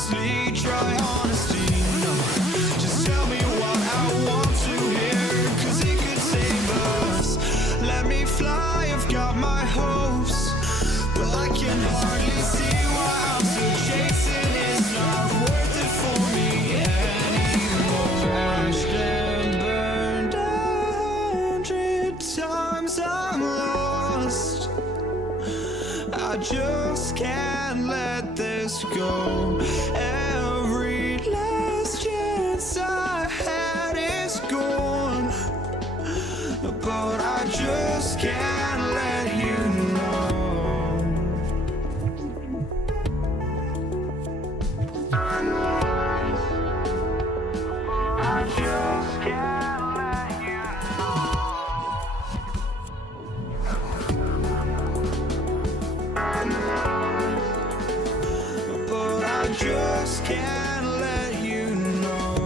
honestly, try honesty. No, just tell me what I want to hear, 'cause it could save us. Let me fly, I've got my hopes, but I can hardly see why I'm still chasing. It's not worth it for me anymore. Crashed and burned 100 times, I'm lost. I just can't let this go. Every last chance I had is gone, but I just can't let you know. I just can't let you know. But I just can't let you know.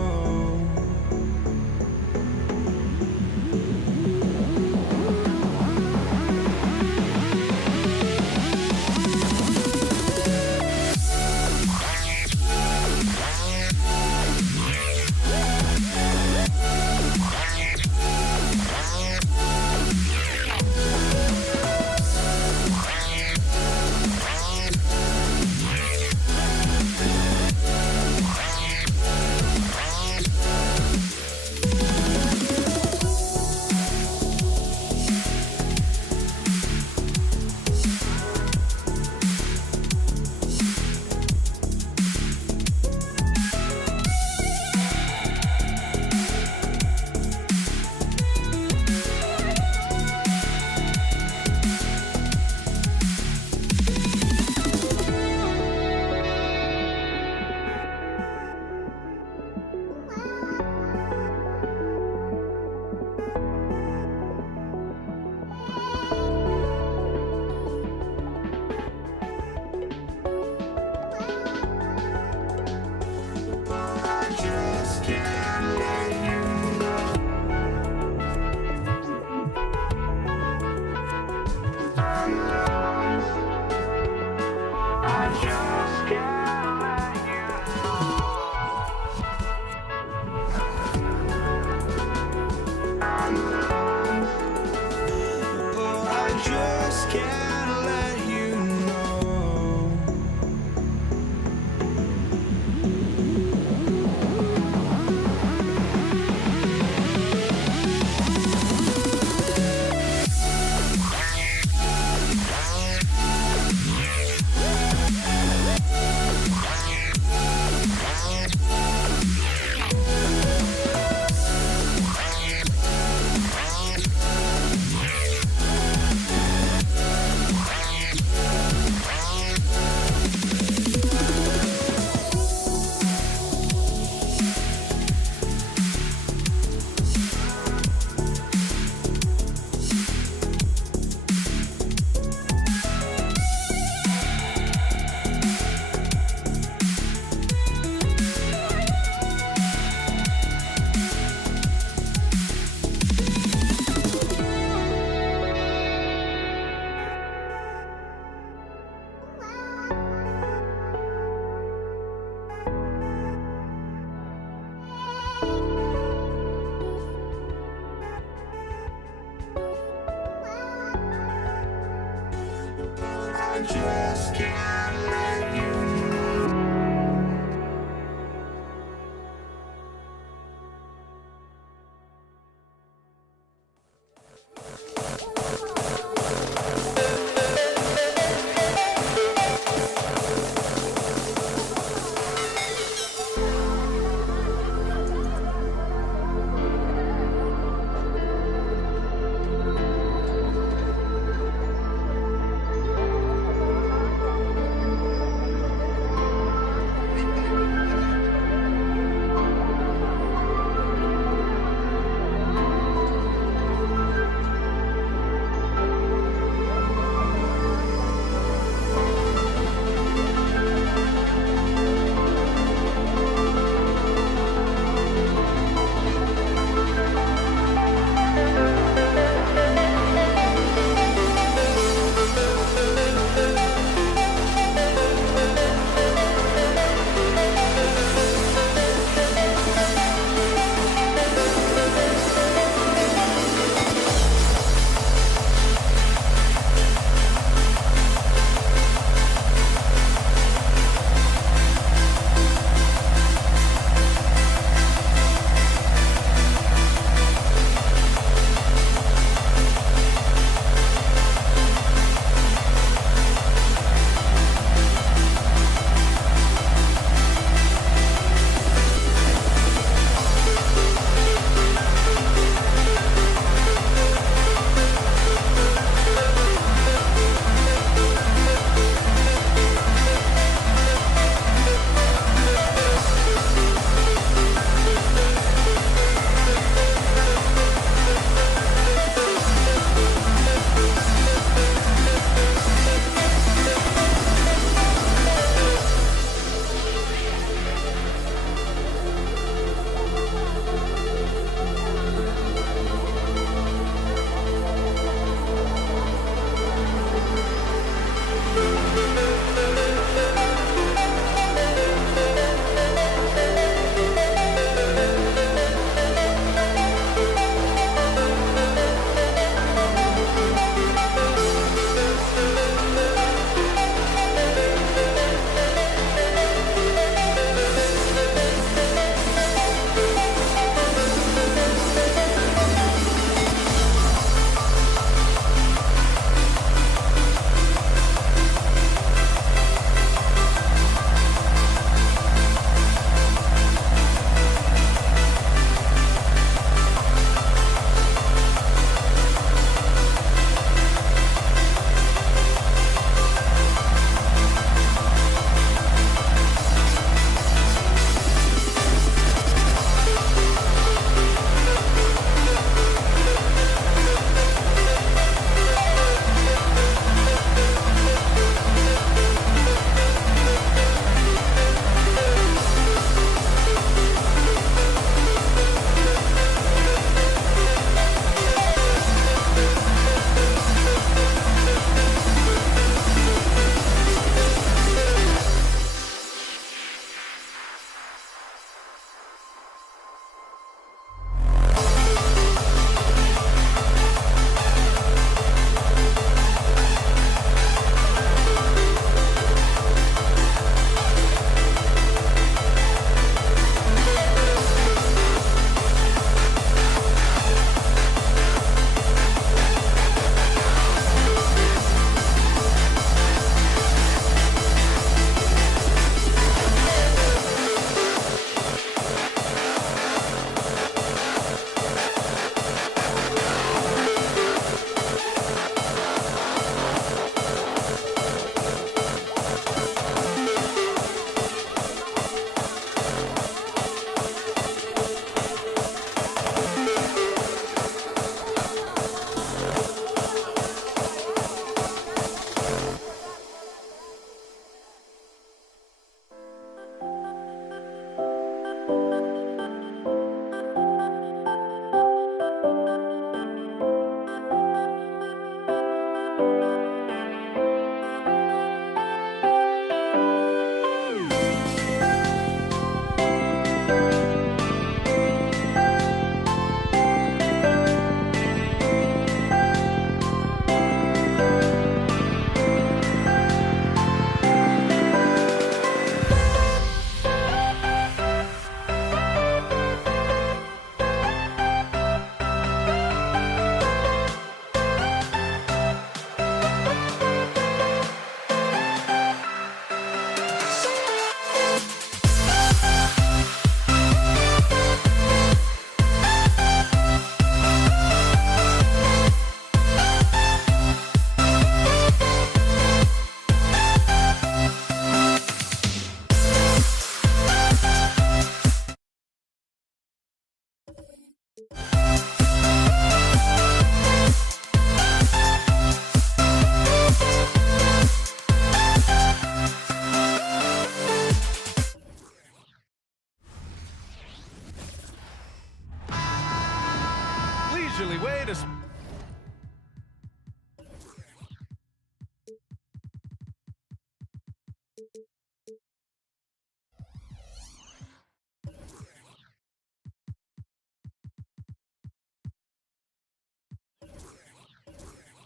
just can't let you know.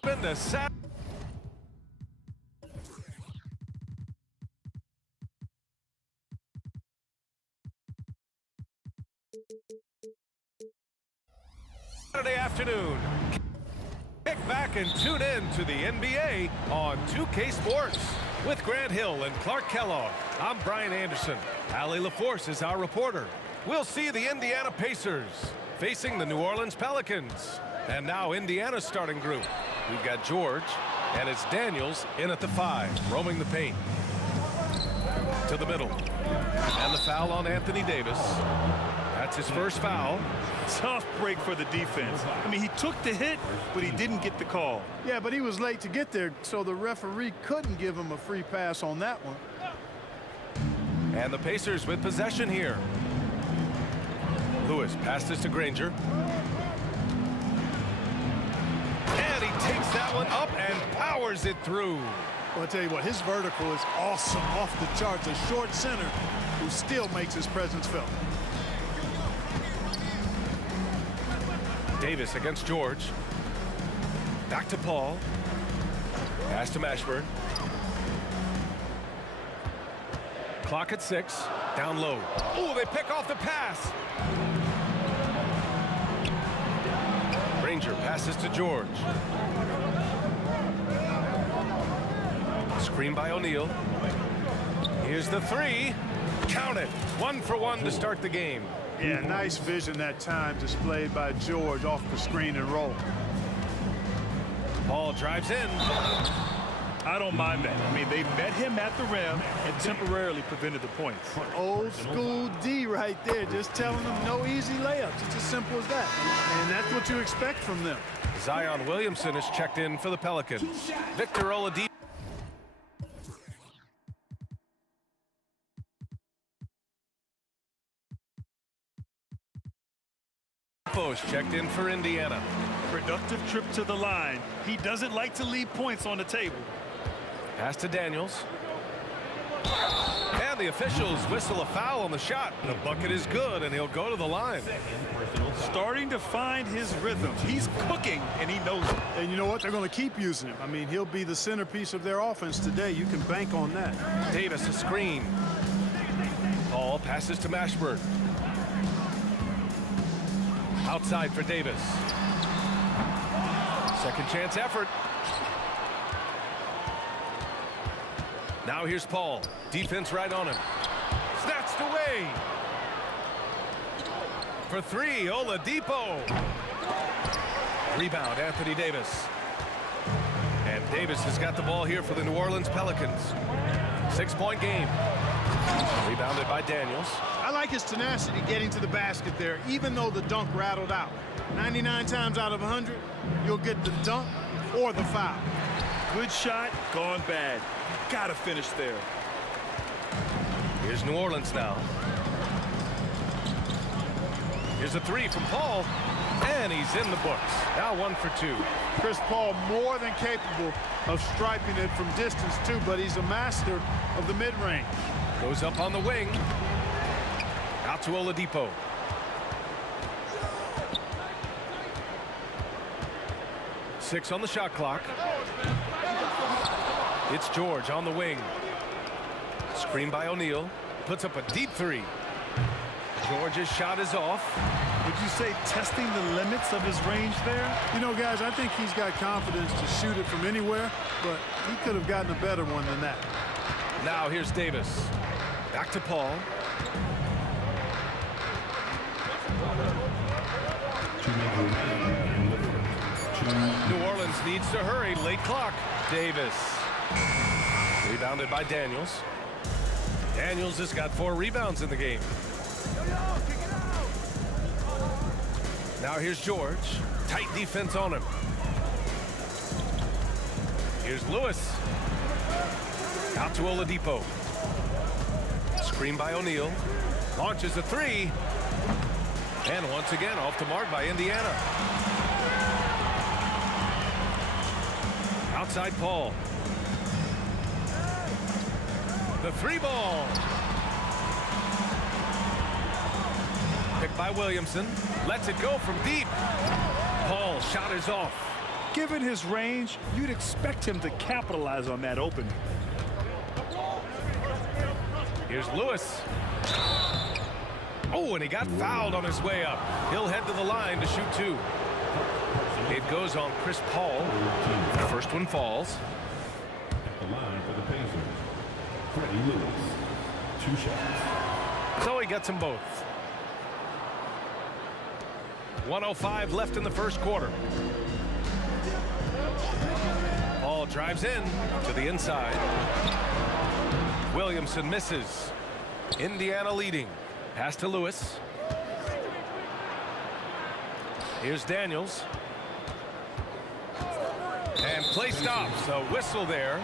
been the Saturday afternoon. Kick back and tune in to the NBA on 2K Sports. With Grant Hill and Clark Kellogg, I'm Brian Anderson. Allie LaForce is our reporter. We'll see the Indiana Pacers facing the New Orleans Pelicans. And now Indiana's starting group. We've got George, and it's Daniels in at the 5, roaming the paint. To the middle. And the foul on Anthony Davis. That's his first foul. Tough break for the defense. I mean, he took the hit, but he didn't get the call. Yeah, but he was late to get there, so the referee couldn't give him a free pass on that one. And the Pacers with possession here. Lewis passes to Granger. And he takes that one up and powers it through. Well, I'll tell you what, his vertical is awesome, off the charts. A short center who still makes his presence felt. Davis against George. Back to Paul. Pass to Mashburn. Clock at 6. Down low. Oh, they pick off the pass. Granger passes to George. Screen by O'Neal. Here's the 3. Count it. 1 for 1 to start the game. Yeah, nice vision that time displayed by George off the screen and roll. Paul drives in. I don't mind that. I mean, they met him at the rim and temporarily prevented the points. Old school D right there, just telling them no easy layups. It's as simple as that. And that's what you expect from them. Zion Williamson is checked in for the Pelicans. Victor Oladipo is checked in for Indiana. Productive trip to the line. He doesn't like to leave points on the table. Pass to Daniels. And the officials whistle a foul on the shot. The bucket is good, and he'll go to the line. Starting to find his rhythm. He's cooking, and he knows it. And you know what? They're going to keep using him. I mean, he'll be the centerpiece of their offense today. You can bank on that. Davis a screen. Paul passes to Mashburn. Outside for Davis. Second chance effort. Now here's Paul. Defense right on him. Snatched away. For 3, Oladipo. Rebound, Anthony Davis. And Davis has got the ball here for the New Orleans Pelicans. 6-point game. Rebounded by Daniels. I like his tenacity getting to the basket there, even though the dunk rattled out. 99 times out of 100, you'll get the dunk or the foul. Good shot, gone bad. Gotta finish there. Here's New Orleans now. Here's a 3 from Paul, and he's in the books. Now 1 for 2. Chris Paul more than capable of striping it from distance too, but he's a master of the mid-range. Goes up on the wing. Out to Oladipo. Six on the shot clock. It's George on the wing. Screen by O'Neal. Puts up a deep 3. George's shot is off. Would you say testing the limits of his range there? You know, guys, I think he's got confidence to shoot it from anywhere, but he could have gotten a better one than that. Now here's Davis. Back to Paul. New Orleans needs to hurry. Late clock. Davis. Rebounded by Daniels. Daniels has got 4 rebounds in the game. Now here's George. Tight defense on him. Here's Lewis. Out to Oladipo. Screen by O'Neal. Launches a 3. And once again off the mark by Indiana. Outside Paul. The 3 ball. Picked by Williamson. Lets it go from deep. Paul shot is off. Given his range, you'd expect him to capitalize on that opening. Here's Lewis. Oh, and he got fouled on his way up. He'll head to the line to shoot two. It goes on Chris Paul. The first one falls. At the line for the Pacers, Freddie Lewis. 2 shots. So he gets them both. 1:05 left in the first quarter. Paul drives in to the inside. Williamson misses. Indiana leading. Pass to Lewis. Here's Daniels. And play stops. A whistle there.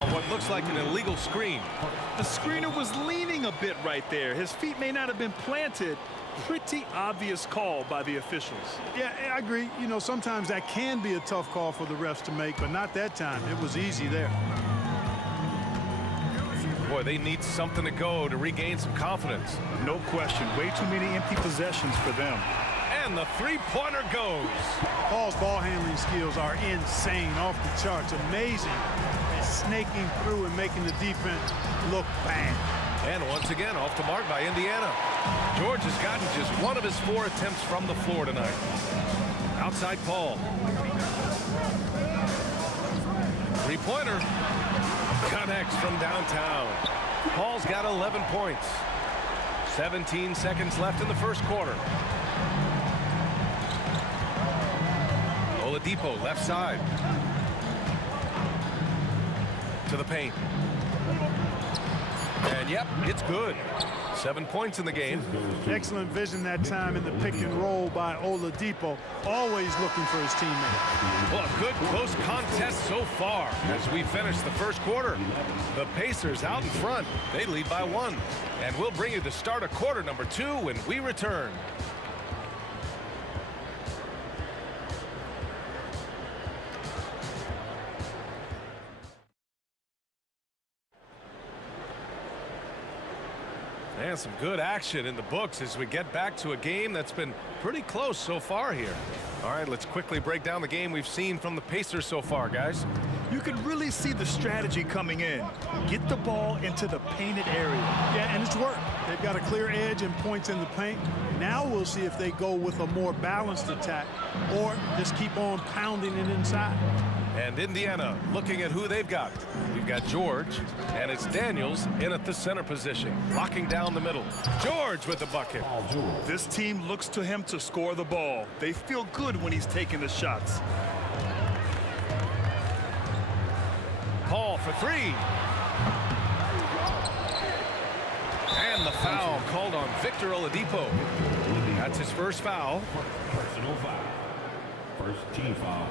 What looks like an illegal screen. The screener was leaning a bit right there. His feet may not have been planted. Pretty obvious call by the officials. Yeah, I agree. You know, sometimes that can be a tough call for the refs to make, but not that time. It was easy there. Boy, they need something to go to regain some confidence. No question. Way too many empty possessions for them. And the three-pointer goes. Paul's ball handling skills are insane, off the charts, amazing. And snaking through and making the defense look bad. And once again, off the mark by Indiana. George has gotten just one of his 4 attempts from the floor tonight. Outside Paul. Three-pointer. Connects from downtown. Paul's got 11 points. 17 seconds left in the first quarter. Oladipo, left side. To the paint. And yep, it's good. 7 points in the game. Excellent vision that time in the pick and roll by Oladipo. Always looking for his teammate. Well, a good close contest so far as we finish the first quarter. The Pacers out in front. They lead by 1. And we'll bring you the start of quarter number 2 when we return. And some good action in the books as we get back to a game that's been pretty close so far here. All right, let's quickly break down the game we've seen from the Pacers so far, guys. You can really see the strategy coming in. Get the ball into the painted area. Yeah, and it's worked. They've got a clear edge and points in the paint. Now we'll see if they go with a more balanced attack or just keep on pounding it inside. And Indiana looking at who they've got. We've got George, and it's Daniels in at the center position, locking down the middle. George with the bucket. This team looks to him to score the ball. They feel good when he's taking the shots. Paul for 3. And the foul called on Victor Oladipo. That's his first foul. Personal foul. First team foul.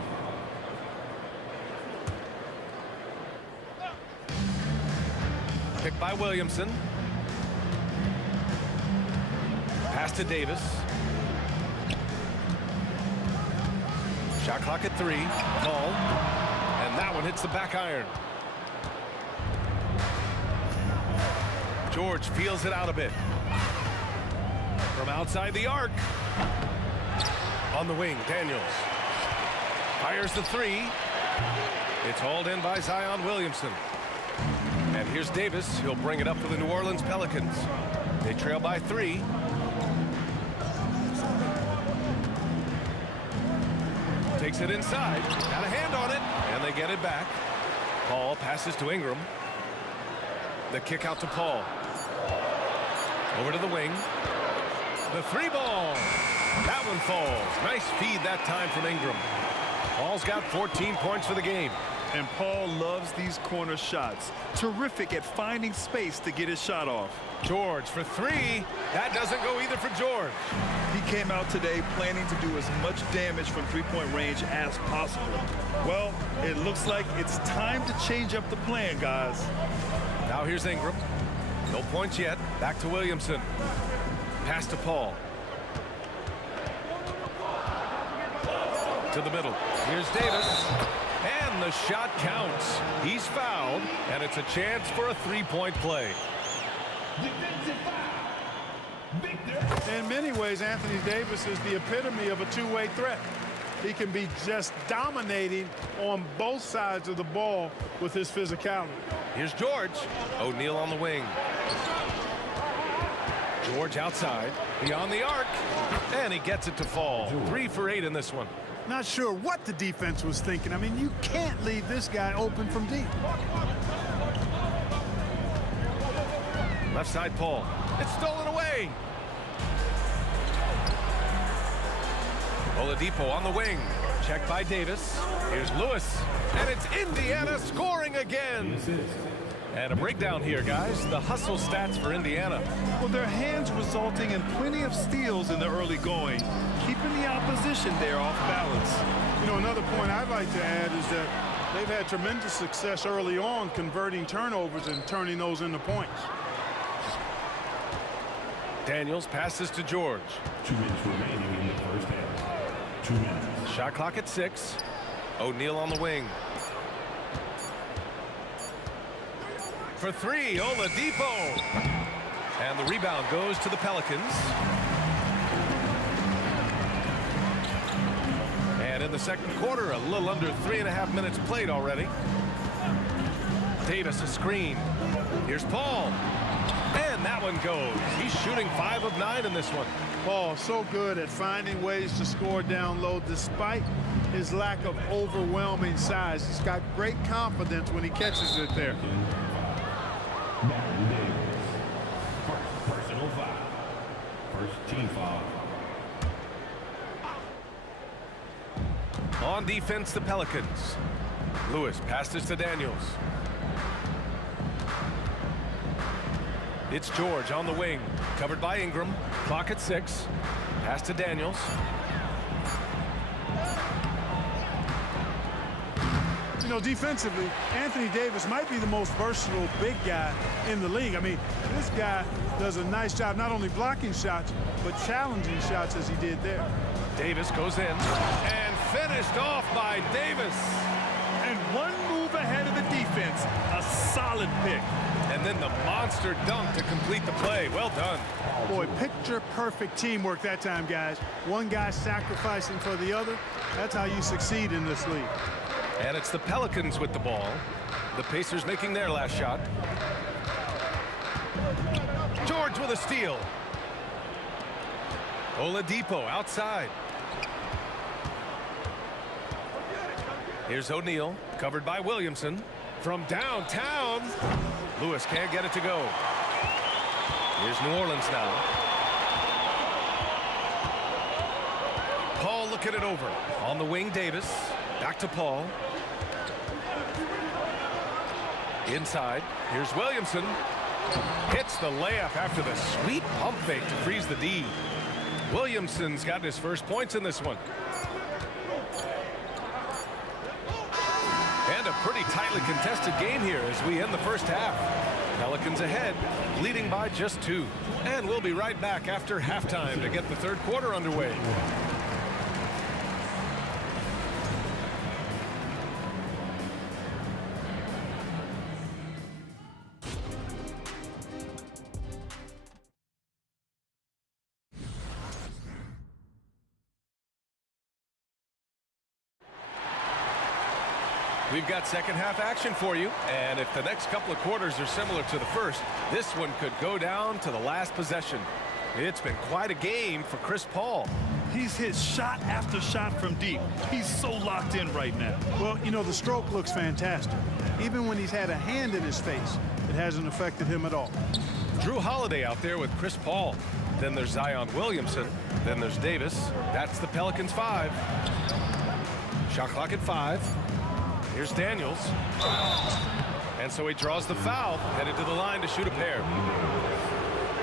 Picked by Williamson. Pass to Davis. Shot clock at 3. Paul. And that one hits the back iron. George feels it out a bit. From outside the arc. On the wing, Daniels. Fires the 3. It's hauled in by Zion Williamson. And here's Davis. He'll bring it up for the New Orleans Pelicans. They trail by 3. Takes it inside. Got a hand on it. And they get it back. Paul passes to Ingram. The kick out to Paul. Over to the wing. The 3 ball. That one falls. Nice feed that time from Ingram. Paul's got 14 points for the game. And Paul loves these corner shots. Terrific at finding space to get his shot off. George for 3. That doesn't go either for George. He came out today planning to do as much damage from three-point range as possible. Well, it looks like it's time to change up the plan, guys. Now here's Ingram. No points yet. Back to Williamson. Pass to Paul. To the middle. Here's Davis. And the shot counts. He's fouled, and it's a chance for a three-point play. Defensive foul. Victor. In many ways, Anthony Davis is the epitome of a two-way threat. He can be just dominating on both sides of the ball with his physicality. Here's George. O'Neal on the wing. George outside, beyond the arc, and he gets it to fall. 3 for 8 in this one. Not sure what the defense was thinking. I mean, you can't leave this guy open from deep. Left side, Paul. It's stolen away. Oladipo on the wing. Checked by Davis. Here's Lewis. And it's Indiana scoring again. And a breakdown here, guys. The hustle stats for Indiana. Well, their hands resulting in plenty of steals in the early going, keeping the opposition there off balance. You know, another point I'd like to add is that they've had tremendous success early on converting turnovers and turning those into points. Daniels passes to George. 2 minutes remaining in the first half. 2 minutes. Shot clock at 6. O'Neal on the wing. For 3, Oladipo. And the rebound goes to the Pelicans. And in the second quarter, a little under 3.5 minutes played already. Davis a screen. Here's Paul. And that one goes. He's shooting 5 of 9 in this one. Paul so good at finding ways to score down low despite his lack of overwhelming size. He's got great confidence when he catches it there. Personal foul. First team foul. On defense, the Pelicans. Lewis passes to Daniels. It's George on the wing, covered by Ingram. Clock at 6. Pass to Daniels. You know, defensively, Anthony Davis might be the most versatile big guy in the league. I mean, this guy does a nice job not only blocking shots, but challenging shots as he did there. Davis goes in and finished off by Davis. And one move ahead of the defense, a solid pick. And then the monster dunk to complete the play. Well done. Boy, picture-perfect teamwork that time, guys. One guy sacrificing for the other. That's how you succeed in this league. And it's the Pelicans with the ball. The Pacers making their last shot. George with a steal. Oladipo outside. Here's O'Neal, covered by Williamson. From downtown, Lewis can't get it to go. Here's New Orleans now. Paul looking it over. On the wing, Davis. Back to Paul. Inside. Here's Williamson. Hits the layup after the sweet pump fake to freeze the D. Williamson's got his first points in this one. And a pretty tightly contested game here as we end the first half. Pelicans ahead, leading by just 2. And we'll be right back after halftime to get the third quarter underway. We've got second half action for you, and if the next couple of quarters are similar to the first, this one could go down to the last possession. It's been quite a game for Chris Paul. He's hit shot after shot from deep. He's so locked in right now. Well, you know, the stroke looks fantastic. Even when he's had a hand in his face, it hasn't affected him at all. Drew Holiday out there with Chris Paul. Then there's Zion Williamson. Then there's Davis. That's the Pelicans 5. Shot clock at 5. Here's Daniels. And so he draws the foul, headed to the line to shoot a pair.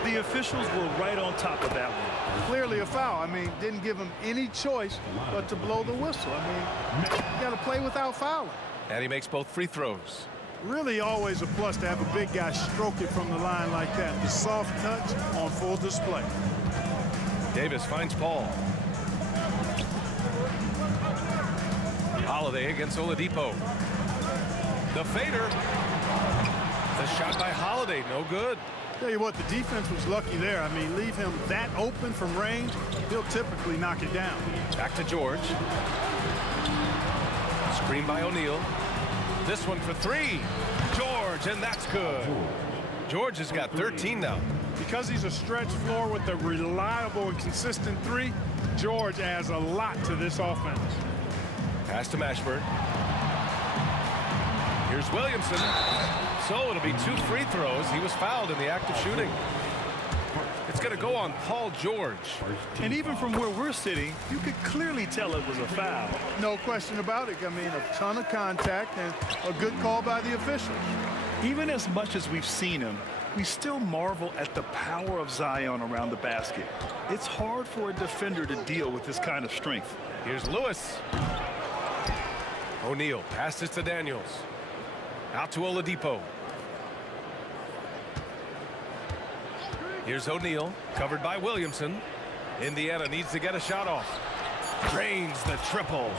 The officials were right on top of that one. Clearly a foul. I mean, didn't give him any choice but to blow the whistle. I mean, you got to play without fouling. And he makes both free throws. Really always a plus to have a big guy stroke it from the line like that. The soft touch on full display. Davis finds Paul. Holiday against Oladipo. The fader. The shot by Holiday, no good. Tell you what, the defense was lucky there. I mean, leave him that open from range, he'll typically knock it down. Back to George. Screen by O'Neal. This one for three. George, and that's good. George has got 13 now. Because he's a stretch floor with a reliable and consistent three, George adds a lot to this offense. Pass to Mashburn. Here's Williamson. So it'll be 2 free throws. He was fouled in the act of shooting. It's going to go on Paul George. And even from where we're sitting, you could clearly tell it was a foul. No question about it. I mean, a ton of contact and a good call by the officials. Even as much as we've seen him, we still marvel at the power of Zion around the basket. It's hard for a defender to deal with this kind of strength. Here's Lewis. O'Neal passes to Daniels. Out to Oladipo. Here's O'Neal, covered by Williamson. Indiana needs to get a shot off. Drains the triple.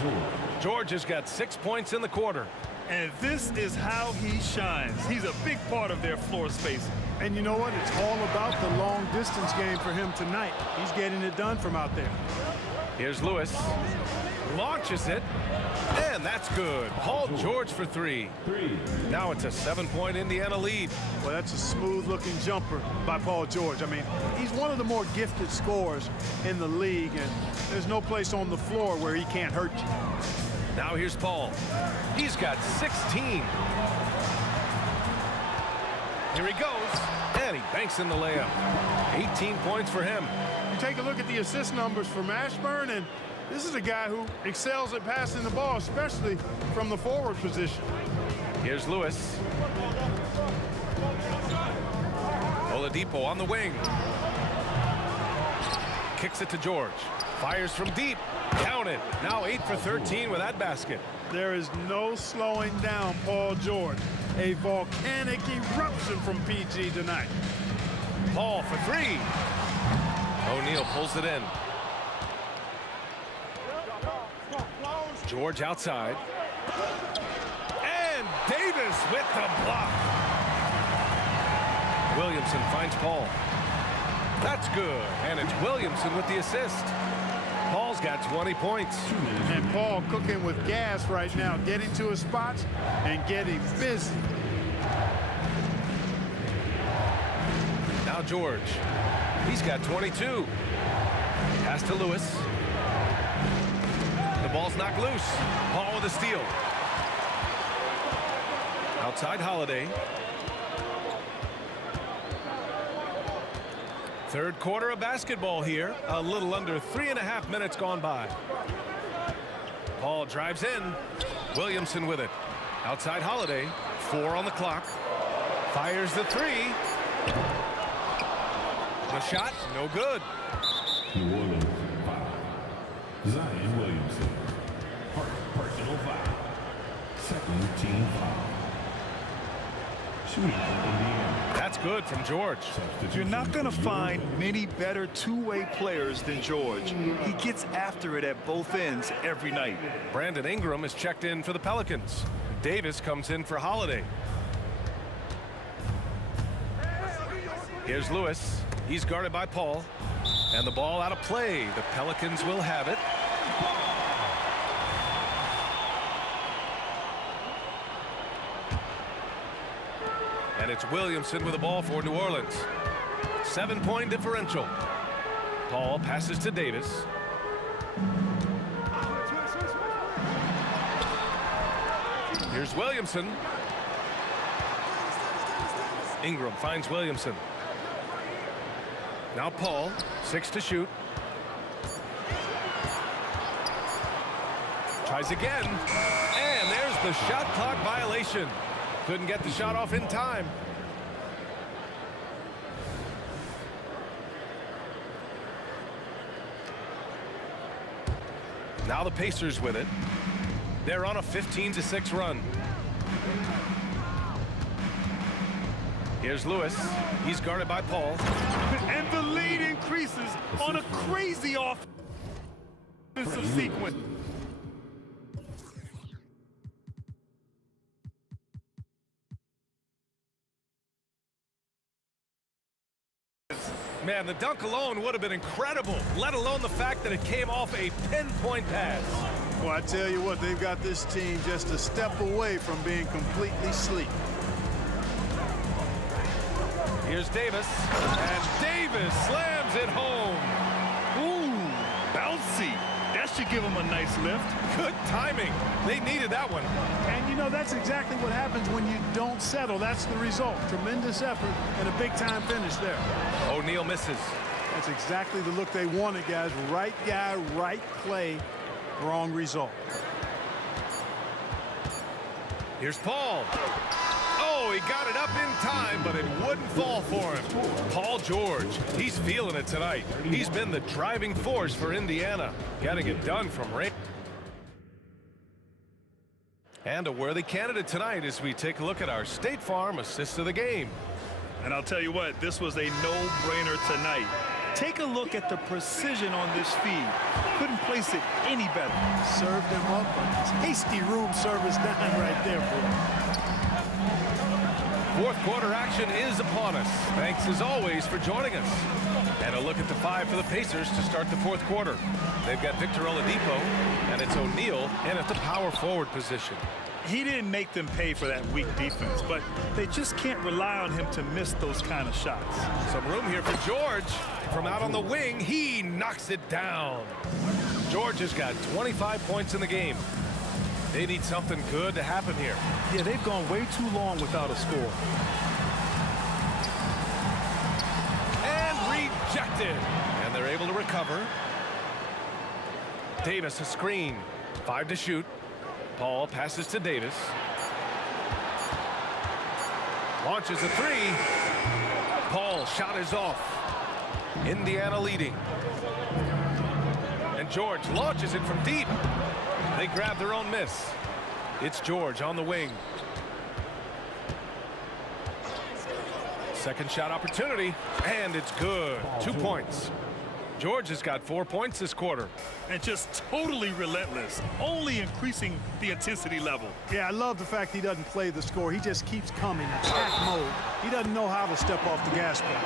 George has got 6 points in the quarter. And this is how he shines. He's a big part of their floor space. And you know what? It's all about the long distance game for him tonight. He's getting it done from out there. Here's Lewis. Launches it. And that's good. Paul George for three. Now it's a 7-point Indiana lead. Well, that's a smooth-looking jumper by Paul George. I mean, he's one of the more gifted scorers in the league, and there's no place on the floor where he can't hurt you. Now here's Paul. He's got 16. Here he goes, and he banks in the layup. 18 points for him. You take a look at the assist numbers for Mashburn, and this is a guy who excels at passing the ball, especially from the forward position. Here's Lewis. Oladipo on the wing. Kicks it to George. Fires from deep. Count it. Now 8 for 13 with that basket. There is no slowing down Paul George. A volcanic eruption from PG tonight. Paul for three. O'Neal pulls it in. George outside. And Davis with the block. Williamson finds Paul. That's good. And it's Williamson with the assist. Paul's got 20 points. And Paul cooking with gas right now, getting to his spots and getting busy. Now George. He's got 22. Pass to Lewis. The ball's knocked loose. Paul with a steal. Outside Holiday. Third quarter of basketball here. A little under 3.5 minutes gone by. Paul drives in. Williamson with it. Outside Holiday. 4 on the clock. Fires the three. The shot, no good. New Orleans foul. Zion Williamson. Personal foul. Second team foul. Shooting for Indiana. That's good from George. You're not going to find many better two-way players than George. He gets after it at both ends every night. Brandon Ingram is checked in for the Pelicans. Davis comes in for Holiday. Here's Lewis. He's guarded by Paul. And the ball out of play. The Pelicans will have it. And it's Williamson with the ball for New Orleans. 7-point differential. Paul passes to Davis. Here's Williamson. Ingram finds Williamson. Now Paul, 6 to shoot. Tries again. And there's the shot clock violation. Couldn't get the shot off in time. Now the Pacers with it. They're on a 15-6 run. Here's Lewis. He's guarded by Paul. And the lead increases on a crazy offensive sequence. Man, the dunk alone would have been incredible, let alone the fact that it came off a pinpoint pass. Well, I tell you what, they've got this team just a step away from being completely asleep. Here's Davis, and Davis slams it home. Ooh, bouncy. That should give him a nice lift. Good timing. They needed that one. And, you know, that's exactly what happens when you don't settle. That's the result. Tremendous effort and a big-time finish there. O'Neal misses. That's exactly the look they wanted, guys. Right guy, right play, wrong result. Here's Paul. Oh, he got it up in time, but it wouldn't fall for him. Paul George, he's feeling it tonight. He's been the driving force for Indiana, getting it done from range. And a worthy candidate tonight as we take a look at our State Farm assist of the game. And I'll tell you what, this was a no-brainer tonight. Take a look at the precision on this feed. Couldn't place it any better. Served him up a tasty room service dime right there, boy. Fourth quarter action is upon us. Thanks as always for joining us. And a look at the five for the Pacers to start the fourth quarter. They've got Victor Oladipo, and it's O'Neal in at the power forward position. He didn't make them pay for that weak defense, but they just can't rely on him to miss those kind of shots. Some room here for George. From out on the wing, he knocks it down. George has got 25 points in the game. They need something good to happen here. Yeah, they've gone way too long without a score. And rejected. And they're able to recover. Davis a screen. 5 to shoot. Paul passes to Davis. Launches a 3. Paul shot is off. Indiana leading. And George launches it from deep. They grab their own miss. It's George on the wing. Second shot opportunity, and it's good. 2 points. George has got 4 points this quarter. And just totally relentless, only increasing the intensity level. Yeah, I love the fact he doesn't play the score. He just keeps coming, attack mode. He doesn't know how to step off the gas pedal.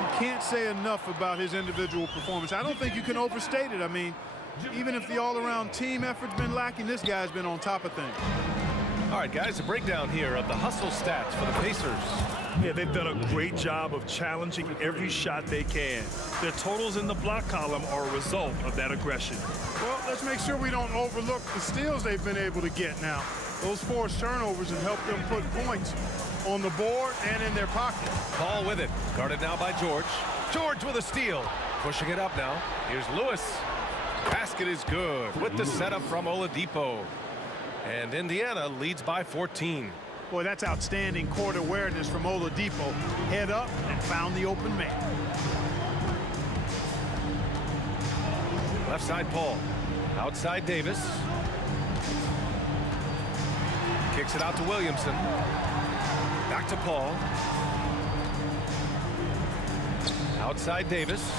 You can't say enough about his individual performance. I don't think you can overstate it. I mean, even if the all-around team effort's been lacking, this guy's been on top of things. All right, guys, a breakdown here of the hustle stats for the Pacers. Yeah, they've done a great job of challenging every shot they can. Their totals in the block column are a result of that aggression. Well, let's make sure we don't overlook the steals they've been able to get now. Those forced turnovers have helped them put points on the board and in their pocket. Paul with it, guarded now by George. George with a steal, pushing it up now. Here's Lewis. Basket is good with the setup from Oladipo. And Indiana leads by 14. Boy, that's outstanding court awareness from Oladipo. Head up and found the open man. Left side Paul. Outside Davis. Kicks it out to Williamson. Back to Paul. Outside Davis.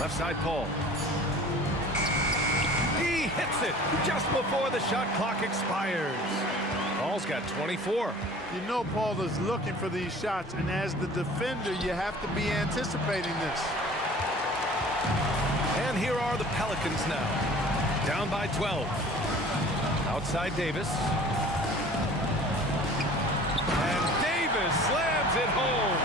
Left side Paul. He hits it just before the shot clock expires. Paul's got 24. You know Paul is looking for these shots, and as the defender, you have to be anticipating this. And here are the Pelicans now. Down by 12. Outside Davis. And Davis slams it home.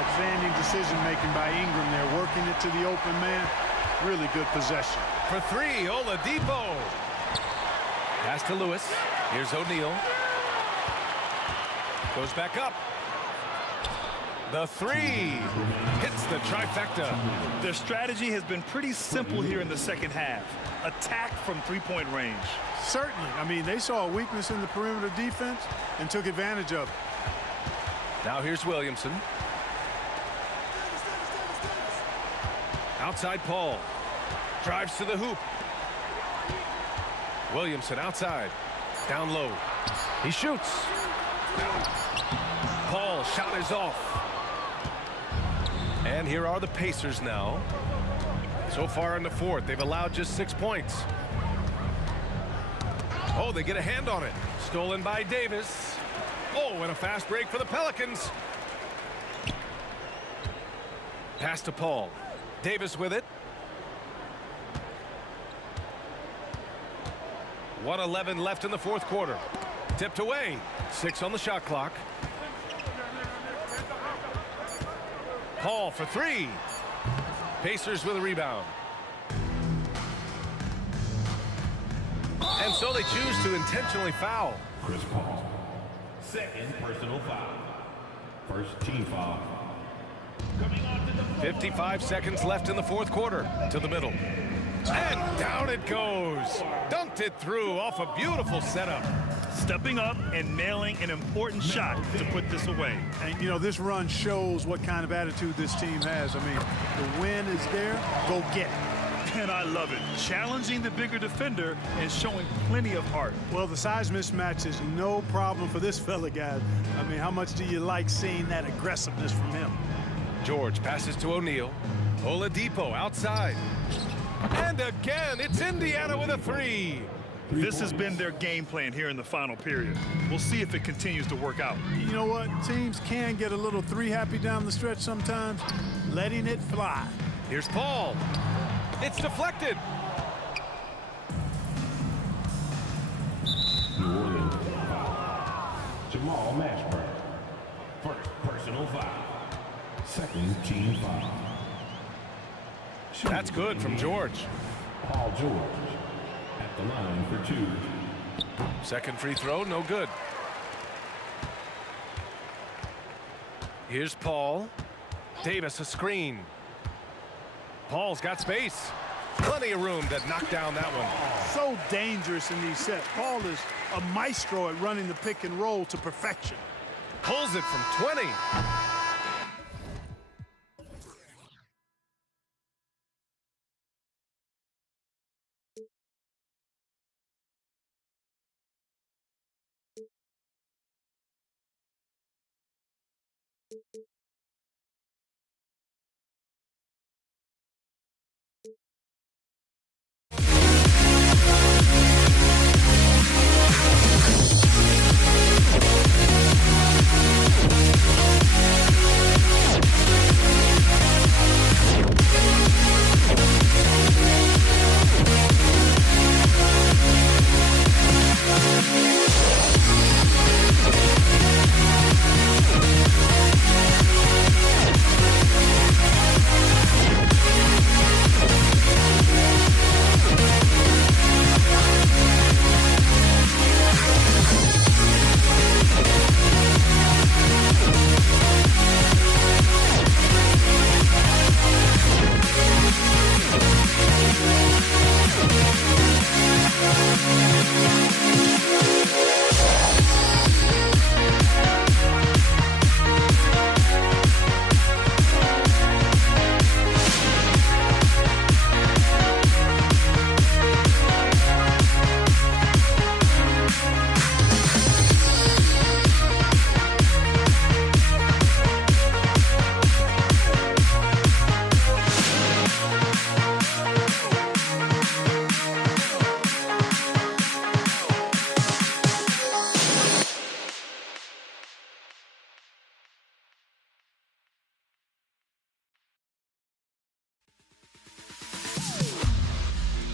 Outstanding decision-making by Ingram there, working it to the open man. Really good possession. For 3, Oladipo. Pass to Lewis. Here's O'Neal. Goes back up. The 3 hits the trifecta. Their strategy has been pretty simple here in the second half. Attack from three-point range. Certainly. I mean, they saw a weakness in the perimeter defense and took advantage of it. Now here's Williamson. Outside Paul. Drives to the hoop. Williamson outside. Down low. He shoots. Paul shot is off. And here are the Pacers now. So far in the fourth, they've allowed just 6 points. Oh, they get a hand on it. Stolen by Davis. Oh, and a fast break for the Pelicans. Pass to Paul. Davis with it. 1:11 left in the fourth quarter. Tipped away. 6 on the shot clock. Paul for 3. Pacers with a rebound. And so they choose to intentionally foul. Chris Paul. Second personal foul. First team foul. Coming on to the floor. 55 seconds left in the fourth quarter. To the middle. And down it goes. Dunked it through off a beautiful setup. Stepping up and nailing an important shot to put this away. And, you know, this run shows what kind of attitude this team has. I mean, the win is there. Go get it. And I love it. Challenging the bigger defender and showing plenty of heart. Well, the size mismatch is no problem for this fella, guys. I mean, how much do you like seeing that aggressiveness from him? George passes to O'Neal. Oladipo outside. And again, it's Indiana with a 3. This has been their game plan here in the final period. We'll see if it continues to work out. You know what? Teams can get a little 3 happy down the stretch sometimes. Letting it fly. Here's Paul. It's deflected. New Orleans foul. Jamal Mashburn. First personal foul. Second team foul. That's good from George. Paul George at the line for 2. Second free throw, no good. Here's Paul. Davis a screen. Paul's got space. Plenty of room to knock down that one. So dangerous in these sets. Paul is a maestro at running the pick and roll to perfection. Pulls it from 20.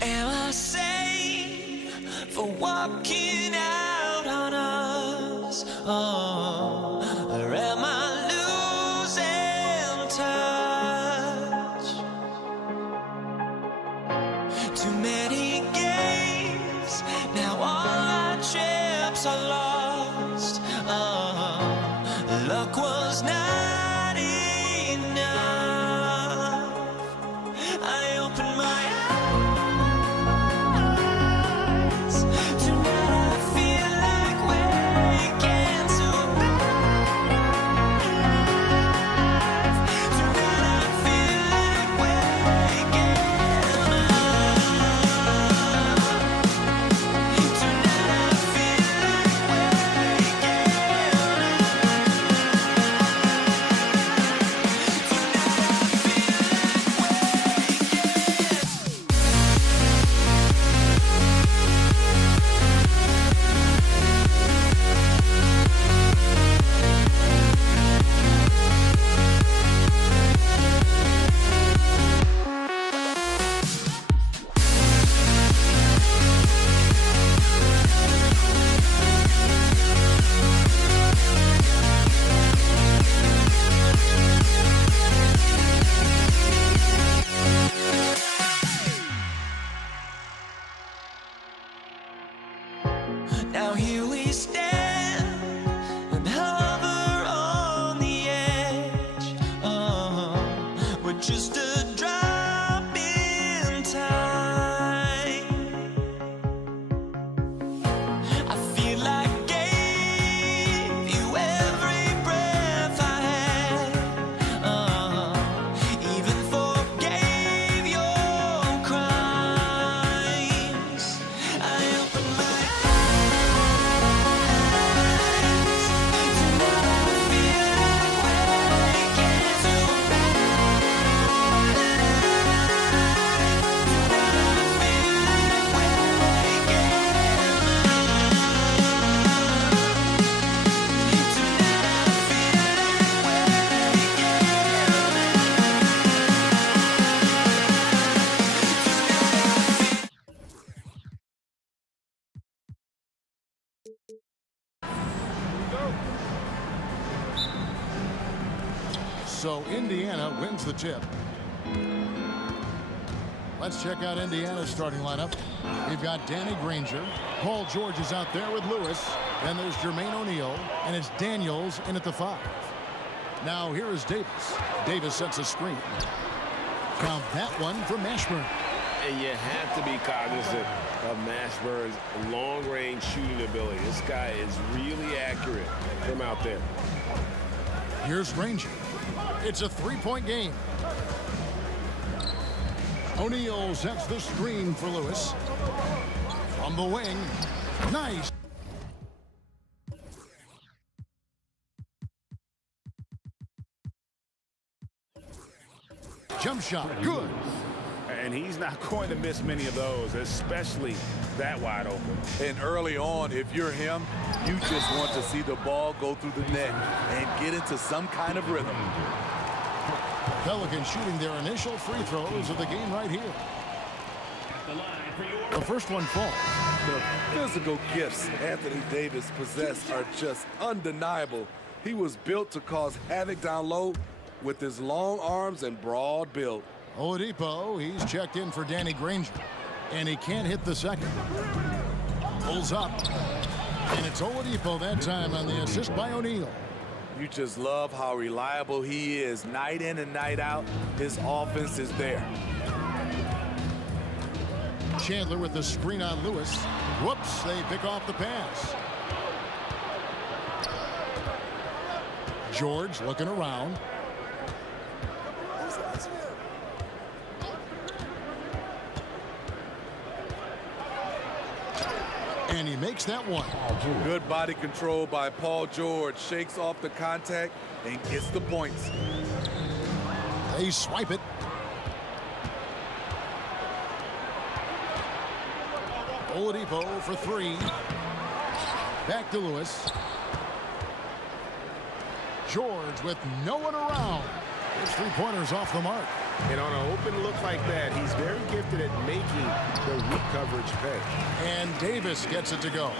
Am I safe for walking out on us? Oh, or am I losing touch? Too many games, now all our chips are lost. Oh, luck was not enough. I opened my eyes. Tonight So Indiana wins the tip. Let's check out Indiana's starting lineup. We've got Danny Granger. Paul George is out there with Lewis. Then there's Jermaine O'Neal. And it's Daniels in at the 5. Now here is Davis. Davis sets a screen. Count that one for Mashburn. And you have to be cognizant of Mashburn's long-range shooting ability. This guy is really accurate from out there. Here's Granger. It's a 3-point game. O'Neal sets the screen for Lewis. From the wing. Nice. Jump shot. Good. And he's not going to miss many of those, especially that wide open. And early on, if you're him, you just want to see the ball go through the net and get into some kind of rhythm. Pelicans shooting their initial free throws of the game right here. The first one falls. The physical gifts Anthony Davis possesses are just undeniable. He was built to cause havoc down low with his long arms and broad build. Oladipo, he's checked in for Danny Granger, and he can't hit the second. Pulls up, and it's Oladipo that time on the assist by O'Neal. You just love how reliable he is. Night in and night out, his offense is there. Chandler with the screen on Lewis. Whoops, they pick off the pass. George looking around. And he makes that one. Good body control by Paul George. Shakes off the contact and gets the points. They swipe it. Oladipo for 3. Back to Lewis. George with no one around. His 3-pointers off the mark. And on an open look like that, he's very gifted at making the weak coverage pay. And Davis gets it to go.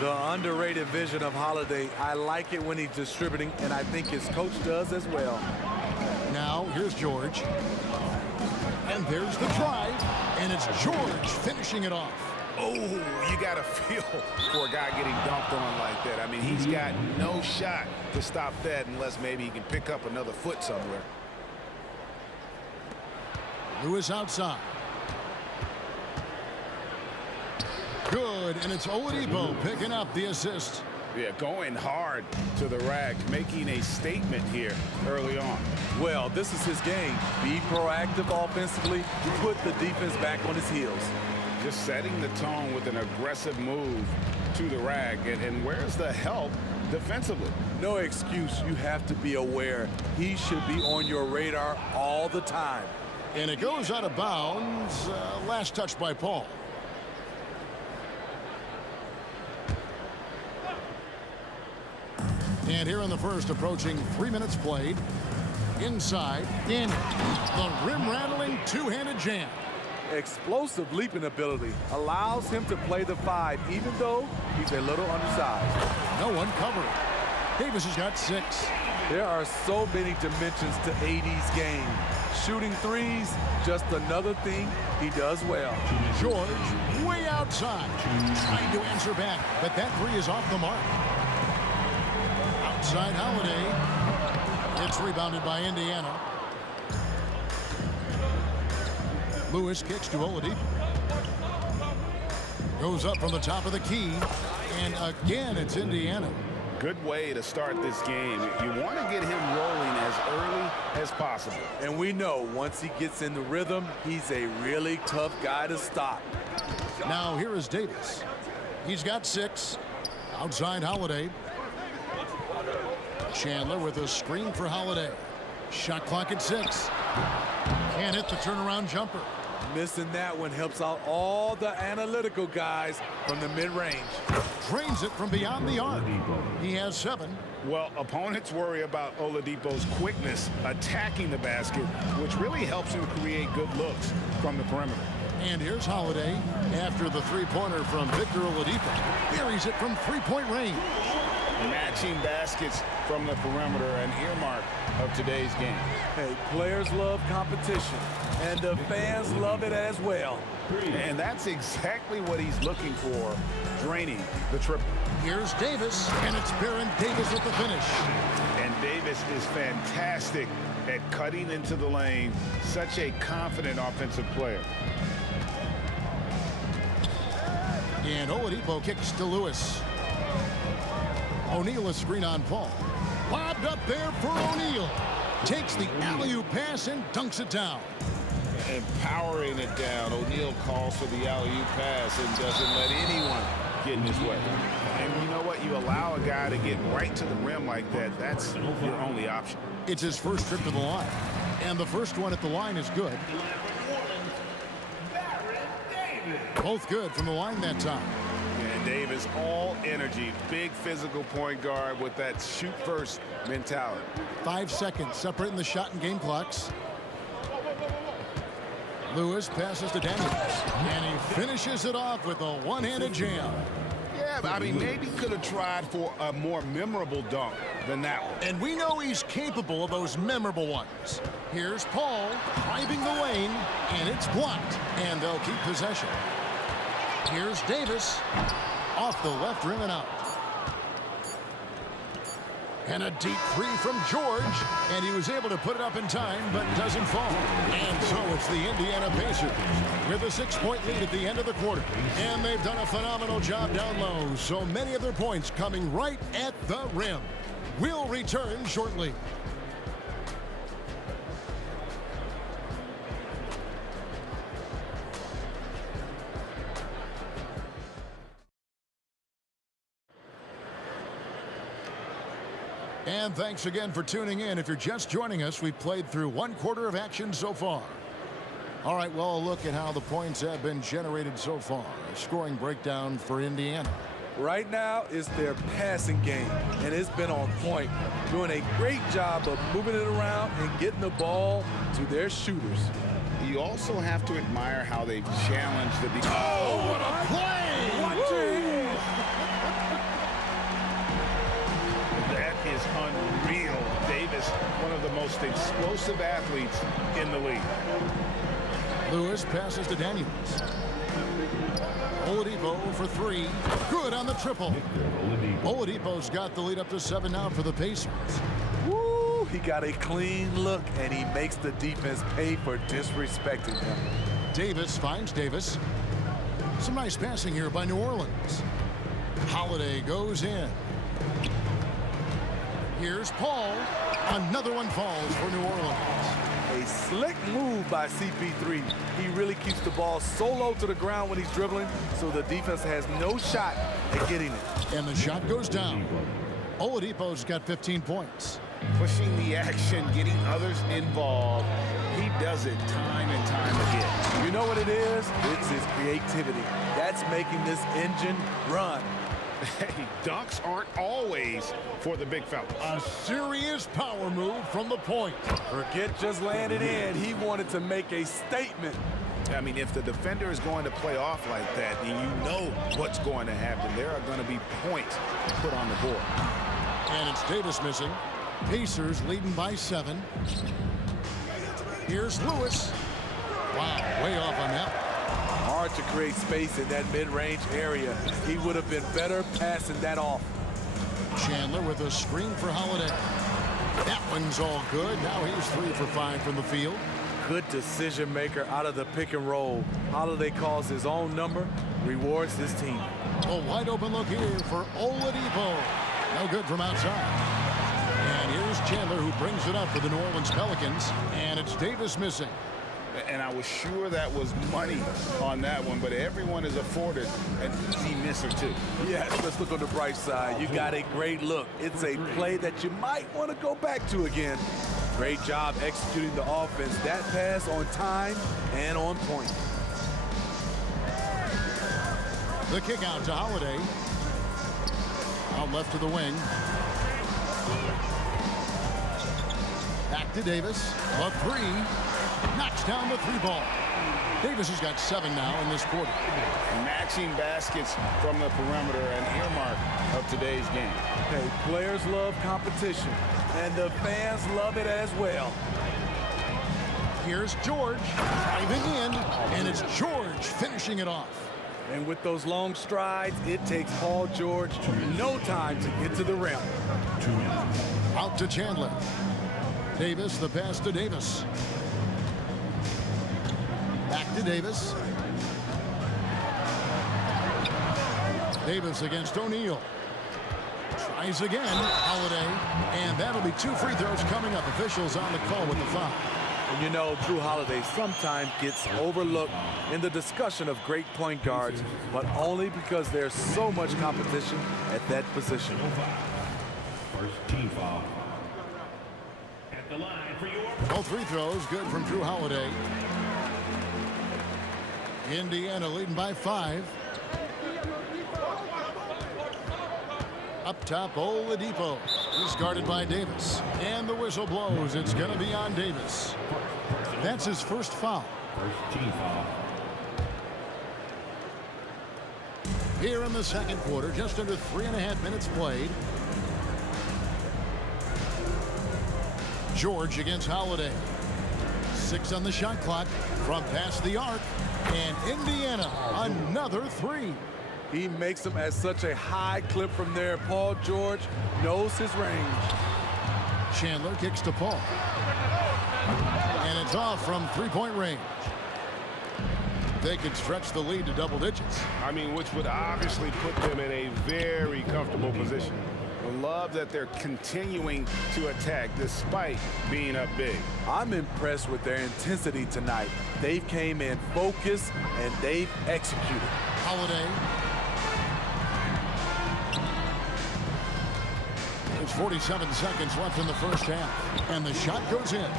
The underrated vision of Holiday. I like it when he's distributing, and I think his coach does as well. Now, here's George. And there's the drive. And it's George finishing it off. Oh, you got to feel for a guy getting dumped on like that. I mean, he's got no shot to stop that unless maybe he can pick up another foot somewhere. Lewis outside. Good, and it's Oladipo picking up the assist. Yeah, going hard to the rack, making a statement here early on. Well, this is his game. Be proactive offensively, put the defense back on his heels. Just setting the tone with an aggressive move to the rack. And where's the help defensively? No excuse. You have to be aware. He should be on your radar all the time. And it goes out of bounds. Last touch by Paul. And here in the first, approaching 3 minutes played. Inside, in the rim-rattling two-handed jam. Explosive leaping ability allows him to play the 5, even though he's a little undersized. No one covering. Davis has got 6. There are so many dimensions to AD's game. Shooting threes, just another thing he does well. George way outside. Trying to answer back, but that 3 is off the mark. Outside Holiday. It's rebounded by Indiana. Lewis kicks to Oladipo. Goes up from the top of the key. And again, it's Indiana. Good way to start this game. You want to get him rolling as early as possible. And we know once he gets in the rhythm, he's a really tough guy to stop. Now here is Davis. He's got 6. Outside Holiday. Chandler with a screen for Holiday. Shot clock at 6. Can't hit the turnaround jumper. Missing that one helps out all the analytical guys from the mid-range. Drains it from beyond the arc. He has 7. Well, opponents worry about Oladipo's quickness attacking the basket, which really helps him create good looks from the perimeter. And here's Holiday after the 3-pointer from Victor Oladipo. Buries it from 3-point range. Matching baskets from the perimeter, an earmark of today's game. Hey, players love competition, and the fans love it as well. And that's exactly what he's looking for, draining the triple. Here's Davis, and it's Baron Davis at the finish. And Davis is fantastic at cutting into the lane. Such a confident offensive player. And Oladipo kicks to Lewis. O'Neal a screen on Paul. Lobbed up there for O'Neal. Takes the alley-oop pass and dunks it down. And powering it down. O'Neal calls for the alley-oop pass and doesn't let anyone get in his way. And you know what? You allow a guy to get right to the rim like that, that's your only option. It's his first trip to the line. And the first one at the line is good. Both good from the line that time. And Davis, all energy, big physical point guard with that shoot-first mentality. 5 seconds separating the shot and game clocks. Lewis passes to Daniels, and he finishes it off with a one-handed jam. Yeah, I mean, maybe could have tried for a more memorable dunk than that one. And we know he's capable of those memorable ones. Here's Paul driving the lane, and it's blocked, and they'll keep possession. Here's Davis off the left rim and out. And a deep three from George, and he was able to put it up in time, but doesn't fall. And so it's the Indiana Pacers with a 6-point lead at the end of the quarter. And they've done a phenomenal job down low, so many of their points coming right at the rim. We'll return shortly. And thanks again for tuning in. If you're just joining us, we've played through 1 quarter of action so far. All right, well, a look at how the points have been generated so far. A scoring breakdown for Indiana. Right now, it's their passing game, and it's been on point, doing a great job of moving it around and getting the ball to their shooters. You also have to admire how they've challenged the defense. Oh, what a play! Watch it! That is unreal. Davis, one of the most explosive athletes in the league. Lewis passes to Daniels. Oladipo for 3. Good on the triple. Oladipo's got the lead up to 7 now for the Pacers. Woo! He got a clean look, and he makes the defense pay for disrespecting him. Davis finds Davis. Some nice passing here by New Orleans. Holiday goes in. Here's Paul. Another one falls for New Orleans. A slick move by CP3. He really keeps the ball so low to the ground when he's dribbling, so the defense has no shot at getting it. And the shot goes down. Oladipo's got 15 points. Pushing the action, getting others involved. He does it time and time again. You know what it is? It's his creativity. That's making this engine run. Hey, dunks aren't always for the big fellas. A serious power move from the point. Forget just laying it in. He wanted to make a statement. I mean, if the defender is going to play off like that, then you know what's going to happen. There are going to be points put on the board. And it's Davis missing. Pacers leading by 7. Here's Lewis. Wow, way off on that. Hard to create space in that mid-range area. He would have been better passing that off. Chandler with a screen for Holiday. That one's all good. Now he's 3 for 5 from the field. Good decision maker out of the pick and roll. Holiday calls his own number, rewards his team. A wide open look here for Oladipo. No good from outside. And here's Chandler, who brings it up for the New Orleans Pelicans. And it's Davis missing. And I was sure that was money on that one, but everyone is afforded an easy misser too. Yes, let's look on the bright side. You got a great look. It's a play that you might want to go back to again. Great job executing the offense. That pass on time and on point. The kick out to Holiday. Out left to the wing. Back to Davis. A 3. Knocks down the 3 ball. Davis has got 7 now in this quarter. Matching baskets from the perimeter, an earmark of today's game. Hey, players love competition, and the fans love it as well. Here's George driving in, and it's George finishing it off. And with those long strides, it takes Paul George no time to get to the rim. Out to Chandler. Davis, the pass to Davis. Back to Davis. Davis against O'Neal. Tries again, Holiday. And that'll be 2 free throws coming up. Officials on the call with the foul. And you know, Drew Holiday sometimes gets overlooked in the discussion of great point guards, but only because there's so much competition at that position. First team foul. At the line for your... Both free throws good from Drew Holiday. Indiana leading by 5. Up top, Oladipo. He's guarded by Davis. And the whistle blows. It's going to be on Davis. That's his first foul. First team foul. Here in the second quarter, just under 3.5 minutes played. George against Holiday. 6 on the shot clock from past the arc. And Indiana, another 3. He makes them at such a high clip from there. Paul George knows his range. Chandler kicks to Paul. And it's off from 3-point range. They could stretch the lead to double digits. I mean, which would obviously put them in a very comfortable position. I love that they're continuing to attack despite being up big. I'm impressed with their intensity tonight. They came in focused and they've executed. Holiday. There's 47 seconds left in the first half. And the shot goes in.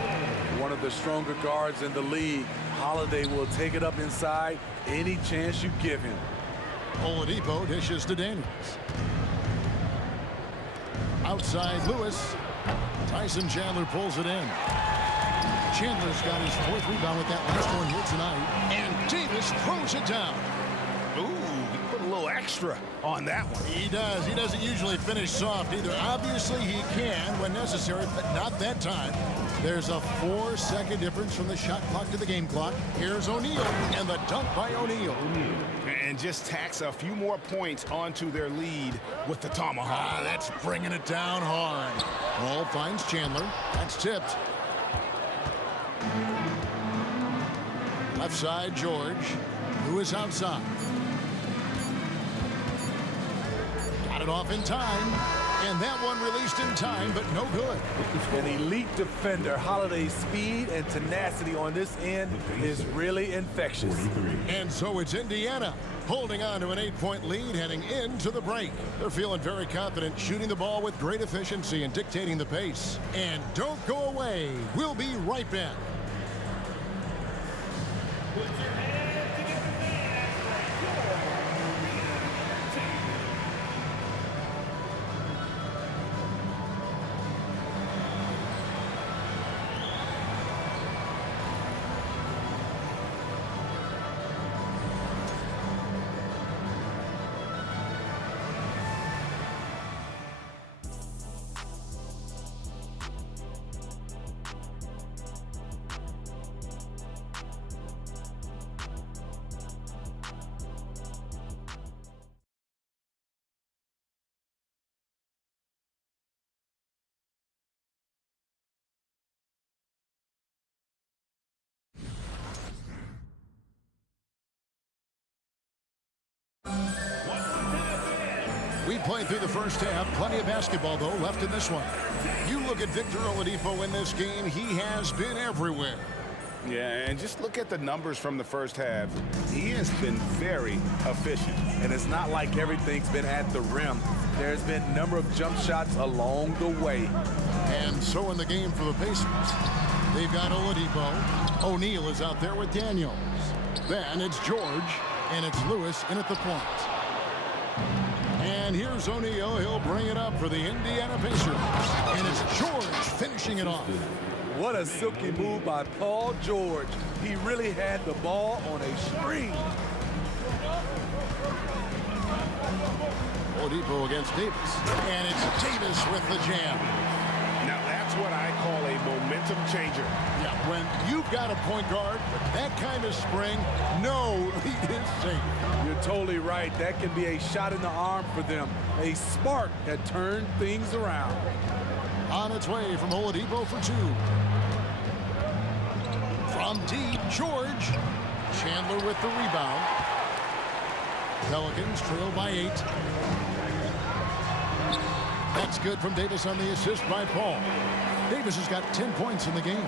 One of the stronger guards in the league. Holiday will take it up inside any chance you give him. Oladipo dishes to Daniels. Outside Lewis. Tyson Chandler pulls it in. Chandler's got his 4th rebound with that last one here tonight. And Davis throws it down. Ooh, he put a little extra on that one. He does. He doesn't usually finish soft either. Obviously he can when necessary, but not that time. There's a 4-second difference from the shot clock to the game clock. Here's O'Neal, and the dunk by O'Neal. And just tacks a few more points onto their lead with the tomahawk. That's bringing it down hard. Ball finds Chandler. That's tipped. Left side, George. Who is outside? Got it off in time. And that one released in time, but no good. An elite defender. Holiday's speed and tenacity on this end is really infectious. And so it's Indiana holding on to an 8-point lead heading into the break. They're feeling very confident, shooting the ball with great efficiency and dictating the pace. And don't go away. We'll be right back. We played through the first half. Plenty of basketball, though, left in this one. You look at Victor Oladipo in this game. He has been everywhere. Yeah, and just look at the numbers from the first half. He has been very efficient. And it's not like everything's been at the rim. There's been a number of jump shots along the way. And so in the game for the Pacers, they've got Oladipo. O'Neal is out there with Daniels. Then it's George, and it's Lewis in at the point. And here's O'Neal. He'll bring it up for the Indiana Pacers. And it's George finishing it off. What a silky move by Paul George. He really had the ball on a string. Oladipo against Davis. And it's Davis with the jam. Now that's what I call a momentum changer. Yeah, when you've got a point guard with that kind of spring, no lead is safe. You're totally right. That can be a shot in the arm for them. A spark that turned things around. On its way from Oladipo for two. From deep, George. Chandler with the rebound. Pelicans trail by 8. That's good from Davis on the assist by Paul. Davis has got 10 points in the game.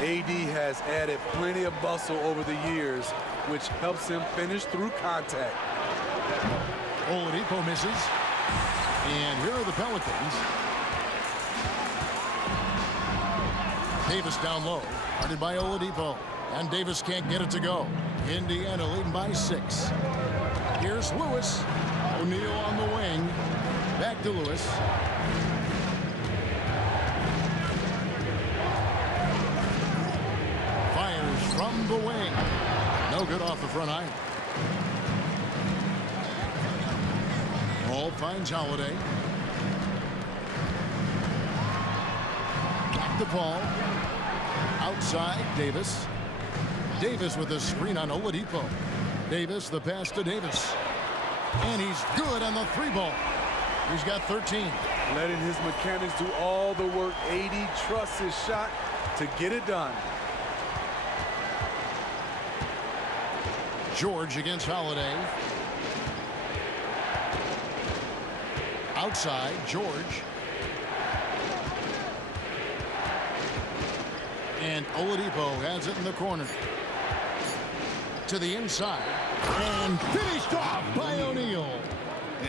AD has added plenty of muscle over the years, which helps him finish through contact. Oladipo misses. And here are the Pelicans. Davis down low. Guarded by Oladipo. And Davis can't get it to go. Indiana leading by 6. Here's Lewis. O'Neal on the wing. Back to Lewis. Fires from the wing. No good off the front iron. Ball finds Holiday. Back to Paul. Outside, Davis. Davis with a screen on Oladipo. Davis, the pass to Davis. And he's good on the 3-ball. He's got 13. Letting his mechanics do all the work. AD trusts his shot to get it done. George against Holiday. Outside, George. And Oladipo has it in the corner. To the inside. And finished off by O'Neal.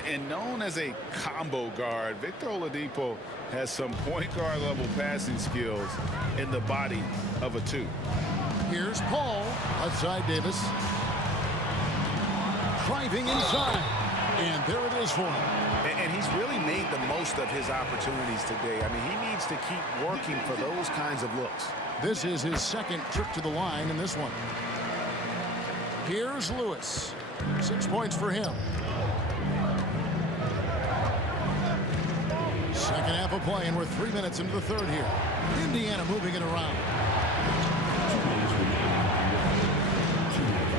And known as a combo guard, Victor Oladipo has some point guard level passing skills in the body of a 2. Here's Paul. Outside Davis. Driving inside. And there it is for him. And he's really made the most of his opportunities today. I mean, he needs to keep working for those kinds of looks. This is his second trip to the line in this one. Here's Lewis. 6 points for him. Second half of play, and we're 3 minutes into the third here. Indiana moving it around.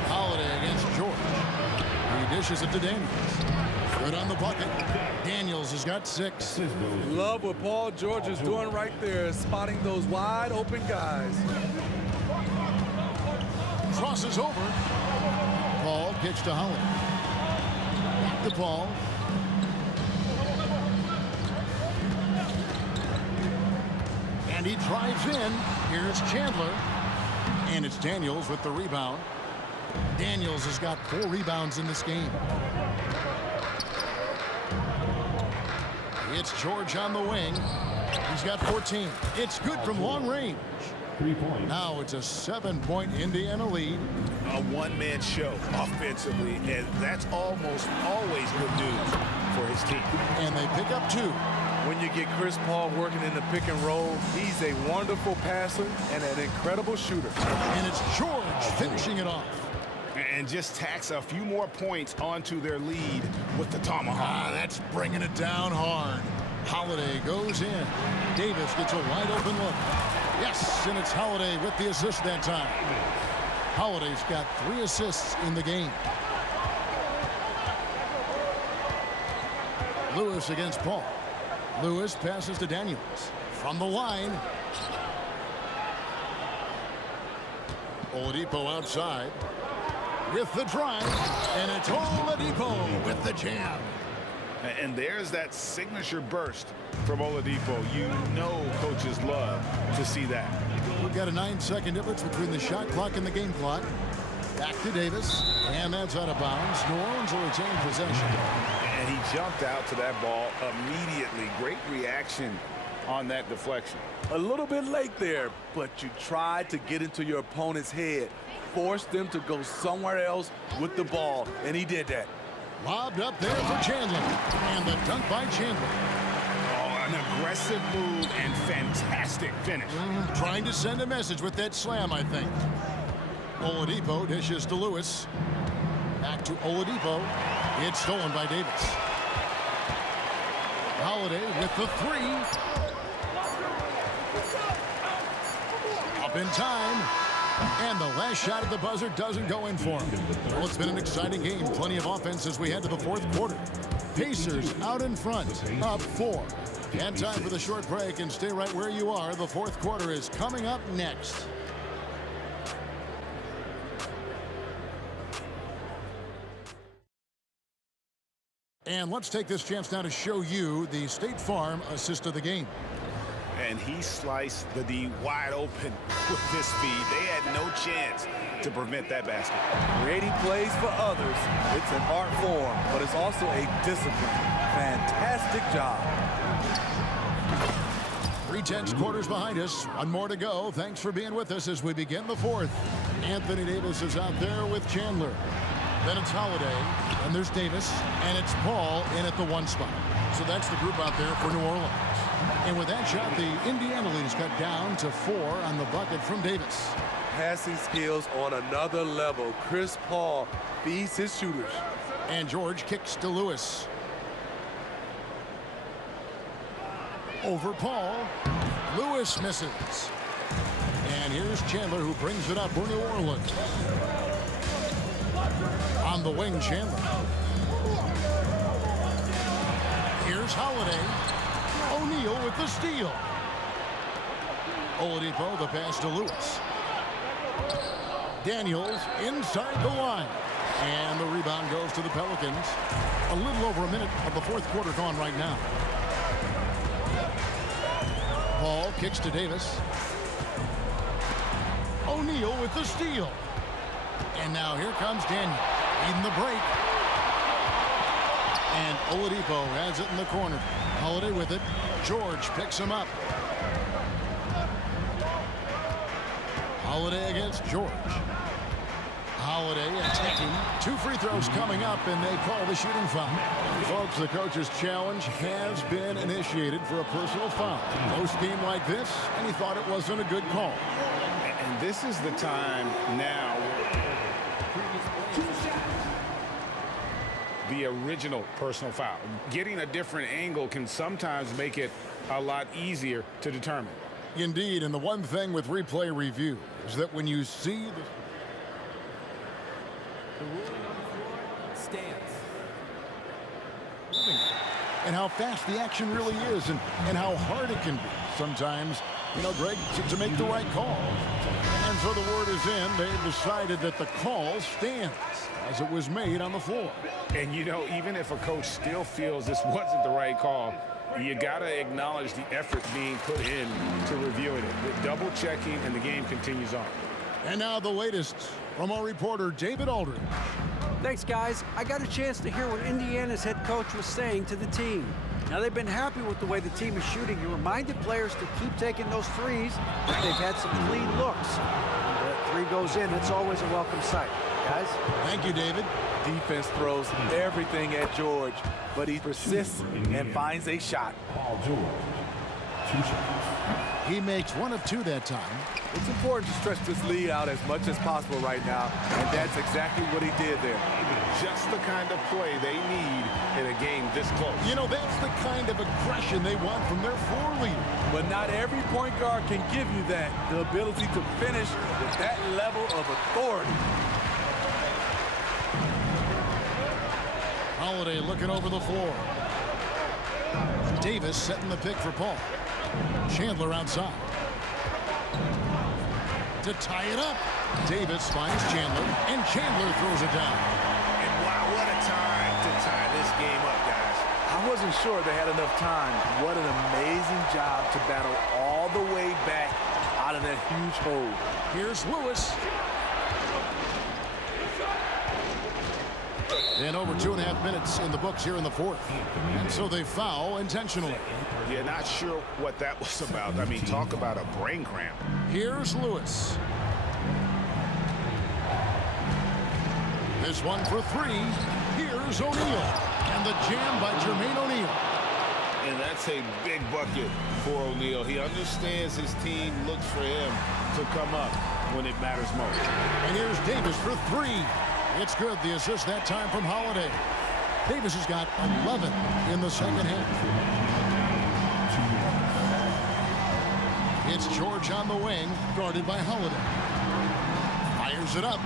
Holiday against George. He dishes it to Daniels. Good on the bucket. Daniels has got 6. Love what Paul George is doing right there, spotting those wide open guys. Crosses over. Paul pitch to Holiday. Back to Paul. And he drives in. Here's Chandler. And it's Daniels with the rebound. Daniels has got 4 rebounds in this game. It's George on the wing. He's got 14. It's good from long range. 3 points. Now it's a 7-point Indiana lead. A one-man show offensively, and that's almost always good news for his team. And they pick up 2. When you get Chris Paul working in the pick and roll, he's a wonderful passer and an incredible shooter. And it's George finishing it off. And just tacks a few more points onto their lead with the tomahawk. That's bringing it down hard. Holiday goes in. Davis gets a wide open look. Yes, and it's Holiday with the assist that time. Holiday's got 3 assists in the game. Lewis against Paul. Lewis passes to Daniels. From the line. Oladipo outside. With the drive. And it's Oladipo with the jam. And there's that signature burst from Oladipo. You know coaches love to see that. We've got a 9-second difference between the shot clock and the game clock. Back to Davis. And that's out of bounds. New Orleans will retain possession. And he jumped out to that ball immediately. Great reaction on that deflection. A little bit late there, but you tried to get into your opponent's head. Force them to go somewhere else with the ball, and he did that. Lobbed up there for Chandler. And the dunk by Chandler. Oh, An aggressive move and fantastic finish. Trying to send a message with that slam, I think. Oladipo dishes to Lewis. Back to Oladipo. It's stolen by Davis. Holiday with the three. Up in time. And the last shot at the buzzer doesn't go in for him. Well, it's been an exciting game. Plenty of offense as we head to the fourth quarter. Pacers out in front, up 4. And time for the short break, and stay right where you are. The fourth quarter is coming up next. And let's take this chance now to show you the State Farm assist of the game. And he sliced the D wide open with this feed. They had no chance to prevent that basket. Creating plays for others, it's an art form, but it's also a discipline. Fantastic job. 3/10 quarters behind us. One more to go. Thanks for being with us as we begin the fourth. Anthony Davis is out there with Chandler. Then it's Holiday, and there's Davis, and it's Paul in at the 1 spot. So that's the group out there for New Orleans. And with that shot, the Indiana lead is cut down to 4 on the bucket from Davis. Passing skills on another level. Chris Paul feeds his shooters. And George kicks to Lewis. Over Paul. Lewis misses. And here's Chandler, who brings it up for New Orleans. On the wing, Chandler. Here's Holiday. O'Neal with the steal. Oladipo, the pass to Lewis. Daniels inside the line. And the rebound goes to the Pelicans. A little over a minute of the fourth quarter gone right now. Paul kicks to Davis. O'Neal with the steal. And now here comes Daniel. Leading the break. And Oladipo has it in the corner. Holiday with it. George picks him up. Holiday against George. Holiday attacking. 2 free throws coming up, and they call the shooting foul. Folks, the coach's challenge has been initiated for a personal foul. Post game like this, and he thought it wasn't a good call. And this is the time now. The original personal foul. Getting a different angle can sometimes make it a lot easier to determine. Indeed, and the one thing with replay review is that when you see the ruling on the floor stands. And how fast the action really is, and how hard it can be sometimes, you know, Greg, to make the right call. And so the word is in. They've decided that the call stands as it was made on the floor. And, you know, even if a coach still feels this wasn't the right call, you got to acknowledge the effort being put in to reviewing it. The double checking, and the game continues on. And now the latest from our reporter, David Aldridge. Thanks, guys. I got a chance to hear what Indiana's head coach was saying to the team. Now, they've been happy with the way the team is shooting. He reminded players to keep taking those threes, but they've had some clean looks. When that 3 goes in, it's always a welcome sight. Guys? Thank you, David. Defense throws everything at George, but he persists and finds a shot. Paul George, 2 shots. He makes 1 of 2 that time. It's important to stretch this lead out as much as possible right now, and that's exactly what he did there. Just the kind of play they need in a game this close. You know, that's the kind of aggression they want from their floor leader. But not every point guard can give you that, the ability to finish with that level of authority. Holiday looking over the floor. Davis setting the pick for Paul. Chandler outside. To tie it up. Davis finds Chandler, and Chandler throws it down. And wow, what a time to tie this game up, guys. I wasn't sure they had enough time. What an amazing job to battle all the way back out of that huge hole. Here's Lewis. And over 2.5 minutes in the books here in the fourth. And so they foul intentionally. Yeah, not sure what that was about. I mean, talk about a brain cramp. Here's Lewis. This one for 3. Here's O'Neal. And the jam by Jermaine O'Neal. And that's a big bucket for O'Neal. He understands his team looks for him to come up when it matters most. And here's Davis for three. It's good. The assist that time from Holiday. Davis has got 11 in the second half. It's George on the wing, guarded by Holiday. Fires it up.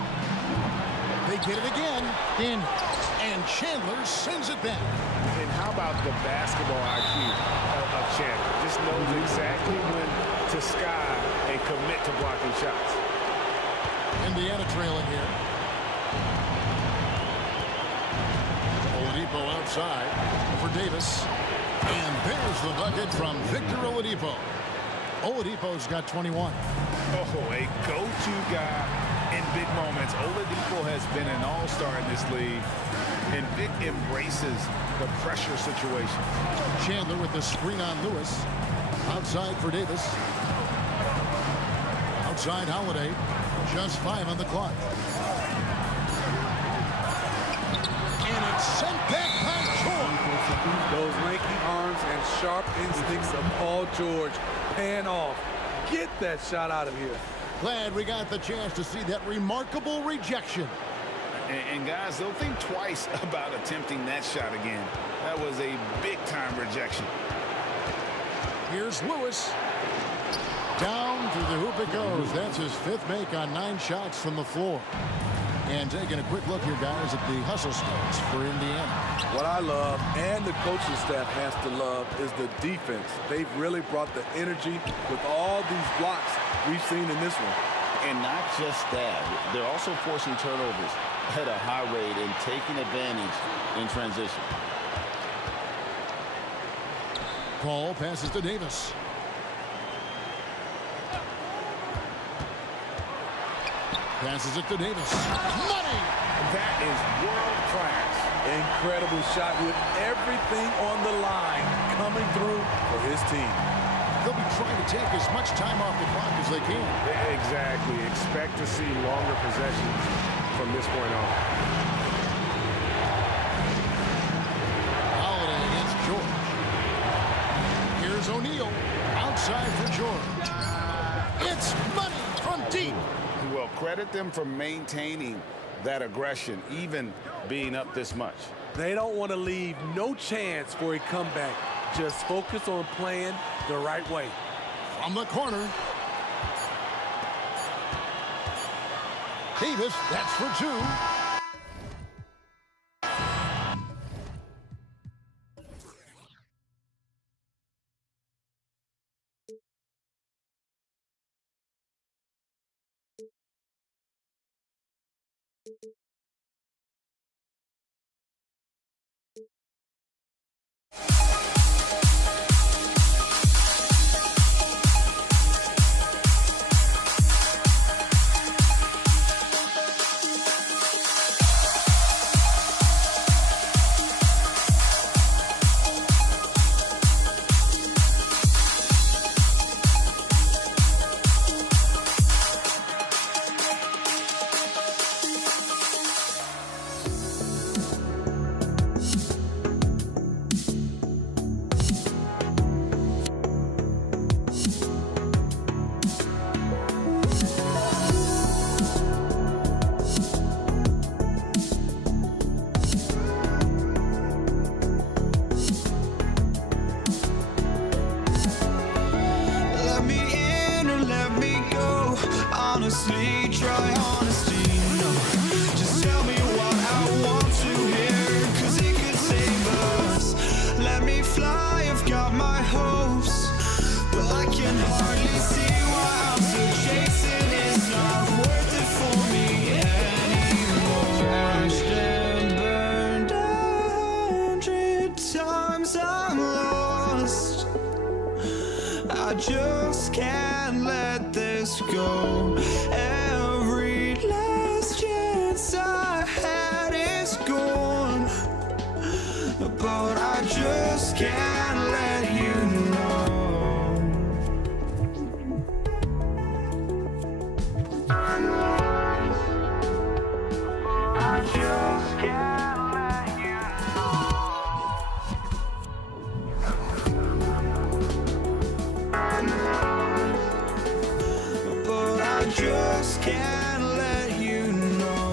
They get it again. And Chandler sends it back. And how about the basketball IQ of Chandler? Just knows exactly when to sky and commit to blocking shots. Indiana trailing here. Oladipo outside for Davis. And there's the bucket from Victor Oladipo. Oladipo's got 21. Oh, a go-to guy in big moments. Oladipo has been an all-star in this league, and Vic embraces the pressure situation. Chandler with the screen on Lewis. Outside for Davis. Outside Holiday. Just 5 on the clock. And it's sent back by George. Those lanky arms and sharp instincts of Paul George paying off. Get that shot out of here. Glad we got the chance to see that remarkable rejection. And guys, they'll think twice about attempting that shot again. That was a big-time rejection. Here's Lewis. Down through the hoop it goes. That's his 5th make on 9 shots from the floor. And taking a quick look here, guys, at the hustle stats for Indiana. What I love, and the coaching staff has to love, is the defense. They've really brought the energy with all these blocks we've seen in this one. And not just that, they're also forcing turnovers at a high rate and taking advantage in transition. Paul passes to Davis. Passes it to Davis. Money! That is world class. Incredible shot with everything on the line coming through for his team. They'll be trying to take as much time off the clock as they can. Exactly. Expect to see longer possessions from this point on. Holiday against George. Here's O'Neal. Outside for George. It's money from deep. Well, credit them for maintaining that aggression, even being up this much. They don't want to leave no chance for a comeback. Just focus on playing the right way. From the corner. Davis, that's for 2. Honestly, try honesty, no. Just tell me what I want to hear, 'cause it could save us. Let me fly, I've got my hopes, but I can hardly see why I'm still chasing. It's not worth it for me anymore. Crashed and burned 100 times, I'm lost. I just can't let this go. Every last chance I had is gone, but I just can't let you know. I just can't let you know. just can't let you know.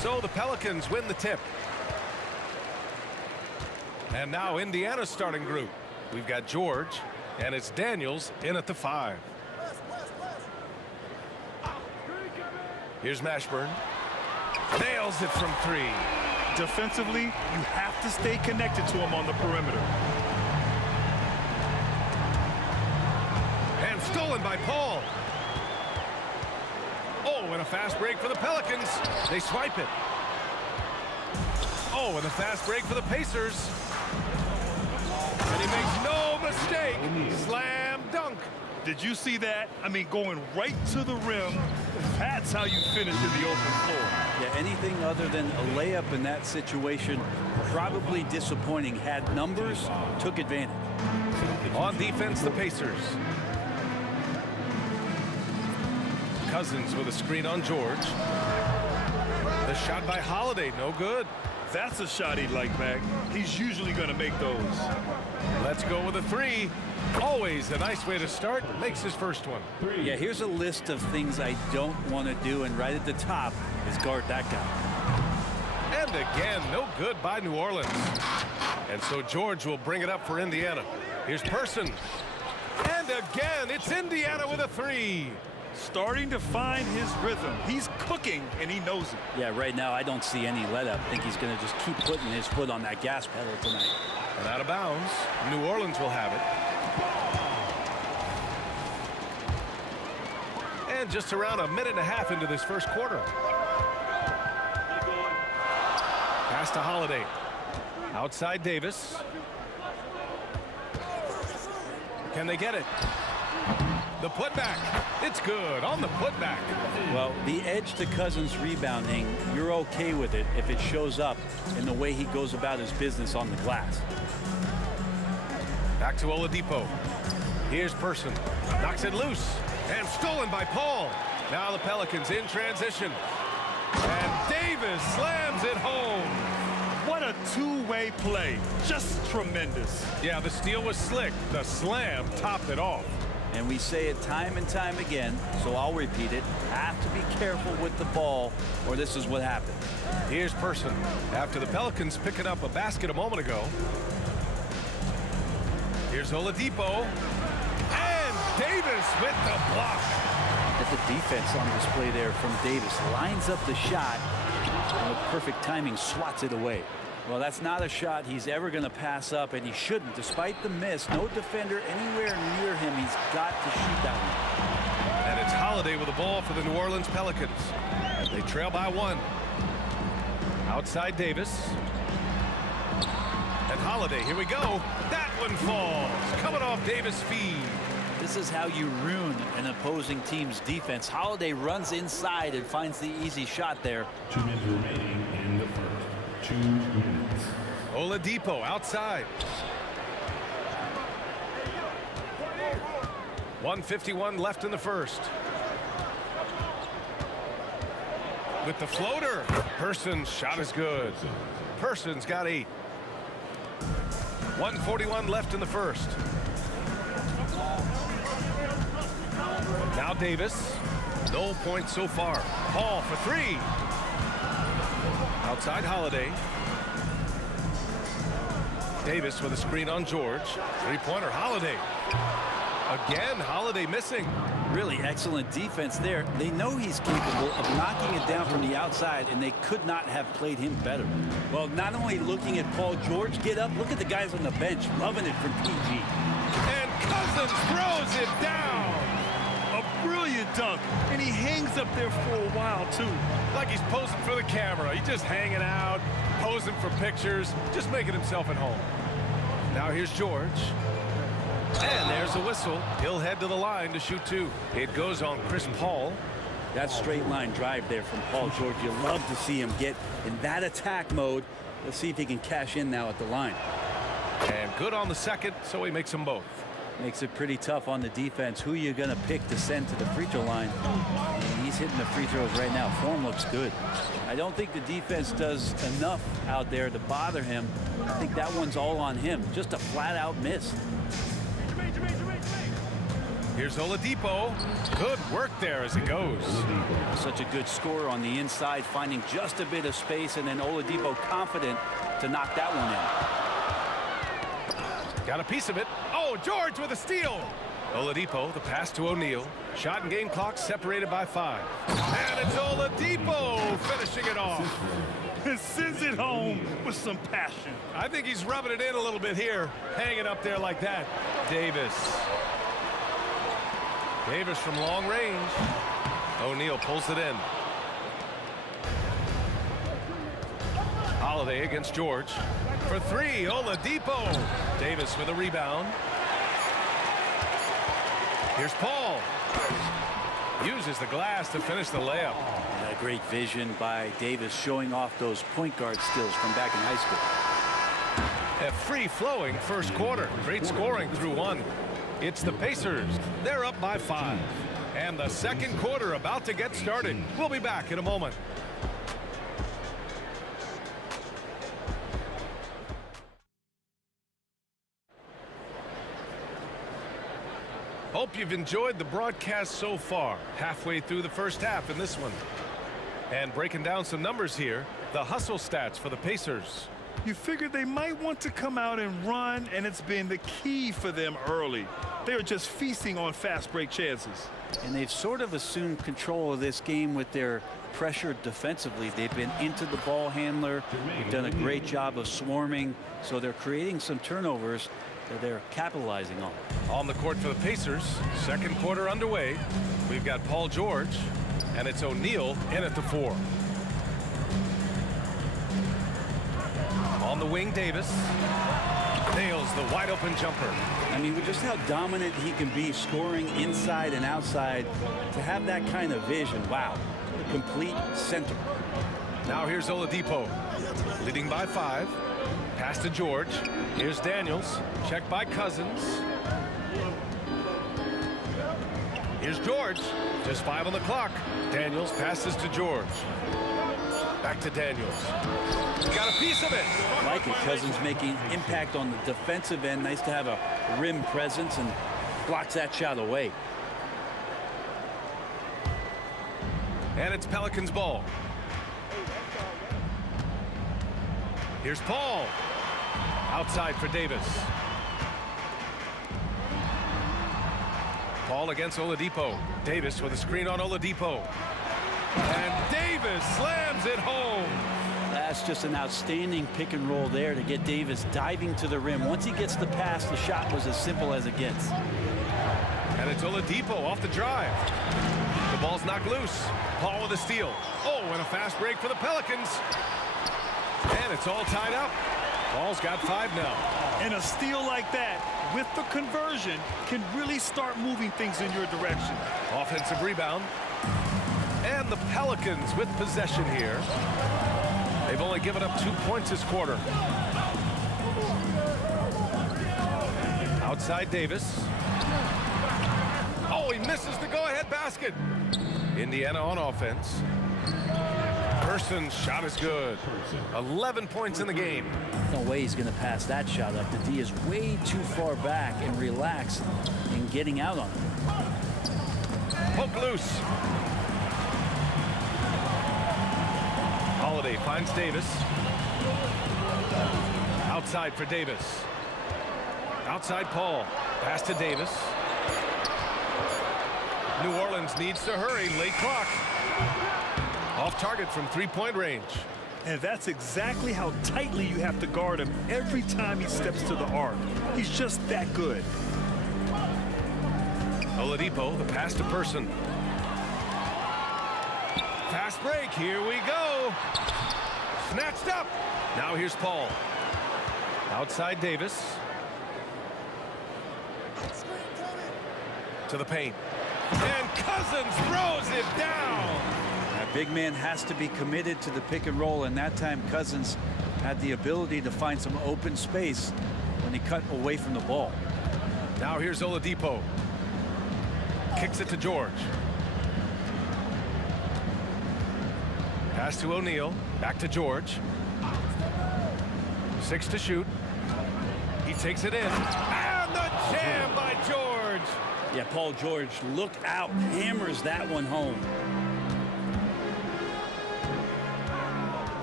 So the Pelicans win the tip. And now Indiana's starting group. We've got George, and it's Daniels in at the 5. Here's Mashburn. Nails it from 3. Defensively, you have to stay connected to him on the perimeter. And stolen by Paul. Oh, and a fast break for the Pelicans. They swipe it. Oh, and a fast break for the Pacers. And he makes no mistake. Slam dunk. Did you see that? I mean, going right to the rim. That's how you finish in the open floor. Yeah, anything other than a layup in that situation, probably disappointing. Had numbers, took advantage. On defense, the Pacers. Cousins with a screen on George. The shot by Holiday, no good. That's a shot he'd like back. He's usually going to make those. Let's go with a 3. Always a nice way to start. Makes his first one. Yeah, here's a list of things I don't want to do, and right at the top is guard that guy. And again, no good by New Orleans. And so George will bring it up for Indiana. Here's Person. And again, it's Indiana with a 3. Starting to find his rhythm. He's cooking, and he knows it. Yeah, right now I don't see any let up. I think he's going to just keep putting his foot on that gas pedal tonight. And out of bounds. New Orleans will have it. And just around a minute and a half into this first quarter. Pass to Holiday. Outside Davis. Can they get it? The putback. It's good on the putback. Well, the edge to Cousins rebounding, you're okay with it if it shows up in the way he goes about his business on the glass. Back to Oladipo. Here's Person. Knocks it loose. And stolen by Paul. Now the Pelicans in transition. And Davis slams it home. What a two-way play. Just tremendous. Yeah, the steal was slick. The slam topped it off. And we say it time and time again, so I'll repeat it. Have to be careful with the ball, or this is what happens. Here's Person. After the Pelicans picking up a basket a moment ago. Here's Oladipo. And Davis with the block. At the defense on display there from Davis. Lines up the shot. And with perfect timing, swats it away. Well, that's not a shot he's ever going to pass up, and he shouldn't. Despite the miss, no defender anywhere near him. He's got to shoot that one. And it's Holiday with the ball for the New Orleans Pelicans. They trail by 1. Outside Davis. And Holiday, here we go. That one falls. Coming off Davis' feed. This is how you ruin an opposing team's defense. Holiday runs inside and finds the easy shot there. 2 minutes remaining in the first. 2 minutes. Oladipo outside. 1:51 left in the first. With the floater. Person's shot is good. Person's got 8. 1:41 left in the first. Now Davis. No points so far. Paul for 3. Outside Holiday. Davis with a screen on George. 3-pointer Holiday. Again, Holiday missing. Really excellent defense there. They know he's capable of knocking it down from the outside, and they could not have played him better. Well, not only looking at Paul George get up, look at the guys on the bench loving it from PG. And Cousins throws it down. A brilliant dunk, and he hangs up there for a while, too. Like he's posing for the camera. He's just hanging out, posing for pictures, just making himself at home. Now here's George. And there's the whistle. He'll head to the line to shoot 2. It goes on Chris Paul. That straight line drive there from Paul George. You love to see him get in that attack mode. Let's see if he can cash in now at the line. And good on the second, so he makes them both. Makes it pretty tough on the defense. Who you going to pick to send to the free throw line? And he's hitting the free throws right now. Form looks good. I don't think the defense does enough out there to bother him. I think that one's all on him. Just a flat-out miss. Here's Oladipo. Good work there as it goes. Such a good scorer on the inside, finding just a bit of space, and then Oladipo confident to knock that one in. Got a piece of it. Oh, George with a steal. Oladipo, the pass to O'Neal. Shot and game clock separated by 5. And it's Oladipo finishing it off. And sends it home with some passion. I think he's rubbing it in a little bit here. Hanging up there like that. Davis. Davis from long range. O'Neal pulls it in. Holiday against George. For 3, Oladipo. Davis with a rebound. Here's Paul. Uses the glass to finish the layup. And a great vision by Davis, showing off those point guard skills from back in high school. A free-flowing first quarter. Great scoring through 1. It's the Pacers. They're up by 5. And the second quarter about to get started. We'll be back in a moment. Hope you've enjoyed the broadcast so far. Halfway through the first half in this one. And breaking down some numbers here, the hustle stats for the Pacers. You figured they might want to come out and run, and it's been the key for them early. They are just feasting on fast break chances. And they've sort of assumed control of this game with their pressure defensively. They've been into the ball handler. They've done a great job of swarming. So they're creating some turnovers that they're capitalizing on. On the court for the Pacers, second quarter underway. We've got Paul George, and it's O'Neal in at the 4. On the wing, Davis nails the wide open jumper. I mean, with just how dominant he can be scoring inside and outside, to have that kind of vision, wow, a complete center. Now here's Oladipo, leading by 5. Pass to George. Here's Daniels, checked by Cousins. Here's George, just 5 on the clock. Daniels passes to George. Back to Daniels. Got a piece of it. Like it, Cousins making impact on the defensive end. Nice to have a rim presence, and blocks that shot away. And it's Pelicans ball. Here's Paul. Outside for Davis. Paul against Oladipo. Davis with a screen on Oladipo. And Davis slams it home. Last that's just an outstanding pick and roll there to get Davis diving to the rim. Once he gets the pass, the shot was as simple as it gets. And it's Oladipo off the drive. The ball's knocked loose. Paul with a steal. Oh, and a fast break for the Pelicans. And it's all tied up. Paul's got 5 now. And a steal like that with the conversion can really start moving things in your direction. Offensive rebound. And the Pelicans with possession here. They've only given up 2 points this quarter. Outside Davis. Oh, he misses the go-ahead basket. Indiana on offense. Person's shot is good. 11 points in the game. No way he's going to pass that shot up. The D is way too far back and relaxed in getting out on it. Poke loose. Holiday finds Davis. Outside for Davis. Outside Paul. Pass to Davis. New Orleans needs to hurry. Late clock. Off target from 3-point range. And that's exactly how tightly you have to guard him every time he steps to the arc. He's just that good. Oladipo, the pass to Person. Fast break. Here we go. Snatched up. Now here's Paul. Outside Davis. To the paint. And Cousins throws it down. That big man has to be committed to the pick and roll, and that time Cousins had the ability to find some open space when he cut away from the ball. Now here's Oladipo. Kicks it to George. Pass to O'Neal. Back to George. 6 to shoot. He takes it in. And the jam by George. Yeah, Paul George, look out, hammers that one home.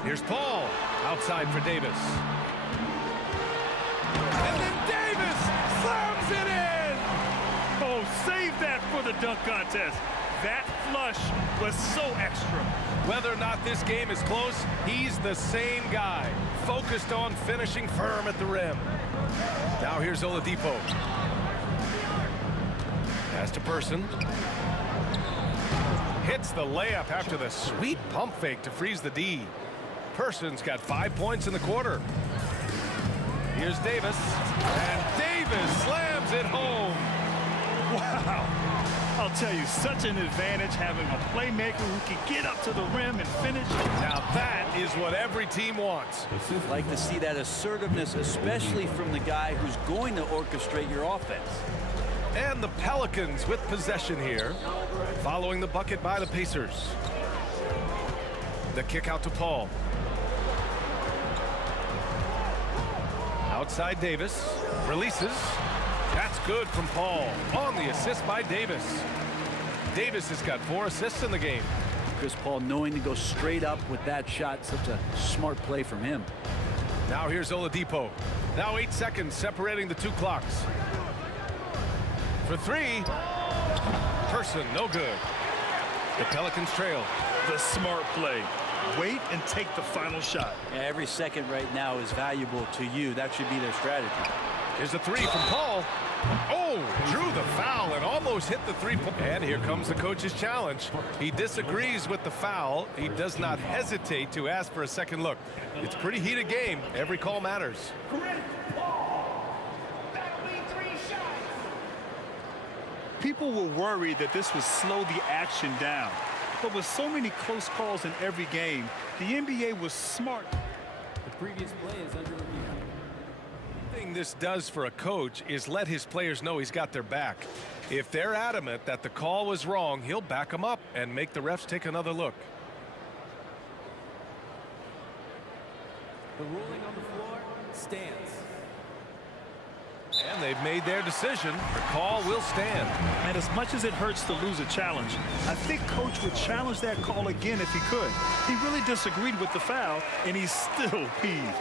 Here's Paul. Outside for Davis. And then Davis slams it in. Oh, save that for the dunk contest. That flush was so extra. Whether or not this game is close, he's the same guy. Focused on finishing firm at the rim. Now here's Oladipo. Pass to Person. Hits the layup after the sweet pump fake to freeze the D. Person's got 5 points in the quarter. Here's Davis. And Davis slams it home. Wow. I'll tell you, such an advantage having a playmaker who can get up to the rim and finish. Now that is what every team wants. Like to see that assertiveness, especially from the guy who's going to orchestrate your offense. And the Pelicans with possession here, following the bucket by the Pacers. The kick out to Paul. Outside Davis, releases. That's good from Paul. On the assist by Davis. Davis has got 4 assists in the game. Chris Paul knowing to go straight up with that shot, such a smart play from him. Now here's Oladipo. Now 8 seconds separating the 2 clocks. For 3. Person, no good. The Pelicans trail. The smart play. Wait and take the final shot. Yeah, every second right now is valuable to you. That should be their strategy. Here's a 3 from Paul. Oh, drew the foul and almost hit the 3-point. And here comes the coach's challenge. He disagrees with the foul. He does not hesitate to ask for a second look. It's a pretty heated game. Every call matters. People were worried that this would slow the action down. But with so many close calls in every game, the NBA was smart. The previous play is under review. The thing this does for a coach is let his players know he's got their back. If they're adamant that the call was wrong, he'll back them up and make the refs take another look. The ruling on the floor stands. And they've made their decision. The call will stand. And as much as it hurts to lose a challenge, I think Coach would challenge that call again if he could. He really disagreed with the foul, and he's still peeved.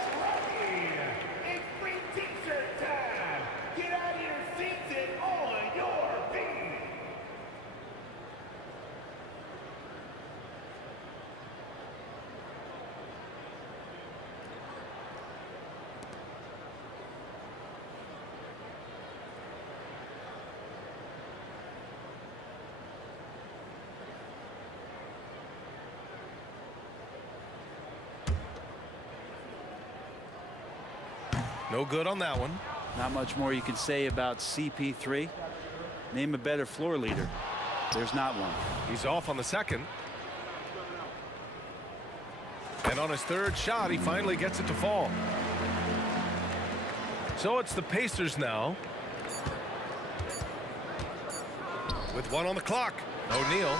No good on that one. Not much more you can say about CP3. Name a better floor leader. There's not one. He's off on the second. And on his third shot, he finally gets it to fall. So it's the Pacers now. With 1 on the clock. O'Neal,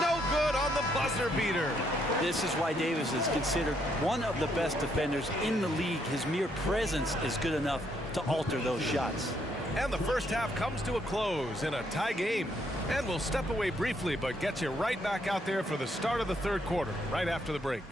no good on the buzzer beater. This is why Davis is considered one of the best defenders in the league. His mere presence is good enough to alter those shots. And the first half comes to a close in a tie game. And we'll step away briefly, but get you right back out there for the start of the third quarter, right after the break.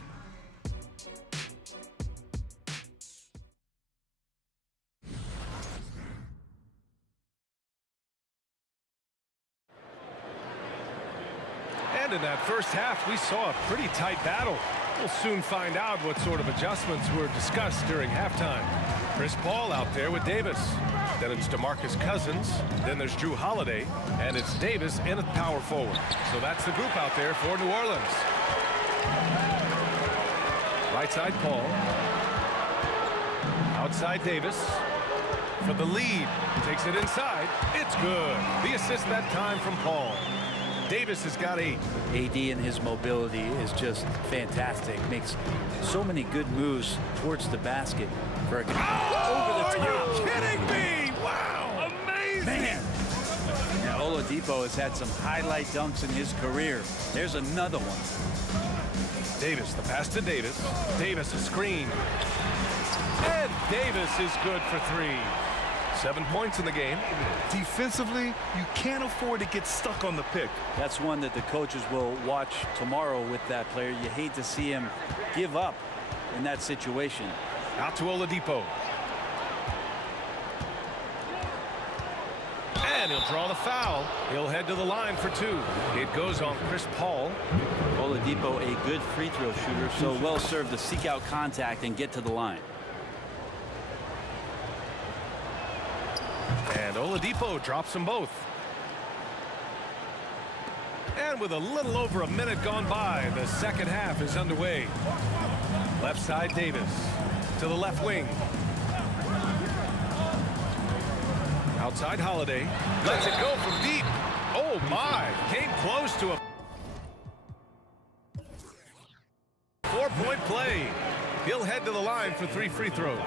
And in that first half, we saw a pretty tight battle. We'll soon find out what sort of adjustments were discussed during halftime. Chris Paul out there with Davis. Then it's DeMarcus Cousins. Then there's Drew Holiday. And it's Davis in at power forward. So that's the group out there for New Orleans. Right side Paul. Outside Davis. For the lead. Takes it inside. It's good. The assist that time from Paul. Davis has got 8. AD and his mobility is just fantastic. Makes so many good moves towards the basket. For a over the top. Are you kidding me? Wow, amazing. Man. Now, Oladipo has had some highlight dunks in his career. There's another one. Davis, the pass to Davis. Davis a screen. And Davis is good for 3. 7 points in the game. Defensively, you can't afford to get stuck on the pick. That's one that the coaches will watch tomorrow with that player. You hate to see him give up in that situation. Out to Oladipo. And he'll draw the foul. He'll head to the line for 2. It goes on Chris Paul. Oladipo, a good free throw shooter, so well served to seek out contact and get to the line. And Oladipo drops them both. And with a little over a minute gone by, the second half is underway. Left side Davis to the left wing. Outside Holiday. Lets it go from deep. Oh my, came close to a 4-point play. He'll head to the line for 3 free throws.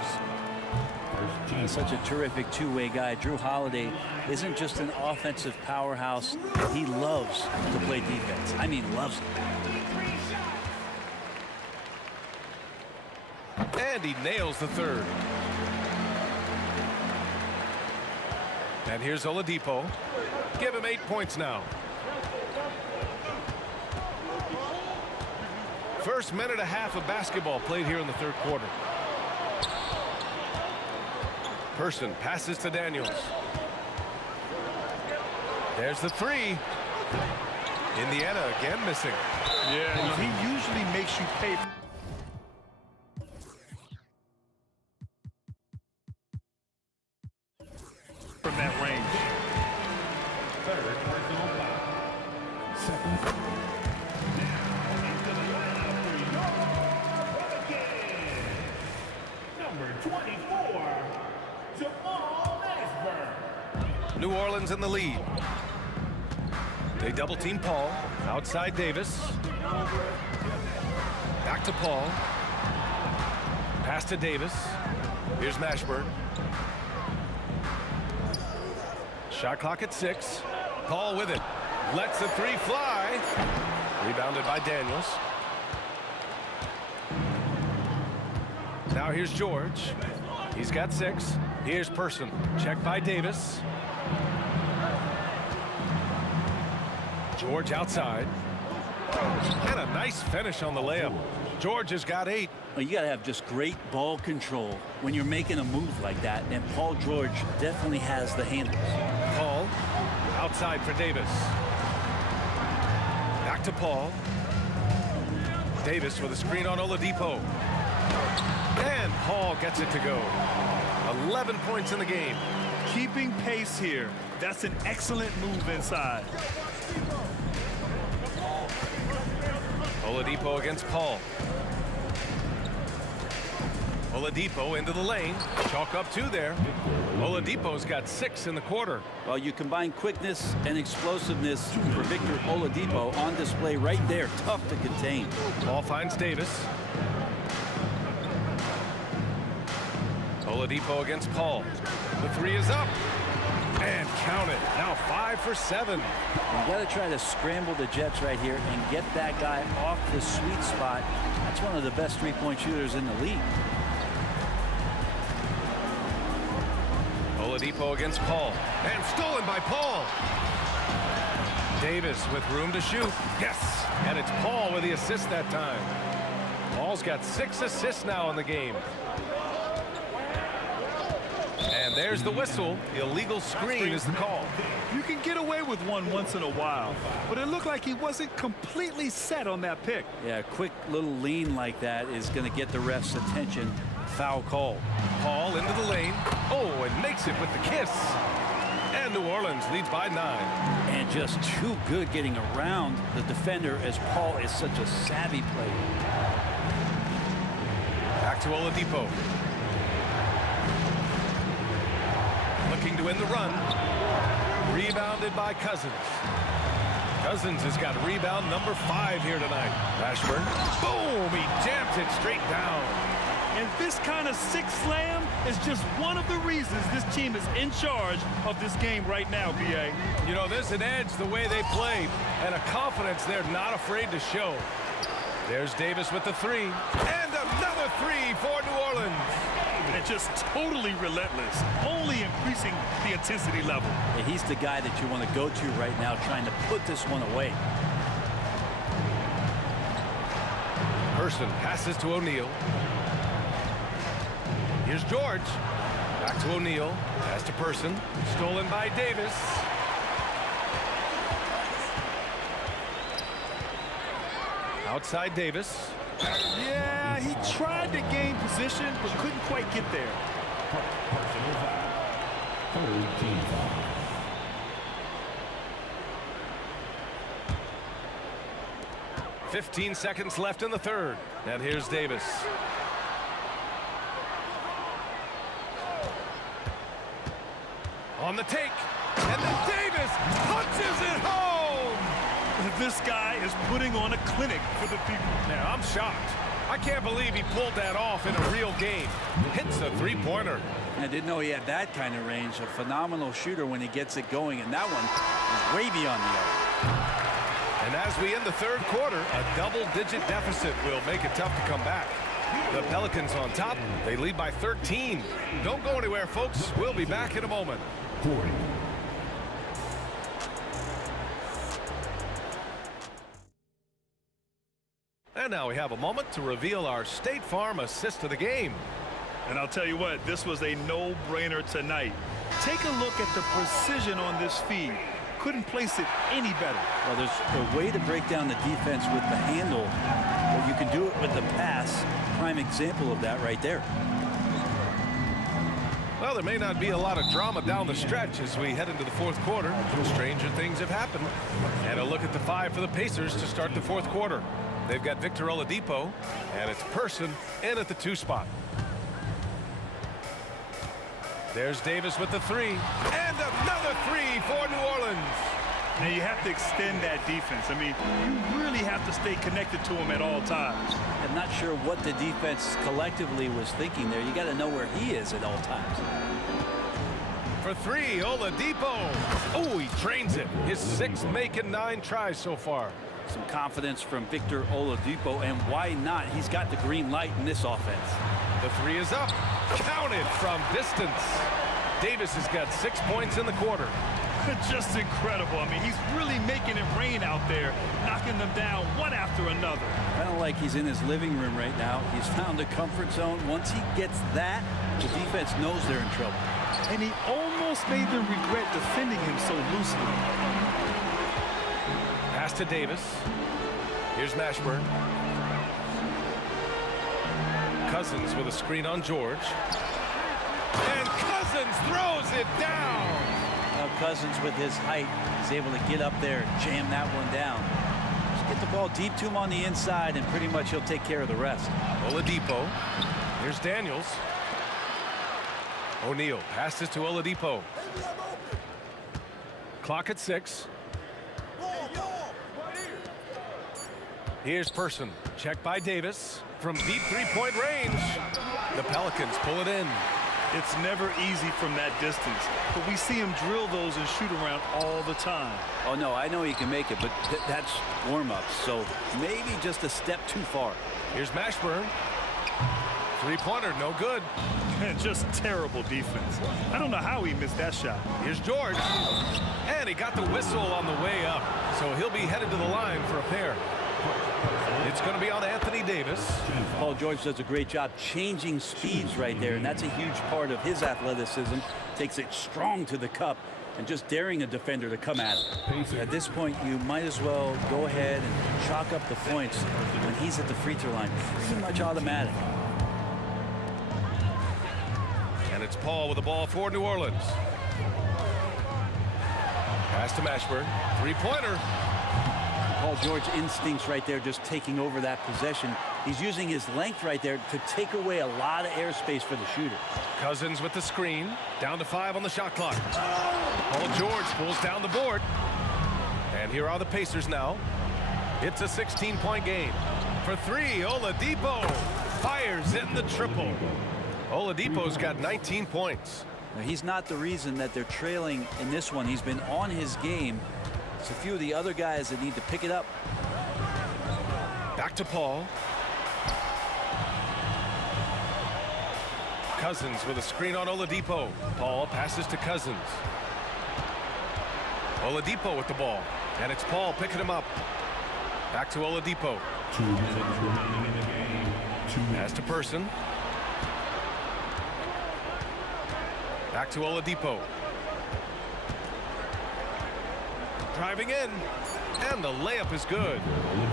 He's such a terrific two-way guy. Drew Holiday isn't just an offensive powerhouse. He loves to play defense. I mean, loves it. And he nails the third. And here's Oladipo. Give him 8 points now. First minute and a half of basketball played here in the third quarter. Person passes to Daniels. There's the 3. Indiana again missing. Yeah, he usually makes you pay from that range. Third personal foul. Second. Number 24. New Orleans in the lead. They double team Paul. Outside Davis. Back to Paul. Pass to Davis. Here's Mashburn. Shot clock at 6. Paul with it. Lets the 3 fly. Rebounded by Daniels. Now here's George. He's got 6. Here's Person. Checked by Davis. George outside. And a nice finish on the layup. George has got 8. Well, you got to have just great ball control when you're making a move like that. And Paul George definitely has the handles. Paul outside for Davis. Back to Paul. Davis with a screen on Oladipo. And Paul gets it to go. 11 points in the game. Keeping pace here. That's an excellent move inside. Oladipo against Paul. Oladipo into the lane. Chalk up 2 there. Oladipo's got 6 in the quarter. Well, you combine quickness and explosiveness for Victor Oladipo on display right there. Tough to contain. Ball finds Davis. Oladipo against Paul. The 3 is up. And count it. Now 5 for 7. You got to try to scramble the Jets right here and get that guy off the sweet spot. That's one of the best three-point shooters in the league. Oladipo against Paul. And stolen by Paul. Davis with room to shoot. Yes. And it's Paul with the assist that time. Paul's got 6 assists now in the game. And there's the whistle. Illegal screen is the call. You can get away with one once in a while, but it looked like he wasn't completely set on that pick. Yeah, a quick little lean like that is going to get the ref's attention. Foul call. Paul into the lane. Oh, and makes it with the kiss. And New Orleans leads by 9. And just too good getting around the defender, as Paul is such a savvy player. Back to Oladipo. Looking to win the run. Rebounded by Cousins. Cousins has got rebound number 5 here tonight. Ashburn. Boom! He jams it straight down. And this kind of sick slam is just one of the reasons this team is in charge of this game right now, B.A. You know, there's an edge the way they play and a confidence they're not afraid to show. There's Davis with the 3. And another 3 for New Orleans. And just totally relentless, only increasing the intensity level. Yeah, he's the guy that you want to go to right now, trying to put this one away. Person passes to O'Neal. Here's George. Back to O'Neal. Pass to Person. Stolen by Davis. Outside Davis. Yeah, he tried to gain position, but couldn't quite get there. 15 seconds left in the 3rd. And here's Davis. On the take. And then Davis punches it home. This guy is putting on a clinic for the people. Now, I'm shocked. I can't believe he pulled that off in a real game. Hits a 3-pointer. I didn't know he had that kind of range. A phenomenal shooter when he gets it going, and that one is way beyond the arc. And as we end the 3rd quarter, a double-digit deficit will make it tough to come back. The Pelicans on top. They lead by 13. Don't go anywhere, folks. We'll be back in a moment. 40. And now we have a moment to reveal our State Farm assist of the game. And I'll tell you what, this was a no-brainer tonight. Take a look at the precision on this feed. Couldn't place it any better. Well, there's a way to break down the defense with the handle, but you can do it with the pass. Prime example of that right there. Well, there may not be a lot of drama down the stretch as we head into the 4th quarter. Stranger things have happened. And a look at the 5 for the Pacers to start the 4th quarter. They've got Victor Oladipo, and it's Person in at the 2 spot. There's Davis with the 3. And another 3 for New Orleans. Now you have to extend that defense. I mean, you really have to stay connected to him at all times. I'm not sure what the defense collectively was thinking there. You got to know where he is at all times. For 3, Oladipo. Oh, he trains it. His 6th make and 9 tries so far. Some confidence from Victor Oladipo, and why not? He's got the green light in this offense. The 3 is up. Counted from distance. Davis has got 6 points in the quarter. Just incredible. I mean, he's really making it rain out there, knocking them down one after another. Kind of like he's in his living room right now. He's found a comfort zone. Once he gets that, the defense knows they're in trouble. And he almost made them regret defending him so loosely. Pass to Davis. Here's Mashburn. Cousins with a screen on George. And Cousins throws it down. Now Cousins with his height is able to get up there and jam that one down. Just get the ball deep to him on the inside and pretty much he'll take care of the rest. Oladipo. Here's Daniels. O'Neal passes to Oladipo. Clock at 6. Here's Person. Checked by Davis. From deep three-point range. The Pelicans pull it in. It's never easy from that distance, but we see him drill those and shoot around all the time. Oh, no, I know he can make it, but that's warm-up, so maybe just a step too far. Here's Mashburn. Three-pointer, no good. Just terrible defense. I don't know how he missed that shot. Here's George. And he got the whistle on the way up, so he'll be headed to the line for a pair. It's going to be on Anthony Davis. Paul George does a great job changing speeds right there, and that's a huge part of his athleticism. Takes it strong to the cup and just daring a defender to come at him. At this point, you might as well go ahead and chalk up the points when he's at the free throw line. Pretty much automatic. And it's Paul with the ball for New Orleans. Pass to Mashburn. Three-pointer. Paul George instincts right there, just taking over that possession. He's using his length right there to take away a lot of airspace for the shooter. Cousins with the screen. Down to 5 on the shot clock. Paul George pulls down the board. And here are the Pacers now. It's a 16-point game. For 3, Oladipo fires in the triple. Oladipo's got 19 points. Now, he's not the reason that they're trailing in this one. He's been on his game. It's a few of the other guys that need to pick it up. Back to Paul. Cousins with a screen on Oladipo. Paul passes to Cousins. Oladipo with the ball. And it's Paul picking him up. Back to Oladipo. 2 minutes remaining in the game. 2 minutes. Pass to Person. Back to Oladipo. Driving in. And the layup is good.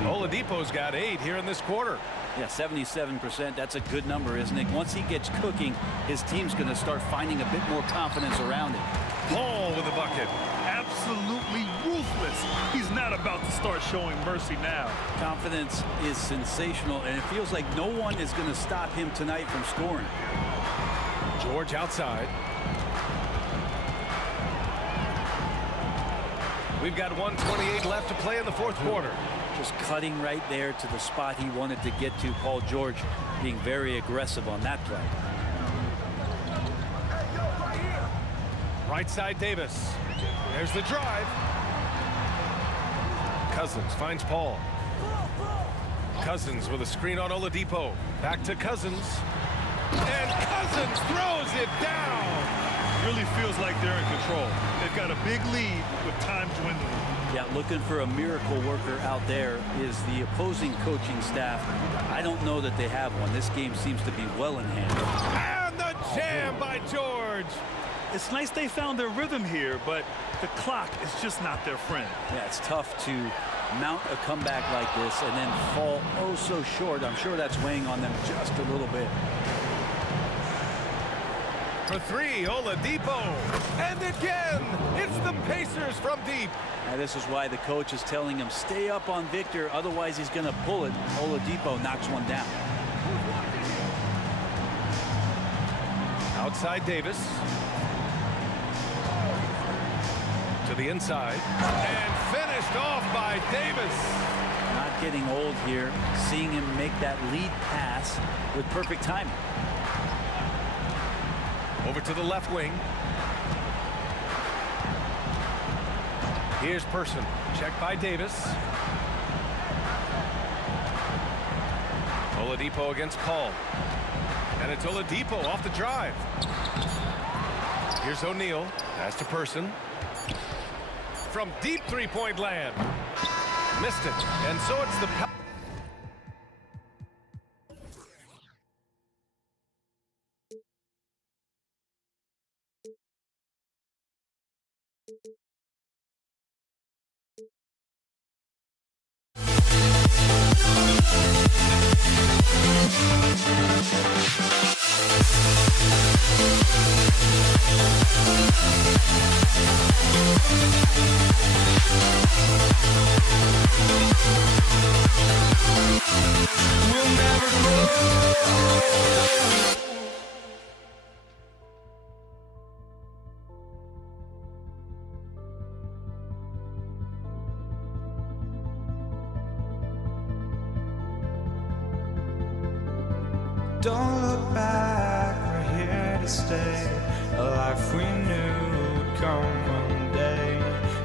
Oladipo's got 8 here in this quarter. Yeah, 77%. That's a good number, isn't it? Once he gets cooking, his team's going to start finding a bit more confidence around it. Paul with the bucket. Absolutely ruthless. He's not about to start showing mercy now. Confidence is sensational, and it feels like no one is going to stop him tonight from scoring. George outside. We've got 1:28 left to play in the fourth quarter. Just cutting right there to the spot he wanted to get to. Paul George being very aggressive on that play. Right side Davis. There's the drive. Cousins finds Paul. Cousins with a screen on Oladipo. Back to Cousins. And Cousins throws it down. Really feels like they're in control. They've got a big lead with time dwindling. Yeah, looking for a miracle worker out there is the opposing coaching staff. I don't know that they have one. This game seems to be well in hand. And the jam by George. It's nice they found their rhythm here, but the clock is just not their friend. Yeah, it's tough to mount a comeback like this and then fall oh so short. I'm sure that's weighing on them just a little bit. For 3, Oladipo. And again, it's the Pacers from deep. Now, this is why the coach is telling him stay up on Victor, otherwise he's going to pull it. Oladipo knocks one down. Outside Davis. To the inside. And finished off by Davis. Not getting old here. Seeing him make that lead pass with perfect timing. Over to the left wing. Here's Person. Checked by Davis. Oladipo against Paul. And it's Oladipo off the drive. Here's O'Neal. Pass to Person. From deep three-point land. Missed it. And so it's the... We'll never grow. Don't look back, we're here to stay. A life we knew would come one day.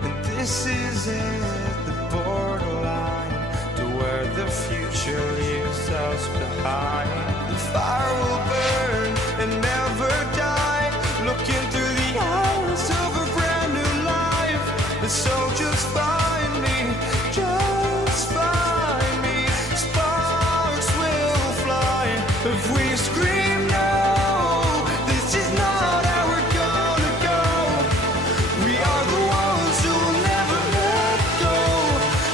And this is it, the borderline to where the future leaves us behind. The fire will burn and never die, looking through the eyes of a brand new life. And so just find me, just find me. Sparks will fly if we scream no. This is not how we're gonna go. We are the ones who will never let go.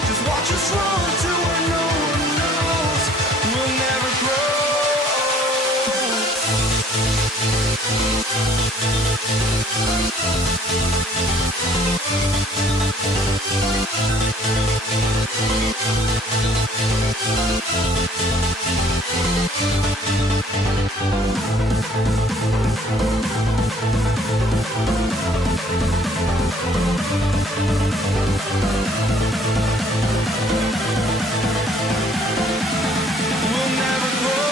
Just watch us run to where no one knows. We'll never grow. We'll never grow. We'll never grow.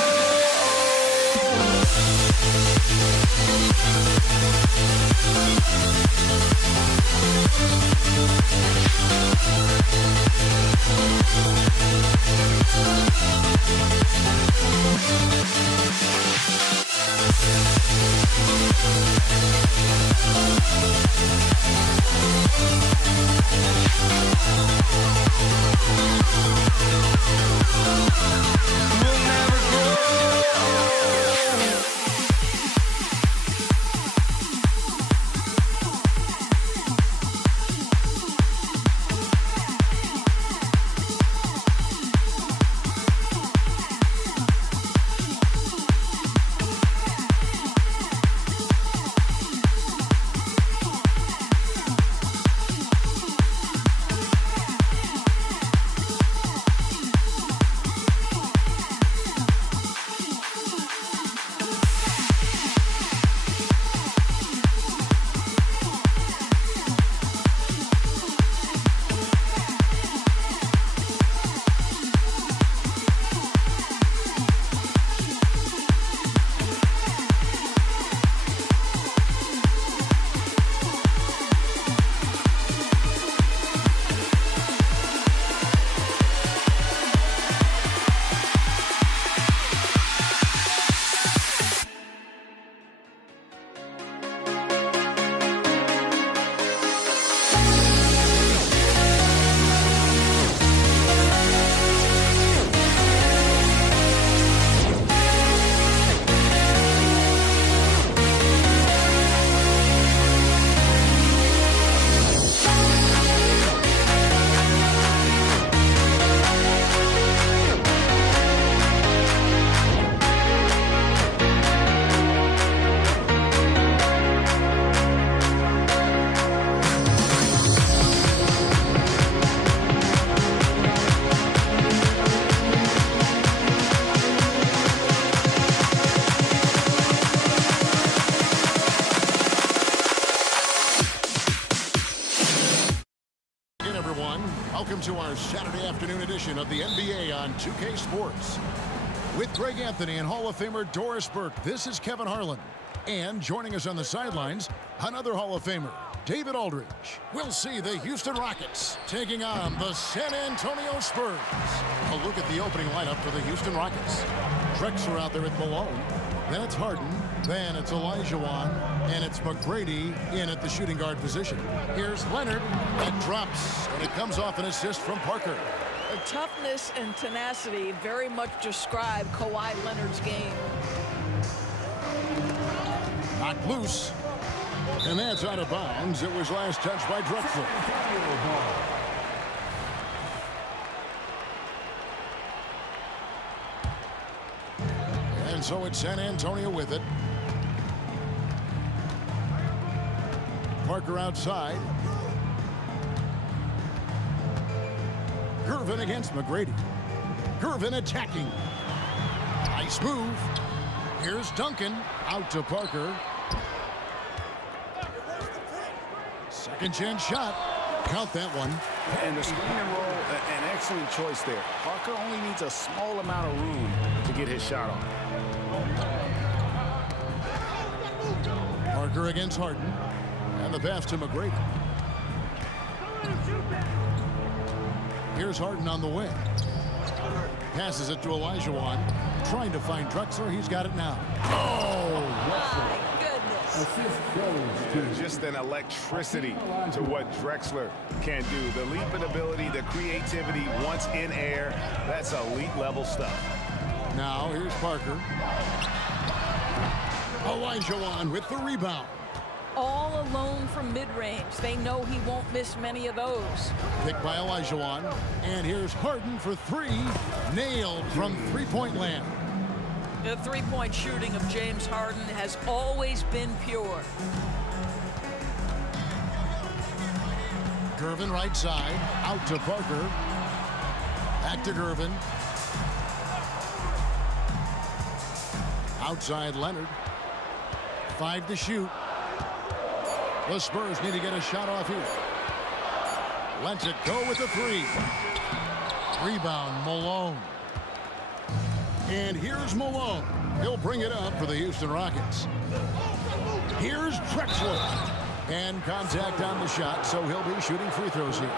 Welcome to our Saturday afternoon edition of the NBA on 2K Sports. With Greg Anthony and Hall of Famer Doris Burke, this is Kevin Harlan. And joining us on the sidelines, another Hall of Famer, David Aldridge. We'll see the Houston Rockets taking on the San Antonio Spurs. A look at the opening lineup for the Houston Rockets. Drexler out there at Malone. Then it's Harden. Then it's Olajuwon. And it's McGrady in at the shooting guard position. Here's Leonard. That drops. And it comes off an assist from Parker. The toughness and tenacity very much describe Kawhi Leonard's game. Knocked loose. And that's out of bounds. It was last touched by Drexler. And so it's San Antonio with it. Parker outside. Gervin against McGrady. Gervin attacking. Nice move. Here's Duncan. Out to Parker. Second chance shot. Count that one. And the screen and roll, an excellent choice there. Parker only needs a small amount of room to get his shot on. Parker against Harden. And the pass to McGrady. Here's Harden on the wing. Passes it to Olajuwon. Trying to find Drexler. He's got it now. Oh! My goodness. Just an electricity to what Drexler can do. The leaping ability, the creativity once in air, that's elite level stuff. Now here's Parker. Olajuwon with the rebound. All alone from mid-range. They know he won't miss many of those. Picked by Olajuwon. And here's Harden for three. Nailed from three-point land. The three-point shooting of James Harden has always been pure. Gervin right side. Out to Parker. Back to Gervin. Outside Leonard. 5 to shoot. The Spurs need to get a shot off here. Lets it go with the three. Rebound, Malone. And here's Malone. He'll bring it up for the Houston Rockets. Here's Drexler. And contact on the shot, so he'll be shooting free throws here.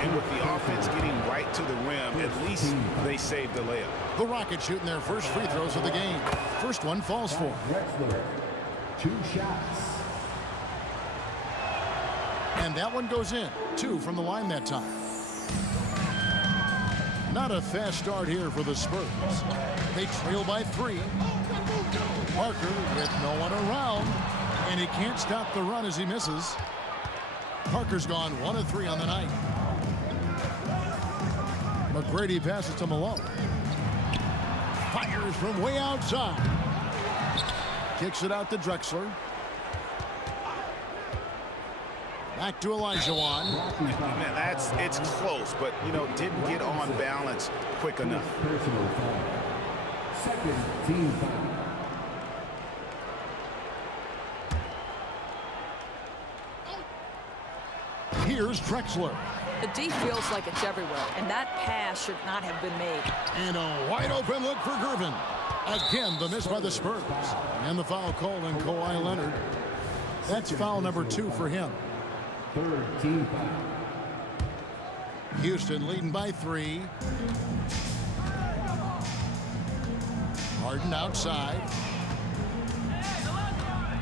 And with the offense getting right to the rim, at least they saved the layup. The Rockets shooting their first free throws of the game. First one falls for. Drexler, 2 shots. And that one goes in. 2 from the line that time. Not a fast start here for the Spurs. They trail by 3. Parker with no one around. And he can't stop the run as he misses. Parker's gone 1 of 3 on the night. McGrady passes to Malone. Fires from way outside. Kicks it out to Drexler. Back to Olajuwon. Man, it's close, but, didn't get on balance quick enough. Personal foul. Second team foul. Here's Drexler. The D feels like it's everywhere, and that pass should not have been made. And a wide open look for Gervin. Again, the miss by the Spurs. And the foul called on Kawhi Leonard. That's foul number 2 for him. Third team foul. Houston leading by 3. Harden outside.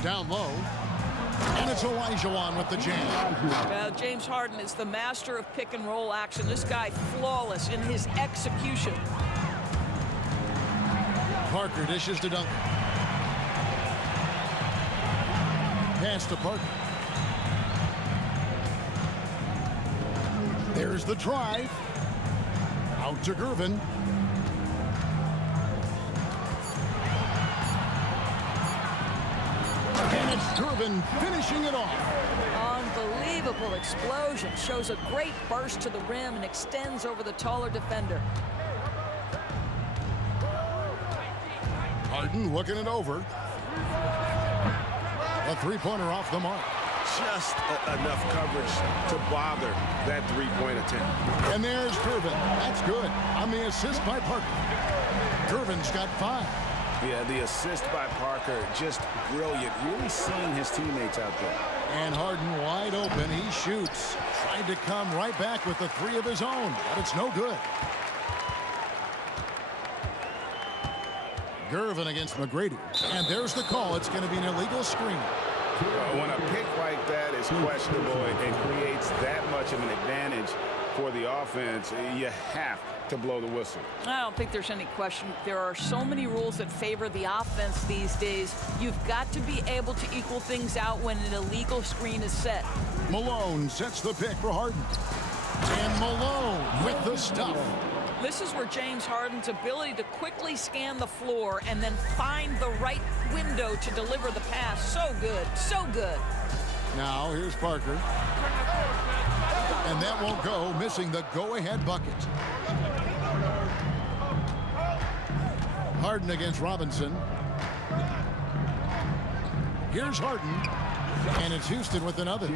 Down low. And it's Olajuwon with the jam. Well, James Harden is the master of pick and roll action. This guy flawless in his execution. Parker dishes to Duncan. Pass to Parker. There's the drive. Out to Gervin. And it's Gervin finishing it off. Unbelievable explosion. Shows a great burst to the rim and extends over the taller defender. Harden looking it over. A three-pointer off the mark. Just enough coverage to bother that three-point attempt. And there's Gervin. That's good. On the assist by Parker. Gervin's got 5. Yeah, the assist by Parker, just brilliant. Really seeing his teammates out there. And Harden wide open. He shoots. Tried to come right back with the 3 of his own, but it's no good. Gervin against McGrady. And there's the call. It's going to be an illegal screen. When a pick like that is questionable and creates that much of an advantage for the offense, you have to blow the whistle. I don't think there's any question. There are so many rules that favor the offense these days. You've got to be able to equal things out when an illegal screen is set. Malone sets the pick for Harden. And Malone with the stuff. This is where James Harden's ability to quickly scan the floor and then find the right window to deliver the pass. So good, so good. Now here's Parker. And that won't go, missing the go-ahead bucket. Harden against Robinson. Here's Harden. And it's Houston with another.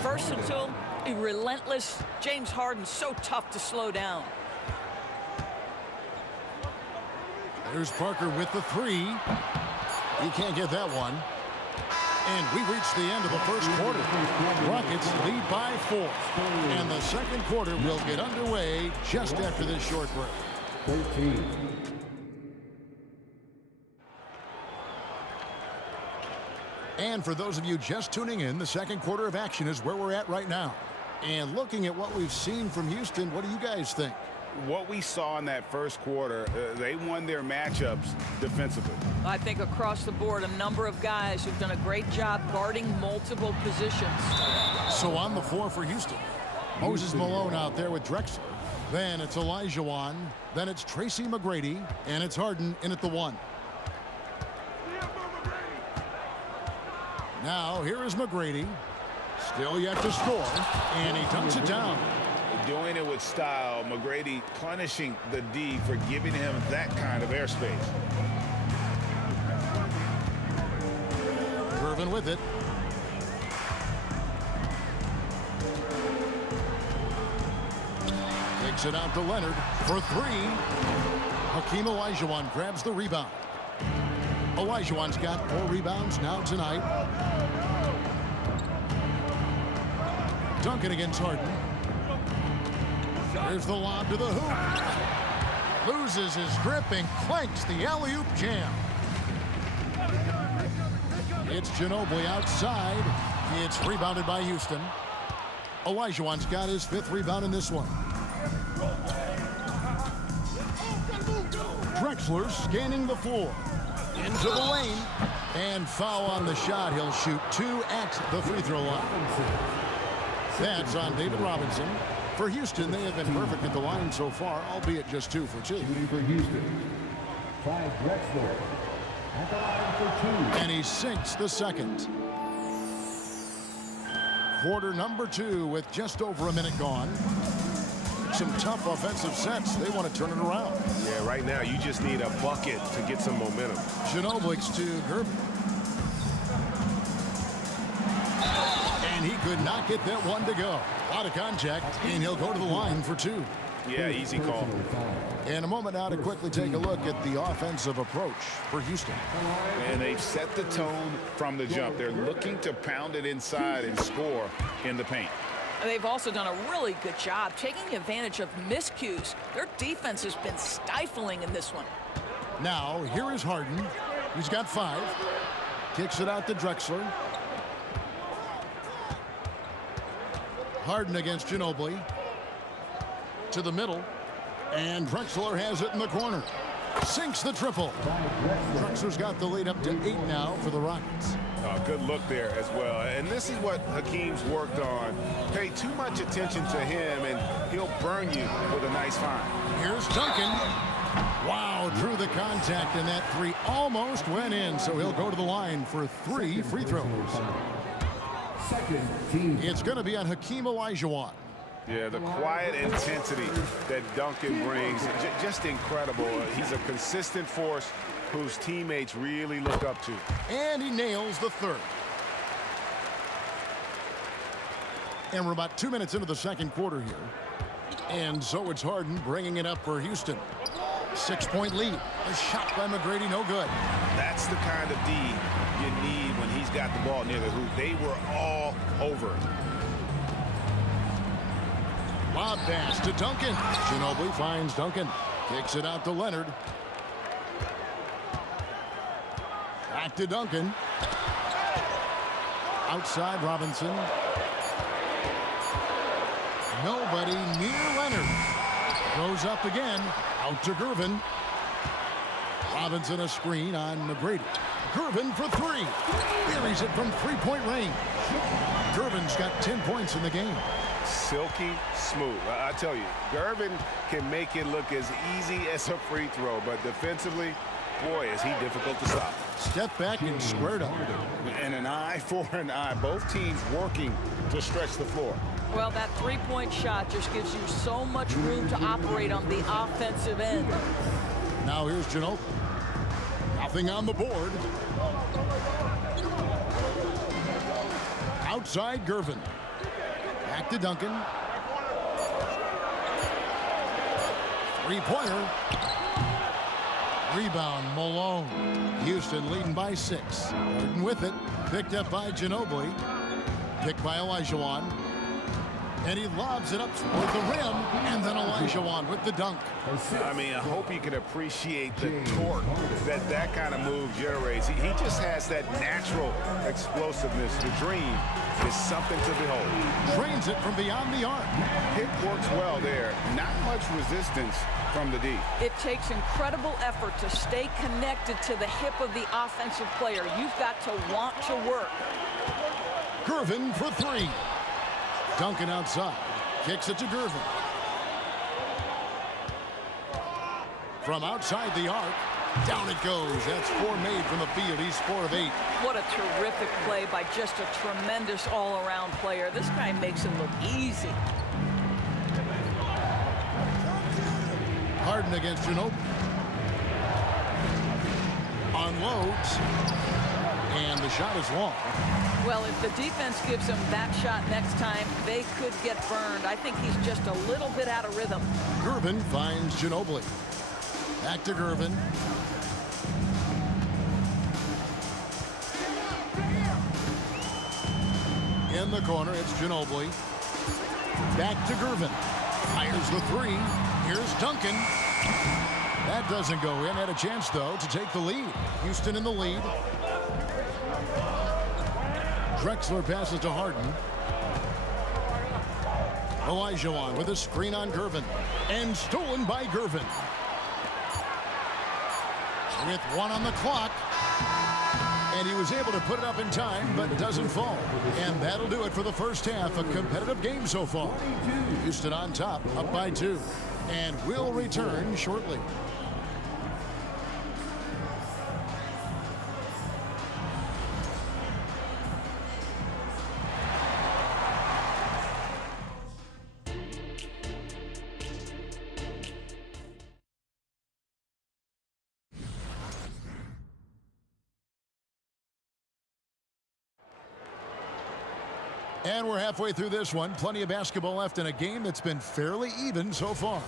Versatile, relentless. James Harden so tough to slow down. There's Parker with the 3. He can't get that one. And we reached the end of the first quarter. Rockets lead by 4. And the second quarter will get underway just after this short break. 13. And for those of you just tuning in, the second quarter of action is where we're at right now. And looking at what we've seen from Houston, what do you guys think? What we saw in that first quarter, they won their matchups defensively. I think across the board, a number of guys who've done a great job guarding multiple positions. So on the floor for Houston, Moses Malone out there with Drexler. Then it's Olajuwon. Then it's Tracy McGrady. And it's Harden in at the 1. Now here is McGrady. Still yet to score. And he dunks it down. Doing it with style. McGrady punishing the D for giving him that kind of airspace. Irvin with it. Takes it out to Leonard for 3. Hakeem Olajuwon grabs the rebound. Olajuwon's got 4 rebounds now tonight. Duncan against Harden. There's the lob to the hoop. Loses his grip and clanks the alley-oop jam. It's Ginobili outside. It's rebounded by Houston. Olajuwon's got his 5th rebound in this one. Drexler scanning the floor. Into the lane. And foul on the shot. He'll shoot 2 at the free throw line. That's on David Robinson. For Houston, they have been perfect at the line so far, albeit just 2 for 2. For Houston, Clyde Drexler at the line for 2. And he sinks the second. Quarter number 2 with just over a minute gone. Some tough offensive sets. They want to turn it around. Yeah, right now you just need a bucket to get some momentum. Ginobili to Gervin. And he could not get that one to go. Out of contact, and he'll go to the line for 2. Yeah, easy call. In a moment now to quickly take a look at the offensive approach for Houston. And they've set the tone from the jump. They're looking to pound it inside and score in the paint. They've also done a really good job taking advantage of miscues. Their defense has been stifling in this one. Now, here is Harden. He's got 5. Kicks it out to Drexler. Harden against Ginobili. To the middle. And Drexler has it in the corner. Sinks the triple. Drexler's got the lead up to 8 now for the Rockets. Good look there as well. And this is what Hakeem's worked on. Pay too much attention to him, and he'll burn you with a nice find. Here's Duncan. Wow, drew the contact, and that 3 almost went in, so he'll go to the line for 3 free throws. Second team. It's going to be on Hakeem Olajuwon. Yeah, the quiet intensity that Duncan brings, just incredible. He's a consistent force whose teammates really look up to. And he nails the 3rd. And we're about 2 minutes into the second quarter here. And so it's Harden bringing it up for Houston. 6-point lead. A shot by McGrady, no good. That's the kind of D you need when he's got the ball near the hoop. They were all over it. Lob pass to Duncan. Ginobili finds Duncan. Kicks it out to Leonard. Back to Duncan. Outside Robinson. Nobody near Leonard. Goes up again. Out to Gervin. Robinson a screen on McGrady. Gervin for 3. Buries it from 3-point range. Gervin's got 10 points in the game. Silky smooth. I tell you, Gervin can make it look as easy as a free throw, but defensively, boy, is he difficult to stop. Step back and squared up. And an eye for an eye. Both teams working to stretch the floor. Well, that 3-point shot just gives you so much room to operate on the offensive end. Now here's Ginobili. Nothing on the board. Outside Gervin. Back to Duncan. 3-pointer. Rebound, Malone. Houston leading by 6. Harden with it. Picked up by Ginobili. Picked by Olajuwon. And he lobs it up with the rim. And then Olajuwon with the dunk. I mean, I hope you can appreciate the torque that kind of move generates. He just has that natural explosiveness. The dream is something to behold. Drains it from beyond the arc. Pick works well there. Not much resistance from the D. It takes incredible effort to stay connected to the hip of the offensive player. You've got to want to work. Gervin for 3. Duncan outside. Kicks it to Gervin. From outside the arc. Down it goes. That's 4 made from the field. He's 4 of 8. What a terrific play by just a tremendous all-around player. This guy makes it look easy. Harden against Ginobili. Unloads. And the shot is long. Well, if the defense gives him that shot next time, they could get burned. I think he's just a little bit out of rhythm. Gervin finds Ginobili. Back to Gervin. In the corner, it's Ginobili. Back to Gervin. Fires the 3. Here's Duncan. That doesn't go in. Had a chance, though, to take the lead. Houston in the lead. Drexler passes to Harden. Olajuwon with a screen on Gervin. And stolen by Gervin. With 1 on the clock. And he was able to put it up in time, but it doesn't fall. And that'll do it for the first half. A competitive game so far. Houston on top, up by 2. And we'll return shortly. And we're halfway through this one. Plenty of basketball left in a game that's been fairly even so far.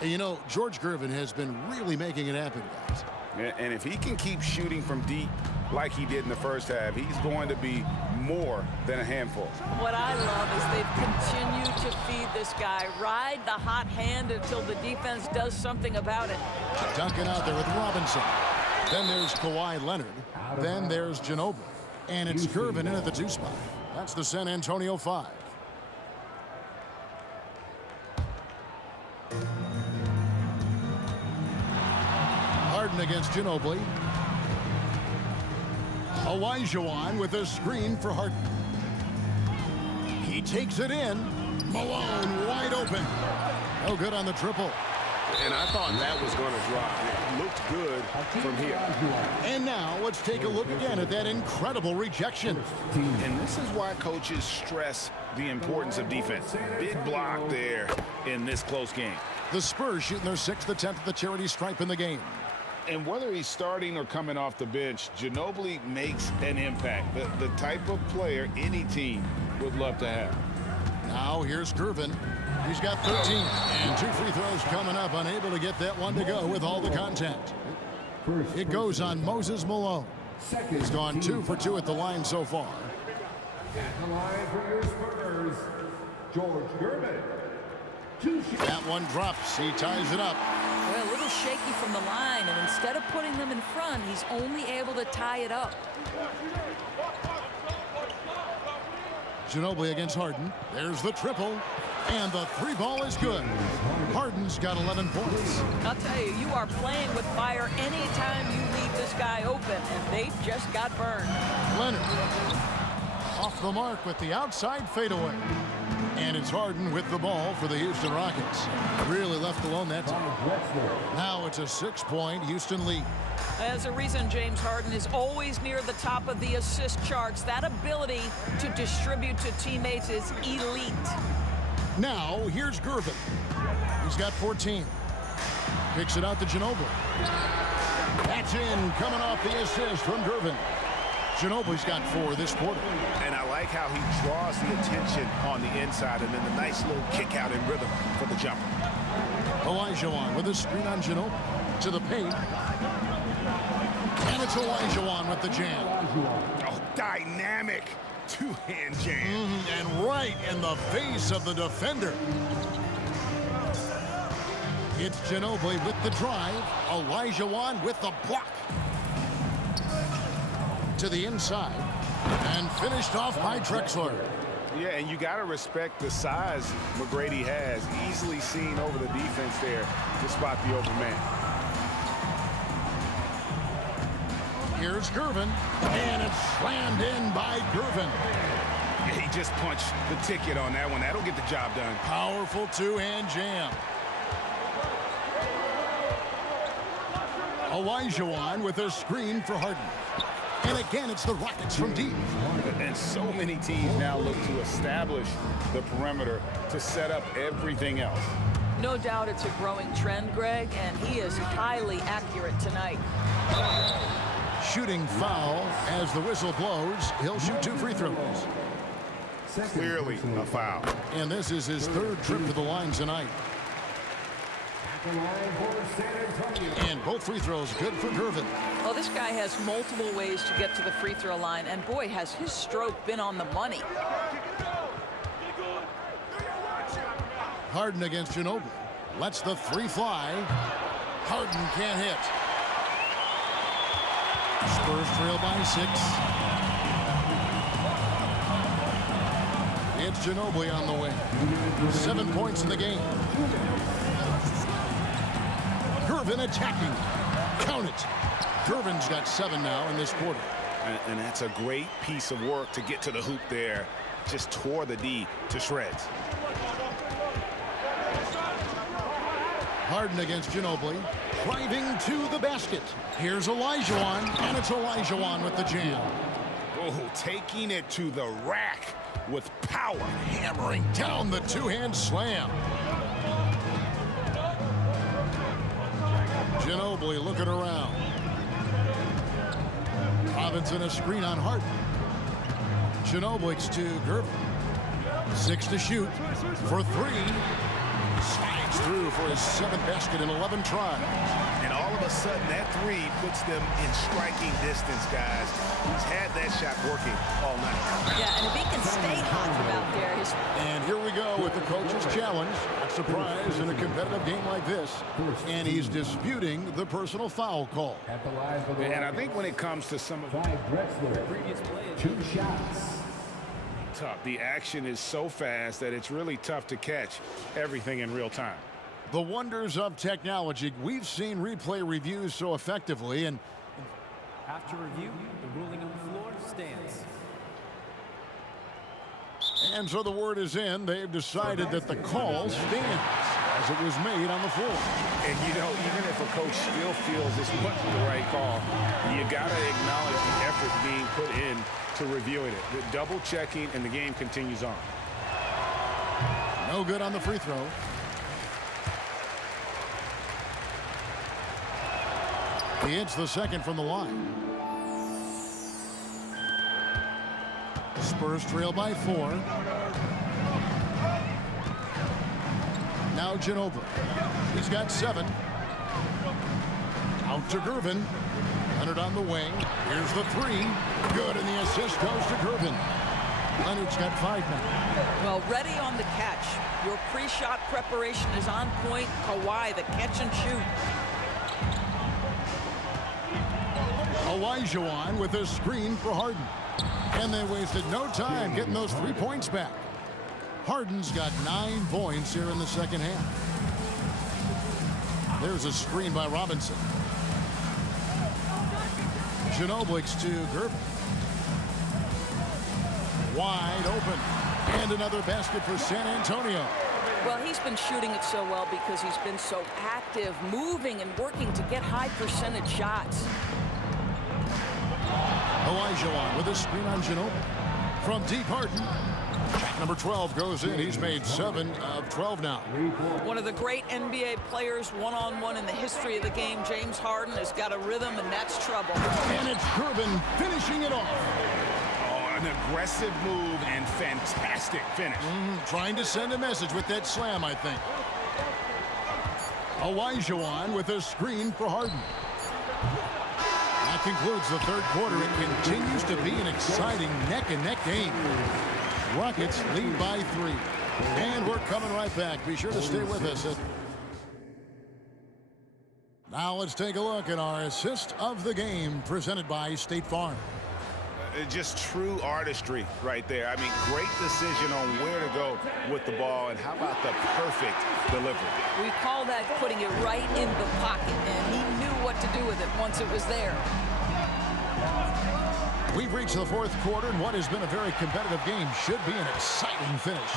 And you know, George Gervin has been really making it happen, guys. And if he can keep shooting from deep like he did in the first half, he's going to be more than a handful. What I love is they've continued to feed this guy. Ride the hot hand until the defense does something about it. Duncan out there with Robinson. Then there's Kawhi Leonard. Then there's Ginobili. And it's Gervin in at the 2 spot. That's the San Antonio 5. Harden against Ginobili. Olajuwon with a screen for Harden. He takes it in. Malone wide open. No good on the triple. And I thought that was going to drop. It looked good from here. And now let's take a look again at that incredible rejection. And this is why coaches stress the importance of defense. Big block there in this close game. The Spurs shooting their 6th attempt at the charity stripe in the game. And whether he's starting or coming off the bench, Ginobili makes an impact. The type of player any team would love to have. Now here's Gervin. He's got 13. And 2 free throws coming up. Unable to get that one to go with all the contact. It goes on Moses Malone. He's gone 2 for 2 at the line so far. At the line for your Spurs, George Gervin. That one drops. He ties it up. Well, a little shaky from the line, and instead of putting them in front, he's only able to tie it up. Ginobili against Harden. There's the triple. And the 3 ball is good. Harden's got 11 points. I'll tell you, you are playing with fire anytime you leave this guy open, and they just got burned. Leonard off the mark with the outside fadeaway. And it's Harden with the ball for the Houston Rockets. Really left alone that time. Now it's a 6-point Houston lead. There's a reason James Harden is always near the top of the assist charts. That ability to distribute to teammates is elite. Now, here's Gervin. He's got 14. Kicks it out to Ginobili. That's in, coming off the assist from Gervin. Ginobili's got 4 this quarter. And I like how he draws the attention on the inside and then the nice little kick out in rhythm for the jumper. Olajuwon with a screen on Ginobili. To the paint. And it's Olajuwon with the jam. Oh, dynamic two-hand jam. And right in the face of the defender. It's Ginobili with the drive. Olajuwon with the block. To the inside. And finished off by Drexler. Yeah, and you got to respect the size McGrady has. Easily seen over the defense there to spot the open man. Here's Gervin. And it's slammed in by Gervin. Yeah, he just punched the ticket on that one. That'll get the job done. Powerful two-hand jam. Olajuwon with a screen for Harden. And again, it's the Rockets from deep. And so many teams now look to establish the perimeter to set up everything else. No doubt it's a growing trend, Greg, and he is highly accurate tonight. Shooting foul as the whistle blows. He'll shoot 2 free throws. Clearly a foul. And this is his 3rd trip to the line tonight. And both free throws good for Gervin. Well, this guy has multiple ways to get to the free throw line, and boy, has his stroke been on the money. Harden against Ginobili. Lets the 3 fly. Harden can't hit. Spurs trail by 6. It's Ginobili on the wing. 7 points in the game. Gervin attacking. Count it. Gervin's got 7 now in this quarter. And that's a great piece of work to get to the hoop there. Just tore the D to shreds. Harden against Ginobili. Driving to the basket. Here's Olajuwon. And it's Olajuwon with the jam. Oh, taking it to the rack with power. Hammering down the two-hand slam. Ginobili looking around. Robinson a screen on Harden. Ginobili to Gervin. 6 to shoot for 3. Slides through for his 7th basket in 11 tries. And all of a sudden, that 3 puts them in striking distance, guys. He's had that shot working all night. Yeah, and if he can stay hot from out there, And here we go with the coach's challenge. A surprise in a competitive game like this. And he's disputing the personal foul call. And I think when it comes to some of the Previous play is 2 shots. tough, the action is so fast that it's really tough to catch everything in real time. The wonders of technology. We've seen replay reviews so effectively, and after review, the ruling on the floor stands. And so the word is in. They've decided that the call stands as it was made on the floor. And, you know, even if a coach still feels this wasn't the right call, you got to acknowledge the effort being put in to reviewing it. The double checking, and the game continues on. No good on the free throw. He hits the second from the line. Spurs trail by 4. Now Ginobili. He's got 7. Out to Gervin. Leonard on the wing. Here's the 3. Good, and the assist goes to Gervin. Leonard's got 5 now. well, ready on the catch. Your pre-shot preparation is on point. Kawhi, the catch and shoot. Olajuwon with a screen for Harden. And they wasted no time getting those 3 points back. Harden's got 9 points here in the second half. There's a screen by Robinson. Ginobili to Gervin. Wide open. And another basket for San Antonio. Well, he's been shooting it so well because he's been so active, moving and working to get high percentage shots. Olajuwon with a screen on Ginobili. From deep, Harden. Number 12 goes in. He's made 7 of 12 now. One of the great NBA players one-on-one in the history of the game, James Harden, has got a rhythm, and that's trouble. And it's Gervin finishing it off. Oh, an aggressive move and fantastic finish. Trying to send a message with that slam, I think. Olajuwon with a screen for Harden. That concludes the third quarter. It continues to be an exciting neck-and-neck game. Rockets lead by 3. And we're coming right back. Be sure to stay with us. Now let's take a look at our assist of the game presented by State Farm. Just true artistry right there. I mean, great decision on where to go with the ball, and how about the perfect delivery? We call that putting it right in the pocket, and he knew what to do with it once it was there. We've reached the fourth quarter, and what has been a very competitive game should be an exciting finish.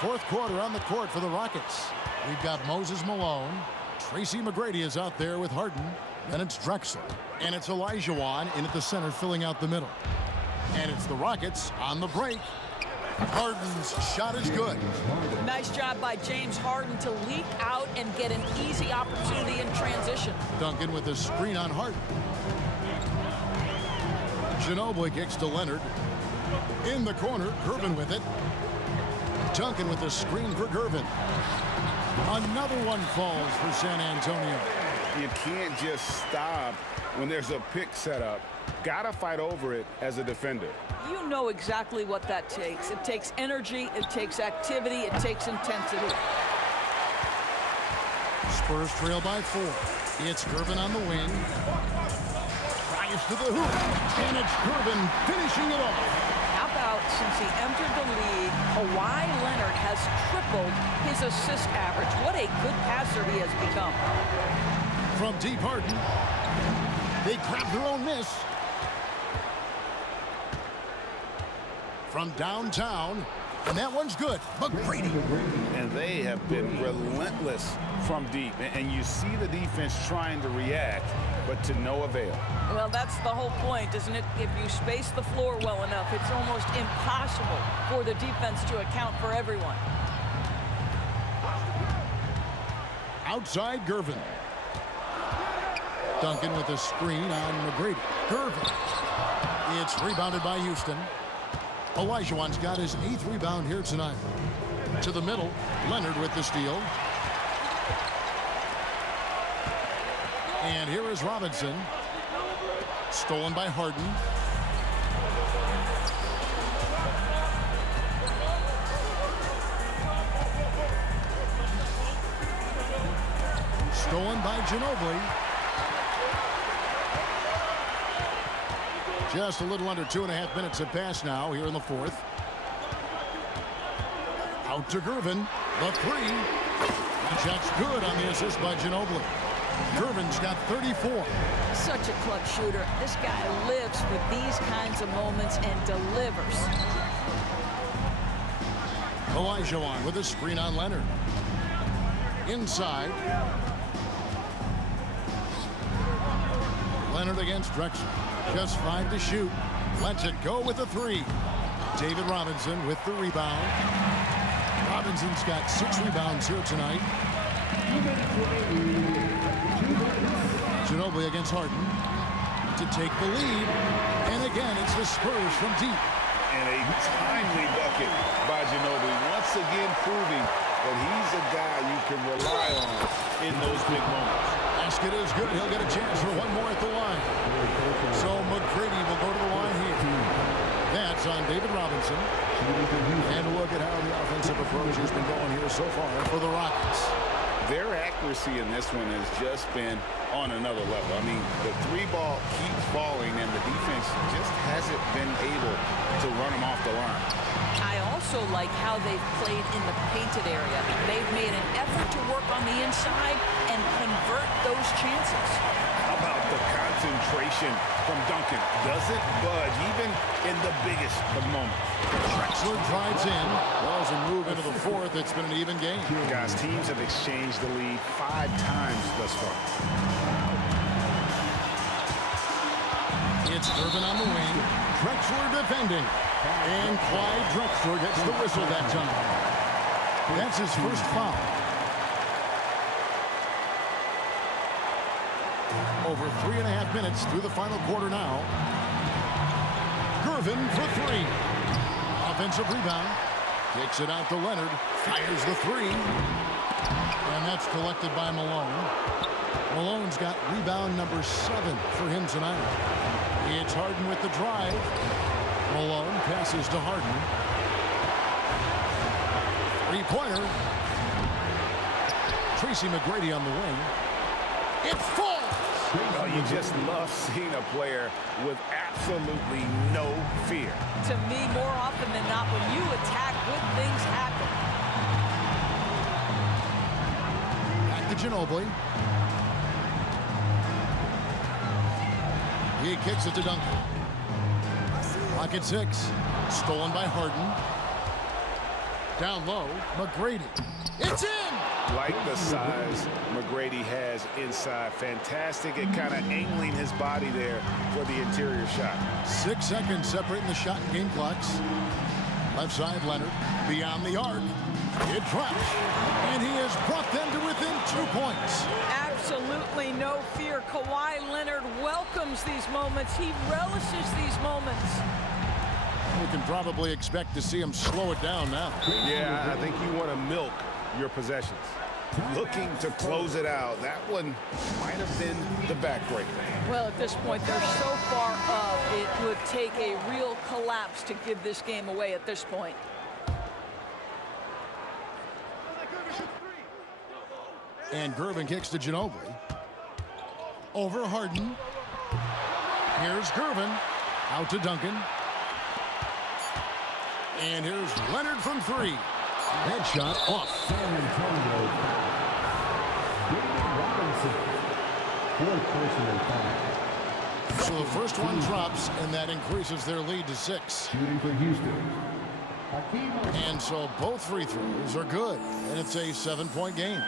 Fourth quarter on the court for the Rockets. We've got Moses Malone. Tracy McGrady is out there with Harden. Then it's Drexler. And it's Olajuwon in at the center filling out the middle. And it's the Rockets on the break. Harden's shot is good. Nice job by James Harden to leak out and get an easy opportunity in transition. Duncan with a screen on Harden. Ginobili kicks to Leonard. In the corner, Gervin with it. Duncan with the screen for Gervin. Another one falls for San Antonio. You can't just stop when there's a pick set up. Gotta fight over it as a defender. You know exactly what that takes. It takes energy, it takes activity, it takes intensity. Spurs trail by 4. It's Gervin on the wing. Drives to the hoop. And it's Gervin finishing it off. How about since he entered the league, Kawhi Leonard has tripled his assist average. What a good passer he has become. From deep, Harden. They grab their own miss. From downtown, and that one's good. McGrady. And they have been relentless from deep. And you see the defense trying to react, but to no avail. Well, that's the whole point, isn't it? If you space the floor well enough, it's almost impossible for the defense to account for everyone. Outside, Gervin. Duncan with a screen on McGrady. Gervin. It's rebounded by Houston. Olajuwon's got his 8th rebound here tonight. To the middle, Leonard with the steal. And here is Robinson. Stolen by Harden. Stolen by Ginobili. Just a little under 2.5 minutes have passed now here in the fourth. Out to Gervin. The 3. And shot's good on the assist by Ginobili. Gervin's got 34. Such a clutch shooter. This guy lives for these kinds of moments and delivers. Olajuwon with a screen on Leonard. Inside. Leonard against Drexler. Just 5 to shoot. Lets it go with the 3. David Robinson with the rebound. Robinson's got 6 rebounds here tonight. Ginobili against Harden to take the lead. And again, it's the Spurs from deep. And a timely bucket by Ginobili. Once again proving that he's a guy you can rely on in those big moments. Basket is good. He'll get a chance for one more at the line. So McGrady will go to the line here. That's on David Robinson. And look at how the offensive approach has been going here so far for the Rockets. Their accuracy in this one has just been on another level. I mean, the 3 ball keeps falling, and the defense just hasn't been able to run them off the line. I also like how they've played in the painted area. They've made an effort to work on the inside and convert those chances. How about the concentration from Duncan? Doesn't budge, even in the biggest of moments. Drexler drives in. Well, as we move into the fourth, it's been an even game. Guys, teams have exchanged the lead 5 times thus far. It's Gervin on the wing. Drexler defending. And Clyde Drexler gets the whistle that time. That's his first foul. Over 3.5 minutes through the final quarter now. Gervin for 3. Offensive rebound. Kicks it out to Leonard. Fires the 3. And that's collected by Malone. Malone's got rebound number 7 for him tonight. It's Harden with the drive. Malone passes to Harden. Three-pointer. Tracy McGrady on the wing. It falls! Well, you just love seeing a player with absolutely no fear. To me, more often than not, when you attack, good things happen. Back to Ginobili. He kicks it to Duncan. Clock at 6. Stolen by Harden. Down low, McGrady. It's in! Like the size McGrady has inside. Fantastic at kind of angling his body there for the interior shot. 6 seconds separating the shot and game clocks. Left side, Leonard. Beyond the arc. It drops. And he has brought them to within 2 points. Absolutely no fear. Kawhi Leonard welcomes these moments. He relishes these moments. We can probably expect to see him slow it down now. Yeah, I think you want to milk your possessions. Looking to close it out. That one might have been the backbreaker. Well, at this point, they're so far up, it would take a real collapse to give this game away at this point. And Gervin kicks to Ginobili. Over Harden. Here's Gervin. Out to Duncan. And here's Leonard from 3. Headshot off. San Antonio. David Robinson. 4th personal foul. So the first one drops, and that increases their lead to 6. Shooting for Houston. And so both free throws are good, and it's a 7-point game.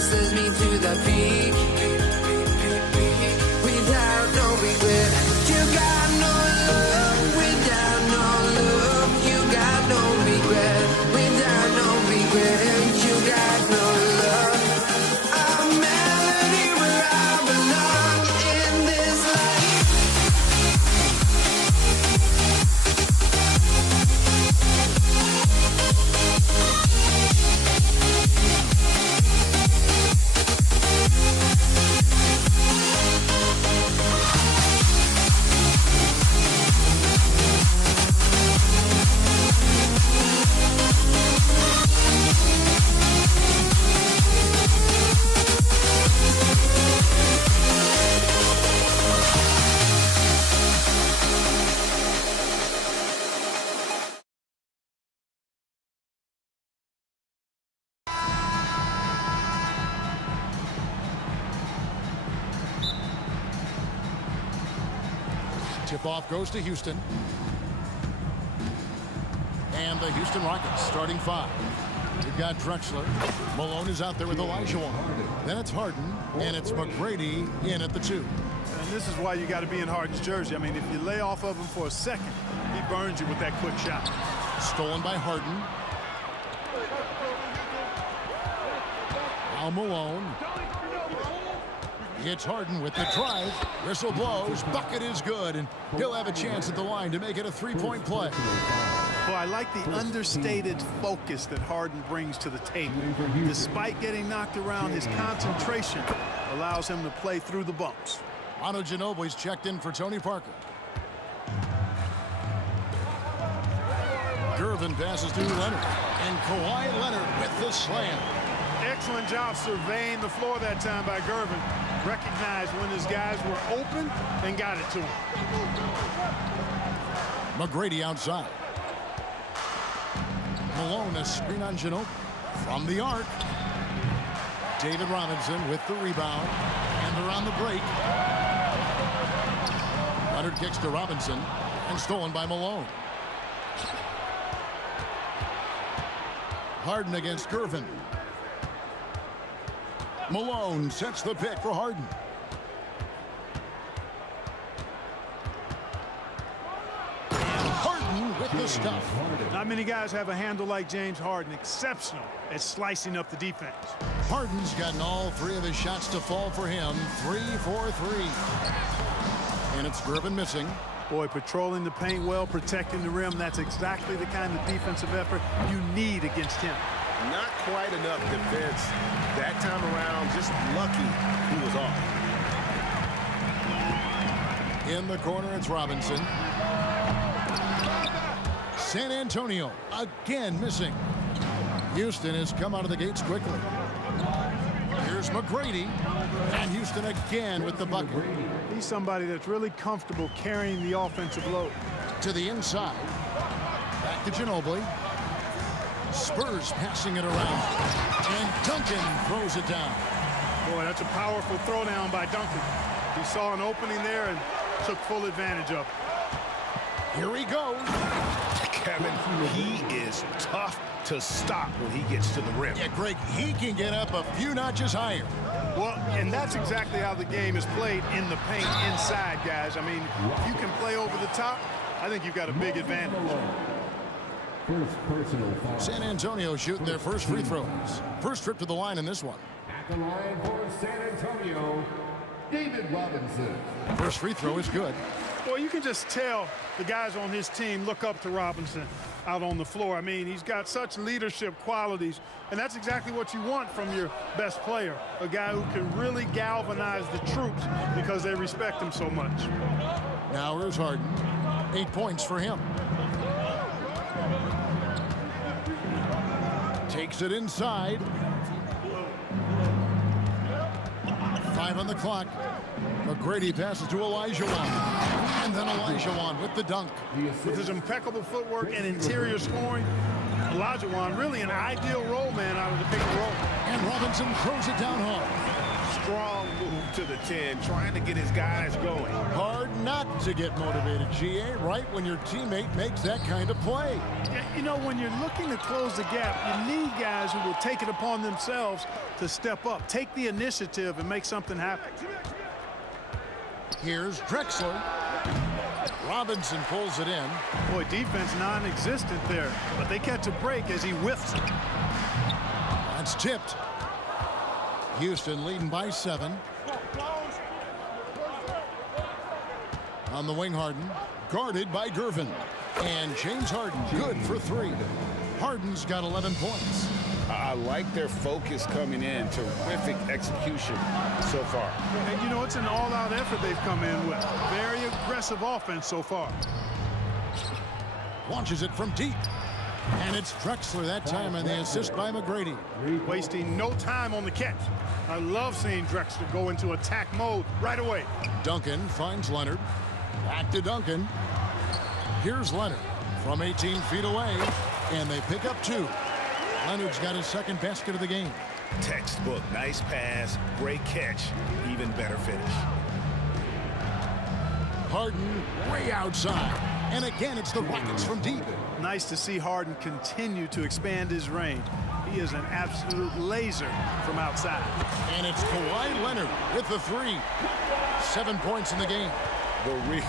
sends me to the peak. Without no regret, you got no love. Without no love, you got no regret. Without no regret, you got no love. A melody where I belong in this life. Tip-off goes to Houston. And the Houston Rockets starting 5. We've got Drexler. Malone is out there with Olajuwon. Then it's Harden, and it's McGrady in at the 2. And this is why you got to be in Harden's jersey. I mean, if you lay off of him for a second, he burns you with that quick shot. Stolen by Harden. Now Malone. It's Harden with the drive. Whistle blows. Bucket is good, and he'll have a chance at the line to make it a 3-point play. Well, I like the understated focus that Harden brings to the table. Despite getting knocked around, his concentration allows him to play through the bumps. Manu Ginobili's checked in for Tony Parker. Gervin passes to Leonard. And Kawhi Leonard with the slam. Excellent job surveying the floor that time by Gervin. Recognized when his guys were open and got it to him. McGrady outside. Malone, a screen on Ginobili. From the arc. David Robinson with the rebound. And they're on the break. Leonard kicks to Robinson. And stolen by Malone. Harden against Gervin. Malone sets the pick for Harden. And Harden with the stuff. Not many guys have a handle like James Harden. Exceptional at slicing up the defense. Harden's gotten all 3 of his shots to fall for him. 3 for 3. And it's Gervin missing. Boy, patrolling the paint well, protecting the rim. That's exactly the kind of defensive effort you need against him. Not quite enough defense that time around. Just lucky he was off. In the corner, it's Robinson. San Antonio again missing. Houston has come out of the gates quickly. Here's McGrady. And Houston again with the bucket. He's somebody that's really comfortable carrying the offensive load. To the inside. Back to Ginobili. Spurs passing it around. And Duncan throws it down. Boy, that's a powerful throwdown by Duncan. He saw an opening there and took full advantage of it. Here he goes. Kevin, he is tough to stop when he gets to the rim. Yeah, Greg, he can get up a few notches higher. Well, and that's exactly how the game is played in the paint inside, guys. I mean, if you can play over the top, I think you've got a big advantage. San Antonio shooting their first free throws. First trip to the line in this one. At the line for San Antonio, David Robinson. First free throw is good. Well, you can just tell the guys on his team look up to Robinson out on the floor. I mean, he's got such leadership qualities, and that's exactly what you want from your best player, a guy who can really galvanize the troops because they respect him so much. Now here's Harden. 8 points for him. Takes it inside. 5 on the clock. McGrady passes to Olajuwon. And then Olajuwon with the dunk. With his impeccable footwork and interior scoring, Olajuwon really an ideal role man out of the pick and roll. And Robinson throws it down home. strong move to the 10, trying to get his guys going. Hard not to get motivated, GA, right when your teammate makes that kind of play. Yeah, you know, when you're looking to close the gap, you need guys who will take it upon themselves to step up, take the initiative, and make something happen. Here's Drexler. Robinson pulls it in. Boy, defense non-existent there, but they catch a break as he whiffs it. That's tipped. Houston leading by 7. On the wing, Harden, guarded by Gervin. And James Harden, good for 3. Harden's got 11 points. I like their focus coming in. Terrific execution so far. And, you know, it's an all-out effort they've come in with. Very aggressive offense so far. Launches it from deep. And it's Drexler that time, and the assist by McGrady. Wasting no time on the catch. I love seeing Drexler go into attack mode right away. Duncan finds Leonard. Back to Duncan. Here's Leonard from 18 feet away, and they pick up 2. Leonard's got his second basket of the game. Textbook. Nice pass. Great catch. Even better finish. Harden way outside. And again, it's the Rockets from deep. Nice to see Harden continue to expand his range. He is an absolute laser from outside. And it's Kawhi Leonard with the 3. 7 points in the game. The real.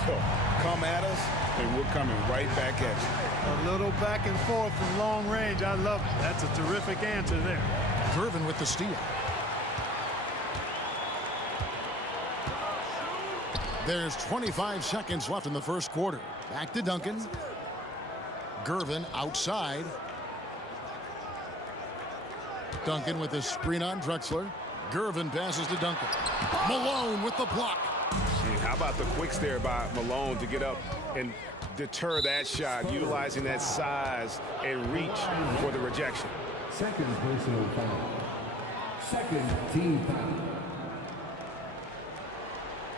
Come at us, and we're coming right back at you. A little back and forth from long range. I love it. That's a terrific answer there. Gervin with the steal. There's 25 seconds left in the first quarter. Back to Duncan. Gervin outside. Duncan with the screen on Drexler. Gervin passes to Duncan. Malone with the block. How about the quicks there by Malone to get up and deter that shot, utilizing that size and reach for the rejection. Second personal foul. Second team foul.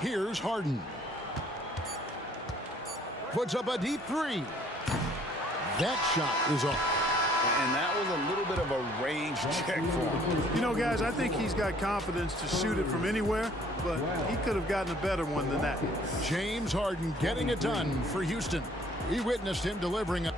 Here's Harden. Puts up a deep 3. That shot is off. And that was a little bit of a range check for him. You know, guys, I think he's got confidence to shoot it from anywhere, but he could have gotten a better one than that. James Harden getting it done for Houston. We witnessed him delivering a...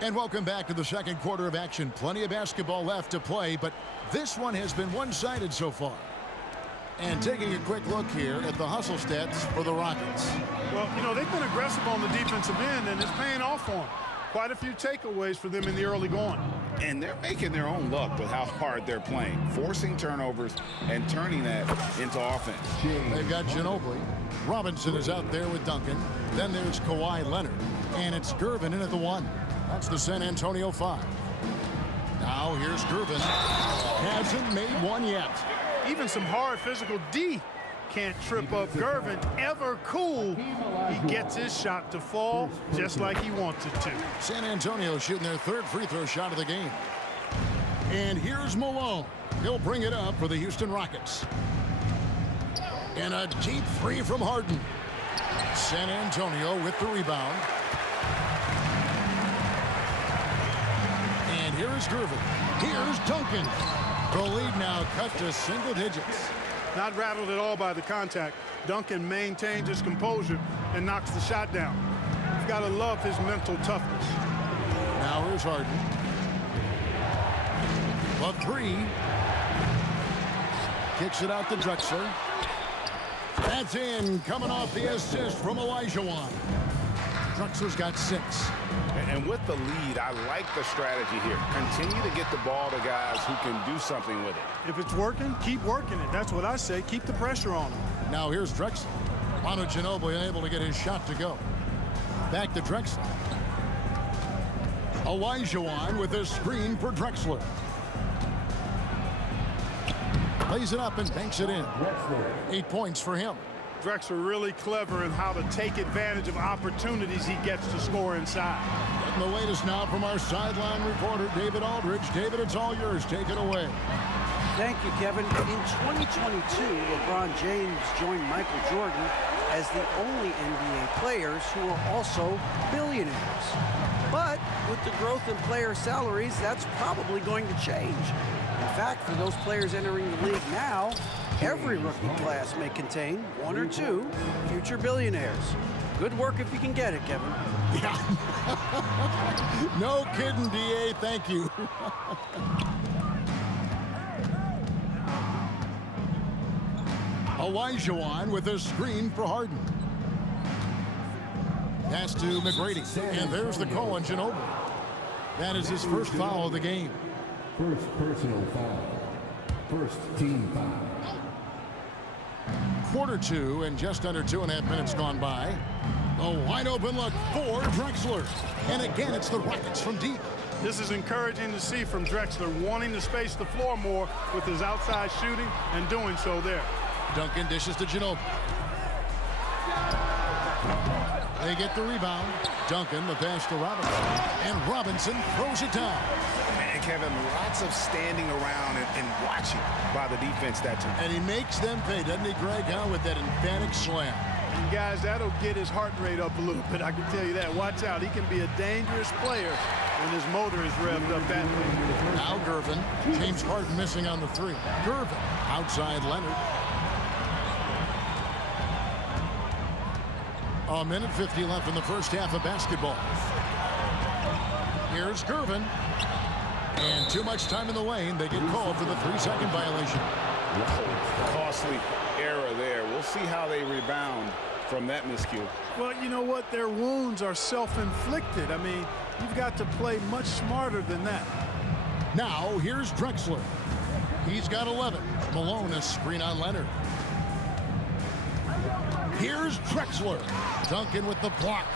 And welcome back to the second quarter of action. Plenty of basketball left to play, but this one has been one-sided so far. And taking a quick look here at the hustle stats for the Rockets. Well, you know, they've been aggressive on the defensive end, and it's paying off for them. Quite a few takeaways for them in the early going. And they're making their own luck with how hard they're playing, forcing turnovers and turning that into offense. They've got Ginobili. Robinson is out there with Duncan. Then there's Kawhi Leonard. And it's Gervin in at the 1. That's the San Antonio 5. Now here's Gervin. Hasn't made one yet. Even some hard physical D can't trip up Gervin. Ever cool. He gets his shot to fall just like he wants it to. San Antonio shooting their 3rd free throw shot of the game. And here's Malone. He'll bring it up for the Houston Rockets. And a deep 3 from Harden. San Antonio with the rebound. And here is Gervin. Here's Duncan. The lead now cut to single digits. Not rattled at all by the contact. Duncan maintains his composure and knocks the shot down. You've got to love his mental toughness. Now here's Harden. The 3. Kicks it out to Drexler. That's in, coming off the assist from Olajuwon. Drexler's got 6. And with the lead, I like the strategy here. Continue to get the ball to guys who can do something with it. If it's working, keep working it. That's what I say. Keep the pressure on him. Now here's Drexler. Manu Ginobili unable to get his shot to go. Back to Drexler. Olajuwon with a screen for Drexler. Lays it up and banks it in. 8 points for him. Drexler really clever in how to take advantage of opportunities he gets to score inside. Getting the latest now from our sideline reporter, David Aldridge. David, it's all yours. Take it away. Thank you, Kevin. In 2022, LeBron James joined Michael Jordan as the only NBA players who are also billionaires. But with the growth in player salaries, that's probably going to change. In fact, for those players entering the league now, every rookie class may contain 1 or 2 future billionaires. Good work if you can get it, Kevin. Yeah. No kidding, DA. Thank you. Olajuwon with a screen for Harden. Pass to McGrady. And there's the call on Ginobili. That is his first foul of the game. First personal foul. First team foul. Quarter 2 and just under 2.5 minutes gone by. A wide open look for Drexler. And again, it's the Rockets from deep. This is encouraging to see from Drexler, wanting to space the floor more with his outside shooting and doing so there. Duncan dishes to Ginobili. They get the rebound. Duncan, the pass to Robinson. And Robinson throws it down. Man, Kevin, lots of standing around and watching by the defense that time. And he makes them pay, doesn't he, Greg, with that emphatic slam. And guys, that'll get his heart rate up a little bit, I can tell you that. Watch out, he can be a dangerous player when his motor is revved up that way. Now Gervin. James Harden missing on the 3. Gervin outside Leonard. A minute 50 left in the first half of basketball. Here's Gervin. And too much time in the lane. They get called for the 3-second violation. Costly error there. We'll see how they rebound from that miscue. Well, you know what? Their wounds are self-inflicted. I mean, you've got to play much smarter than that. Now, here's Drexler. He's got 11. Malone a screen on Leonard. Here's Drexler. Duncan with the block.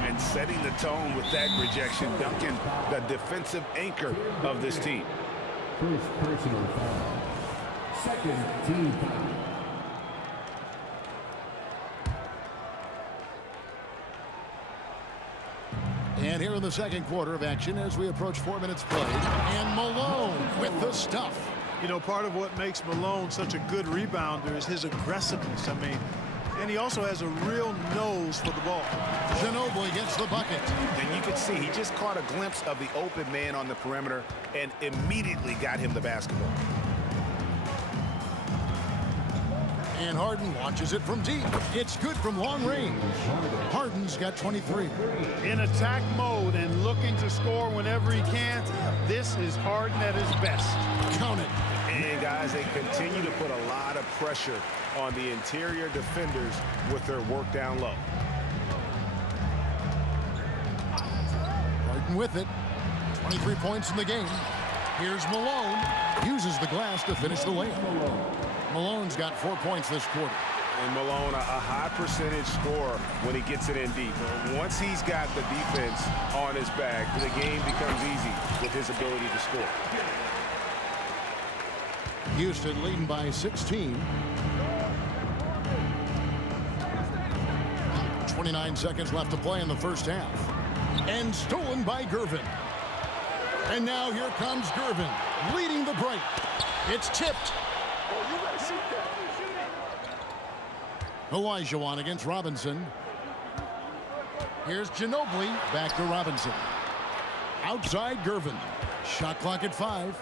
And setting the tone with that rejection. Duncan, the defensive anchor of this team. First personal foul. Second team foul. And here in the second quarter of action as we approach 4 minutes played. And Malone with the stuff. You know, part of what makes Malone such a good rebounder is his aggressiveness. I mean, and he also has a real nose for the ball. Ginobili gets the bucket. And you can see he just caught a glimpse of the open man on the perimeter and immediately got him the basketball. And Harden launches it from deep. It's good from long range. Harden's got 23. In attack mode and looking to score whenever he can, this is Harden at his best. Count it. And guys, they continue to put a lot of pressure on the interior defenders with their work down low. Harden with it. 23 points in the game. Here's Malone. Uses the glass to finish the layup. Malone's got 4 points this quarter. And Malone, a high percentage scorer when he gets it in deep. Once he's got the defense on his back, the game becomes easy with his ability to score. Houston leading by 16. 29 seconds left to play in the first half. And stolen by Gervin. And now here comes Gervin, leading the break. It's tipped. Olajuwon against Robinson. Here's Ginobili, back to Robinson. Outside Gervin. Shot clock at 5.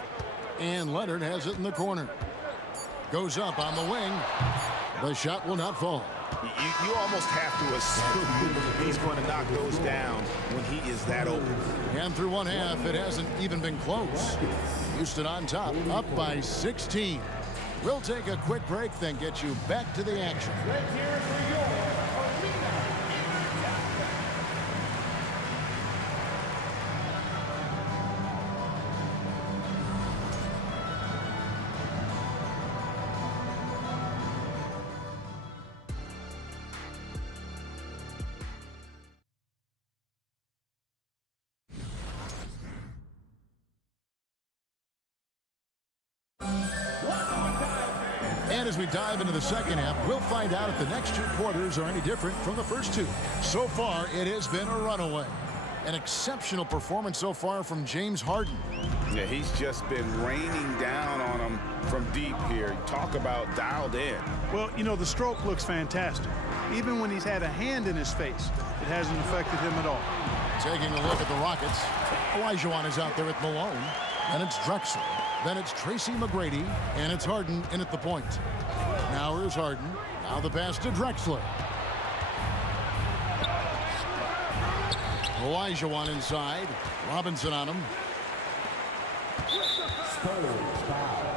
And Leonard has it in the corner. Goes up on the wing. The shot will not fall. You almost have to assume he's going to knock those down when he is that open. And through one half, it hasn't even been close. Houston on top, up by 16. We'll take a quick break, then get you back to the action. And as we dive into the second half, we'll find out if the next 2 quarters are any different from the first 2. So far, it has been a runaway. An exceptional performance so far from James Harden. Yeah, he's just been raining down on him from deep here. Talk about dialed in. Well, you know, the stroke looks fantastic. Even when he's had a hand in his face, it hasn't affected him at all. Taking a look at the Rockets. Olajuwon is out there at Malone. Then it's Drexler. Then it's Tracy McGrady. And it's Harden in at the point. Now here's Harden. Now the pass to Drexler. Olajuwon inside. Robinson on him. Spurs foul.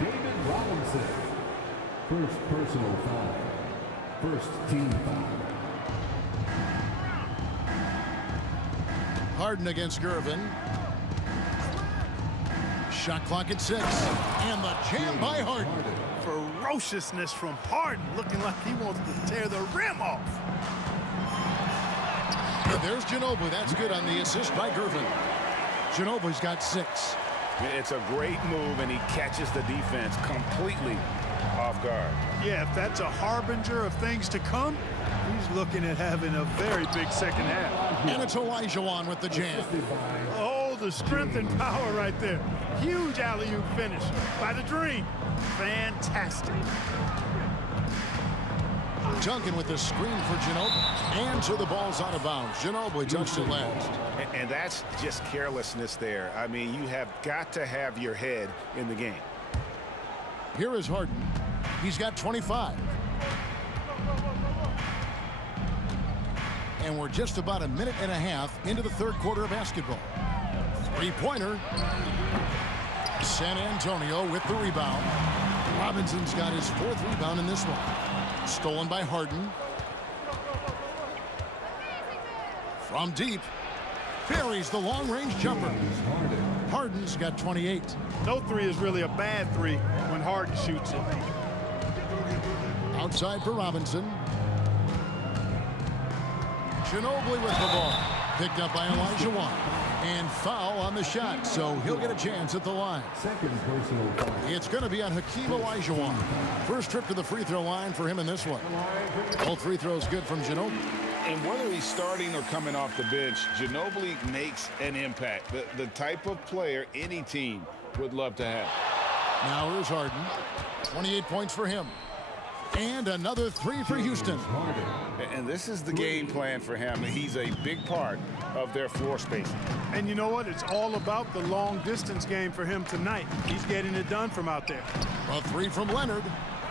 David Robinson. First personal foul. First team foul. Harden against Gervin. Shot clock at 6. And the jam by Harden. Ferociousness from Harden, looking like he wants to tear the rim off. And there's Ginobili. That's good on the assist by Gervin. Ginobili's got 6. It's a great move, and he catches the defense completely off guard. Yeah, if that's a harbinger of things to come, he's looking at having a very big second half. And it's Olajuwon with the jam. Oh, the strength and power right there. Huge alley-oop finish by the Dream. Fantastic. Duncan with the screen for Ginobili. And so the ball's out of bounds. Ginobili touched it last. And that's just carelessness there. I mean, you have got to have your head in the game. Here is Harden. He's got 25. And we're just about a minute and a half into the third quarter of basketball. Three-pointer. San Antonio with the rebound. Robinson's got his 4th rebound in this one. Stolen by Harden. From deep. Buries the long-range jumper. Harden's got 28. No three is really a bad three when Harden shoots it. Outside for Robinson. Ginobili with the ball. Picked up by Olajuwon. And foul on the shot, so he'll get a chance at the line. Second personal foul. It's going to be on Hakeem Olajuwon. First trip to the free throw line for him in this one. Both free throws good from Ginobili. And whether he's starting or coming off the bench, Ginobili makes an impact. The type of player any team would love to have. Now here's Harden. 28 points for him. And another 3 for Houston. And this is the game plan for him. He's a big part of their floor space. And you know what? It's all about the long distance game for him tonight. He's getting it done from out there. A 3 from Leonard.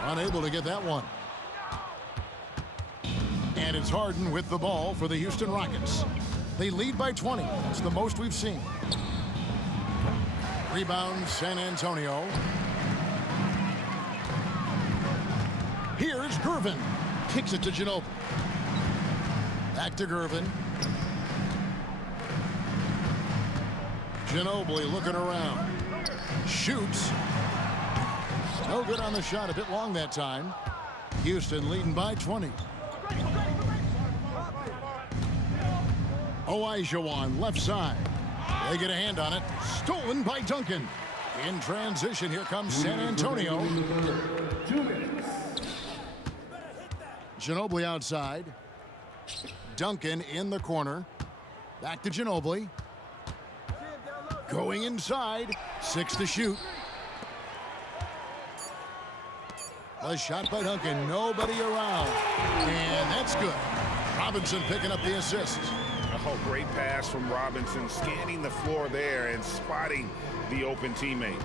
Unable to get that one. And it's Harden with the ball for the Houston Rockets. They lead by 20. That's the most we've seen. Rebound San Antonio. Here's Gervin. Kicks it to Ginobili. Back to Gervin. Ginobili looking around. Shoots. No good on the shot. A bit long that time. Houston leading by 20. Olajuwon left side. They get a hand on it. Stolen by Duncan. In transition, here comes San Antonio. Ginobili outside. Duncan in the corner. Back to Ginobili. Going inside. 6 to shoot. A shot by Duncan. Nobody around. And that's good. Robinson picking up the assist. Oh, great pass from Robinson. Scanning the floor there and spotting the open teammate.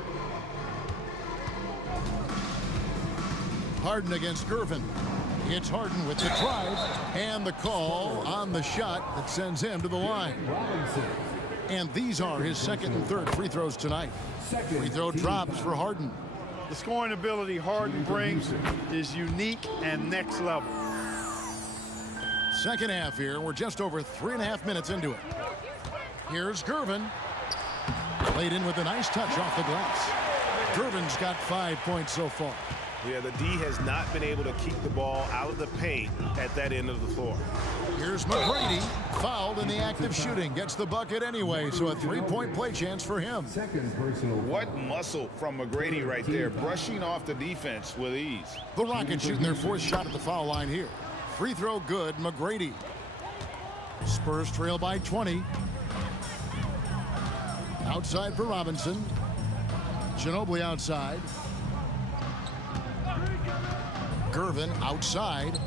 Harden against Gervin. It's Harden with the drive and the call on the shot that sends him to the line. And these are his second and third free throws tonight. Free throw drops for Harden. The scoring ability Harden brings is unique and next level. Second half here. We're just over 3.5 minutes into it. Here's Gervin. Played in with a nice touch off the glass. Gervin's got 5 points so far. Yeah, the D has not been able to keep the ball out of the paint at that end of the floor. Here's McGrady, fouled in the act of shooting. Gets the bucket anyway, so a 3-point play chance for him. What muscle from McGrady right there, brushing off the defense with ease. The Rockets shooting their 4th shot at the foul line here. Free throw good, McGrady. Spurs trail by 20. Outside for Robinson. Ginobili outside. Gervin outside.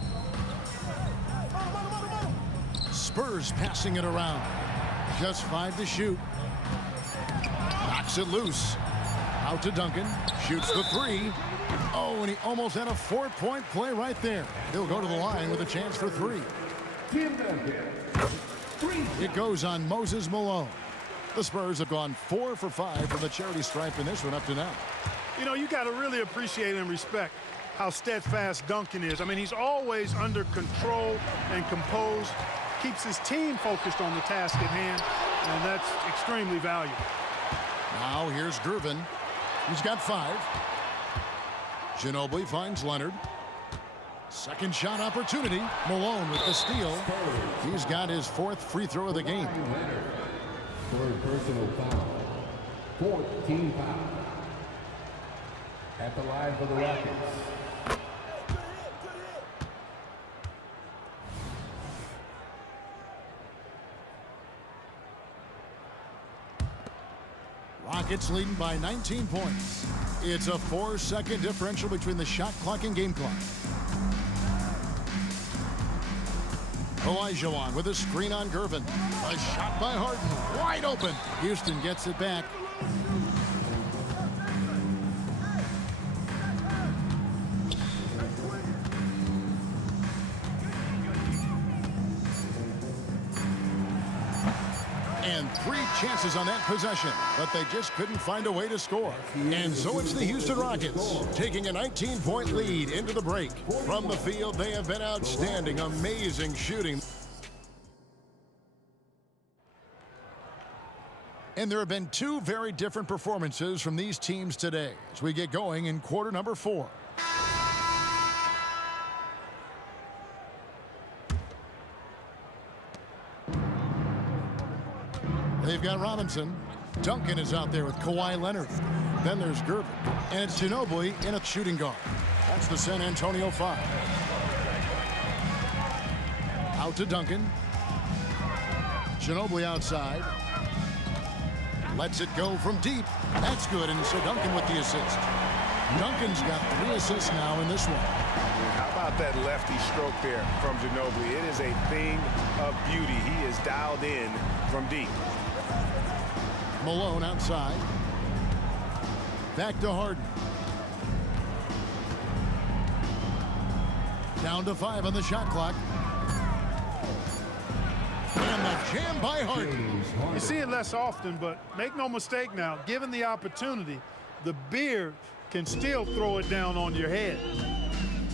Spurs passing it around. Just 5 to shoot. Knocks it loose. Out to Duncan. Shoots the 3. Oh, and he almost had a 4-point play right there. He'll go to the line with a chance for 3. It goes on Moses Malone. The Spurs have gone 4 for 5 from the charity stripe in this one up to now. You know, you got to really appreciate and respect how steadfast Duncan is. I mean, he's always under control and composed, keeps his team focused on the task at hand, and that's extremely valuable. Now here's Gervin. He's got 5. Ginobili finds Leonard. Second shot opportunity. Malone with the steal. He's got his 4th free throw of the game. Third personal foul. 14 foul. At the line for the Rockets. Rockets leading by 19 points. It's a 4-second differential between the shot clock and game clock. Olajuwon with a screen on Gervin. A shot by Harden. Wide open. Houston gets it back. And 3 chances on that possession, but they just couldn't find a way to score. And so it's the Houston Rockets taking a 19-point lead into the break. From the field, they have been outstanding, amazing shooting. And there have been 2 very different performances from these teams today as we get going in quarter number 4. They've got Robinson. Duncan is out there with Kawhi Leonard. Then there's Gervin. And it's Ginobili in a shooting guard. That's the San Antonio 5. Out to Duncan. Ginobili outside. Lets it go from deep. That's good, and so Duncan with the assist. Duncan's got 3 assists now in this one. How about that lefty stroke there from Ginobili? It is a thing of beauty. He is dialed in from deep. Malone outside. Back to Harden. Down to 5 on the shot clock. And the jam by Harden. You see it less often, but make no mistake now, given the opportunity, the beard can still throw it down on your head.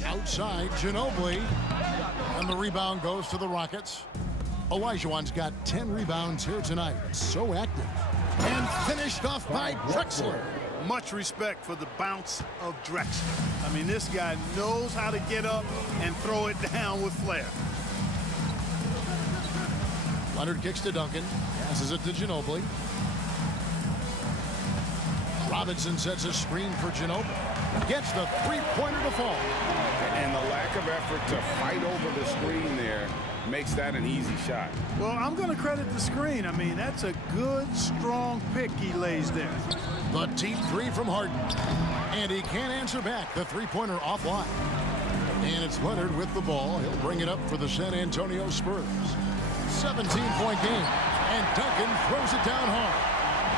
Outside, Ginobili. And the rebound goes to the Rockets. Olajuwon's got 10 rebounds here tonight. So active. And finished off by Drexler. Much respect for the bounce of Drexler. I mean, this guy knows how to get up and throw it down with flair. Leonard kicks to Duncan. Passes it to Ginobili. Robinson sets a screen for Ginobili. Gets the 3-pointer to fall. And the lack of effort to fight over the screen there makes that an easy shot. Well, I'm going to credit the screen. I mean, that's a good, strong pick he lays there. The deep 3 from Harden. And he can't answer back. The 3-pointer offline. And it's Leonard with the ball. He'll bring it up for the San Antonio Spurs. 17-point game. And Duncan throws it down hard.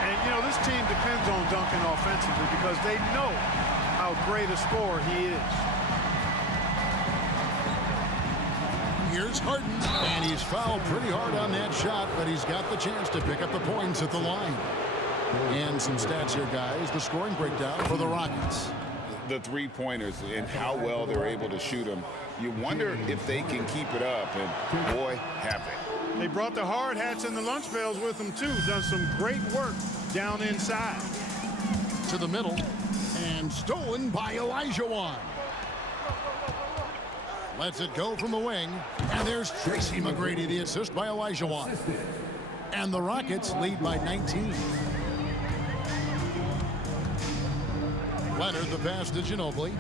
And, you know, this team depends on Duncan offensively because they know how great a scorer he is. Here's Harden, and he's fouled pretty hard on that shot, but he's got the chance to pick up the points at the line. And some stats here, guys. The scoring breakdown for the Rockets. The 3-pointers and how well they're able to shoot them. You wonder if they can keep it up, and boy, have they. They brought the hard hats and the lunch pails with them, too. Done some great work down inside. To the middle, and stolen by Olajuwon. Lets it go from the wing, and there's Tracy McGrady, the assist by Olajuwon. And the Rockets lead by 19. Leonard, the pass to Ginobili.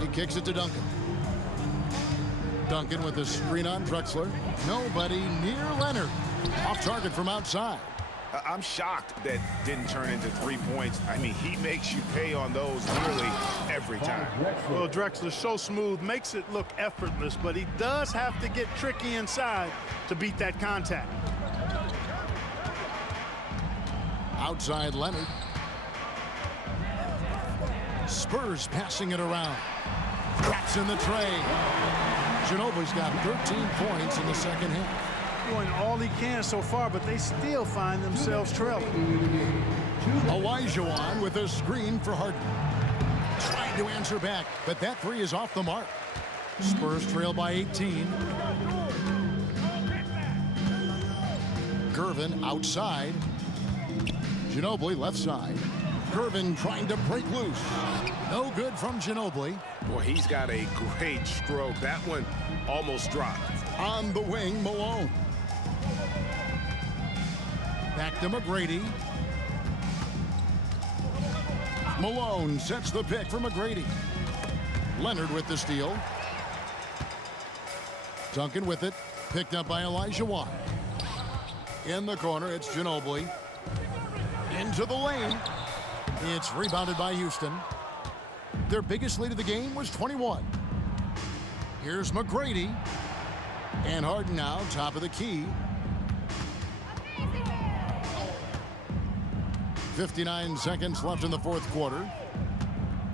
He kicks it to Duncan. Duncan with the screen on Drexler. Nobody near Leonard. Off target from outside. I'm shocked that didn't turn into 3 points. I mean, he makes you pay on those nearly every time. Well, Drexler's so smooth, makes it look effortless, but he does have to get tricky inside to beat that contact. Outside Leonard. Spurs passing it around. Drops in the tray. Ginobili's got 13 points in the second half. Doing all he can so far, but they still find themselves trailing. Olajuwon with a screen for Harden. Trying to answer back, but that three is off the mark. Spurs trail by 18. Gervin outside. Ginobili left side. Gervin trying to break loose. No good from Ginobili. Boy, he's got a great stroke. That one almost dropped. On the wing, Malone. Back to McGrady. Malone sets the pick for McGrady. Leonard with the steal. Duncan with it. Picked up by Olajuwon. In the corner, it's Ginobili. Into the lane. It's rebounded by Houston. Their biggest lead of the game was 21. Here's McGrady. And Harden now, top of the key. 59 seconds left in the fourth quarter.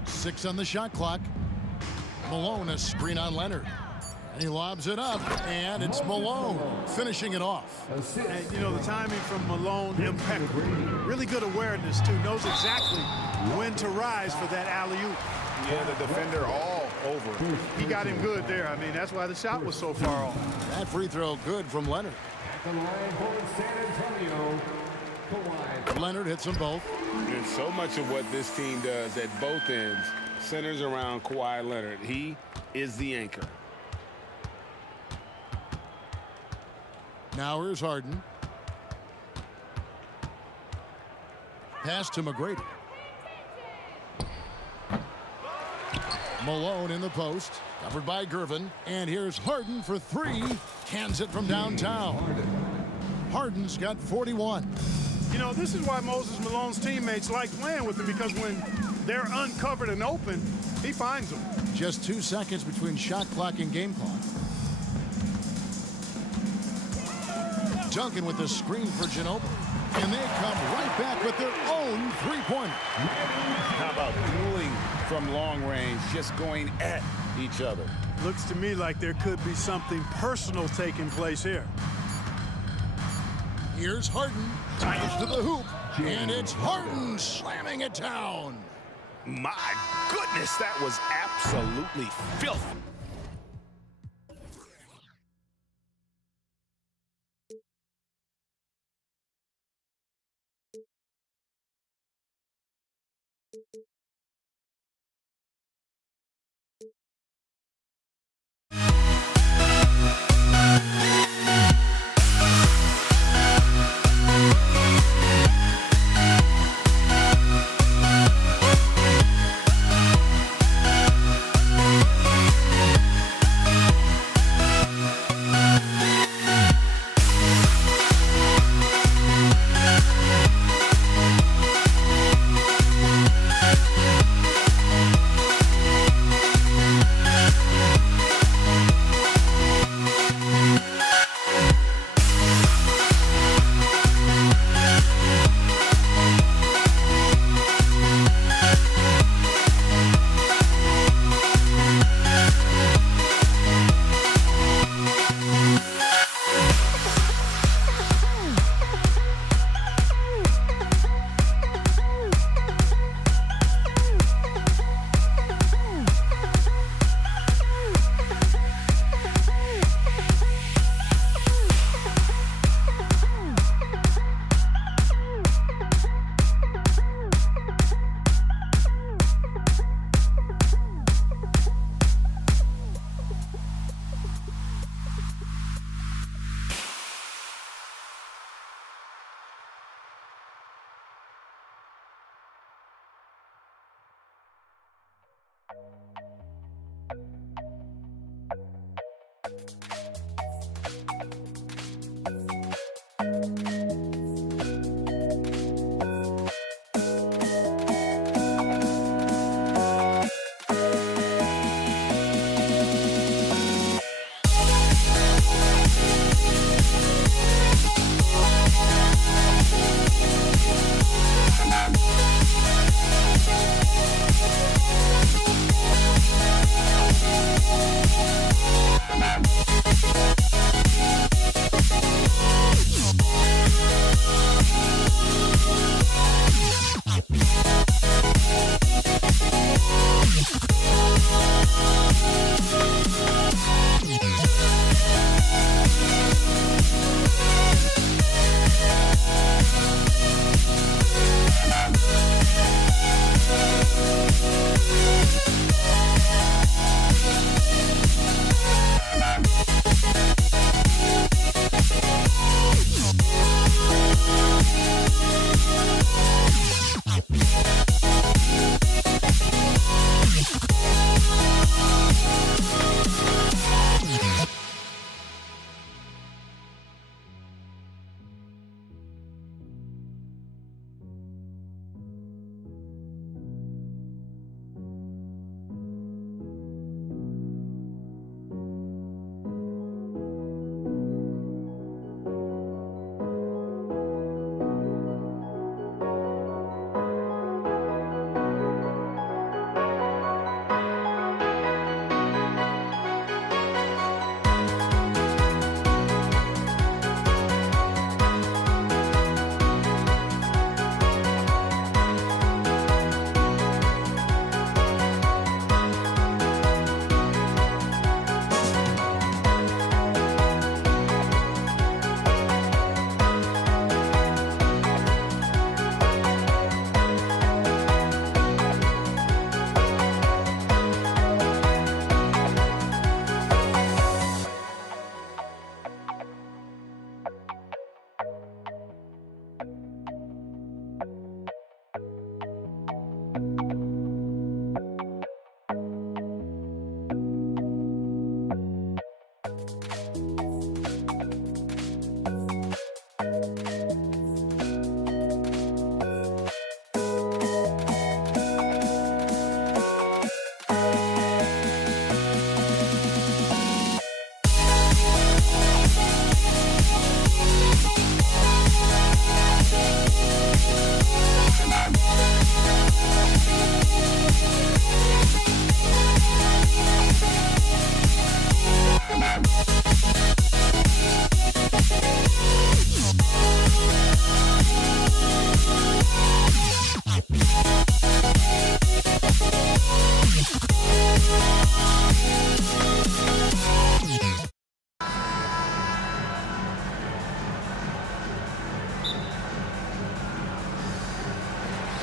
6 on the shot clock. Malone, a screen on Leonard. And he lobs it up, and it's Malone finishing it off. And, you know, the timing from Malone, impeccable. Really good awareness, too. Knows exactly when to rise for that alley-oop. Yeah, the defender all over. He got him good there. I mean, that's why the shot was so far off. That free throw good from Leonard. At the line for San Antonio, Kawhi. Leonard hits them both. And so much of what this team does at both ends centers around Kawhi Leonard. He is the anchor. Now here's Harden. Pass to McGrady. Malone in the post. Covered by Gervin. And here's Harden for three. Cans it from downtown. Harden's got 41. You know, this is why Moses Malone's teammates like playing with him, because when they're uncovered and open, he finds them. Just 2 seconds between shot clock and game clock. Duncan with the screen for Ginobili. And they come right back with their own three-pointer. How about dueling from long range, just going at each other? Looks to me like there could be something personal taking place here. Here's Harden. Ties to the hoop. And it's Harden slamming it down. My goodness, that was absolutely filthy.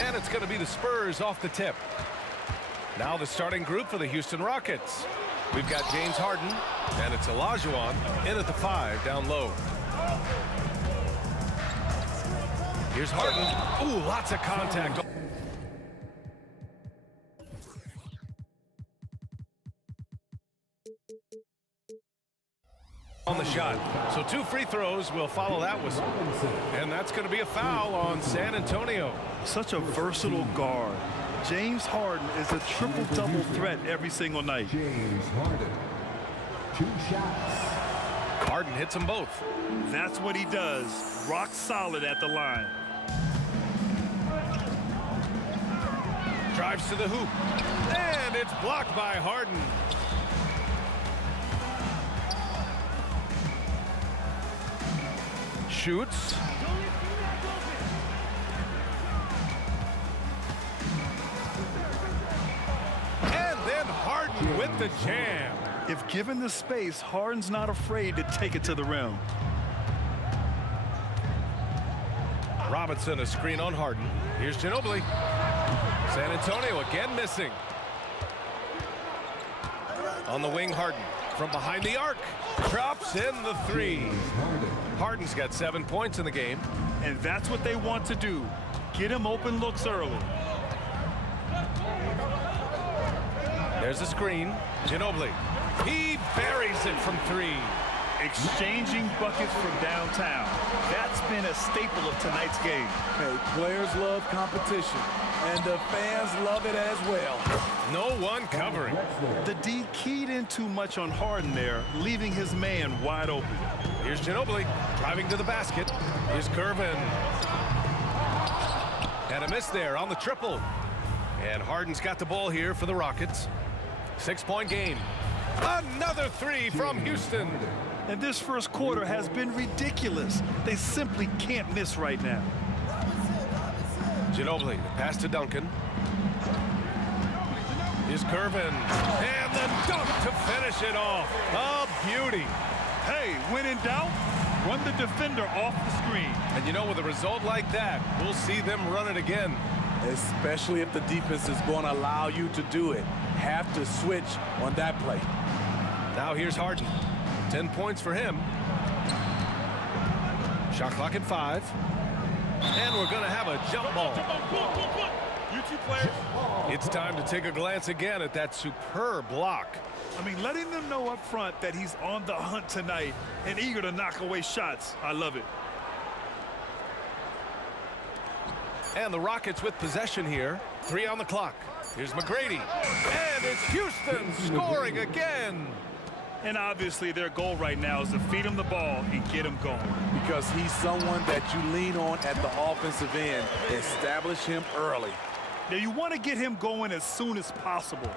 And it's going to be the Spurs off the tip. Now the starting group for the Houston Rockets. We've got James Harden, and it's Olajuwon in at the 5 down low. Here's Harden. Ooh, lots of contact. On the shot. So 2 free throws will follow that whistle. And that's going to be a foul on San Antonio. Such a versatile guard. James Harden is a triple-double threat every single night. James Harden. 2 shots. Harden hits them both. That's what he does. Rock solid at the line. Drives to the hoop. And it's blocked by Harden. Shoots. And then Harden with the jam. If given the space, Harden's not afraid to take it to the rim. Robinson, a screen on Harden. Here's Ginobili. San Antonio again missing. On the wing, Harden. From behind the arc. Drops in the 3. Harden's got 7 points in the game. And that's what they want to do. Get him open looks early. There's a screen. Ginobili. He buries it from 3. Exchanging buckets from downtown. That's been a staple of tonight's game. Hey, players love competition, and the fans love it as well. No one covering. The D keyed in too much on Harden there, leaving his man wide open. Here's Ginobili driving to the basket. Here's Gervin. And a miss there on the triple. And Harden's got the ball here for the Rockets. 6-point game. Another 3 from Houston. And this first quarter has been ridiculous. They simply can't miss right now. Ginobili, pass to Duncan. Here's Gervin. And the dunk to finish it off. A beauty. Hey, when in doubt, run the defender off the screen. And you know, with a result like that, we'll see them run it again. Especially if the defense is going to allow you to do it. Have to switch on that play. Now here's Harden. 10 points for him. Shot clock at 5. And we're going to have a jump ball. You 2 players. It's time to take a glance again at that superb block. I mean, letting them know up front that he's on the hunt tonight and eager to knock away shots. I love it. And the Rockets with possession here. 3 on the clock. Here's McGrady. And it's Houston scoring again. And obviously their goal right now is to feed him the ball and get him going. Because he's someone that you lean on at the offensive end. Establish him early. Now you want to get him going as soon as possible.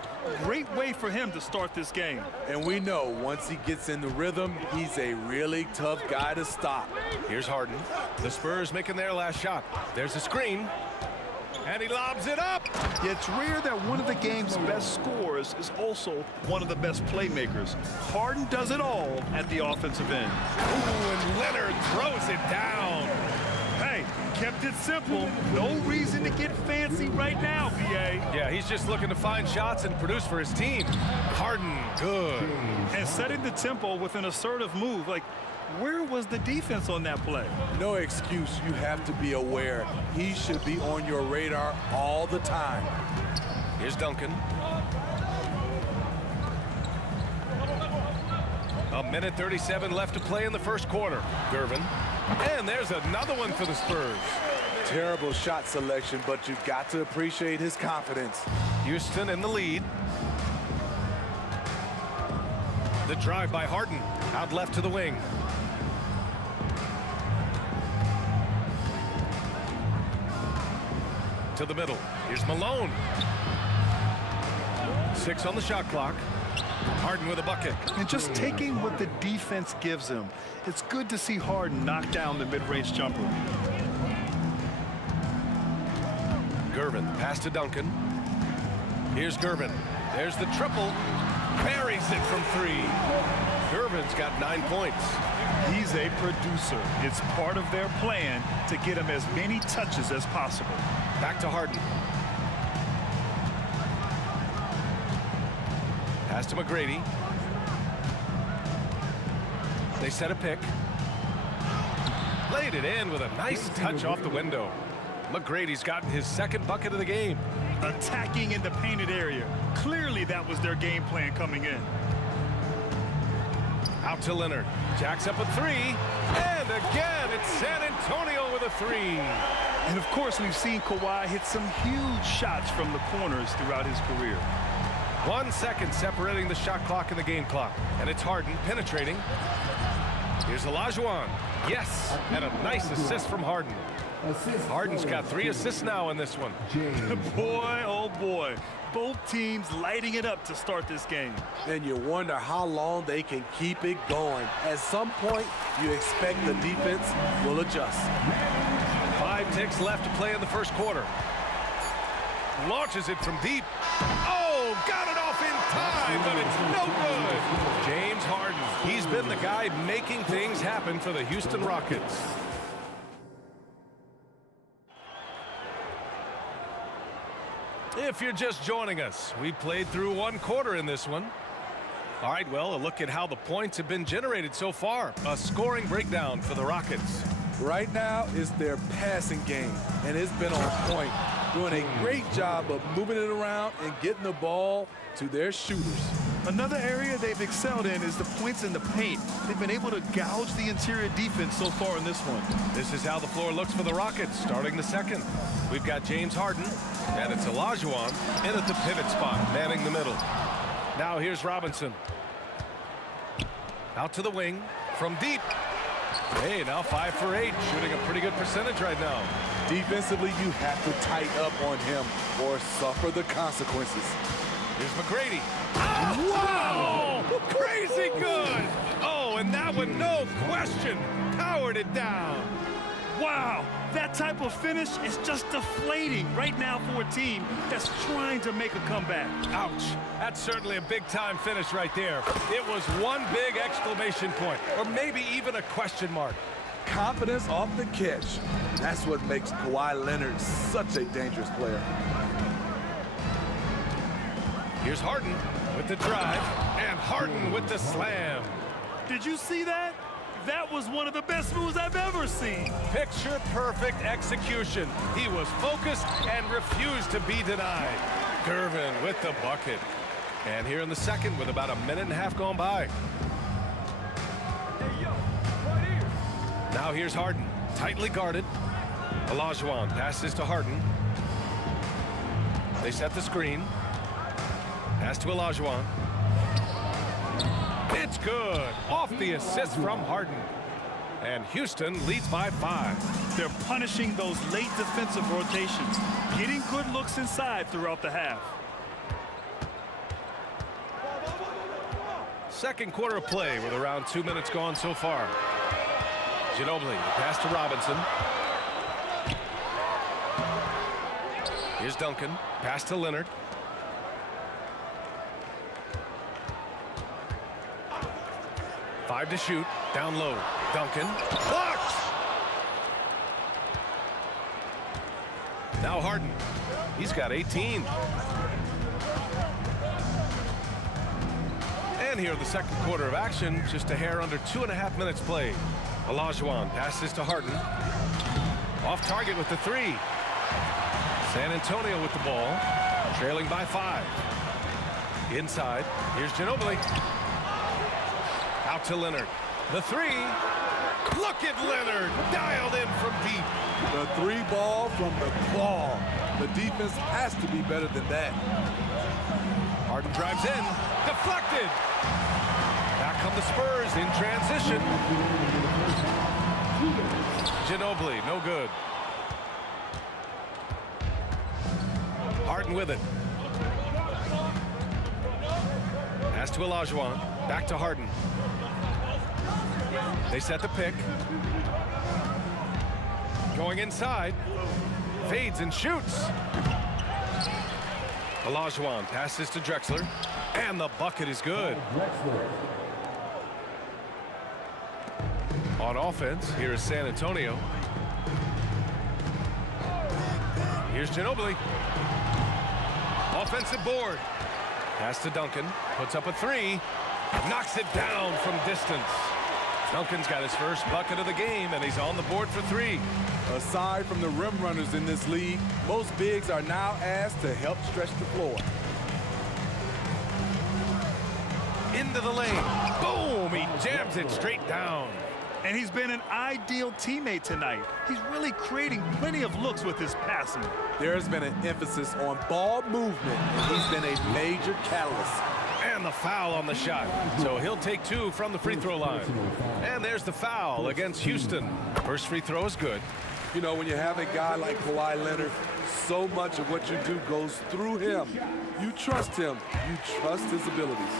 Great way for him to start this game. And we know once he gets in the rhythm, he's a really tough guy to stop. Here's Harden. The Spurs making their last shot. There's a screen. And he lobs it up. It's rare that one of the game's best scorers is also one of the best playmakers. Harden does it all at the offensive end. Ooh, and Leonard throws it down. Hey, kept it simple. No reason to get fancy right now, BA. Yeah, he's just looking to find shots and produce for his team. Harden, good. And setting the tempo with an assertive move. Like, where was the defense on that play? No excuse. You have to be aware. He should be on your radar all the time. Here's Duncan. A minute 37 left to play in the first quarter. Gervin. And there's another one for the Spurs. Terrible shot selection, but you've got to appreciate his confidence. Houston in the lead. The drive by Harden. Out left to the wing. To the middle. Here's Malone. 6 on the shot clock. Harden with a bucket. And just taking what the defense gives him. It's good to see Harden knock down the mid-range jumper. Gervin, pass to Duncan. Here's Gervin. There's the triple. Buries it from 3. Gervin's got 9 points. He's a producer. It's part of their plan to get him as many touches as possible. Back to Harden. Pass to McGrady. They set a pick. Laid it in with a nice touch off the window. McGrady's gotten his second bucket of the game. Attacking in the painted area. Clearly that was their game plan coming in. Out to Leonard. Jacks up a three. And again, it's San Antonio with a three. And of course, we've seen Kawhi hit some huge shots from the corners throughout his career. 1 second separating the shot clock and the game clock. And it's Harden penetrating. Here's Olajuwon. Yes, and a nice assist from Harden. Harden's got 3 assists now in this one. Boy, oh boy. Both teams lighting it up to start this game. And you wonder how long they can keep it going. At some point, you expect the defense will adjust. 5 ticks left to play in the first quarter. Launches it from deep. Oh, got it off in time, but it's no good. James Harden. He's been the guy making things happen for the Houston Rockets. If you're just joining us, we played through 1 quarter in this one. All right, well, a look at how the points have been generated so far. A scoring breakdown for the Rockets. Right now, it's their passing game, and it's been on point. Doing a great job of moving it around and getting the ball to their shooters. Another area they've excelled in is the points in the paint. They've been able to gouge the interior defense so far in this one. This is how the floor looks for the Rockets starting the second. We've got James Harden, and it's Olajuwon in at the pivot spot, manning the middle. Now here's Robinson. Out to the wing from deep. Hey, now 5 for 8, shooting a pretty good percentage right now. Defensively, you have to tighten up on him or suffer the consequences. Here's McGrady. Oh, wow! Crazy good! Oh, and that one, no question, powered it down. Wow, that type of finish is just deflating right now for a team that's trying to make a comeback. Ouch, that's certainly a big-time finish right there. It was one big exclamation point, or maybe even a question mark. Confidence off the catch. That's what makes Kawhi Leonard such a dangerous player. Here's Harden with the drive, and Harden with the slam. Did you see that? That was one of the best moves I've ever seen. Picture-perfect execution. He was focused and refused to be denied. Gervin with the bucket. And here in the second with about a minute and a half gone by. Hey, yo, right here. Now here's Harden, tightly guarded. Olajuwon passes to Harden. They set the screen. Pass to Olajuwon. It's good. Off the assist from Harden. And Houston leads by 5. They're punishing those late defensive rotations, getting good looks inside throughout the half. Second quarter of play with around 2 minutes gone so far. Ginobili, pass to Robinson. Here's Duncan, pass to Leonard. Five to shoot, down low. Duncan, blocked! Now Harden, he's got 18. And here in the second quarter of action, just a hair under 2.5 minutes played. Olajuwon passes to Harden. Off target with the 3. San Antonio with the ball, trailing by 5. Inside, here's Ginobili. Out to Leonard. The 3. Look at Leonard, dialed in from deep. The 3 ball from the claw. The defense has to be better than that. Harden drives in, deflected. Back come the Spurs in transition. Ginobili, no good. Harden with it. Pass to Olajuwon, back to Harden. They set the pick. Going inside. Fades and shoots. Olajuwon passes to Drexler. And the bucket is good. On offense, here is San Antonio. Here's Ginobili. Offensive board. Pass to Duncan. Puts up a three. Knocks it down from distance. Duncan's got his first bucket of the game, and he's on the board for three. Aside from the rim runners in this league, most bigs are now asked to help stretch the floor. Into the lane. Boom! He jams it straight down. And he's been an ideal teammate tonight. He's really creating plenty of looks with his passing. There's been an emphasis on ball movement, and he's been a major catalyst. And the foul on the shot. So he'll take two from the free throw line. And there's the foul against Houston. First free throw is good. You know, when you have a guy like Kawhi Leonard, so much of what you do goes through him. You trust him. You trust his abilities.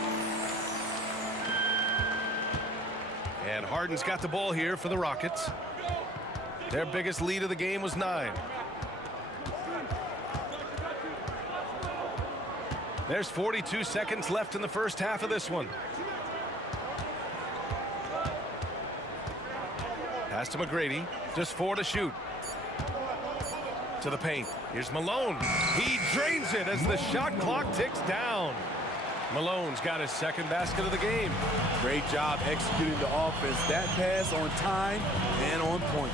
And Harden's got the ball here for the Rockets. Their biggest lead of the game was 9. There's 42 seconds left in the first half of this one. Pass to McGrady. Just 4 to shoot. To the paint. Here's Malone. He drains it as the shot clock ticks down. Malone's got his second basket of the game. Great job executing the offense. That pass on time and on point.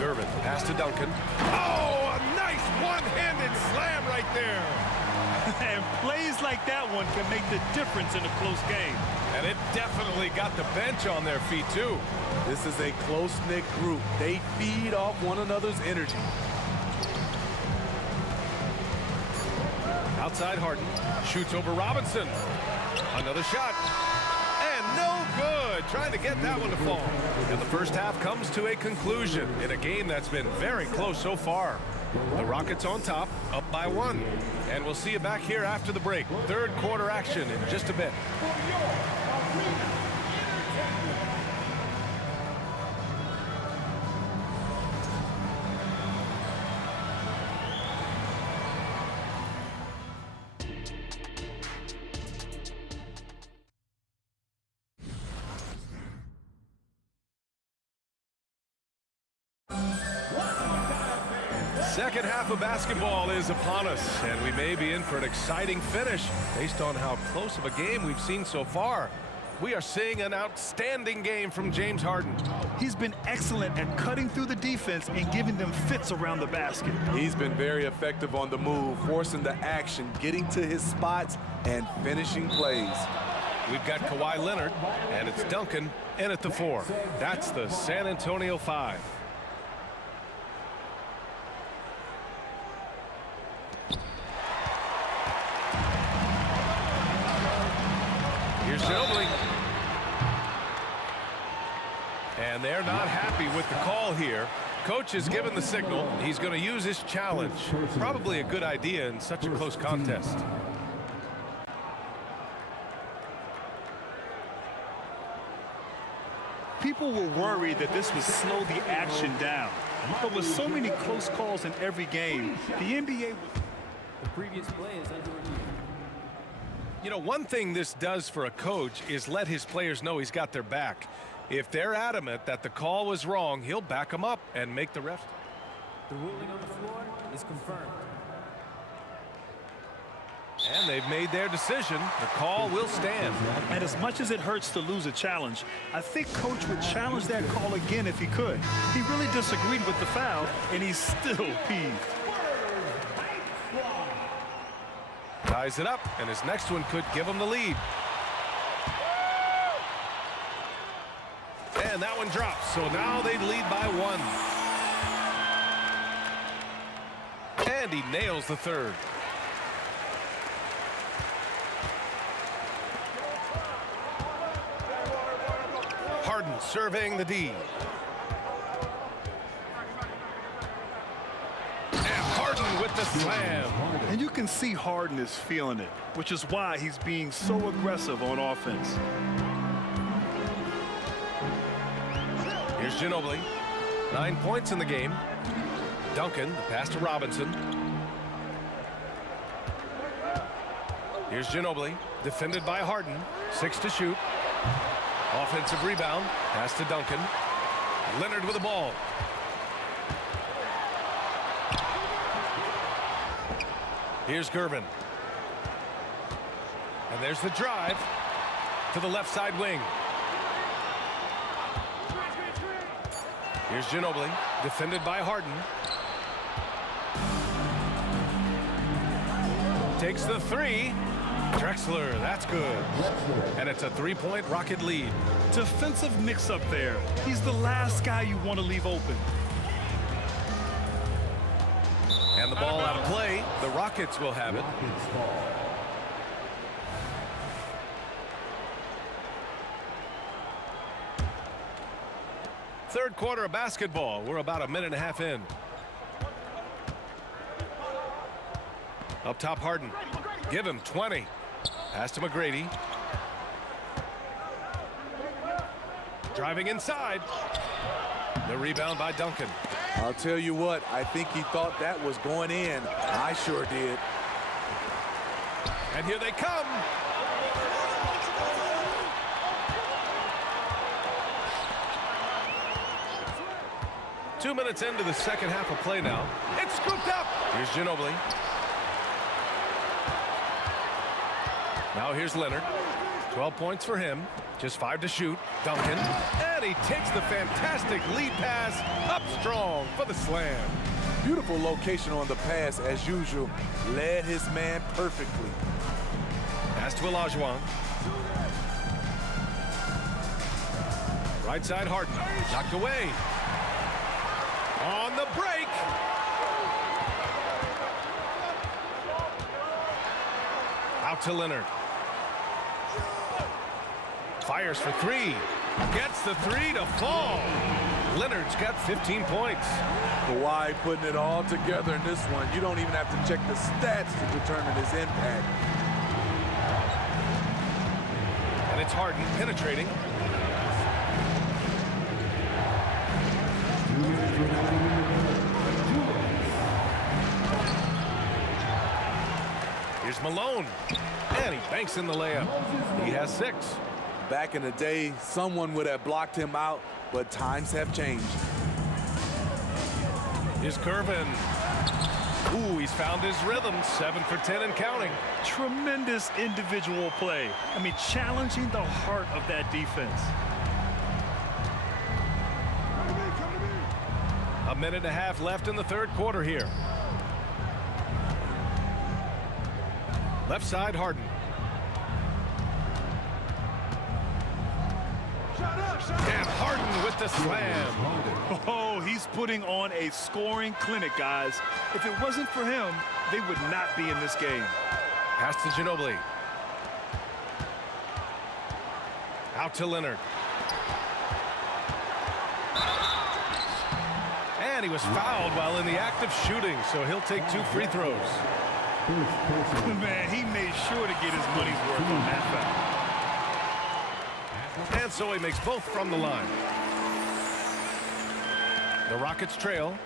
Gervin, pass to Duncan. Oh, a nice one-handed slam right there. And plays like that one can make the difference in a close game. And it definitely got the bench on their feet, too. This is a close-knit group. They feed off one another's energy. Outside Harden. Shoots over Robinson. Another shot. And no good. Trying to get that one to fall. And the first half comes to a conclusion in a game that's been very close so far. The Rockets on top, up by 1. And we'll see you back here after the break. Third quarter action in just a bit. Second half of basketball is upon us, and we may be in for an exciting finish based on how close of a game we've seen so far. We are seeing an outstanding game from James Harden. He's been excellent at cutting through the defense and giving them fits around the basket. He's been very effective on the move, forcing the action, getting to his spots, and finishing plays. We've got Kawhi Leonard, and it's Duncan in at the 4. That's the San Antonio 5. Here's Ginobili. And they're not happy with the call here. Coach has given the signal. He's going to use his challenge. Probably a good idea in such a close contest. People were worried that this would slow the action down. But with so many close calls in every game, the NBA... The previous play is under review. You know, one thing this does for a coach is let his players know he's got their back. If they're adamant that the call was wrong, he'll back them up and make the ref. The ruling on the floor is confirmed. And they've made their decision. The call will stand. And as much as it hurts to lose a challenge, I think Coach would challenge that call again if he could. He really disagreed with the foul, and he's still peeved. Ties it up, and his next one could give him the lead. And that one drops, so now they lead by 1. And he nails the third. Harden surveying the D. And Harden with the slam. And you can see Harden is feeling it, which is why he's being so aggressive on offense. Here's Ginobili. 9 points in the game. Duncan, the pass to Robinson. Here's Ginobili, defended by Harden. 6 to shoot. Offensive rebound. Pass to Duncan. Leonard with the ball. Here's Gervin. And there's the drive to the left side wing. Here's Ginobili, defended by Harden. Takes the three. Drexler, that's good. And it's a three-point Rocket lead. Defensive mix-up there. He's the last guy you want to leave open. And the ball out of play. The Rockets will have it. Third quarter of basketball. We're about a minute and a half in. Up top, Harden. Give him 20. Pass to McGrady. Driving inside. The rebound by Duncan. I'll tell you what, I think he thought that was going in. I sure did. And here they come. Two minutes into the second half of play now. It's scooped up. Here's Ginobili. Now here's Leonard. 12 points for him. Just 5 to shoot. Duncan. And he takes the fantastic lead pass up strong for the slam. Beautiful location on the pass as usual. Led his man perfectly. Pass to Olajuwon. Right side Harden. Knocked away. On the break. Out to Leonard. Fires for three. Gets the three to fall. Leonard's got 15 points. Kawhi putting it all together in this one. You don't even have to check the stats to determine his impact. And it's Harden penetrating. Here's Malone. And he banks in the layup. He has 6. Back in the day, someone would have blocked him out, but times have changed. Here's Gervin. Ooh, he's found his rhythm. 7 for 10 and counting. Tremendous individual play. I mean, challenging the heart of that defense. A minute and a half left in the third quarter here. Left side, Harden. And Harden with the slam. Oh, he's putting on a scoring clinic, guys. If it wasn't for him, they would not be in this game. Pass to Ginobili. Out to Leonard. And he was fouled while in the act of shooting, so he'll take 2 free throws. Man, he made sure to get his money's worth on that foul. And so he makes both from the line. The Rockets trail.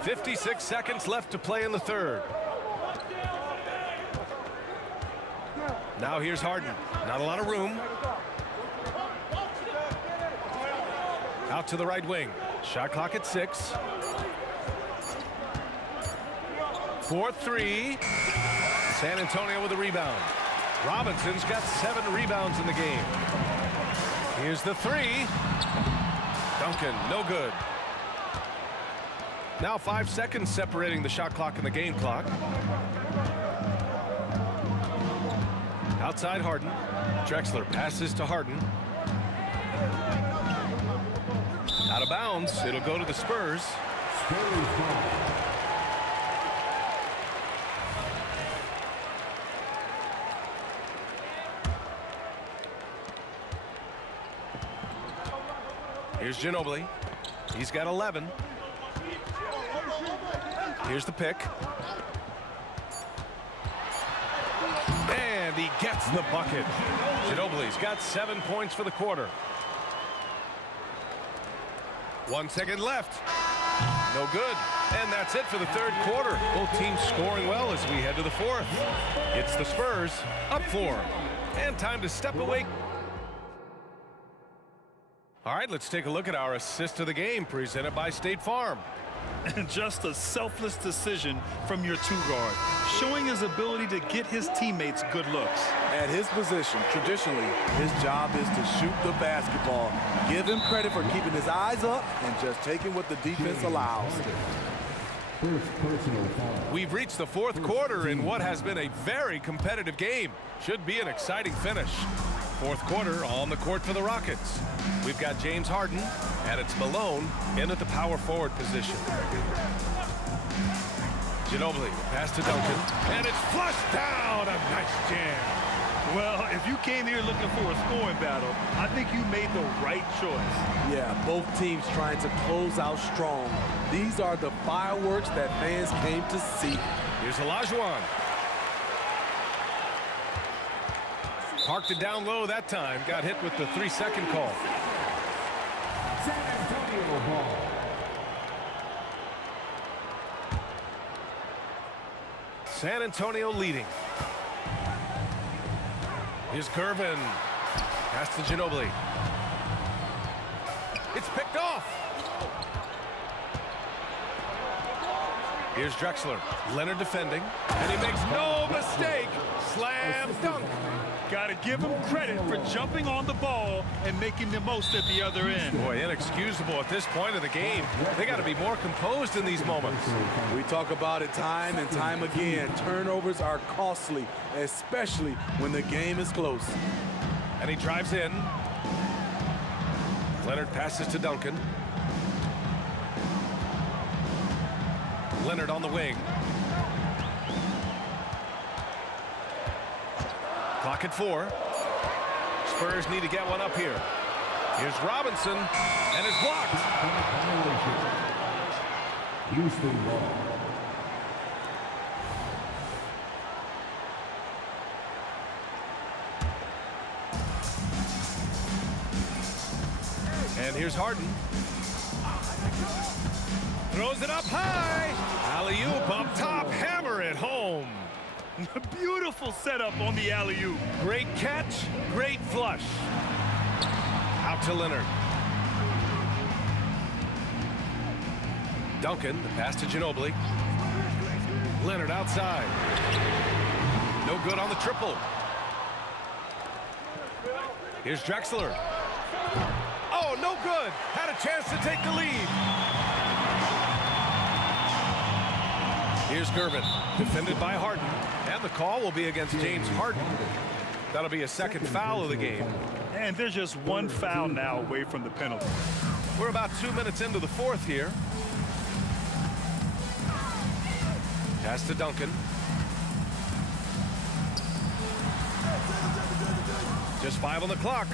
56 seconds left to play in the third. Now here's Harden. Not a lot of room. Out to the right wing. Shot clock at 6. 4-3. San Antonio with a rebound. Robinson's got 7 rebounds in the game. Here's the 3. Duncan, no good. Now 5 seconds separating the shot clock and the game clock. Outside Harden. Drexler passes to Harden. Out of bounds. It'll go to the Spurs. Here's Ginobili. He's got 11. Here's the pick. And he gets the bucket. Ginobili's got 7 points for the quarter. 1 second left. No good. And that's it for the third quarter. Both teams scoring well as we head to the fourth. It's the Spurs up 4. And time to step away. All right, let's take a look at our assist of the game presented by State Farm. And just a selfless decision from your two-guard, showing his ability to get his teammates good looks. At his position, traditionally, his job is to shoot the basketball. Give him credit for keeping his eyes up and just taking what the defense allows. We've reached the fourth quarter in what has been a very competitive game. Should be an exciting finish. Fourth quarter on the court for the Rockets. We've got James Harden, and it's Malone in at the power forward position. Ginobili, pass to Duncan, and it's flushed down. A nice jam. Well, if you came here looking for a scoring battle, I think you made the right choice. Yeah, both teams trying to close out strong. These are the fireworks that fans came to see. Here's Olajuwon. Parked it down low that time. Got hit with the 3-second call. San Antonio ball. San Antonio leading. Here's Gervin. Pass to Ginobili. It's picked off. Here's Drexler. Leonard defending. And he makes no mistake. Slam dunk. Got to give him credit for jumping on the ball and making the most at the other end. Boy, inexcusable at this point of the game. They got to be more composed in these moments. We talk about it time and time again. Turnovers are costly, especially when the game is close. And he drives in. Leonard passes to Duncan. Leonard on the wing. Clock at 4. Spurs need to get one up here. Here's Robinson, and it's blocked. Houston ball. And here's Harden. Throws it up high. Alley-oop up top, hammer it home. Beautiful setup on the alley-oop. Great catch, great flush. Out to Leonard. Duncan, the pass to Ginobili. Leonard outside. No good on the triple. Here's Drexler. Oh, no good. Had a chance to take the lead. Here's Gervin, defended by Harden. And the call will be against James Harden. That'll be a second foul of the game. And there's just one foul now away from the penalty. We're about 2 minutes into the fourth here. Pass to Duncan. Just 5 on the clock.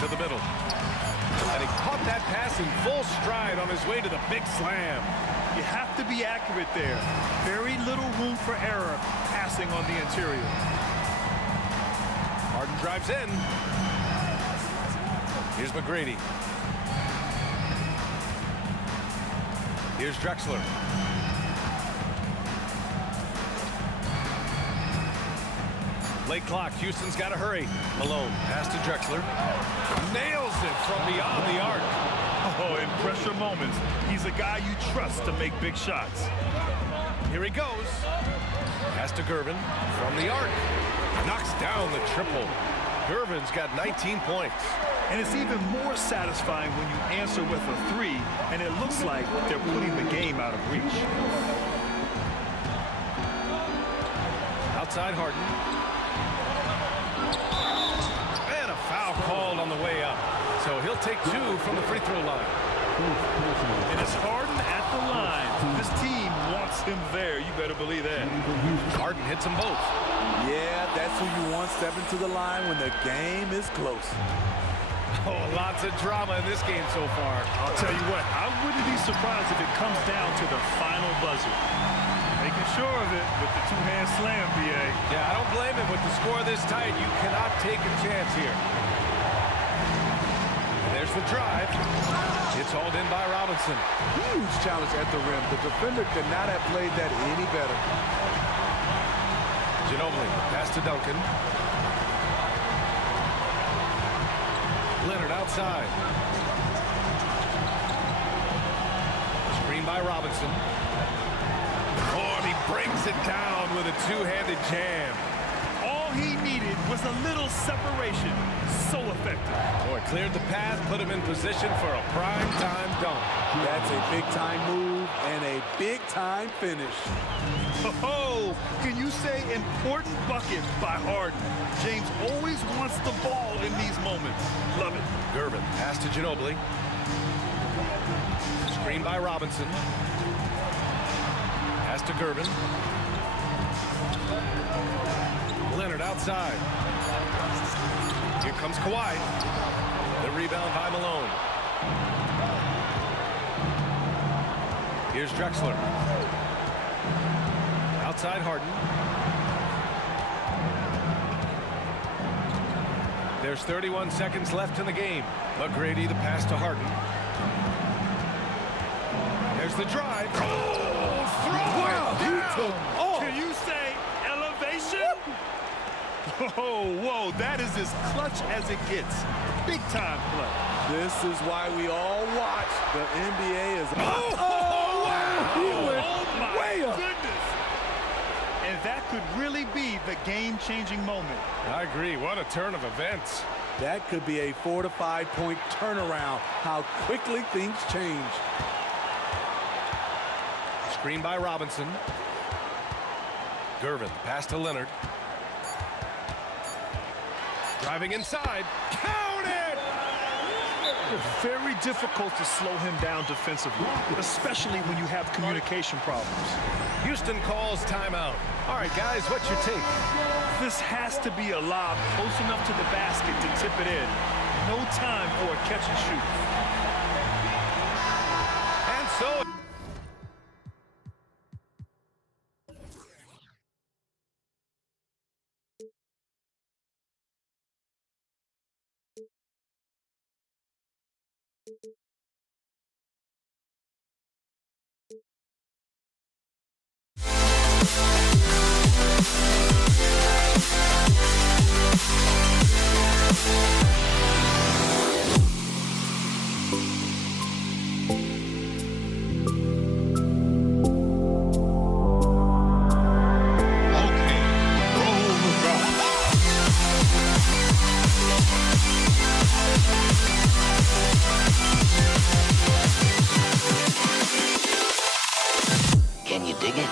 To the middle. And he caught that pass in full stride on his way to the big slam. You have to be accurate there. Very little room for error passing on the interior. Harden drives in. Here's McGrady. Here's Drexler. Late clock. Houston's got to hurry. Malone. Pass to Drexler. Nails it from beyond the arc. Oh, in pressure moments, he's a guy you trust to make big shots. Here he goes. Pass to Gervin from the arc. Knocks down the triple. Gervin's got 19 points. And it's even more satisfying when you answer with a 3, and it looks like they're putting the game out of reach. Outside Harden. And a foul called on the way up. So he'll take 2 from the free throw line. And it's Harden at the line. This team wants him there. You better believe that. Harden hits them both. Yeah, that's who you want stepping to the line when the game is close. Oh, lots of drama in this game so far. I'll tell you what, I wouldn't be surprised if it comes down to the final buzzer. Making sure of it with the two-hand slam, B.A. Yeah, I don't blame him. With the score this tight, you cannot take a chance here. And There's the drive. It's hauled in by Robinson. Huge challenge at the rim. The defender could not have played that any better. Ginobili, pass to Duncan. Leonard outside. Screen by Robinson. Oh, and he brings it down with a two-handed jam. All he needed was a little separation. So effective. Oh, it cleared the path, put him in position for a prime-time dunk. That's a big-time move and a big-time finish. Oh, can you say important bucket by Harden? James always wants the ball in these moments. Love it. Gervin, pass to Ginobili. Screen by Robinson. Pass to Gervin. Leonard outside. Here comes Kawhi. The rebound by Malone. Here's Drexler. Outside Harden. There's 31 seconds left in the game. McGrady the pass to Harden. There's the drive. Oh, throw it! Oh, can you say elevation? Whoa, that is as clutch as it gets. Big time play. This is why we all watch the NBA. Wow! He went my way up. goodness. And that could really be the game-changing moment. I agree. What a turn of events. That could be a 4 to 5 point turnaround. How quickly things change. Screen by Robinson. Gervin, pass to Leonard. Driving inside. Count it! Very difficult to slow him down defensively, especially when you have communication problems. Houston calls timeout. All right, guys, what's your take? This has to be a lob close enough to the basket to tip it in. No time for a catch and shoot. And so... Can you dig it?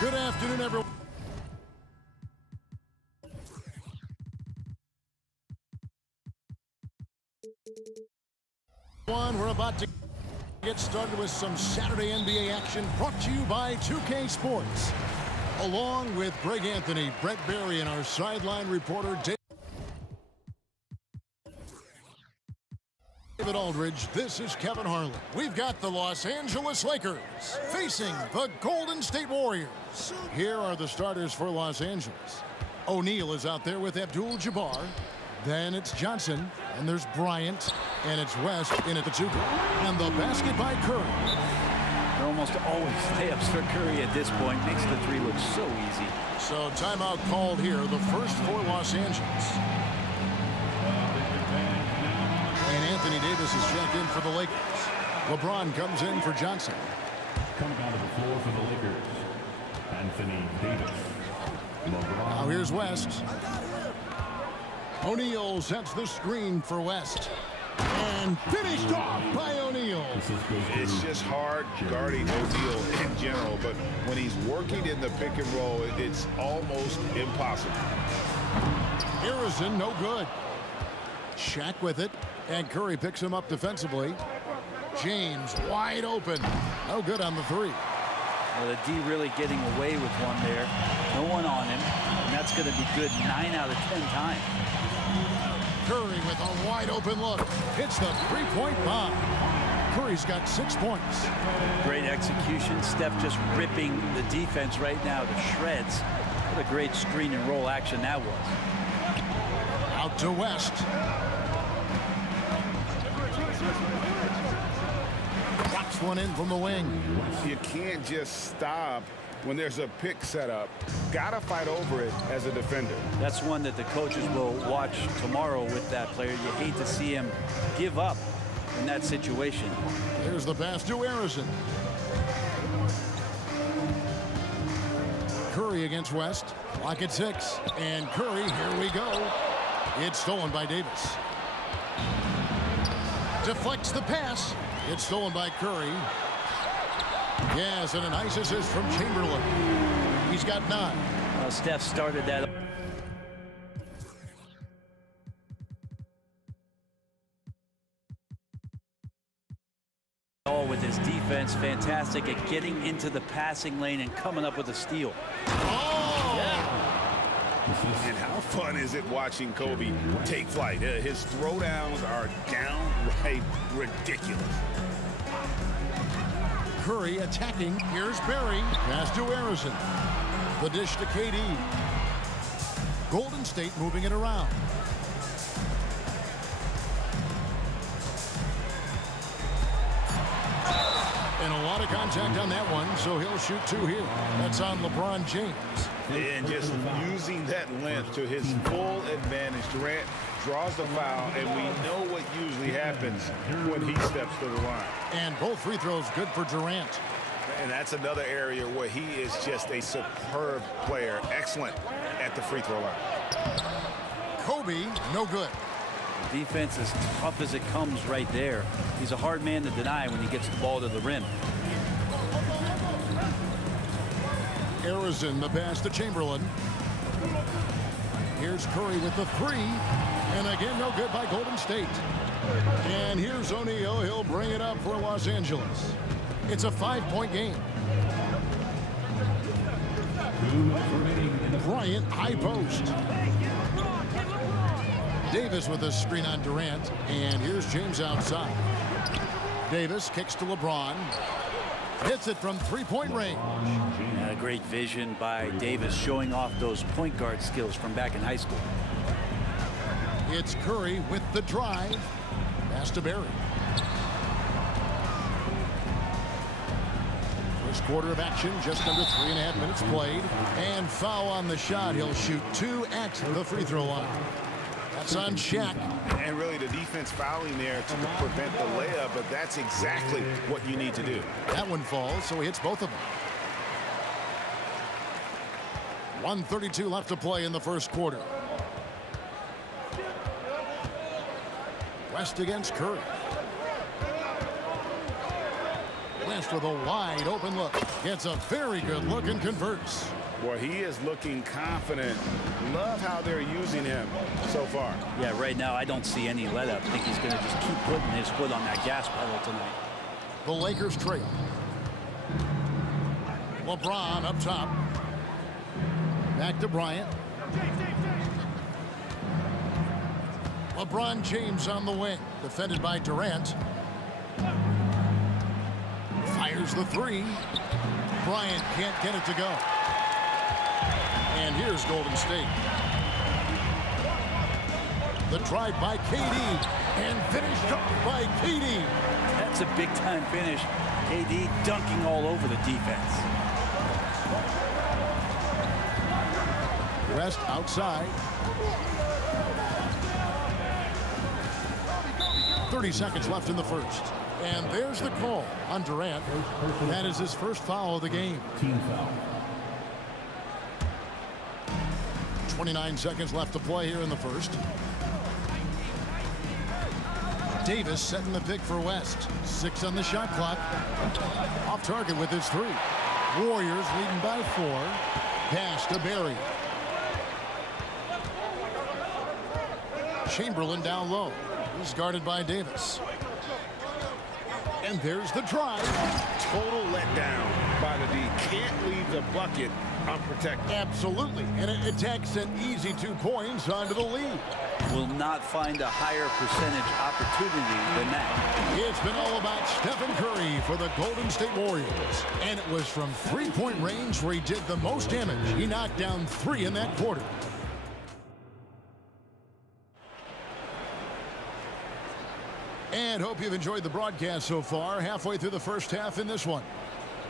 Good afternoon, everyone. We're about to get started with some Saturday NBA action brought to you by 2K Sports. Along with Greg Anthony, Brett Barry, and our sideline reporter, David Aldridge, this is Kevin Harlan. We've got the Los Angeles Lakers facing the Golden State Warriors. Here are the starters for Los Angeles. O'Neal is out there with Abdul-Jabbar. Then it's Johnson, and there's Bryant, and it's West in at the two. And the basket by Curry. They're almost always layups for Curry at this point. Makes the three look so easy. So timeout called here, the first for Los Angeles. And Anthony Davis is checked in for the Lakers. LeBron comes in for Johnson. Coming out of the floor for the Lakers, Anthony Davis. LeBron. Now here's West. O'Neal sets the screen for West. And finished off by O'Neal. It's just hard guarding O'Neal in general, but when he's working in the pick and roll, it's almost impossible. Harrison, no good. Shaq with it, and Curry picks him up defensively. James wide open. No good on the three. Well, the D really getting away with one there. No one on him, and that's going to be good 9 out of 10 times. Curry with a wide open look. Hits the three-point bomb. Curry's got 6 points. Great execution. Steph just ripping the defense right now to shreds. What a great screen and roll action that was. Out to West. Drops one in from the wing. You can't just stop when there's a pick set up. Gotta fight over it as a defender. That's one that the coaches will watch tomorrow with that player. You hate to see him give up in that situation. There's the pass to Harrison. Curry against West. Clock at 6. And Curry, here we go. It's stolen by Davis. Deflects the pass. It's stolen by Curry. Yes, and a nice assist from Chamberlain. He's got 9. Steph started that. All with his defense, fantastic at getting into the passing lane and coming up with a steal. Oh! Yeah. And how fun is it watching Kobe take flight? His throwdowns are downright ridiculous. Curry attacking. Here's Barry. Pass to Harrison. The dish to KD. Golden State moving it around. And a lot of contact on that one, so he'll shoot 2 here. That's on LeBron James. And just using that length to his full advantage. Durant draws the foul, and we know what usually happens when he steps to the line. And both free throws good for Durant. And that's another area where he is just a superb player. Excellent at the free throw line. Kobe, no good. The defense is tough as it comes right there. He's a hard man to deny when he gets the ball to the rim. Arizon, the pass to Chamberlain. Here's Curry with the 3. And again, no good by Golden State. And here's O'Neal. He'll bring it up for Los Angeles. It's a 5-point game. Bryant, high post. Davis with a screen on Durant. And here's James outside. Davis kicks to LeBron. Hits it from 3-point range. And a great vision by Davis, showing off those point guard skills from back in high school. It's Curry with the drive. Pass to Barry. First quarter of action, just under 3.5 minutes played. And foul on the shot. He'll shoot 2 at the free throw line. That's on Shaq. And really the defense fouling there to prevent the layup, but that's exactly what you need to do. That one falls, so he hits both of them. 1:32 left to play in the first quarter. West against Curry. West with a wide open look. Gets a very good look and converts. Boy, he is looking confident. Love how they're using him so far. Yeah, right now I don't see any let up. I think he's going to just keep putting his foot on that gas pedal tonight. The Lakers trail. LeBron up top. Back to Bryant. LeBron James on the wing. Defended by Durant. Fires the 3. Bryant can't get it to go. And here's Golden State. The drive by KD. And finished off by KD. That's a big-time finish. KD dunking all over the defense. West outside. 30 seconds left in the first. And there's the call on Durant. That is his first foul of the game. Team foul. 29 seconds left to play here in the first. Davis setting the pick for West. 6 on the shot clock. Off target with his 3. Warriors leading by 4. Pass to Barry. Chamberlain down low. He's guarded by Davis. And there's the drive. Total letdown by the D. Can't leave the bucket unprotected. Absolutely. And it takes an easy 2 points onto the lead. Will not find a higher percentage opportunity than that. It's been all about Stephen Curry for the Golden State Warriors. And it was from 3-point range where he did the most damage. He knocked down 3 in that quarter. And hope you've enjoyed the broadcast so far. Halfway through the first half in this one.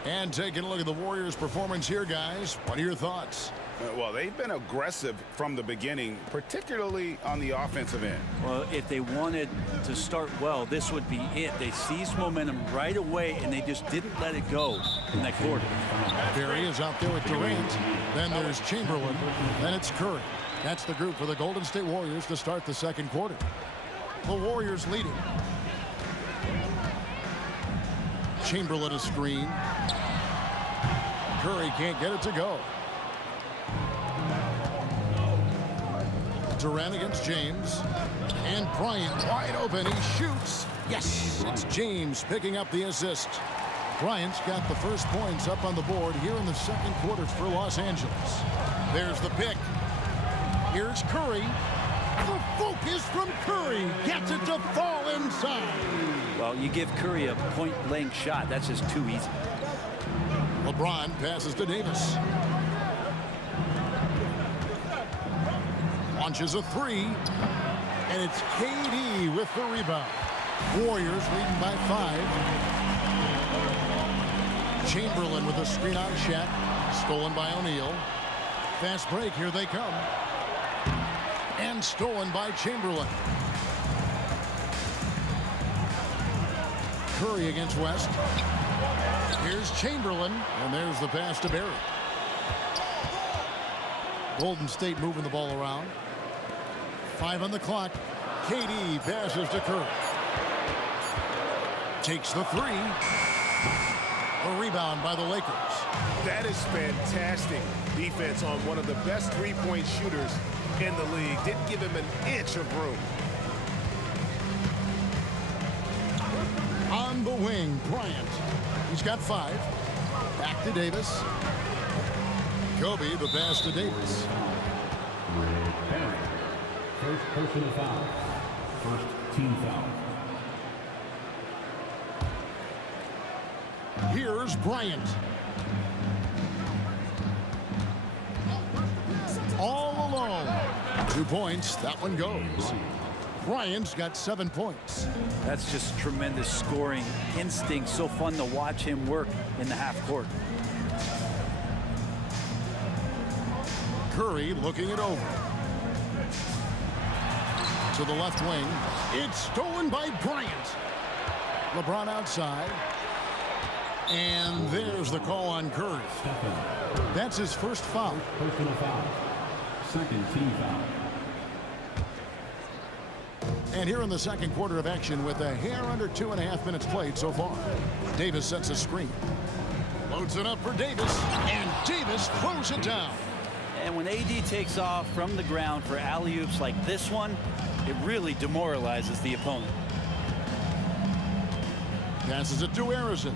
And taking a look at the Warriors' performance here, guys. What are your thoughts? Well, they've been aggressive from the beginning, particularly on the offensive end. Well, if they wanted to start well, this would be it. They seized momentum right away, and they just didn't let it go in that quarter. Barry is out there with Durant. Then there's Chamberlain. Then it's Curry. That's the group for the Golden State Warriors to start the second quarter. The Warriors leading. Chamberlain a screen. Curry can't get it to go. Durant against James. And Bryant wide open. He shoots. Yes, it's James picking up the assist. Bryant's got the first points up on the board here in the second quarter for Los Angeles. There's the pick. Here's Curry. The focus from Curry gets it to fall inside. Well, you give Curry a point-blank shot. That's just too easy. LeBron passes to Davis. Launches a 3. And it's KD with the rebound. Warriors leading by 5. Chamberlain with a screen on Shaq. Stolen by O'Neal. Fast break, here they come. And stolen by Chamberlain. Curry against West. Here's Chamberlain, and there's the pass to Barry. Golden State moving the ball around. 5 on the clock. KD passes to Curry. Takes the 3. A rebound by the Lakers. That is fantastic defense on one of the best three-point shooters in the league. Didn't give him an inch of room. On the wing, Bryant. He's got 5. Back to Davis. Kobe, the pass to Davis. First personal foul. First team foul. Here's Bryant. All alone. 2 points. That one goes. Bryant's got 7 points. That's just tremendous scoring instinct. So fun to watch him work in the half court. Curry looking it over. To the left wing. It's stolen by Bryant. LeBron outside. And there's the call on Curry. That's his first foul. Personal foul. Second team foul. And here in the second quarter of action with a hair under 2.5 minutes played so far. Davis sets a screen. Loads it up for Davis. And Davis throws it down. And when AD takes off from the ground for alley-oops like this one, it really demoralizes the opponent. Passes it to Harrison.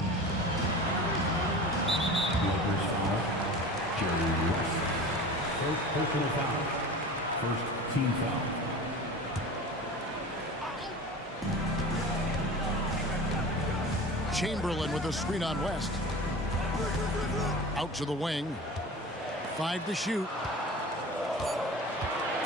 Lakers foul. Jerry West. First personal foul. First team foul. Chamberlain with a screen on West. Out to the wing. 5 to shoot.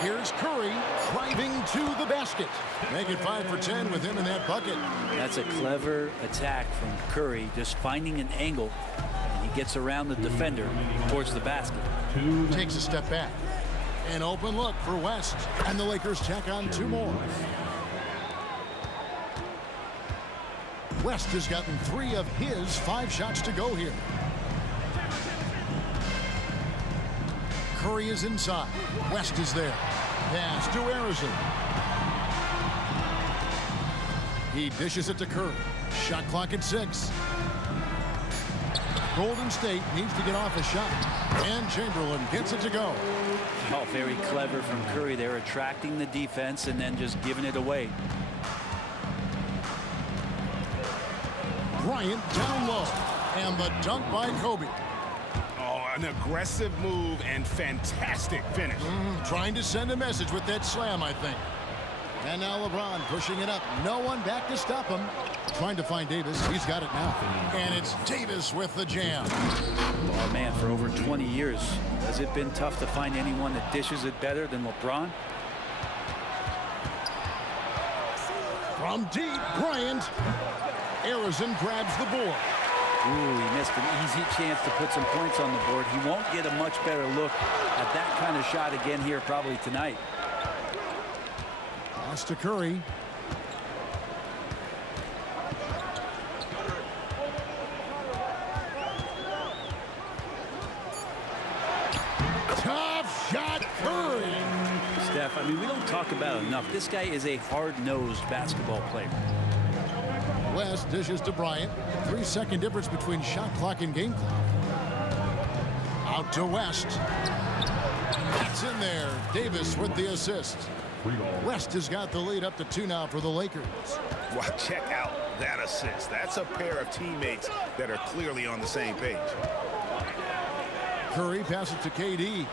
Here's Curry driving to the basket. Make it 5 for 10 with him in that bucket. That's a clever attack from Curry, just finding an angle. And he gets around the defender towards the basket. Takes a step back. An open look for West. And the Lakers tack on 2 more. West has gotten 3 of his 5 shots to go here. Curry is inside. West is there. Pass to Harrison. He dishes it to Curry. Shot clock at 6. Golden State needs to get off a shot. And Chamberlain gets it to go. Oh, very clever from Curry. They're attracting the defense and then just giving it away. Bryant down low. And the dunk by Kobe. Oh, an aggressive move and fantastic finish. Trying to send a message with that slam, I think. And now LeBron pushing it up. No one back to stop him. Trying to find Davis. He's got it now. And it's Davis with the jam. Oh, man, for over 20 years, has it been tough to find anyone that dishes it better than LeBron? From deep, Bryant. Harrison grabs the board. Ooh, he missed an easy chance to put some points on the board. He won't get a much better look at that kind of shot again here probably tonight. Pass to Curry. Tough shot, Curry. Steph, I mean, we don't talk about it enough. This guy is a hard-nosed basketball player. West dishes to Bryant. 3-second difference between shot clock and game clock. Out to West. It's in there. Davis with the assist. West has got the lead up to 2 now for the Lakers. Wow, check out that assist. That's a pair of teammates that are clearly on the same page. Curry passes to KD.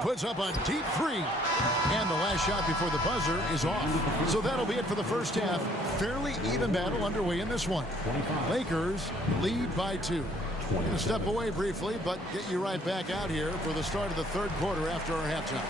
Puts up a deep 3. And the last shot before the buzzer is off. So that'll be it for the first half. Fairly even battle underway in this one. Lakers lead by 2. We're going to step away briefly, but get you right back out here for the start of the third quarter after our halftime.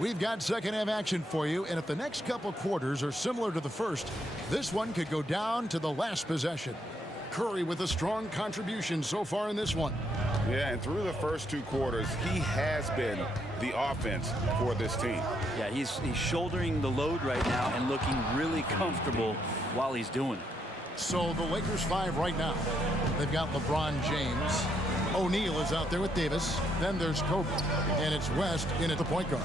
We've got second half action for you, and if the next couple quarters are similar to the first, this one could go down to the last possession. Curry with a strong contribution so far in this one. Yeah, and through the first 2 quarters, he has been the offense for this team. Yeah, he's shouldering the load right now and looking really comfortable while he's doing it. So the Lakers 5 right now. They've got LeBron James. O'Neal is out there with Davis. Then there's Kobe. And it's West in at the point guard.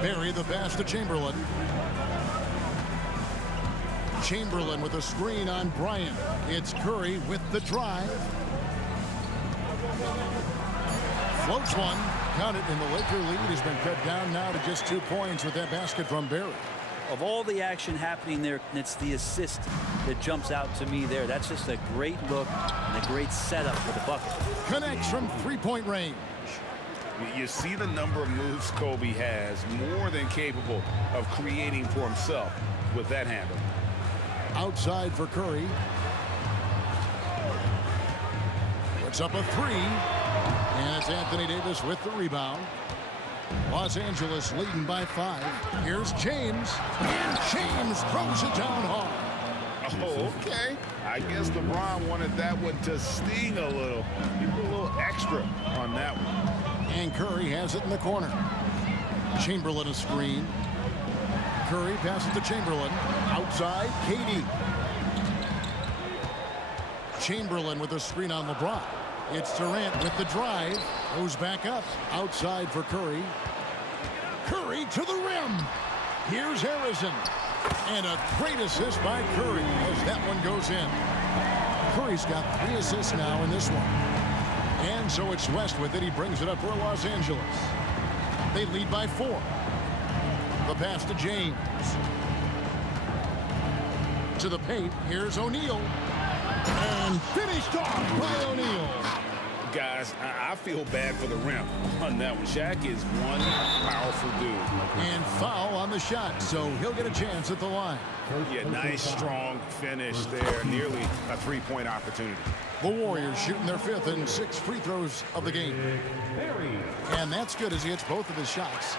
Barry the pass to Chamberlain. Chamberlain with a screen on Bryant. It's Curry with the drive. Floats one. Count it, and the Laker lead has been cut down now to just 2 points with that basket from Barry. Of all the action happening there, it's the assist that jumps out to me there. That's just a great look and a great setup for the bucket. Connects from 3-point range. You see the number of moves Kobe has, more than capable of creating for himself with that handle. Outside for Curry. Puts up a 3. And it's Anthony Davis with the rebound. Los Angeles leading by 5. Here's James. And James throws it down hard. Oh, okay. I guess LeBron wanted that one to sting a little. He put a little extra on that one. And Curry has it in the corner. Chamberlain a screen. Curry passes to Chamberlain. Outside, KD. Chamberlain with a screen on LeBron. It's Durant with the drive. Goes back up. Outside for Curry. Curry to the rim. Here's Harrison. And a great assist by Curry as that one goes in. Curry's got 3 assists now in this one. And so it's West with it. He brings it up for Los Angeles. They lead by 4. The pass to James. To the paint. Here's O'Neal. And finished off by O'Neal. Guys, I feel bad for the rim on that one. Shaq is one powerful dude. And foul on the shot, so he'll get a chance at the line. Yeah, nice, strong finish there. Nearly a 3-point opportunity. The Warriors shooting their 5th and 6th free throws of the game. And that's good as he hits both of his shots.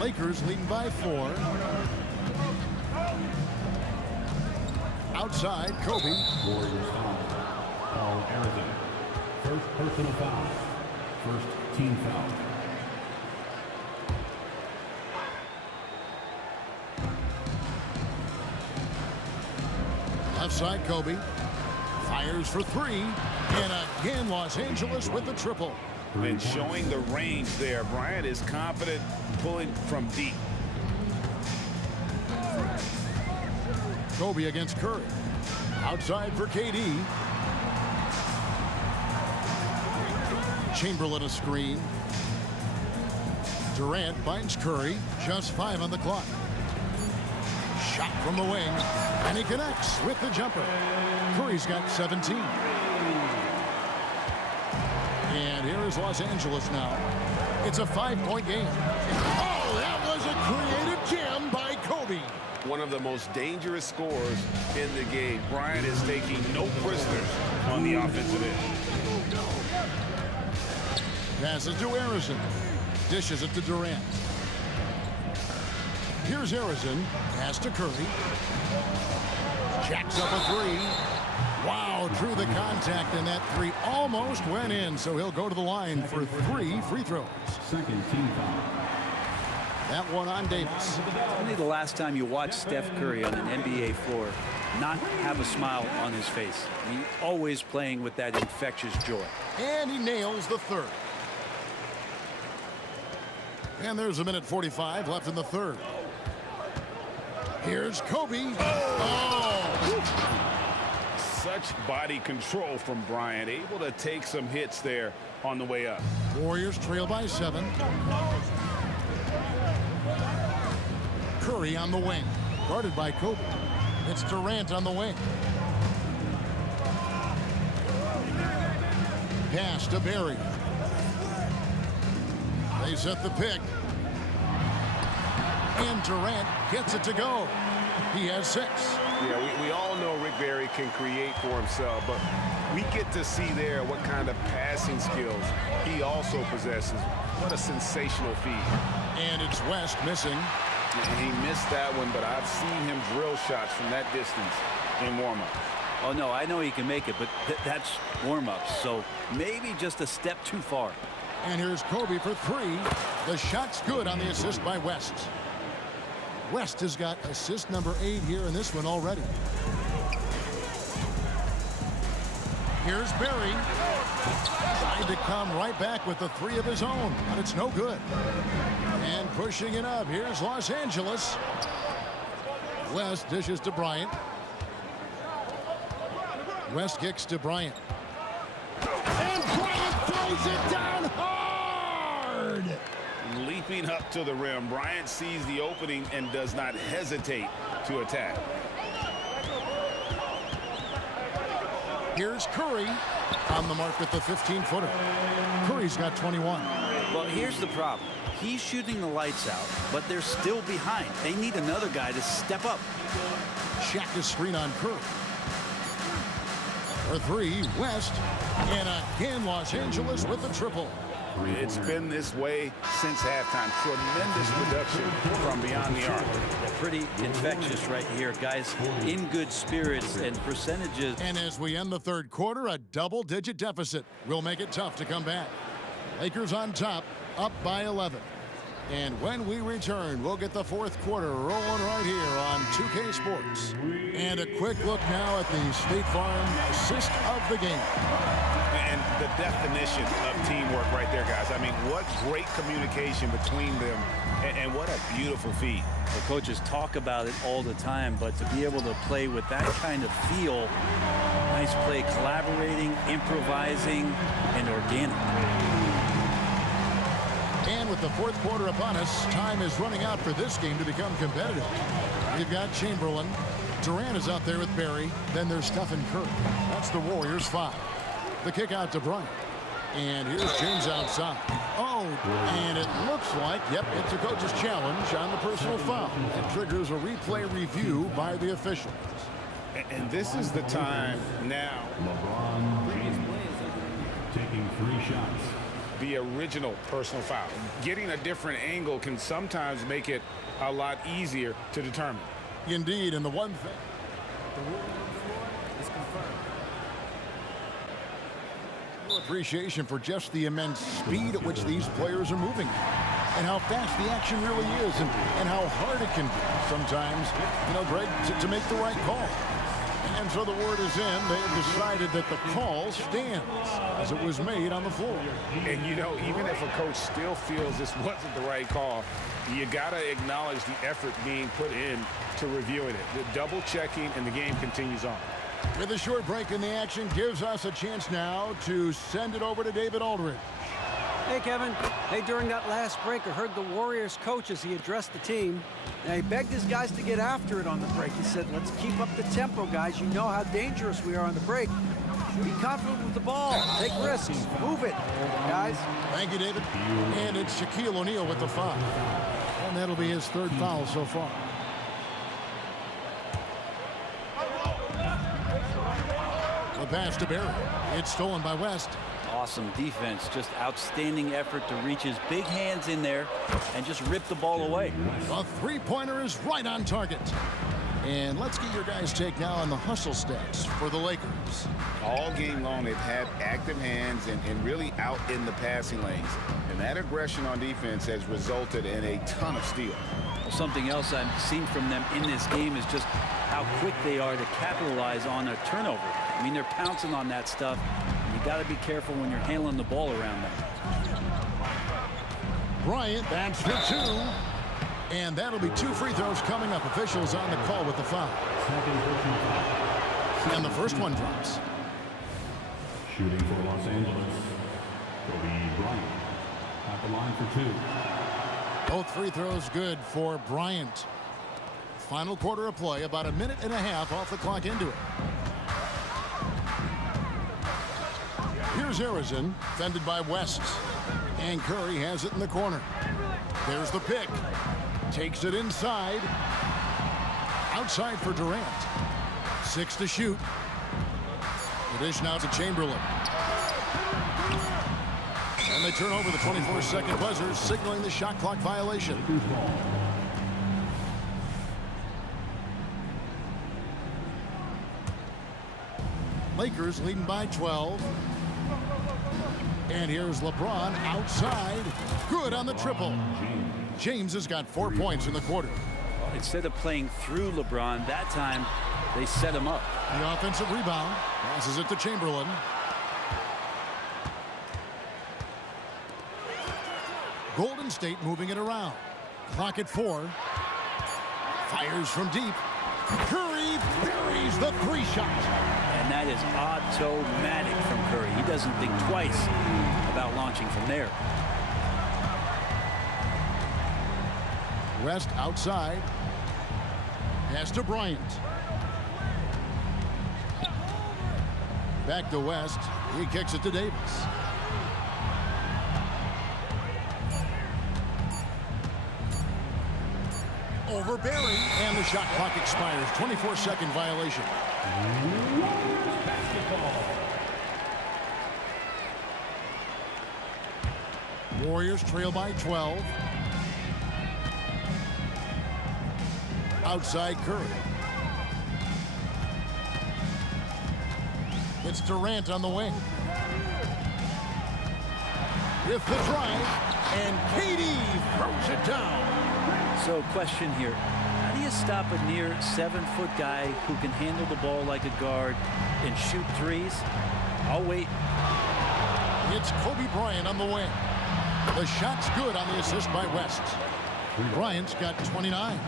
Lakers leading by 4. Outside, Kobe. Warriors foul. Paul Arizona. First personal foul. First team foul. Left side, Kobe. Fires for 3. And again, Los Angeles with the triple. And showing the range there. Bryant is confident pulling from deep. Kobe against Curry. Outside for KD. Chamberlain a screen. Durant finds Curry. Just 5 on the clock. Shot from the wing. And he connects with the jumper. Curry's got 17. And here is Los Angeles now. It's a 5-point game. Oh, that was a creative jam by Kobe. One of the most dangerous scorers in the game. Bryant is taking no prisoners on the offensive end. Passes to Harrison. Dishes it to Durant. Here's Harrison. Pass to Curry. Jacks up a 3. Wow, through the contact, and that 3 almost went in, so he'll go to the line for 3 free throws. Second team foul. That one on Davis. Only the last time you watch Steph Curry on an NBA floor not have a smile on his face. He's always playing with that infectious joy. And he nails the 3rd. And there's a minute 45 left in the 3rd. Here's Kobe. Such body control from Bryant, able to take some hits there on the way up. Warriors trail by 7. Curry on the wing, guarded by Kobe. It's Durant on the wing. Pass to Barry. They set the pick. And Durant gets it to go. He has 6. Yeah, we all know Rick Barry can create for himself, but we get to see there what kind of passing skills he also possesses. What a sensational feed. And it's West missing. He missed that one, but I've seen him drill shots from that distance in warm-up. Oh, no, I know he can make it, but that's warm-ups, so maybe just a step too far. And here's Kobe for 3. The shot's good on the assist by West. West has got assist number 8 here in this one already. Here's Barry. Trying to come right back with the 3 of his own, but it's no good. And pushing it up, here's Los Angeles. West dishes to Bryant. West kicks to Bryant. And Bryant throws it down hard! Leaping up to the rim, Bryant sees the opening and does not hesitate to attack. Here's Curry on the mark with the 15-footer. Curry's got 21. Well, here's the problem. He's shooting the lights out, but they're still behind. They need another guy to step up. Shaq is screen on Curry. For 3, West. And again, Los Angeles with the triple. It's been this way since halftime. Tremendous production from beyond the arc. Pretty infectious right here, guys. In good spirits and percentages. And as we end the third quarter, a double-digit deficit will make it tough to come back. Lakers on top, up by 11. And when we return, we'll get the fourth quarter rolling right here on 2K Sports. And a quick look now at the State Farm assist of the game. And the definition of teamwork right there, guys. I mean, what great communication between them, and what a beautiful feed. The coaches talk about it all the time, but to be able to play with that kind of feel, nice play, collaborating, improvising, and organic. And with the fourth quarter upon us, time is running out for this game to become competitive. We've got Chamberlain. Durant is out there with Barry. Then there's Stephen Curry. That's the Warriors' 5. The kick out to Bryant. And here's James outside. Oh, and it looks like, yep, it's a coach's challenge on the personal foul. It triggers a replay review by the officials. And this is the time now. LeBron James taking 3 shots. The original personal foul. Getting a different angle can sometimes make it a lot easier to determine. Indeed, and the one thing. The ruling on the floor is confirmed. Appreciation for just the immense speed at which these players are moving and how fast the action really is and how hard it can be sometimes, you know, Greg, to make the right call. And so the word is in. They have decided that the call stands as it was made on the floor. And, you know, even if a coach still feels this wasn't the right call, you got to acknowledge the effort being put in to reviewing it. The double checking, and the game continues on. With a short break in the action gives us a chance now to send it over to David Aldridge. Hey, Kevin. Hey, during that last break, I heard the Warriors coach as he addressed the team. Now, he begged his guys to get after it on the break. He said, let's keep up the tempo, guys. You know how dangerous we are on the break. Be confident with the ball. Take risks. Move it, guys. Thank you, David. And it's Shaquille O'Neal with the foul. And that'll be his 3rd foul so far. The pass to Barry. It's stolen by West. Awesome defense, just outstanding effort to reach his big hands in there and just rip the ball away. The 3-pointer is right on target. And let's get your guys' take now on the hustle stats for the Lakers. All game long, they've had active hands and really out in the passing lanes. And that aggression on defense has resulted in a ton of steals. Well, something else I've seen from them in this game is just how quick they are to capitalize on a turnover. I mean, they're pouncing on that stuff. You got to be careful when you're handling the ball around them. Bryant, that's for 2. And that'll be 2 free throws coming up. Officials on the call with the foul. And the first one drops. Shooting for Los Angeles, Kobe Bryant at the line for 2. Both free throws good for Bryant. Final quarter of play, about a minute and a half off the clock into it. Here's Harrison, fended by West. And Curry has it in the corner. There's the pick. Takes it inside. outside for Durant. 6 to shoot. The dish now to Chamberlain. And they turn over the 24-second buzzer, signaling the shot clock violation. Lakers leading by 12. And here's LeBron outside. Good on the triple. James has got 4 points in the quarter. Instead of playing through LeBron, that time they set him up. The offensive rebound. Passes it to Chamberlain. Golden State moving it around. Clock at 4. Fires from deep. Curry buries the 3 shot. And that is automatic from Curry. He doesn't think twice about launching from there. West outside. Pass to Bryant. Back to West. He kicks it to Davis. Over Barry. And the shot clock expires. 24-second violation. Warriors trail by 12. Outside Curry. It's Durant on the wing. With the drive, and KD throws it down. So question here, how do you stop a near 7-foot guy who can handle the ball like a guard and shoot threes? I'll wait. It's Kobe Bryant on the wing. The shot's good on the assist by West. Bryant's got 29.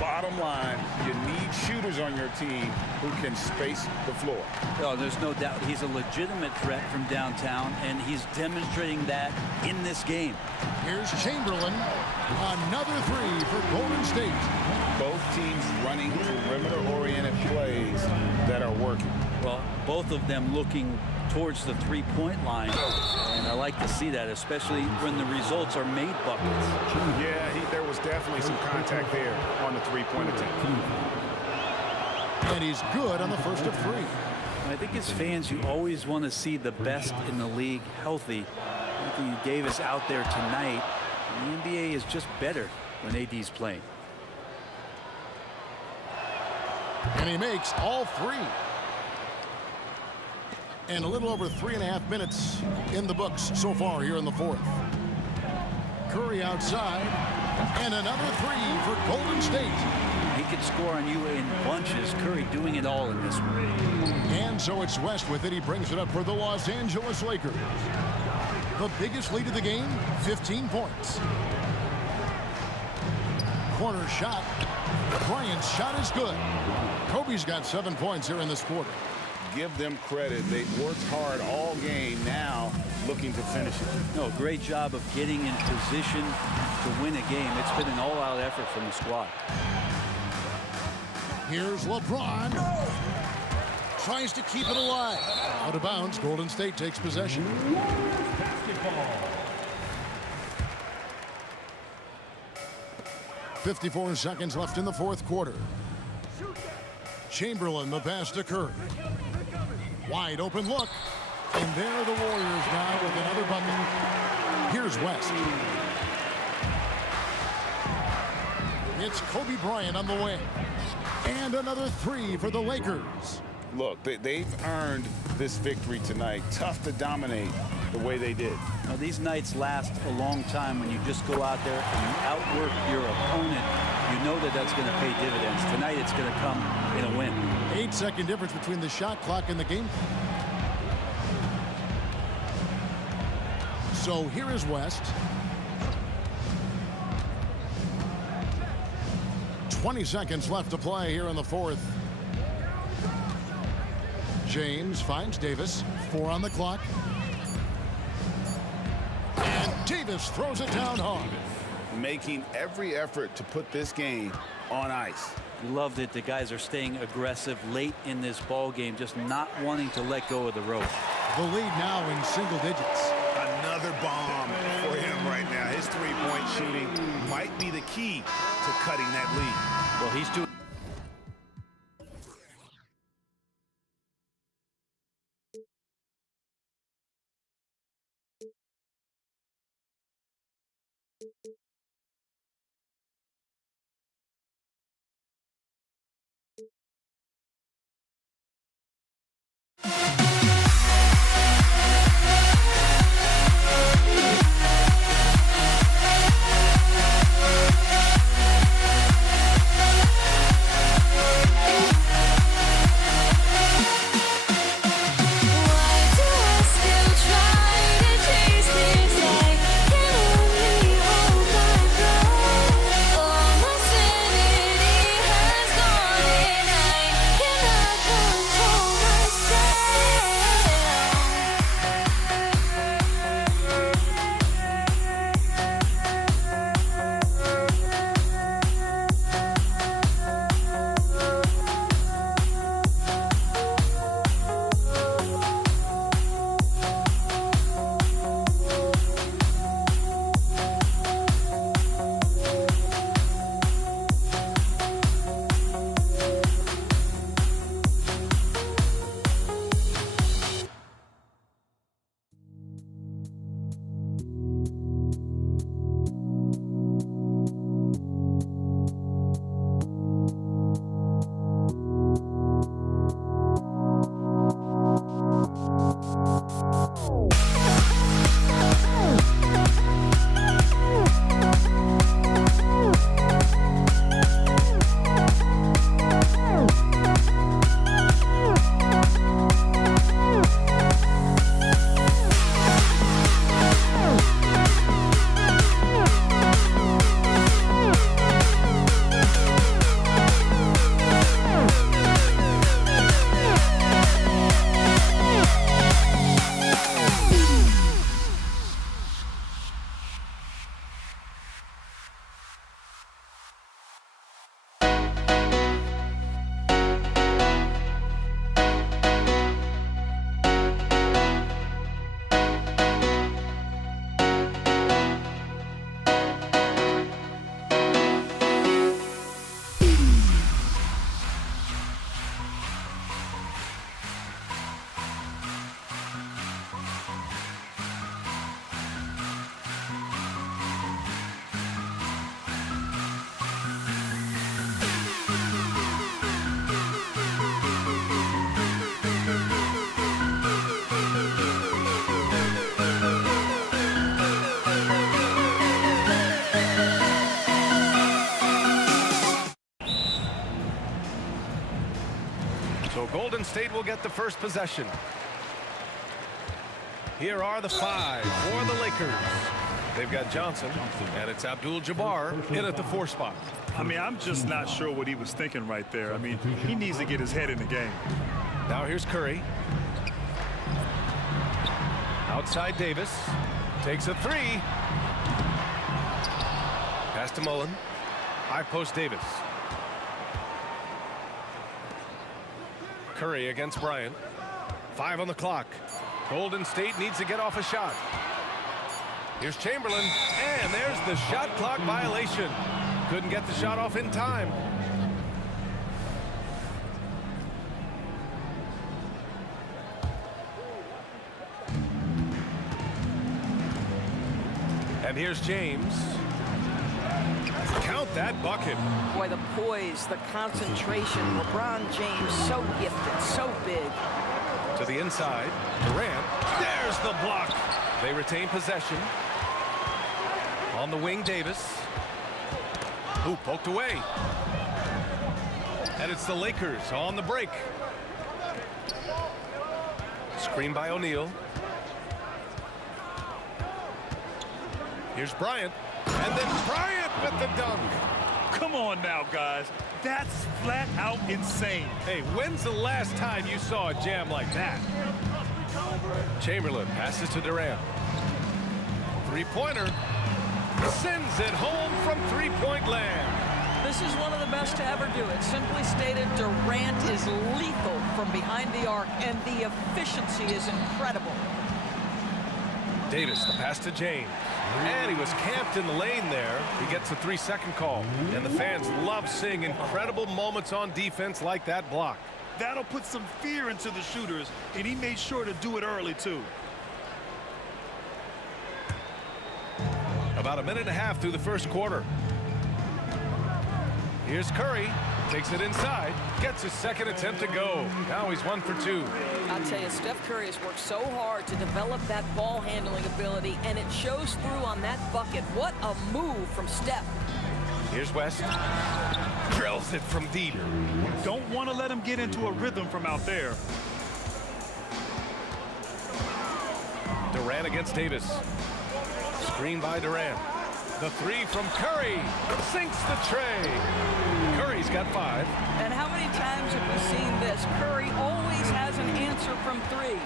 Bottom line, you need shooters on your team who can space the floor. Oh, there's no doubt he's a legitimate threat from downtown, and he's demonstrating that in this game. Here's Chamberlain. Another 3 for Golden State. Both teams running perimeter-oriented plays that are working. Well, both of them looking towards the three-point line, and I like to see that, especially when the results are made buckets. Yeah, there was definitely some contact there on the three-point attempt. And he's good on the first of 3. I think as fans, you always want to see the best in the league healthy. Anthony Davis out there tonight. And the NBA is just better when AD's playing. And he makes all 3. And a little over 3.5 minutes in the books so far here in the 4th. Curry outside. And another 3 for Golden State. He could score on you in bunches. Curry doing it all in this one. And so it's West with it. He brings it up for the Los Angeles Lakers. The biggest lead of the game, 15 points. Corner shot. Bryant's shot is good. Kobe's got 7 points here in this quarter. Give them credit. They worked hard all game, now looking to finish it. No, great job of getting in position to win a game. It's been an all-out effort from the squad. Here's LeBron. Tries to keep it alive. Out of bounds. Golden State takes possession. 54 seconds left in the 4th quarter. Chamberlain, the pass to Curry. Wide open look. And there are the Warriors now with another bucket. Here's West. It's Kobe Bryant on the wing. And another 3 for the Lakers. Look, they've earned this victory tonight. Tough to dominate the way they did. Now, these nights last a long time when you just go out there and you outwork your opponent. You know that that's going to pay dividends. Tonight it's going to come in a win. 8-second difference between the shot clock and the game. So here is West. 20 seconds left to play here in the 4th. James finds Davis. 4 on the clock. And Davis throws it down hard. Making every effort to put this game on ice. Loved it. The guys are staying aggressive late in this ball game, just not wanting to let go of the rope. The lead now in single digits. Another bomb for him right now. His three-point shooting might be the key to cutting that lead. Well, he's doing. So Golden State will get the first possession. Here are the 5 for the Lakers. They've got Johnson, and it's Abdul-Jabbar in at the 4 spot. I mean, I'm just not sure what he was thinking right there. I mean, he needs to get his head in the game. Now here's Curry. Outside Davis. Takes a 3. Pass to Mullen. High post Davis. Curry against Bryant. 5 on the clock. Golden State needs to get off a shot. Here's Chamberlain, and there's the shot clock violation. Couldn't get the shot off in time. And here's James. Count that bucket. Boy, the poise, the concentration. LeBron James, so gifted, so big. To the inside. Durant. There's the block. They retain possession. On the wing, Davis. Who poked away. And it's the Lakers on the break. Screen by O'Neal. Here's Bryant. And then Bryant with the dunk. Come on now, guys. That's flat out insane. Hey, when's the last time you saw a jam like that? Chamberlain passes to Durant. Three-pointer. Sends it home from three-point land. This is one of the best to ever do it. Simply stated, Durant is lethal from behind the arc, and the efficiency is incredible. Davis, the pass to James. And he was camped in the lane there. He gets a 3-second call. And the fans love seeing incredible moments on defense like that block. That'll put some fear into the shooters, and he made sure to do it early, too. A About a minute and a half through the first quarter. Here's Curry. Takes it inside. Gets his second attempt to go. Now he's 1 for 2. I'll tell you, Steph Curry has worked so hard to develop that ball handling ability, and it shows through on that bucket. What a move from Steph. Here's West. Drills it from deep. Don't want to let him get into a rhythm from out there. Durant against Davis. Screen by Durant. The three from Curry. Sinks the tray. Curry's got 5. And how many times have we seen this? Curry always has an answer from 3.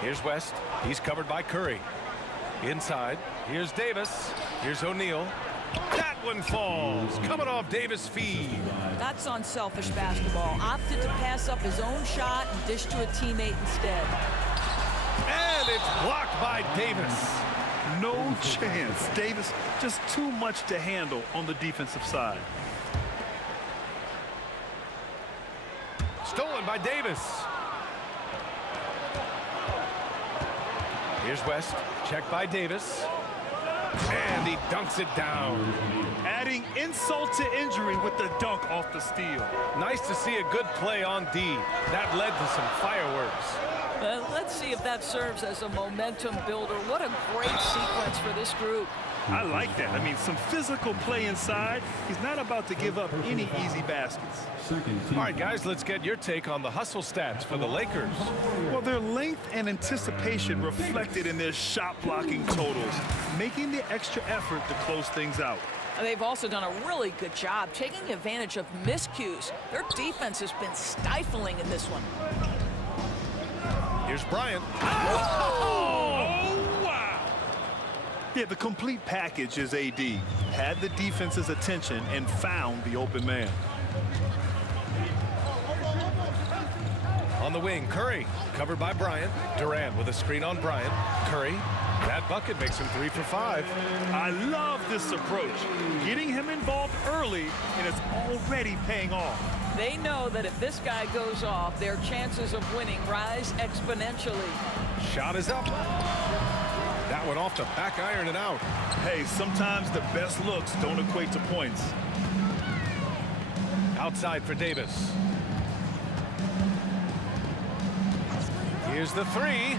Here's West. He's covered by Curry. Inside. Here's Davis. Here's O'Neal. That one falls. Coming off Davis' feed. That's unselfish basketball. Opted to pass up his own shot and dish to a teammate instead. And it's blocked by Davis. No chance. Davis just too much to handle on the defensive side. Stolen by Davis. Here's West. Checked by Davis. And he dunks it down. Adding insult to injury with the dunk off the steal. Nice to see a good play on D. That led to some fireworks. Let's see if that serves as a momentum builder. What a great sequence for this group. I like that. I mean, some physical play inside. He's not about to give up any easy baskets. All right, guys, let's get your take on the hustle stats for the Lakers. Well, their length and anticipation reflected in their shot blocking totals, making the extra effort to close things out. They've also done a really good job taking advantage of miscues. Their defense has been stifling in this one. Here's Bryant. Oh, wow. Yeah, the complete package is AD. Had the defense's attention and found the open man. On the wing, Curry, covered by Bryant. Durant with a screen on Bryant. Curry, that bucket makes him 3 for 5. I love this approach. Getting him involved early, and it's already paying off. They know that if this guy goes off, their chances of winning rise exponentially. Shot is up. That one off the back iron and out. Hey, sometimes the best looks don't equate to points. Outside for Davis. Here's the 3.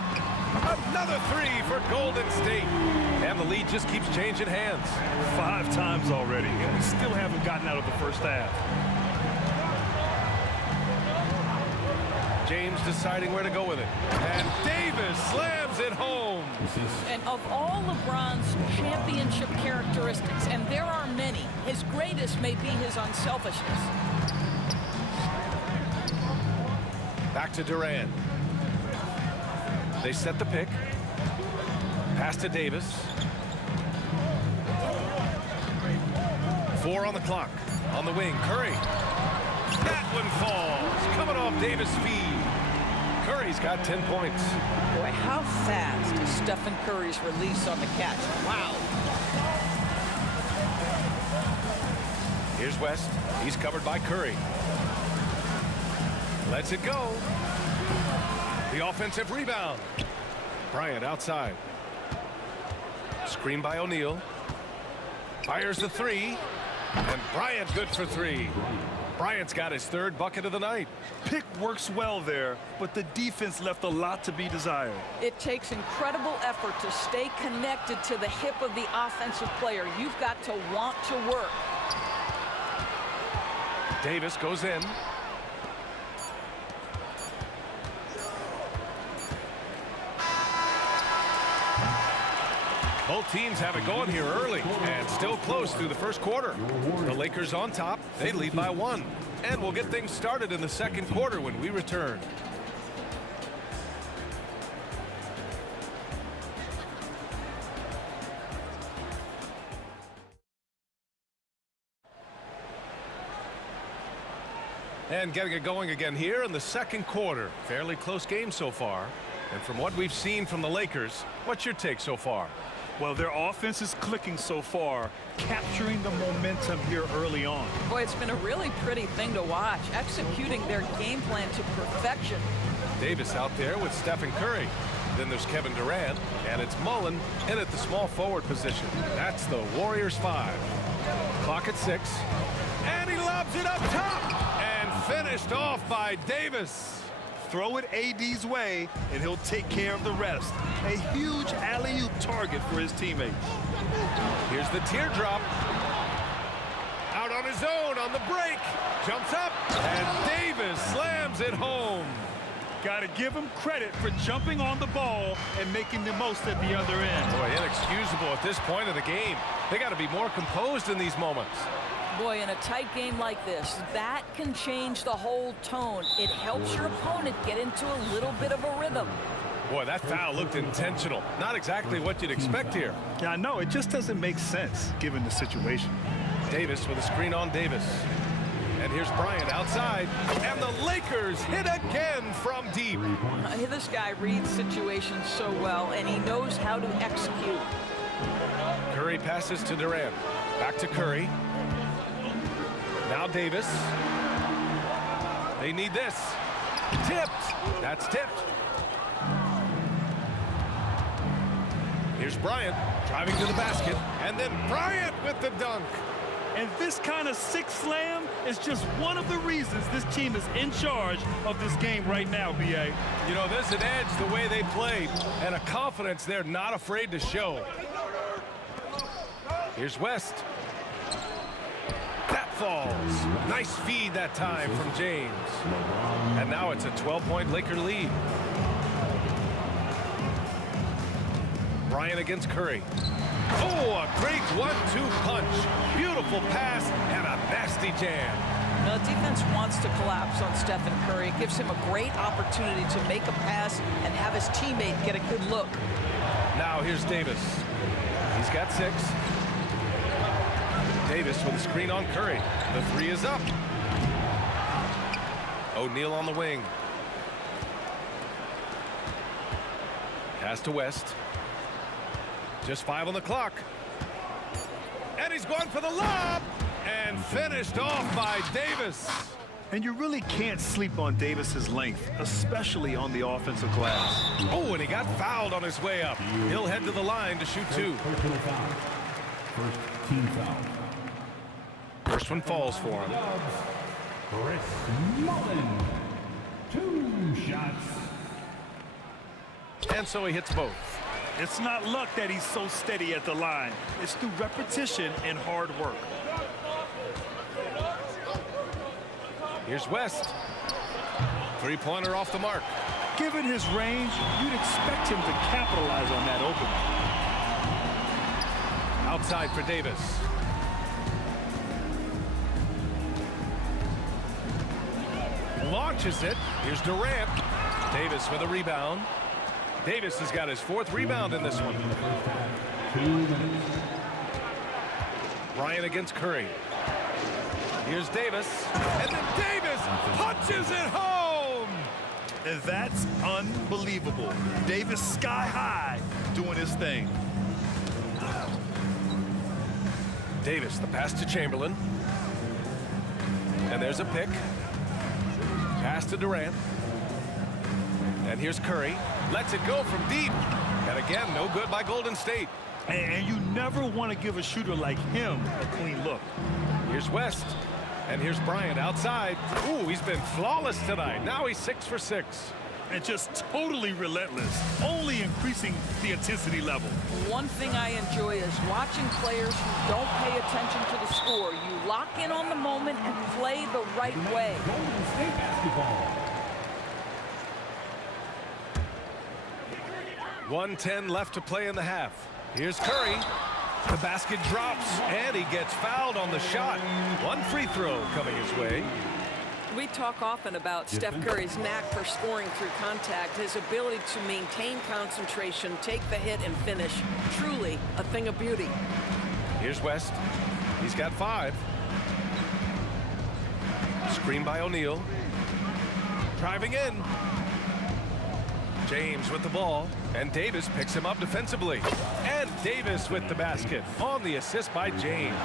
Another 3 for Golden State. And the lead just keeps changing hands. 5 times already, and we still haven't gotten out of the first half. James deciding where to go with it. And Davis slams it home. And of all LeBron's championship characteristics, and there are many, his greatest may be his unselfishness. Back to Durant. They set the pick. Pass to Davis. 4 on the clock. On the wing, Curry. That one falls. Coming off Davis' feed. Curry's got 10 points. Boy, how fast is Stephen Curry's release on the catch? Wow. Here's West. He's covered by Curry. Lets it go. The offensive rebound. Bryant outside. Screen by O'Neal. Fires the 3. And Bryant good for 3. Bryant's got his 3rd bucket of the night. Pick works well there, but the defense left a lot to be desired. It takes incredible effort to stay connected to the hip of the offensive player. You've got to want to work. Davis goes in. Both teams have it going here early and still close through the first quarter. The Lakers on top. They lead by 1. And we'll get things started in the second quarter when we return. And getting it going again here in the second quarter. Fairly close game so far. And from what we've seen from the Lakers, what's your take so far? Well, their offense is clicking so far, capturing the momentum here early on. Boy, it's been a really pretty thing to watch, executing their game plan to perfection. Davis out there with Stephen Curry. Then there's Kevin Durant, and it's Mullen in at the small forward position. That's the Warriors 5. Clock at 6. And he lobs it up top. And finished off by Davis. Throw it AD's way, and he'll take care of the rest. A huge alley-oop target for his teammates. Here's the teardrop. Out on his own on the break. Jumps up, and Davis slams it home. Got to give him credit for jumping on the ball and making the most at the other end. Boy, inexcusable at this point of the game. They got to be more composed in these moments. Boy, in a tight game like this, that can change the whole tone. It helps your opponent get into a little bit of a rhythm. Boy, that foul looked intentional. Not exactly what you'd expect here. Yeah, I know. It just doesn't make sense given the situation. Davis with a screen on Davis. And here's Bryant outside. And the Lakers hit again from deep. This guy reads situations so well, and he knows how to execute. Curry passes to Durant. Back to Curry. Now Davis. They need this. Tipped. That's tipped. Here's Bryant driving to the basket. And then Bryant with the dunk. And this kind of sick slam is just one of the reasons this team is in charge of this game right now, B.A. You know, there's an edge the way they played and a confidence they're not afraid to show. Here's West. That falls. Nice feed that time from James. And now it's a 12-point Laker lead. Bryant against Curry. Oh, a great 1-2 punch. Beautiful pass and a nasty jam. The defense wants to collapse on Stephen Curry. It gives him a great opportunity to make a pass and have his teammate get a good look. Now here's Davis. He's got 6. Davis with a screen on Curry. The 3 is up. O'Neal on the wing. Pass to West. Just 5 on the clock. And he's going for the lob. And finished off by Davis. And you really can't sleep on Davis's length, especially on the offensive glass. Oh, and he got fouled on his way up. He'll head to the line to shoot 2. First team foul. First one falls for him. Chris Mullen. 2 shots. And so he hits both. It's not luck that he's so steady at the line. It's through repetition and hard work. Here's West. 3-pointer off the mark. Given his range, you'd expect him to capitalize on that opening. Outside for Davis. Launches it. Here's Durant. Davis with a rebound. Davis has got his 4th rebound in this one. Bryant against Curry. Here's Davis. And then Davis punches it home. And that's unbelievable. Davis sky high doing his thing. Davis, the pass to Chamberlain. And there's a pick. Pass to Durant. And here's Curry. Lets it go from deep. And again, no good by Golden State. And you never want to give a shooter like him a clean look. Here's West. And here's Bryant outside. Ooh, he's been flawless tonight. Now he's 6 for 6. And just totally relentless, only increasing the intensity level. One thing I enjoy is watching players who don't pay attention to the score. You lock in on the moment and play the right way. Golden State basketball. 1:10 left to play in the half. Here's Curry. The basket drops, and he gets fouled on the shot. 1 free throw coming his way. We talk often about Steph Curry's knack for scoring through contact, his ability to maintain concentration, take the hit, and finish. Truly a thing of beauty. Here's West. He's got 5. Screen by O'Neal. Driving in. James with the ball, and Davis picks him up defensively. And Davis with the basket on the assist by James.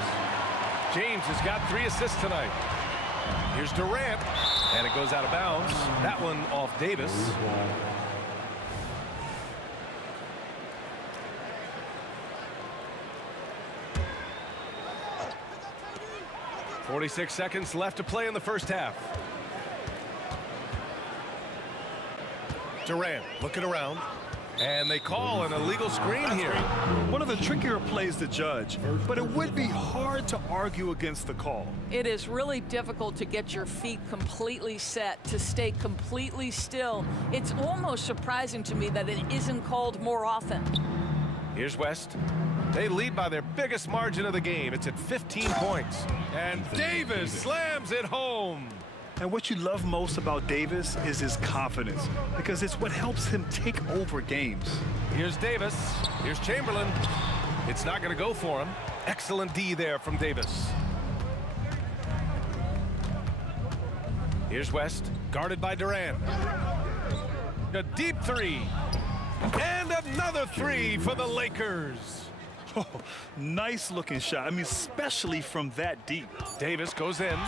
James has got 3 assists tonight. Here's Durant, and it goes out of bounds. That one off Davis. 46 seconds left to play in the first half. Durant looking around. And they call an illegal screen here. One of the trickier plays to judge, but it would be hard to argue against the call. It is really difficult to get your feet completely set, to stay completely still. It's almost surprising to me that it isn't called more often. Here's West. They lead by their biggest margin of the game. It's at 15 points. And Davis slams it home. And what you love most about Davis is his confidence, because it's what helps him take over games. Here's Davis. Here's Chamberlain. It's not going to go for him. Excellent D there from Davis. Here's West, guarded by Durant. A deep three. And another three for the Lakers. Oh, nice looking shot. I mean, especially from that deep. Davis goes in.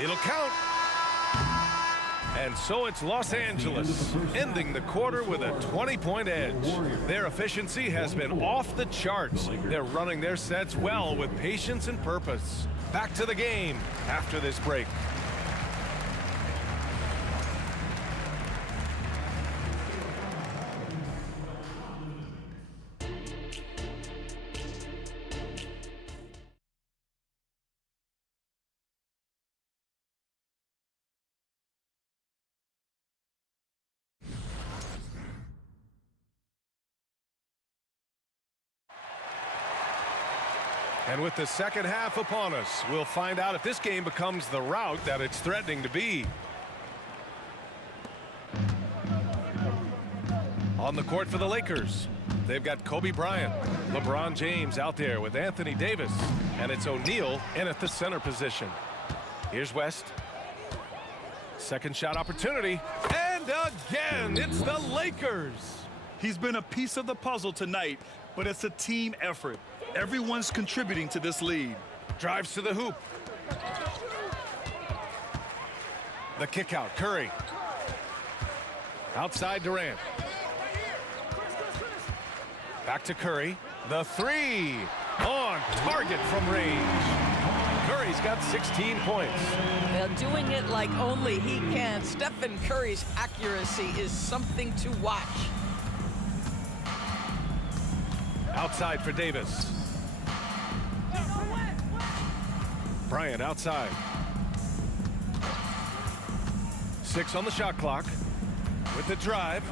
It'll count. And so it's Los Angeles, ending the quarter with a 20-point edge. Their efficiency has been off the charts. They're running their sets well with patience and purpose. Back to the game after this break. And with the second half upon us, we'll find out if this game becomes the rout that it's threatening to be. On the court for the Lakers, they've got Kobe Bryant, LeBron James out there with Anthony Davis, and it's O'Neal in at the center position. Here's West. Second shot opportunity, and again, it's the Lakers. He's been a piece of the puzzle tonight, but it's a team effort. Everyone's contributing to this lead. Drives to the hoop. The kick out, Curry. Outside Durant. Back to Curry. The three on target from range. Curry's got 16 points. Well, doing it like only he can. Stephen Curry's accuracy is something to watch. Outside for Davis. Bryant outside. 6 on the shot clock. With the drive.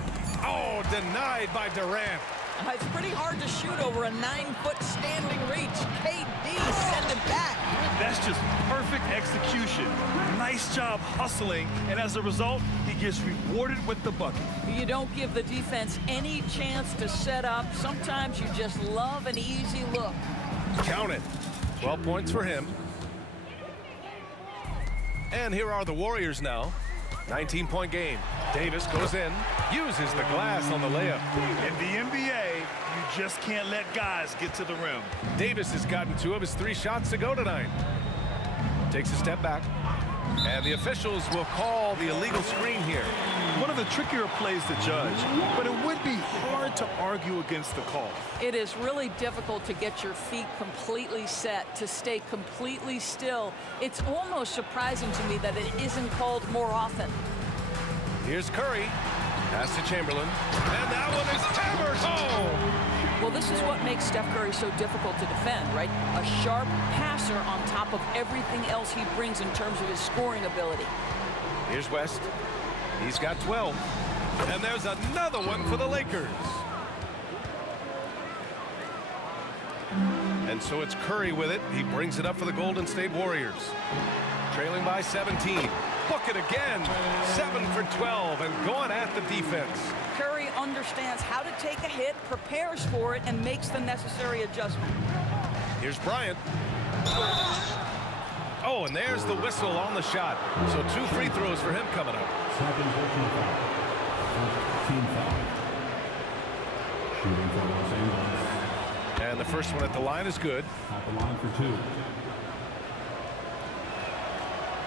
Oh, denied by Durant. It's pretty hard to shoot over a 9-foot standing reach. KD send it back. That's just perfect execution. Nice job hustling, and as a result, he gets rewarded with the bucket. You don't give the defense any chance to set up. Sometimes you just love an easy look. Count it. 12 points for him. And here are the Warriors now. 19-point game. Davis goes in, uses the glass on the layup. In the NBA, you just can't let guys get to the rim. Davis has gotten 2 of his 3 shots to go tonight. Takes a step back. And the officials will call the illegal screen here. One of the trickier plays to judge, but it would be hard to argue against the call. It is really difficult to get your feet completely set, to stay completely still. It's almost surprising to me that it isn't called more often. Here's Curry. Pass to Chamberlain. And that one is hammered home. Well, this is what makes Steph Curry so difficult to defend, right? A sharp passer on top of everything else he brings in terms of his scoring ability. Here's West. He's got 12. And there's another one for the Lakers. And so it's Curry with it. He brings it up for the Golden State Warriors. Trailing by 17. Book it again. 7 for 12 and going at the defense. Curry understands how to take a hit, prepares for it, and makes the necessary adjustment. Here's Bryant. Oh, and there's the whistle on the shot. So 2 free throws for him coming up. Second personal foul. Team foul. Shooting for Los Angeles. And the first one at the line is good. At the line for 2.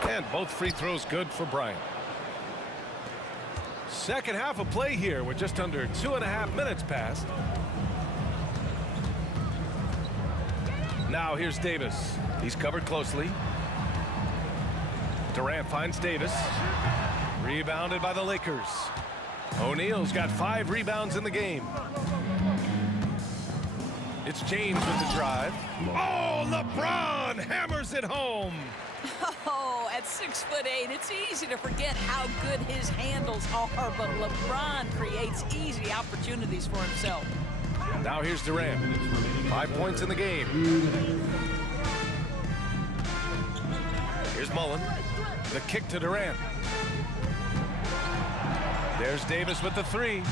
And both free throws good for Bryant. Second half of play here with just under 2.5 minutes passed. Now here's Davis. He's covered closely. Durant finds Davis. Rebounded by the Lakers. O'Neal's got 5 rebounds in the game. It's James with the drive. Oh, LeBron hammers it home. Oh, at 6'8", it's easy to forget how good his handles are, but LeBron creates easy opportunities for himself. Now here's Durant. 5 points in the game. Here's Mullen. The kick to Durant. There's Davis with the 3.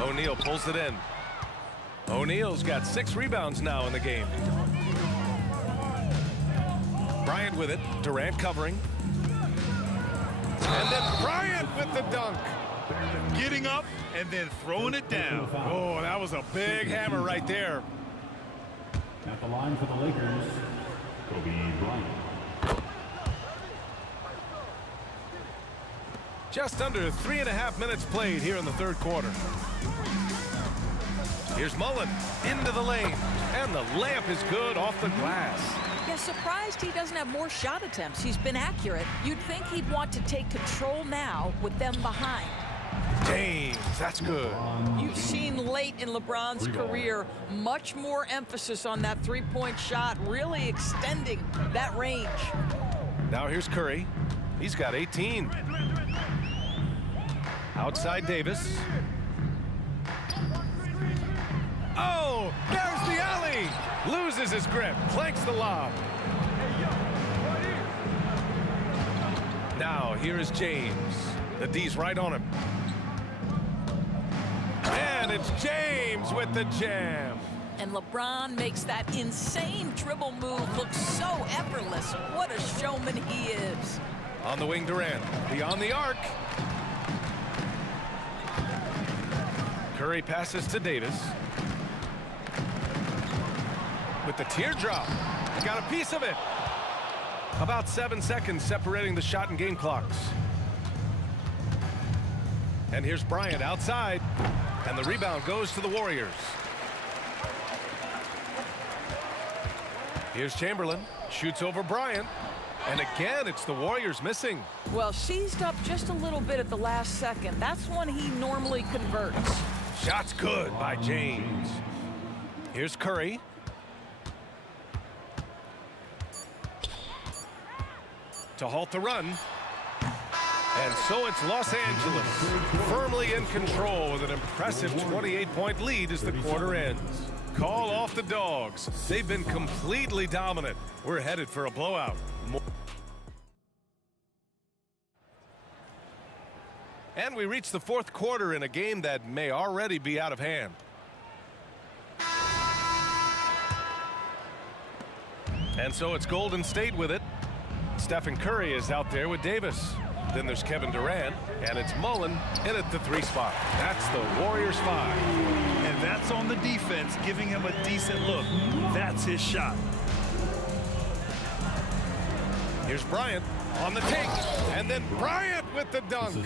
O'Neal pulls it in. O'Neal's got 6 rebounds now in the game. Bryant with it. Durant covering. And then Bryant with the dunk. Getting up and then throwing it down. Oh, that was a big hammer right there. At the line for the Lakers, Kobe Bryant. Just under 3.5 minutes played here in the third quarter. Here's Mullen into the lane, and the layup is good off the glass. Yeah, surprised he doesn't have more shot attempts. He's been accurate. You'd think he'd want to take control now with them behind. James, that's good. You've seen late in LeBron's career much more emphasis on that three-point shot, really extending that range. Now here's Curry. He's got 18. Outside Davis. Oh, there's the alley. Loses his grip, clanks the lob. Now here is James. The D's right on him. And it's James with the jam. And LeBron makes that insane dribble move look so effortless. What a showman he is. On the wing, Durant. Beyond the arc. Curry passes to Davis. With the teardrop. Got a piece of it. About 7 seconds separating the shot and game clocks. And here's Bryant outside. And the rebound goes to the Warriors. Here's Chamberlain. Shoots over Bryant. And again, it's the Warriors missing. Well, seized up just a little bit at the last second. That's when he normally converts. Shot's good by James. Here's Curry. To halt the run. And so it's Los Angeles firmly in control with an impressive 28-point lead as the quarter ends. Call off the Dogs. They've been completely dominant. We're headed for a blowout. And we reach the fourth quarter in a game that may already be out of hand. And so it's Golden State with it. Stephen Curry is out there with Davis. Then there's Kevin Durant, and it's Mullen in at the 3 spot. That's the Warriors 5. And that's on the defense, giving him a decent look. That's his shot. Here's Bryant on the take, and then Bryant with the dunk.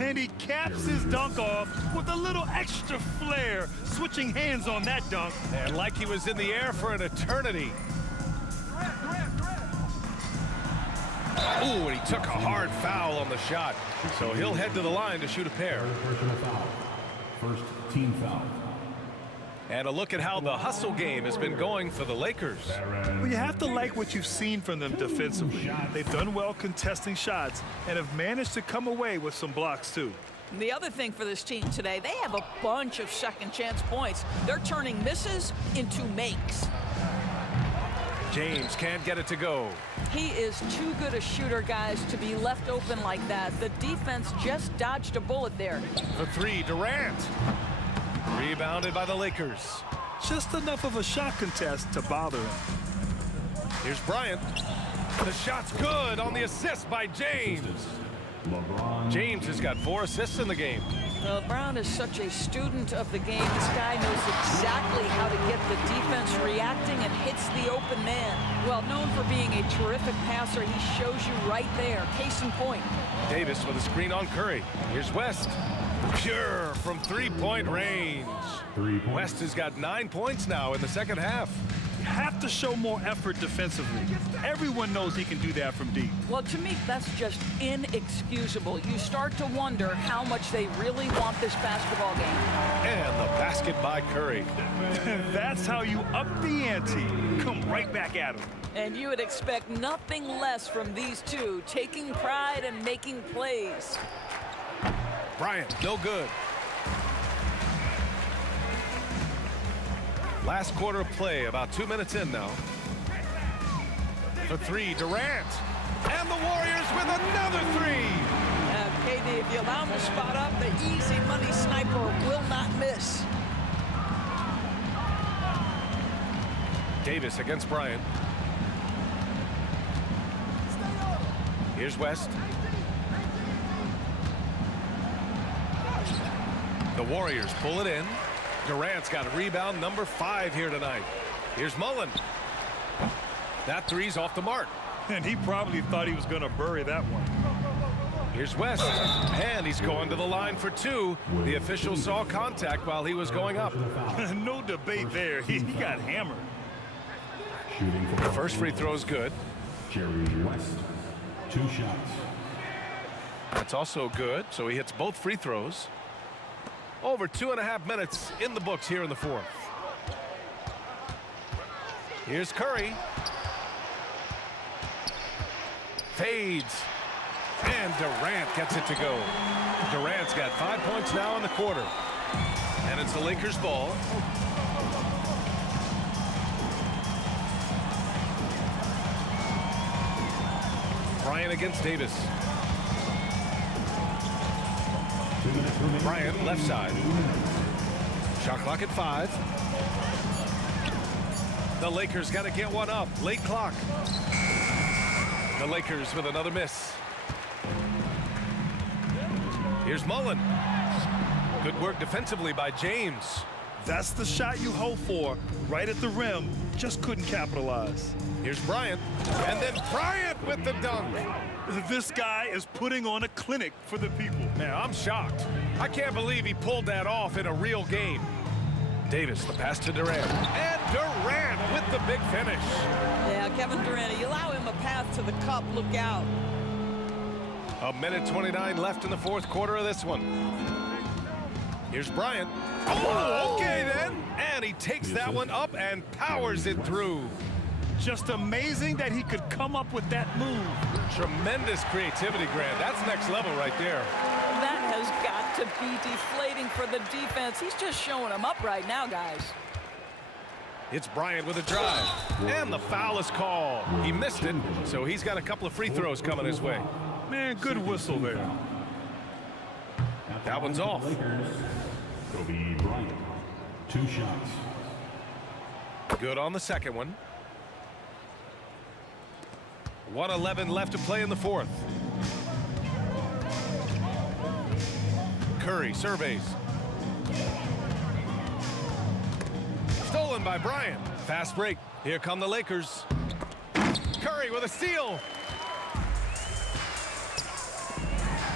And he caps his dunk off with a little extra flair, switching hands on that dunk. And like he was in the air for an eternity. Ooh, and he took a hard foul on the shot. So he'll head to the line to shoot a pair. First team foul. And a look at how the hustle game has been going for the Lakers. Well, you have to like what you've seen from them defensively. They've done well contesting shots and have managed to come away with some blocks too. The other thing for this team today, they have a bunch of second chance points. They're turning misses into makes. James can't get it to go. He is too good a shooter, guys, to be left open like that. The defense just dodged a bullet there. The 3, Durant. Rebounded by the Lakers. Just enough of a shot contest to bother him. Here's Bryant. The shot's good on the assist by James. James has got 4 assists in the game. LeBron is such a student of the game. This guy knows exactly how to get the defense reacting and hits the open man. Well, known for being a terrific passer, he shows you right there. Case in point. Davis with a screen on Curry. Here's West. Pure from 3-point range. West has got 9 points now in the second half. have to show more effort defensively. Everyone knows he can do that from deep. Well, to me, that's just inexcusable. You start to wonder how much they really want this basketball game. And the basket by Curry. That's how you up the ante. Come right back at him. And you would expect nothing less from these two, taking pride and making plays. Bryant, no good. Last quarter of play, about 2 minutes in now. For three, Durant. And the Warriors with another three. KD, if you allow him to spot up, the easy money sniper will not miss. Davis against Bryant. Here's West. The Warriors pull it in. Durant's got a rebound, number 5 here tonight. Here's Mullen. That three's off the mark. And he probably thought he was going to bury that one. Here's West. And he's going to the line for 2. The official saw contact while he was going up. No debate there. He got hammered. The first free throw is good. Jerry West, 2 shots. That's also good, so he hits both free throws. Over 2.5 minutes in the books here in the fourth. Here's Curry. Fades. And Durant gets it to go. Durant's got 5 points now in the quarter. And it's the Lakers' ball. Bryant against Davis. Bryant, left side. Shot clock at 5. The Lakers got to get one up. Late clock. The Lakers with another miss. Here's Mullen. Good work defensively by James. That's the shot you hope for. Right at the rim. Just couldn't capitalize. Here's Bryant. And then Bryant with the dunk. This guy is putting on a clinic for the people. Man, I'm shocked. I can't believe he pulled that off in a real game. Davis, the pass to Durant. And Durant with the big finish. Yeah, Kevin Durant, you allow him a path to the cup, look out. 1:29 left in the fourth quarter of this one. Here's Bryant. Oh, okay then. And he takes that one up and powers it through. Just amazing that he could come up with that move. Tremendous creativity, Grant. That's next level right there. That has got to be deflating for the defense. He's just showing them up right now, guys. It's Bryant with a drive. And the foul is called. He missed it, so he's got a couple of free throws coming his way. Man, good whistle there. That one's off. Kobe Bryant, 2 shots. Good on the second one. 1:11 left to play in the fourth. Curry surveys. Stolen by Bryant. Fast break. Here come the Lakers. Curry with a steal.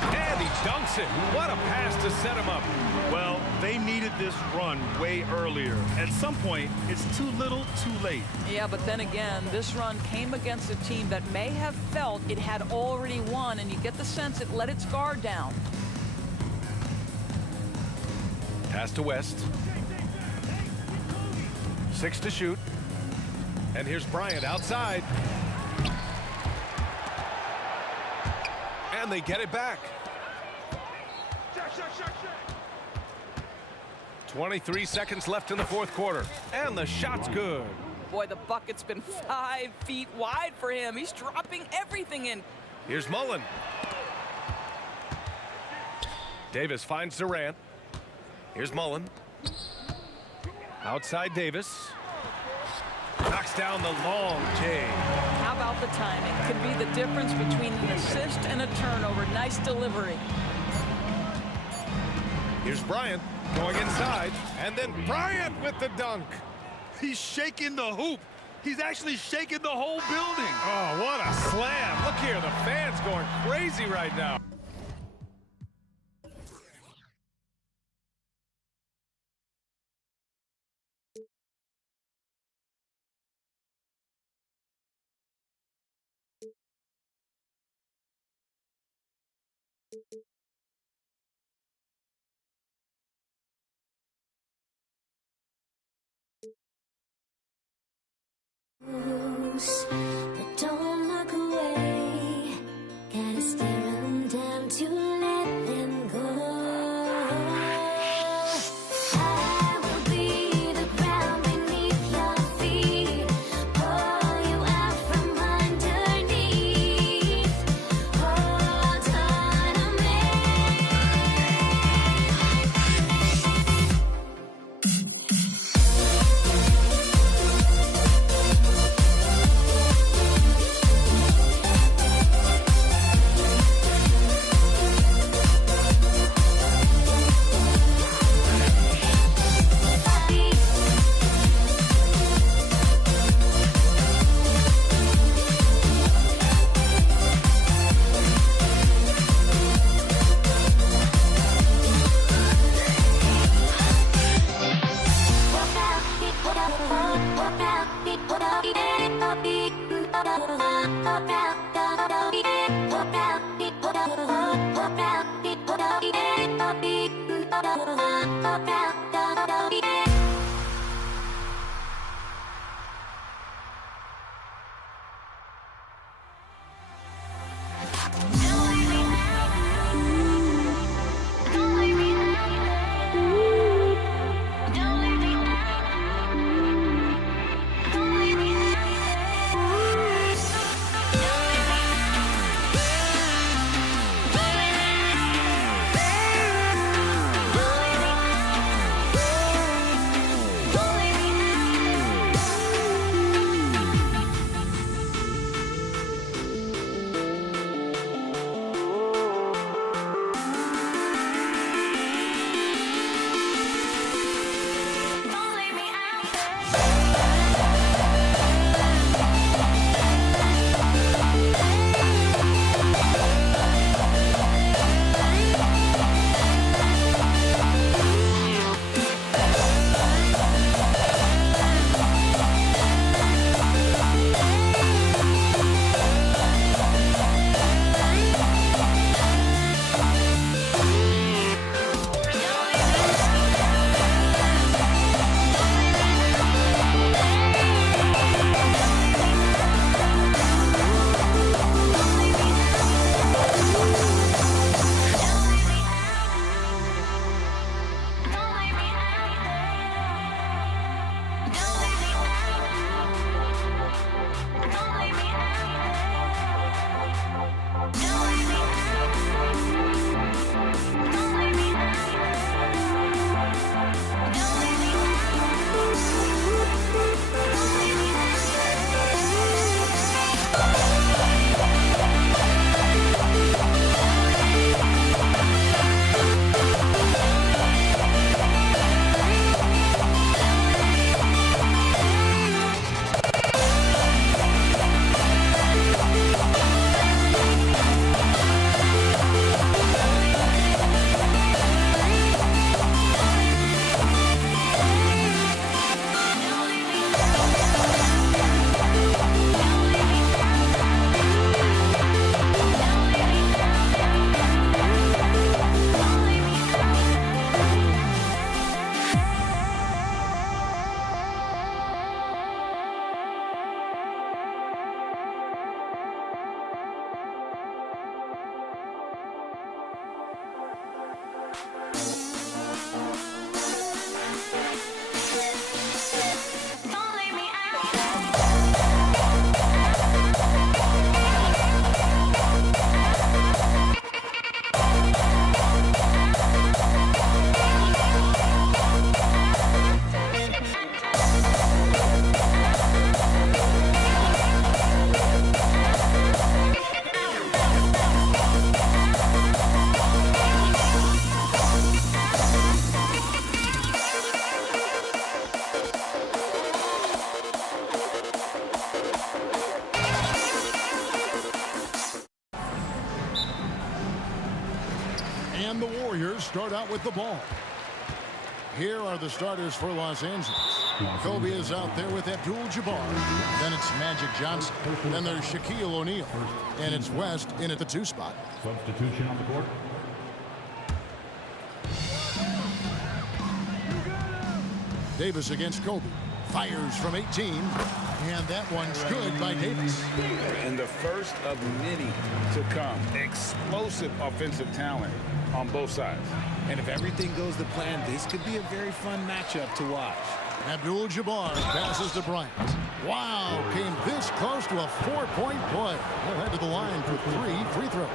And he dunks it. What a pass to set him up. Well, they needed this run way earlier. At some point, it's too little, too late. Yeah, but then again, this run came against a team that may have felt it had already won, and you get the sense it let its guard down. Pass to West. 6 to shoot. And here's Bryant outside. And they get it back. 23 seconds left in the fourth quarter. And the shot's good. Boy, the bucket's been 5 feet wide for him. He's dropping everything in. Here's Mullen. Davis finds Durant. Here's Mullen. Outside Davis. Knocks down the long J. How about the timing? Could be the difference between an assist and a turnover. Nice delivery. Here's Bryant going inside. And then Bryant with the dunk. He's shaking the hoop. He's actually shaking the whole building. Oh, what a slam. Look here, the fans going crazy right now. But don't look away. Gotta stare 'em down to let them go. I will be the ground beneath your feet. Pull you out from underneath. Hold on to me. And the Warriors start out with the ball. Here are the starters for Los Angeles. Kobe is out there with Abdul-Jabbar. Then it's Magic Johnson. Then there's Shaquille O'Neal. And it's West in at the 2 spot. Substitution on the court. Davis against Kobe. Fires from 18. And that one's good by Davis. And the first of many to come. Explosive offensive talent on both sides. And if everything goes to plan, this could be a very fun matchup to watch. Abdul-Jabbar passes to Bryant. Wow, came this close to a 4-point play. He'll head to the line for 3 free throws.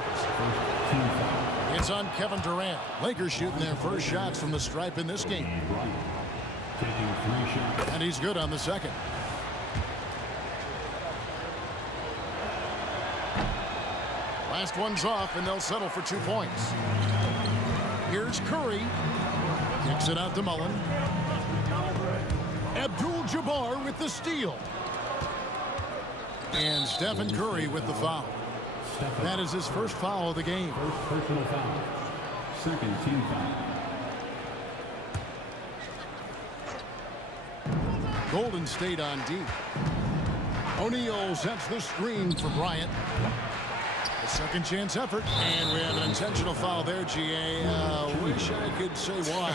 It's on Kevin Durant. Lakers shooting their first shots from the stripe in this game. And he's good on the second. Last one's off, and they'll settle for 2 points. Here's Curry. Kicks it out to Mullen. Abdul-Jabbar with the steal. And Stephen Curry with the foul. That is his first foul of the game. First personal foul. Second team foul. Golden State on D. O'Neal sets the screen for Bryant. A second chance effort. And we have an intentional foul there, GA. Wish I could say why.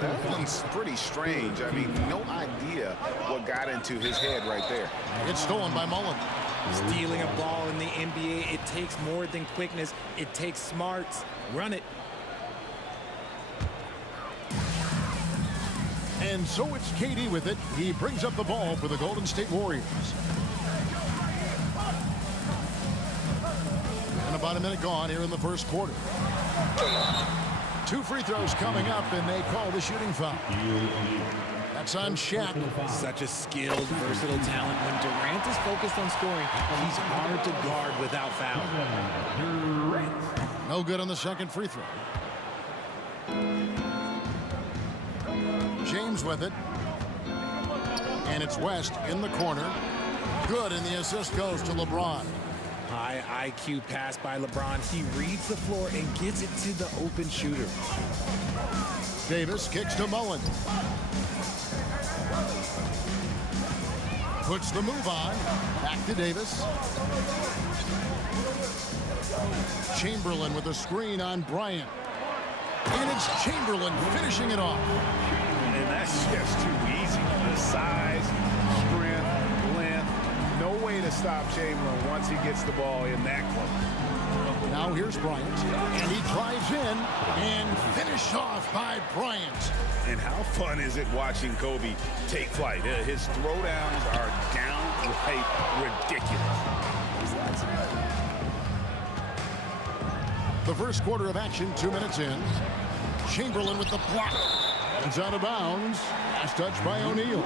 That one's pretty strange. I mean, no idea what got into his head right there. It's stolen by Mullen. Stealing a ball in the NBA, it takes more than quickness. It takes smarts. Run it. And so it's KD with it. He brings up the ball for the Golden State Warriors. And about a minute gone here in the first quarter. 2 free throws coming up, and they call the shooting foul. That's on Shaq. Such a skilled, versatile talent. When Durant is focused on scoring, he's hard to guard without foul. No good on the second free throw. James with it. And it's West in the corner. Good, and the assist goes to LeBron. High IQ pass by LeBron. He reads the floor and gets it to the open shooter. Davis kicks to Mullen. Puts the move on. Back to Davis. Chamberlain with a screen on Bryant. And it's Chamberlain finishing it off. And that's just too easy. The size, strength, length. No way to stop Chamberlain once he gets the ball in that close. Now here's Bryant. And he drives in and finished off by Bryant. And how fun is it watching Kobe take flight? His throwdowns are downright ridiculous. The first quarter of action, 2 minutes in. Chamberlain with the block. It's out of bounds. Last touch by O'Neal.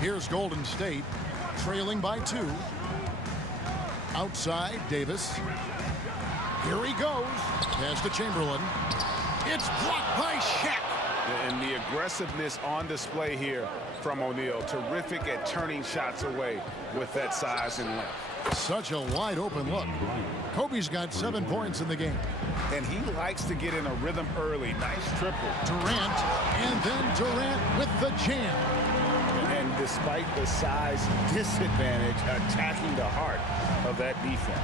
Here's Golden State, trailing by 2. Outside, Davis. Here he goes. Pass to Chamberlain. It's blocked by Shaq. And the aggressiveness on display here from O'Neal. Terrific at turning shots away with that size and length. Such a wide open look. Kobe's got 7 points in the game. And he likes to get in a rhythm early. Nice triple. Durant, and then Durant with the jam. And despite the size disadvantage, attacking the heart of that defense.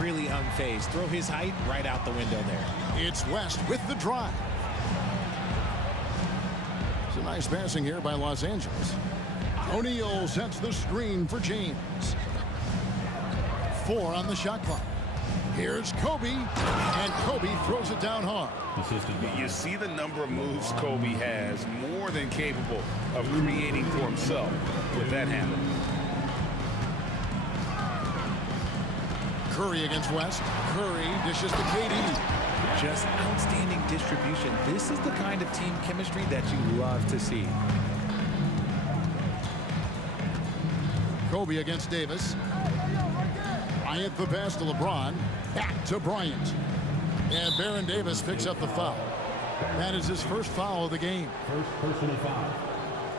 Really unfazed. Throw his height right out the window there. It's West with the drive. It's a nice passing here by Los Angeles. O'Neal sets the screen for James. 4 on the shot clock. Here's Kobe, and Kobe throws it down hard. You see the number of moves Kobe has, more than capable of creating for himself with that handle. Curry against West. Curry dishes to KD. Just outstanding distribution. This is the kind of team chemistry that you love to see. Kobe against Davis. Bryant the pass to LeBron. Back to Bryant. And Baron Davis picks up the foul. That is his first foul of the game. First personal foul.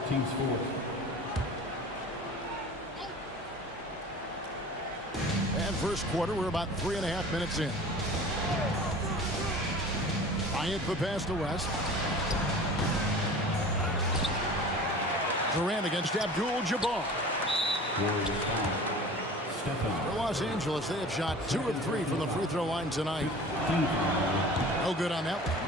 Team fourth. And first quarter, we're about 3.5 minutes in. Bryant the pass to West. Durant against Abdul-Jabbar. Warriors foul. For Los Angeles, they have shot 2 of 3 from the free throw line tonight. No good on that one.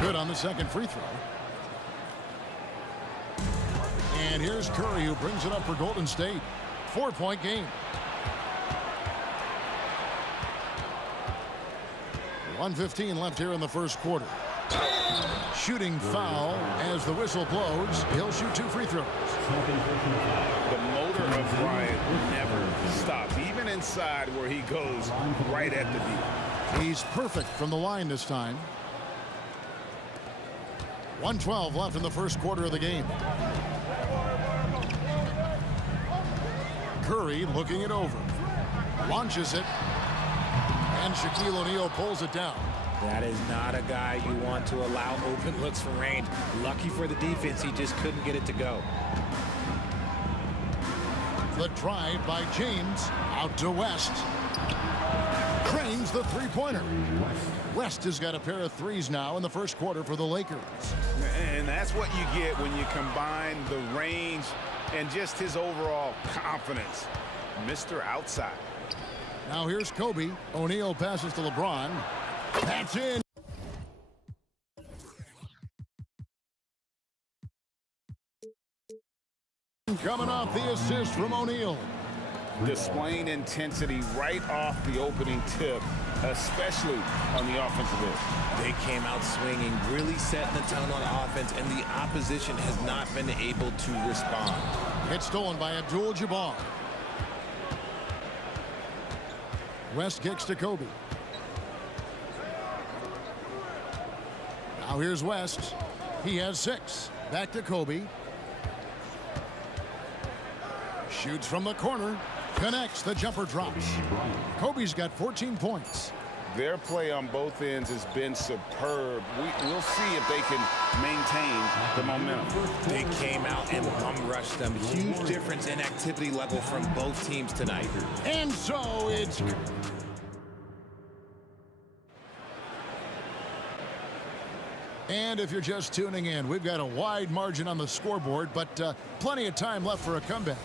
Good on the second free throw. And here's Curry, who brings it up for Golden State. 4-point game. 1:15 left here in the first quarter. Shooting foul as the whistle blows. He'll shoot 2 free throws. The motor of Bryant never stops, even inside where he goes right at the deep. He's perfect from the line this time. 1:12 left in the first quarter of the game. Curry looking it over. Launches it. And Shaquille O'Neal pulls it down. That is not a guy you want to allow open looks from range. Lucky for the defense, he just couldn't get it to go. The drive by James out to West. Cranes the three-pointer. West has got a pair of threes now in the first quarter for the Lakers. And that's what you get when you combine the range and just his overall confidence. Mr. Outside. Now here's Kobe. O'Neal passes to LeBron. That's in. Coming off the assist from O'Neal. Displaying intensity right off the opening tip, especially on the offensive end. They came out swinging, really setting the tone on offense, and the opposition has not been able to respond. It's stolen by Abdul-Jabbar. West kicks to Kobe. Now here's West. He has 6. Back to Kobe. Shoots from the corner. Connects. The jumper drops. Kobe's got 14 points. Their play on both ends has been superb. We'll see if they can maintain the momentum. They came out and bum rushed them. Huge difference in activity level from both teams tonight. And so it's... And if you're just tuning in, we've got a wide margin on the scoreboard, but plenty of time left for a comeback.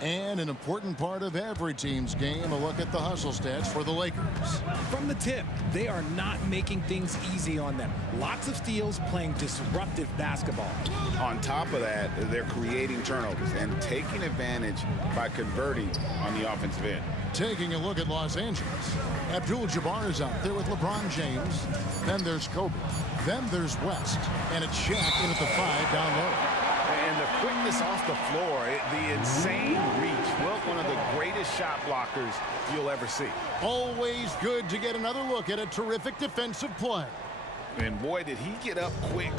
And an important part of every team's game, a look at the hustle stats for the Lakers. From the tip, they are not making things easy on them. Lots of steals, playing disruptive basketball. On top of that, they're creating turnovers and taking advantage by converting on the offensive end. Taking a look at Los Angeles, Abdul-Jabbar is out there with LeBron James. Then there's Kobe. Then there's West. And it's Shaq in at the 5 down low. And the quickness off the floor, the insane reach. Well, one of the greatest shot blockers you'll ever see. Always good to get another look at a terrific defensive play. And boy, did he get up quick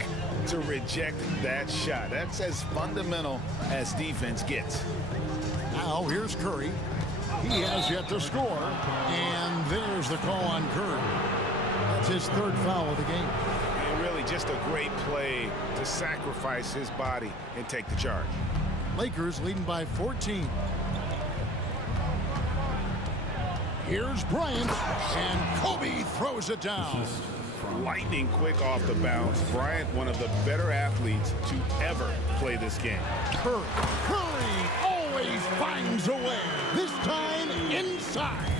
to reject that shot. That's as fundamental as defense gets. Now here's Curry. He has yet to score. And there's the call on Curry. That's his 3rd foul of the game. And really just a great play to sacrifice his body and take the charge. Lakers leading by 14. Here's Bryant. And Kobe throws it down. Lightning quick off the bounce. Bryant, one of the better athletes to ever play this game. Curry always finds a way. This time inside.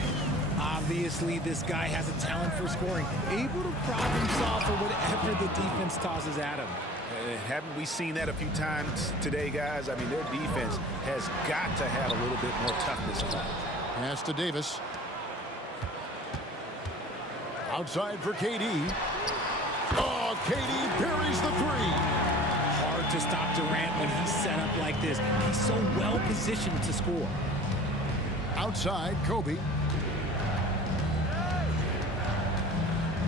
Obviously, this guy has a talent for scoring, able to problem solve for whatever the defense tosses at him. Haven't we seen that a few times today, guys? I mean, their defense has got to have a little bit more toughness about it. Pass to Davis. Outside for KD. Oh, KD buries the 3. Hard to stop Durant when he's set up like this. He's so well positioned to score. Outside, Kobe.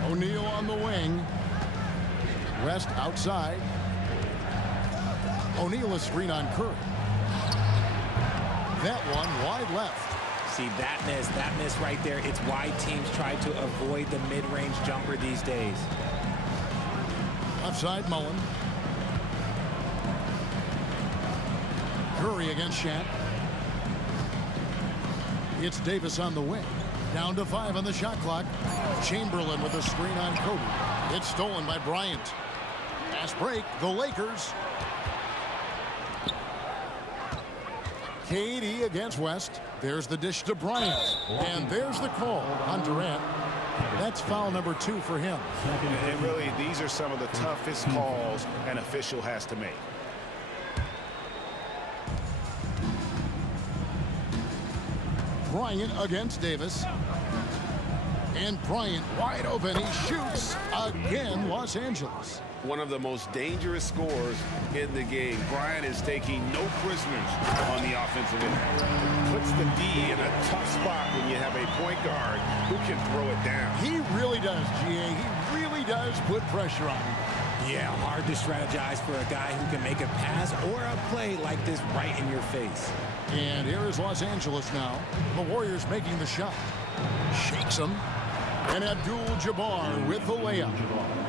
O'Neal on the wing. West outside. O'Neal a screen on Curry. That one wide left. See, that miss right there, it's why teams try to avoid the mid-range jumper these days. Left side, Mullen. Curry against Shaq. It's Davis on the wing. Down to 5 on the shot clock. Chamberlain with a screen on Kobe. It's stolen by Bryant. Fast break, the Lakers. KD against West. There's the dish to Bryant. And there's the call on Durant. That's foul number 2 for him. And really, these are some of the toughest calls an official has to make. Bryant against Davis. And Bryant wide open. He shoots again, Los Angeles. One of the most dangerous scorers in the game. Bryant is taking no prisoners on the offensive end. Puts the D in a tough spot when you have a point guard who can throw it down. He really does, GA. He really does put pressure on him. Yeah, hard to strategize for a guy who can make a pass or a play like this right in your face. And here is Los Angeles now. The Warriors making the shot. Shakes him. And Abdul-Jabbar with the layup.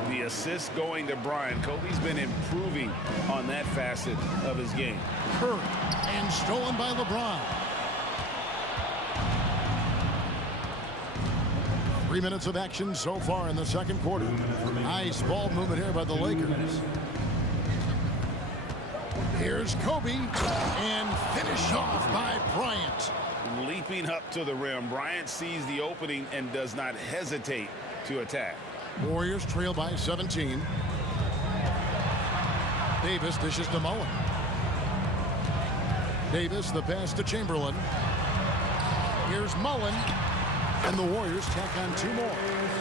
The assist going to Bryant. Kobe's been improving on that facet of his game. Curry, and stolen by LeBron. 3 minutes of action so far in the second quarter. Nice ball movement here by the Lakers. Here's Kobe, and finished off by Bryant. Leaping up to the rim, Bryant sees the opening and does not hesitate to attack. Warriors trail by 17. Davis dishes to Mullen. Davis, the pass to Chamberlain. Here's Mullen, and the Warriors tack on 2 more.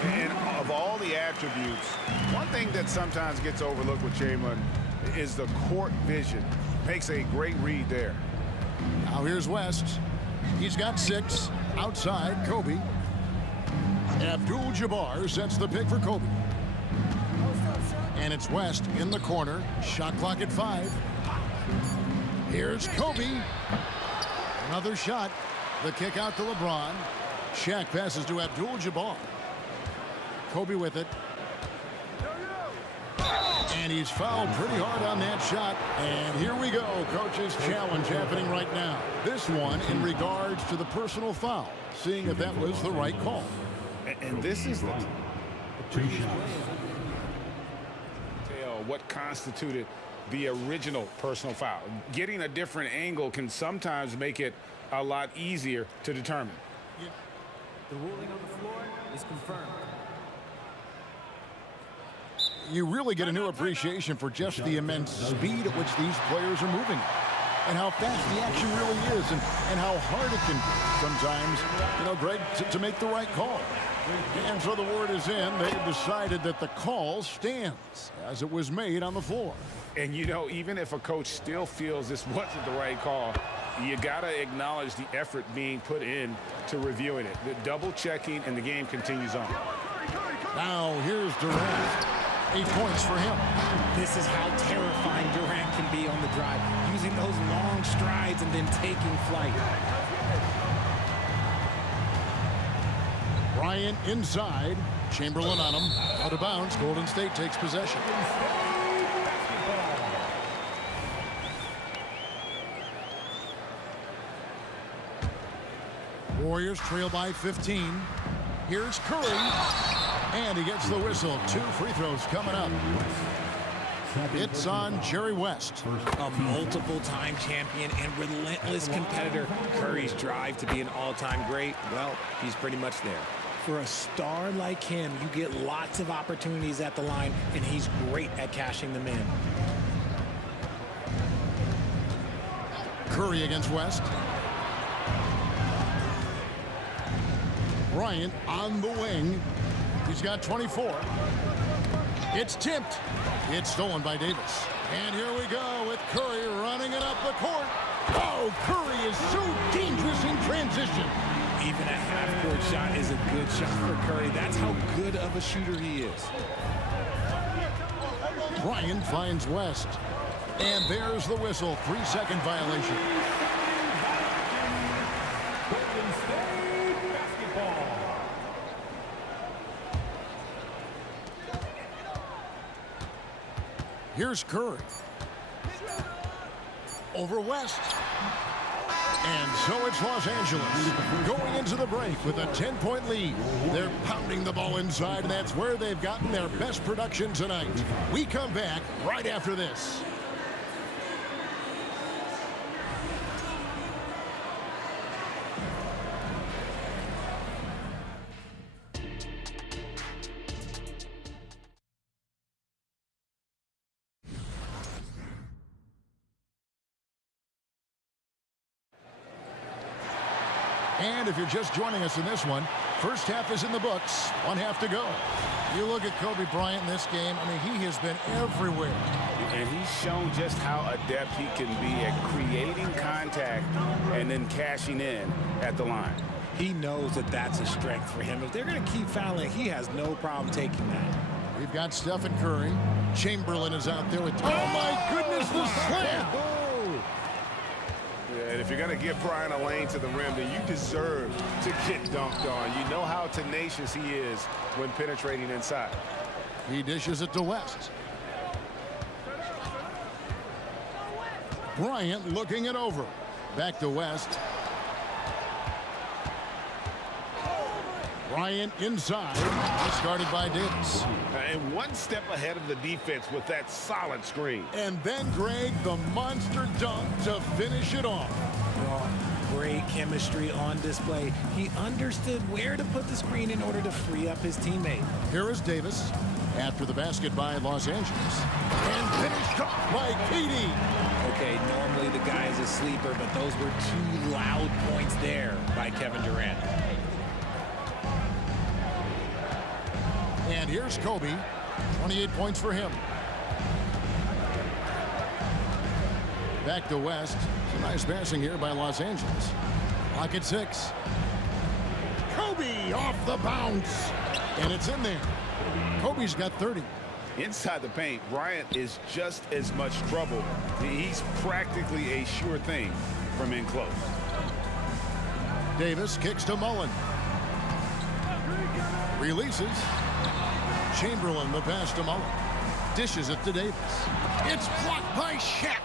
And of all the attributes, one thing that sometimes gets overlooked with Chamberlain is the court vision. Makes a great read there. Now here's West. He's got 6. Outside, Kobe. Abdul-Jabbar sets the pick for Kobe. And it's West in the corner. Shot clock at 5. Here's Kobe. Another shot. The kick out to LeBron. Shaq passes to Abdul-Jabbar. Kobe with it. And he's fouled pretty hard on that shot. And here we go. Coach's challenge happening right now. This one in regards to the personal foul. Seeing if that was the right call. And this is the what constituted the original personal foul. Getting a different angle can sometimes make it a lot easier to determine. The ruling on the floor is confirmed. You really get a new appreciation for just the immense speed at which these players are moving. And how fast the action really is, and how hard it can be sometimes, Greg, to make the right call. And so the word is in. They've decided that the call stands as it was made on the floor. And, even if a coach still feels this wasn't the right call, you got to acknowledge the effort being put in to reviewing it. The double checking, and the game continues on. Now here's Durant. 8 points for him. This is how terrifying Durant can be on the drive, using those long strides and then taking flight. Bryant inside. Chamberlain on him. Out of bounds. Golden State takes possession. Warriors trail by 15. Here's Curry. And he gets the whistle. 2 free throws coming up. It's on Jerry West. A multiple-time champion and relentless competitor. Curry's drive to be an all-time great, well, he's pretty much there. For a star like him, you get lots of opportunities at the line, and he's great at cashing them in. Curry against West. Bryant on the wing. He's got 24. It's tipped. It's stolen by Davis. And here we go with Curry running it up the court. Oh, Curry is so dangerous in transition. Even a half-court shot is a good shot for Curry. That's how good of a shooter he is. Bryant finds West. And there's the whistle. 3-second violation. Here's Curry. Over West. And so it's Los Angeles going into the break with a 10-point lead. They're pounding the ball inside, and that's where they've gotten their best production tonight. We come back right after this. And if you're just joining us in this one, first half is in the books. One half to go. You look at Kobe Bryant in this game, I mean, he has been everywhere. And he's shown just how adept he can be at creating contact and then cashing in at the line. He knows that that's a strength for him. If they're going to keep fouling, he has no problem taking that. We've got Stephen Curry. Chamberlain is out there with, oh my goodness, the slam! Yeah, and if you're going to give Bryant a lane to the rim, then you deserve to get dunked on. You know how tenacious he is when penetrating inside. He dishes it to West. Bryant looking it over. Back to West. Bryant inside. Started by Davis. And one step ahead of the defense with that solid screen. And then Greg, the monster dunk to finish it off. Great chemistry on display. He understood where to put the screen in order to free up his teammate. Here is Davis after the basket by Los Angeles. And finished off by KD. Okay, normally the guy is a sleeper, but those were two loud points there by Kevin Durant. And here's Kobe, 28 points for him. Back to West. Some nice passing here by Los Angeles. Clock at 6. Kobe off the bounce. And it's in there. Kobe's got 30. Inside the paint, Bryant is just as much trouble. He's practically a sure thing from in close. Davis kicks to Mullen. Releases. Chamberlain, the pass to Mullen. Dishes it to Davis. It's blocked by Shaq.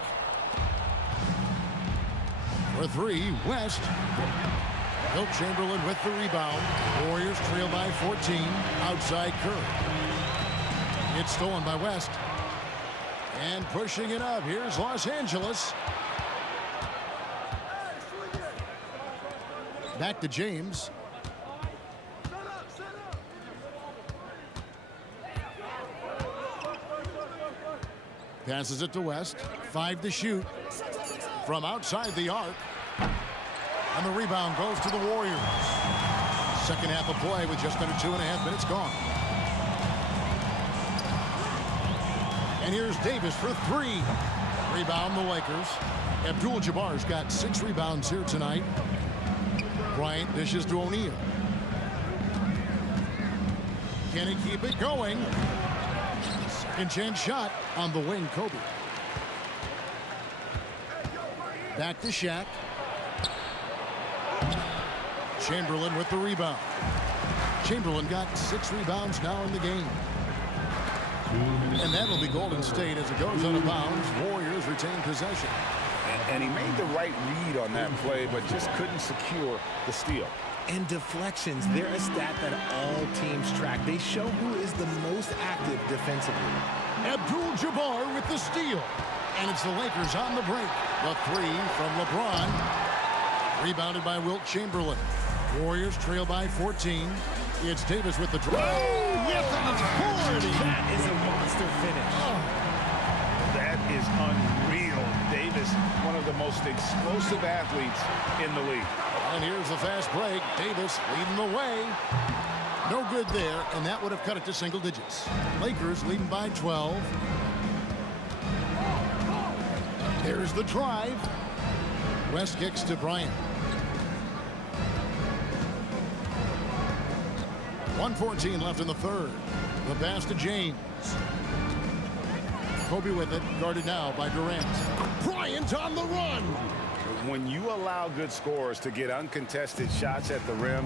For 3, West. Wilt Chamberlain with the rebound. Warriors trail by 14. Outside Curry. It's stolen by West. And pushing it up. Here's Los Angeles. Back to James. Passes it to West. 5 to shoot. From outside the arc. And the rebound goes to the Warriors. Second half of play with just under 2.5 minutes gone. And here's Davis for 3. Rebound the Lakers. Abdul-Jabbar's got 6 rebounds here tonight. Bryant dishes to O'Neal. Can he keep it going? Second chance shot on the wing, Kobe. Back to Shaq. Chamberlain with the rebound. Chamberlain got 6 rebounds now in the game. And that'll be Golden State as it goes out of bounds. Warriors retain possession. And he made the right read on that play, but just couldn't secure the steal. And deflections, they're a stat that all teams track. They show who is the most active defensively. Abdul-Jabbar with the steal. And it's the Lakers on the break. The 3 from LeBron. Rebounded by Wilt Chamberlain. Warriors trail by 14. It's Davis with the drive. Oh, with authority. That is a monster finish. Oh. That is unreal. Davis, one of the most explosive athletes in the league. And here's the fast break. Davis leading the way. No good there, and that would have cut it to single digits. Lakers leading by 12. There's the drive. West kicks to Bryant. 1:14 left in the third. The pass to James. Kobe with it, guarded now by Durant. Bryant on the run. When you allow good scorers to get uncontested shots at the rim,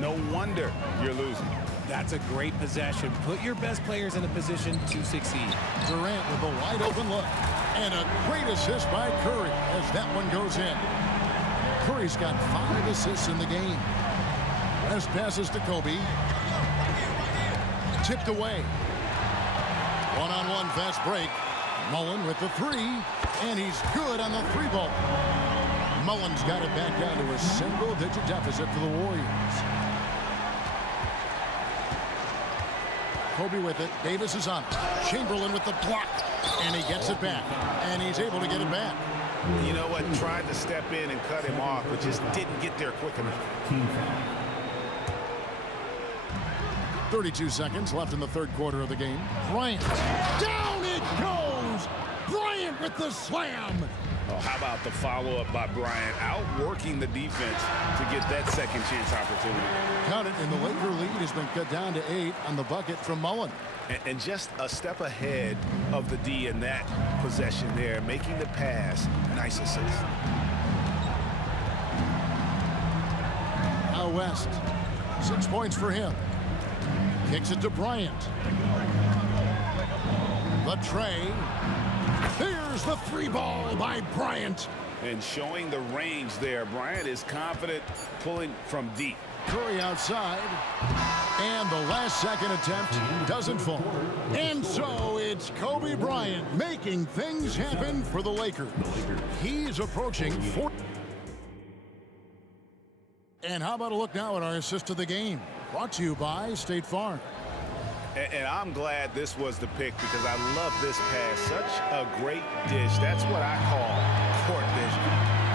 no wonder you're losing. That's a great possession. Put your best players in a position to succeed. Durant with a wide open look. And a great assist by Curry as that one goes in. Curry's got 5 assists in the game. West passes to Kobe. Tipped away. One-on-one fast break. Mullen with the 3, and he's good on the 3-ball. Mullen's got it back down to a single-digit deficit for the Warriors. Kobe with it. Davis is on it. Chamberlain with the block, and he gets it back, and he's able to get it back. You know what? Tried to step in and cut him off, but just didn't get there quick enough. 32 seconds left in the third quarter of the game. Bryant. Down it goes! Bryant with the slam! Oh, how about the follow-up by Bryant, outworking the defense to get that second chance opportunity. Count it, and the Laker lead has been cut down to 8 on the bucket from Mullen. And just a step ahead of the D in that possession there, making the pass. Nice assist. Now West. 6 points for him. Kicks it to Bryant. The tray. Here's the 3-ball by Bryant. And showing the range there. Bryant is confident pulling from deep. Curry outside. And the last second attempt doesn't fall. And so it's Kobe Bryant making things happen for the Lakers. He's approaching 4. And how about a look now at our assist of the game? Brought to you by State Farm. And I'm glad this was the pick because I love this pass. Such a great dish. That's what I call court vision.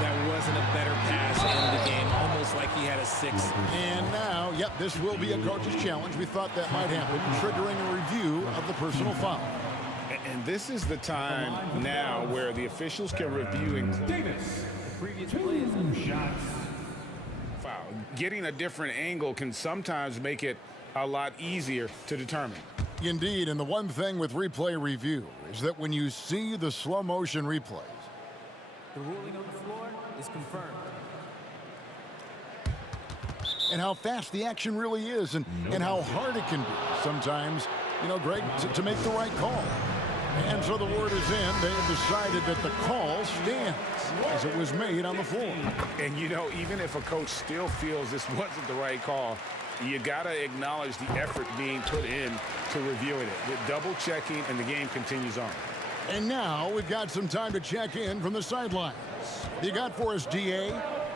That wasn't a better pass in the game, almost like he had a 6. And now, yep, this will be a coach's challenge. We thought that might happen, triggering a review of the personal foul. And this is the time now where the officials can review and Davis. Previous play is 2 shots. foul. Getting a different angle can sometimes make it a lot easier to determine. Indeed, and the one thing with replay review is that when you see the slow motion replays, the ruling on the floor is confirmed. And how fast the action really is, and how hard it can be sometimes, you know, Greg, to make the right call. And so the word is in. They have decided that the call stands as it was made on the floor. And, you know, even if a coach still feels this wasn't the right call, you got to acknowledge the effort being put in to reviewing it. With double checking, and the game continues on. And now we've got some time to check in from the sidelines. What you got for us, DA?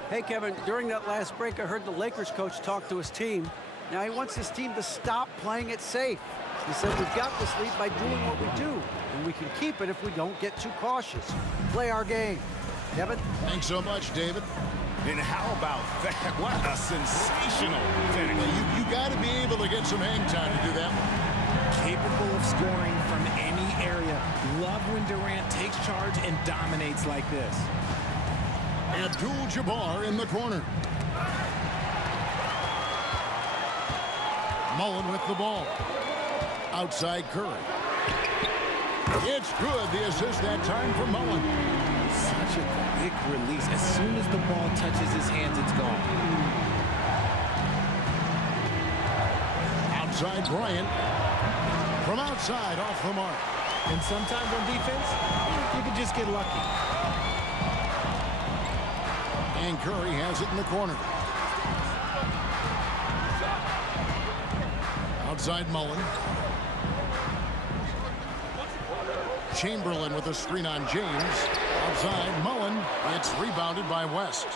Hey, Kevin, during that last break, I heard the Lakers coach talk to his team. Now he wants his team to stop playing it safe. He said, we've got this lead by doing what we do, and we can keep it if we don't get too cautious. Play our game. Kevin? Thanks so much, David. And how about that? What a sensational finish. You got to be able to get some hang time to do that one. Capable of scoring from any area. Love when Durant takes charge and dominates like this. Abdul-Jabbar in the corner. Mullen with the ball. Outside Curry. It's good. The assist that time for Mullen. Such a quick release. As soon as the ball touches his hands, it's gone. Outside Bryant. From outside, off the mark. And sometimes on defense, you can just get lucky. And Curry has it in the corner. Outside Mullen. Chamberlain with a screen on James. Outside Mullen. It's rebounded by West.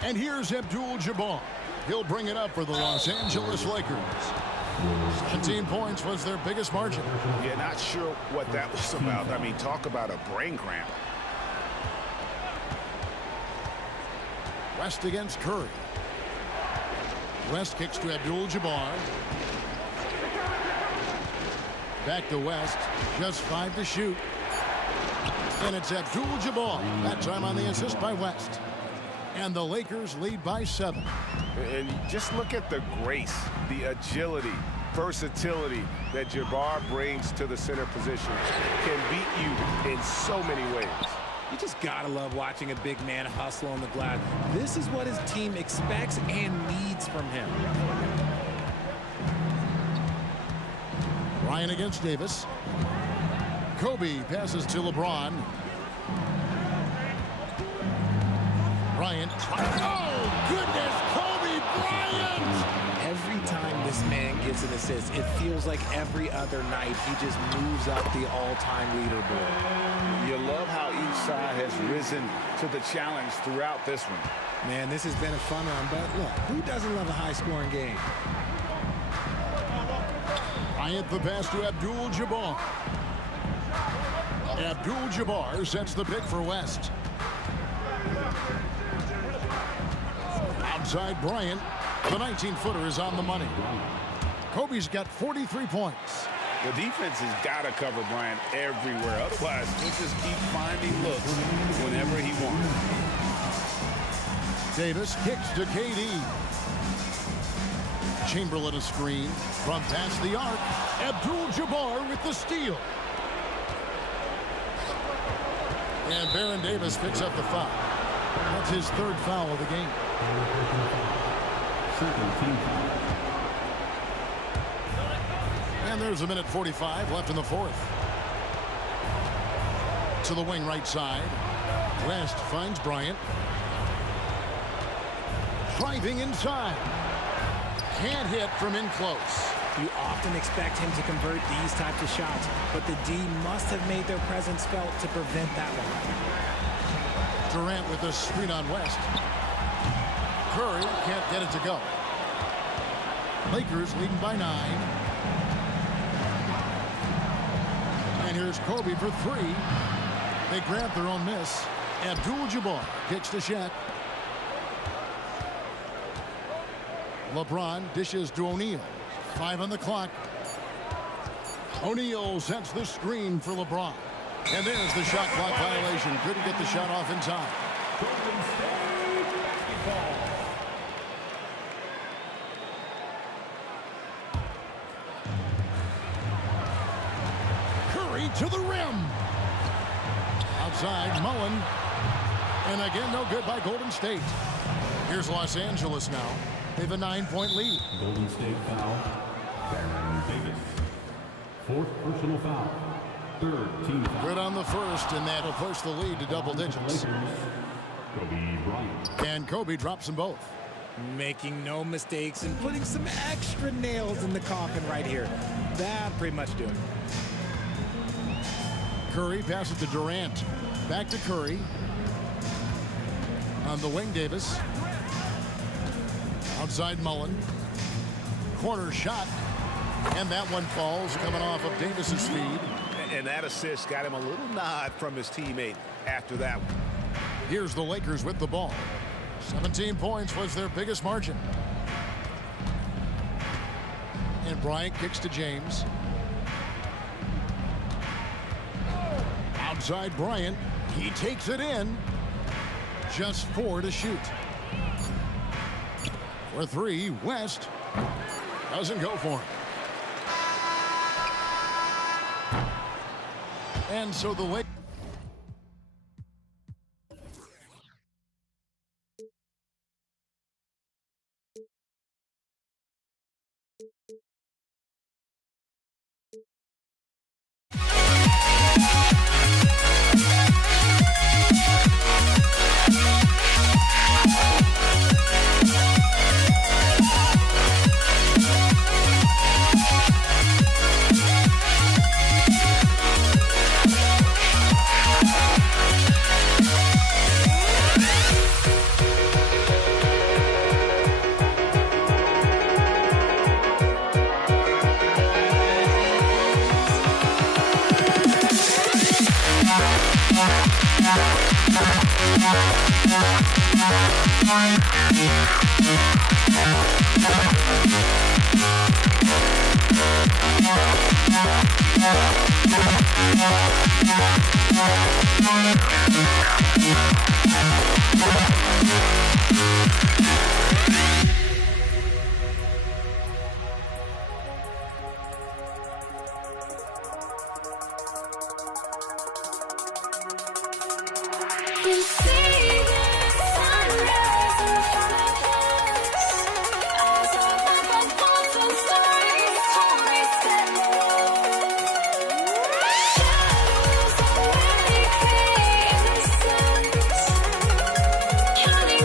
And here's Abdul-Jabbar. He'll bring it up for the Los Angeles Lakers. 17 points was their biggest margin. Yeah, not sure what that was about. I mean, talk about a brain cramp. West against Curry. West kicks to Abdul-Jabbar. Back to West. Just 5 to shoot. And it's Abdul-Jabbar. That time on the assist by West. And the Lakers lead by 7. And just look at the grace, the agility, versatility that Jabbar brings to the center position. Can beat you in so many ways. You just gotta love watching a big man hustle on the glass. This is what his team expects and needs from him. Bryant against Davis. Kobe passes to LeBron. Bryant. Oh, goodness, Kobe Bryant! Every time this man gets an assist, it feels like every other night he just moves up the all-time leaderboard. You love how each side has risen to the challenge throughout this one. Man, this has been a fun one, but look, who doesn't love a high-scoring game? Bryant the pass to Abdul-Jabbar. Abdul-Jabbar sets the pick for West. Outside Bryant. The 19-footer is on the money. Kobe's got 43 points. The defense has got to cover Bryant everywhere. Otherwise, he'll just keep finding looks whenever he wants. Davis kicks to KD. Chamberlain a screen from past the arc. Abdul-Jabbar with the steal. And Baron Davis picks up the foul. That's his third foul of the game. And there's a minute 45 left in the fourth. To the wing right side. West finds Bryant. Driving inside. Can't hit from in close. You often expect him to convert these types of shots, but the D must have made their presence felt to prevent that one. Durant with a screen on West. Curry can't get it to go. Lakers leading by 9. And here's Kobe for 3. They grab their own miss. Abdul-Jabbar kicks to Shaq. LeBron dishes to O'Neal. 5 on the clock. O'Neal sets the screen for LeBron. And there's the shot clock violation. Couldn't get the shot off in time. Curry to the rim. Outside, Mullen. And again, no good by Golden State. Here's Los Angeles now. They have a 9-point lead. Golden State foul. Baron Davis. Fourth personal foul. Third team foul. Good on the first, and that'll push the lead to double digits. Kobe Bryant. And Kobe drops them both. Making no mistakes and putting some extra nails in the coffin right here. That'll pretty much do it. Curry passes to Durant. Back to Curry. On the wing, Davis. Outside Mullen. Corner shot. And that one falls, coming off of Davis's speed. And that assist got him a little nod from his teammate after that one. Here's the Lakers with the ball. 17 points was their biggest margin. And Bryant kicks to James. Outside Bryant. He takes it in. Just 4 to shoot. For 3, West doesn't go for him. And so the Lakers. Counting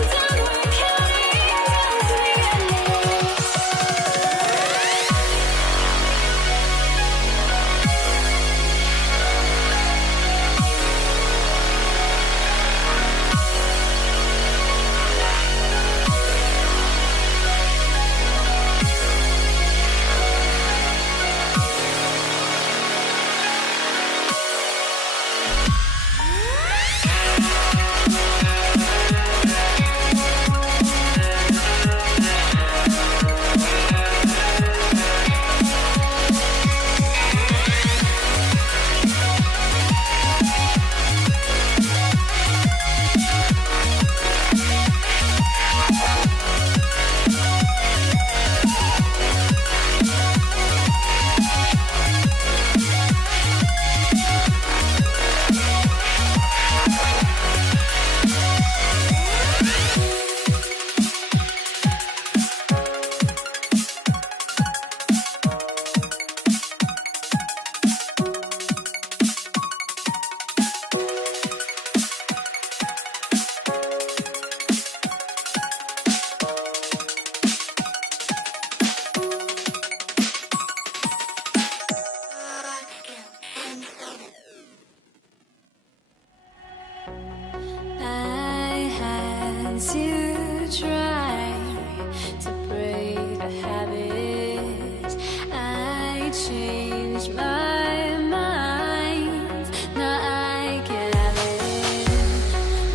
I changed my mind. Now I can have it.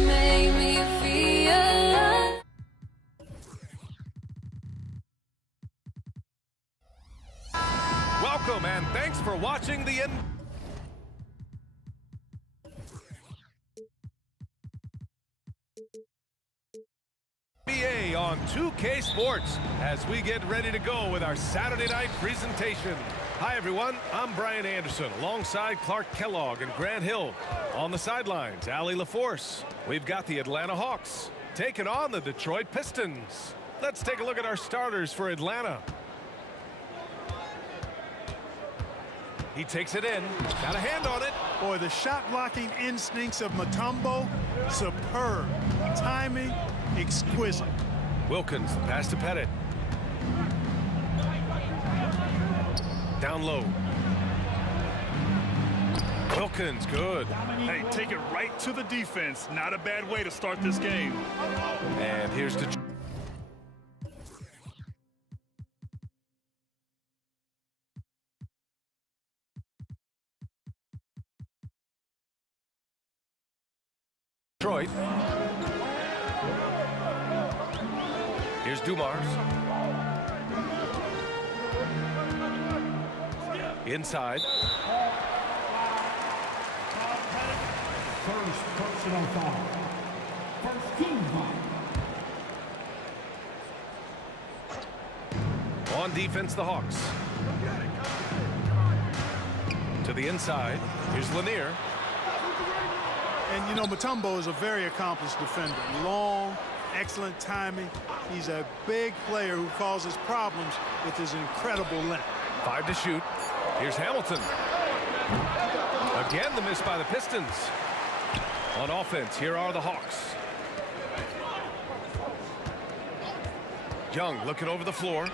Make me feel. Welcome and thanks for watching the NBA on 2K Sports as we get ready to go with our Saturday night presentation. Hi everyone, I'm Brian Anderson alongside Clark Kellogg and Grant Hill. On the sidelines, Allie LaForce. We've got the Atlanta Hawks taking on the Detroit Pistons. Let's take a look at our starters for Atlanta. He takes it in, got a hand on it. Boy, the shot blocking instincts of Mutombo, superb. Timing, exquisite. Wilkins, the pass to Pettit. Down low. Wilkins, good. Hey, take it right to the defense. Not a bad way to start this game. And here's Detroit. Here's Dumars. Inside. First personal foul. First team foul. On defense, the Hawks. To the inside. Here's Lanier. And, you know, Mutombo is a very accomplished defender. Long, excellent timing. He's a big player who causes problems with his incredible length. 5 to shoot. Here's Hamilton. Again, the miss by the Pistons. On offense, here are the Hawks. Young looking over the floor.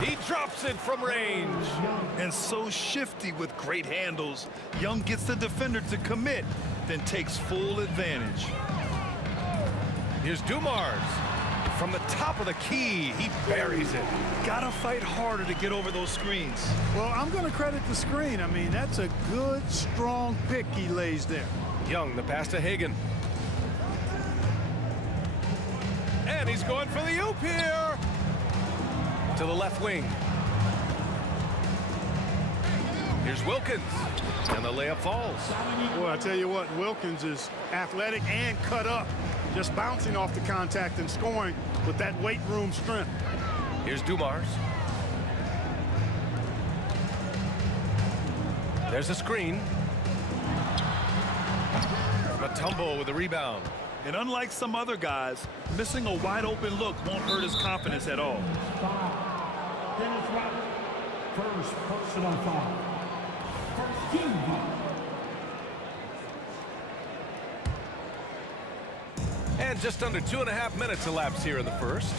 He drops it from range. And so shifty with great handles. Young gets the defender to commit, then takes full advantage. Here's Dumars. From the top of the key, he buries it. Gotta fight harder to get over those screens. Well, I'm going to credit the screen. I mean, that's a good, strong pick he lays there. Young, the pass to Hagan. And he's going for the oop here. To the left wing. Here's Wilkins. And the layup falls. Boy, I tell you what, Wilkins is athletic and cut up. Just bouncing off the contact and scoring with that weight room strength. Here's Dumars. There's a screen. Mutombo with the rebound. And unlike some other guys, missing a wide open look won't hurt his confidence at all. First personal foul. First team foul. And just under 2.5 minutes elapsed here in the first.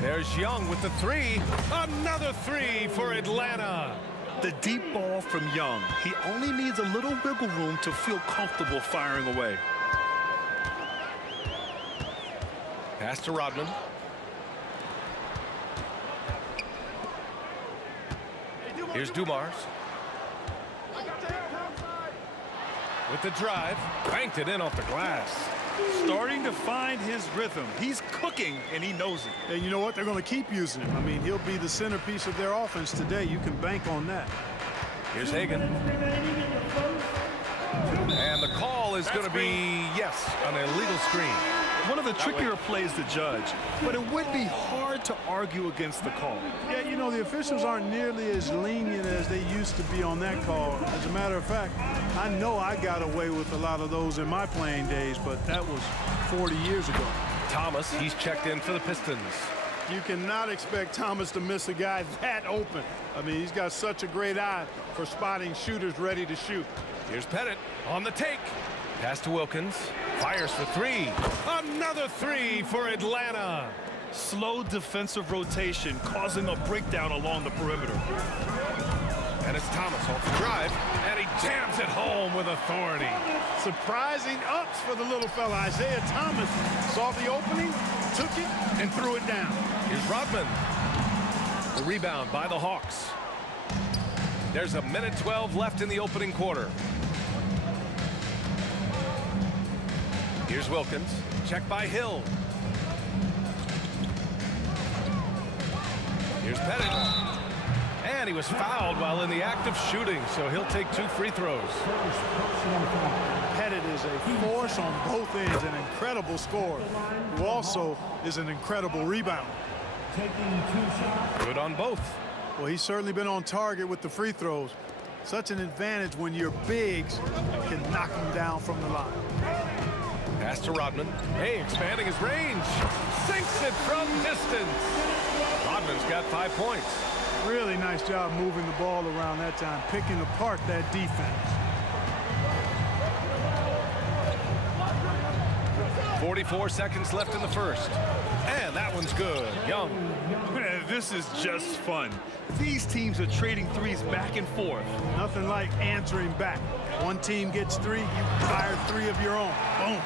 There's Young with the three. Another three for Atlanta. The deep ball from Young. He only needs a little wiggle room to feel comfortable firing away. Pass to Rodman. Here's Dumars. With the drive, banked it in off the glass. Starting to find his rhythm. He's cooking, and he knows it. And you know what? They're going to keep using him. I mean, he'll be the centerpiece of their offense today. You can bank on that. Here's Hagan. And the call is going to be, yes, an illegal screen. One of the trickier plays to judge, but it would be hard to argue against the call. Yeah, you know, the officials aren't nearly as lenient as they used to be on that call. As a matter of fact, I know I got away with a lot of those in my playing days, but that was 40 years ago. Thomas, he's checked in for the Pistons. You cannot expect Thomas to miss a guy that open. I mean, he's got such a great eye for spotting shooters ready to shoot. Here's Pettit on the take. Pass to Wilkins. Fires for three. Another three for Atlanta. Slow defensive rotation causing a breakdown along the perimeter. And it's Thomas off the drive, and he jams it home with authority. Surprising ups for the little fella. Isaiah Thomas saw the opening, took it, and threw it down. Here's Rodman. The rebound by the Hawks. There's a minute 12 left in the opening quarter. Here's Wilkins. Check by Hill. Here's Pettit. And he was fouled while in the act of shooting, so he'll take 2 free throws. Pettit is a force on both ends, an incredible scorer, who also is an incredible rebounder. Good on both. Well, he's certainly been on target with the free throws. Such an advantage when your bigs can knock him down from the line. Pass to Rodman. Hey, expanding his range. Sinks it from distance. Rodman's got 5 points. Really nice job moving the ball around that time, picking apart that defense. 44 seconds left in the first. And that one's good. Young. Man, this is just fun. These teams are trading threes back and forth. Nothing like answering back. One team gets 3, you fire 3 of your own. Boom.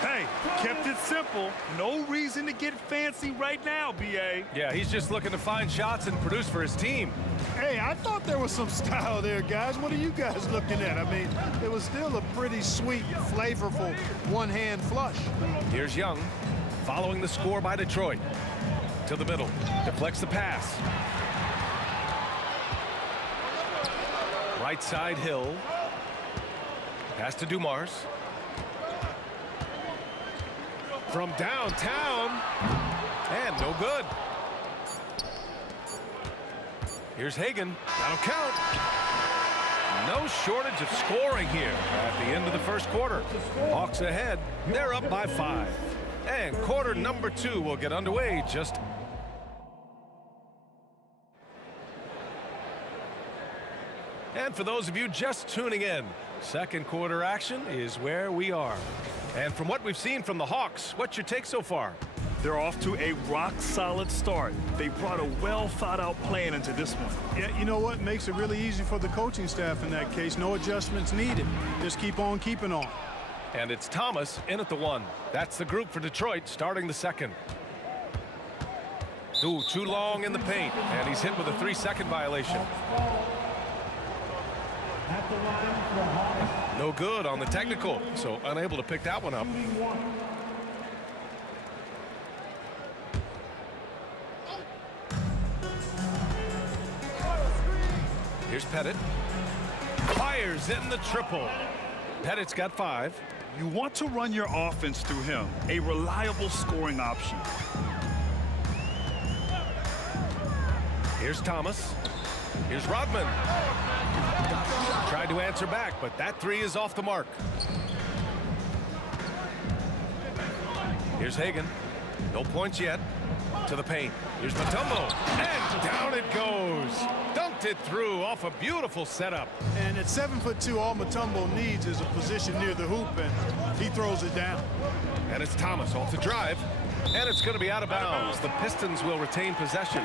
Hey, kept it simple. No reason to get fancy right now, B.A. Yeah, he's just looking to find shots and produce for his team. Hey, I thought there was some style there, guys. What are you guys looking at? I mean, it was still a pretty sweet, flavorful one-hand flush. Here's Young, following the score by Detroit. To the middle, deflects the pass. Right side, Hill. Pass to Dumars. From downtown, and no good. Here's Hagan. That'll count. No shortage of scoring here at the end of the first quarter. Hawks ahead. They're up by 5. And quarter number 2 will get underway just. And for those of you just tuning in, second quarter action is where we are. And from what we've seen from the Hawks, what's your take so far? They're off to a rock-solid start. They brought a well-thought-out plan into this one. Yeah, you know what? Makes it really easy for the coaching staff in that case. No adjustments needed. Just keep on keeping on. And it's Thomas in at the 1. That's the group for Detroit starting the second. Ooh, too long in the paint. And he's hit with a 3-second violation. No good on the technical, so unable to pick that one up. Here's Pettit. Fires in the triple. Pettit's got 5. You want to run your offense through him, a reliable scoring option. Here's Thomas. Here's Rodman. Tried to answer back, but that 3 is off the mark. Here's Hagan. No points yet. To the paint. Here's Mutombo. And down it goes. Dunked it through off a beautiful setup. And at 7'2", all Mutombo needs is a position near the hoop, and he throws it down. And it's Thomas off the drive. And it's going to be out of bounds. The Pistons will retain possession.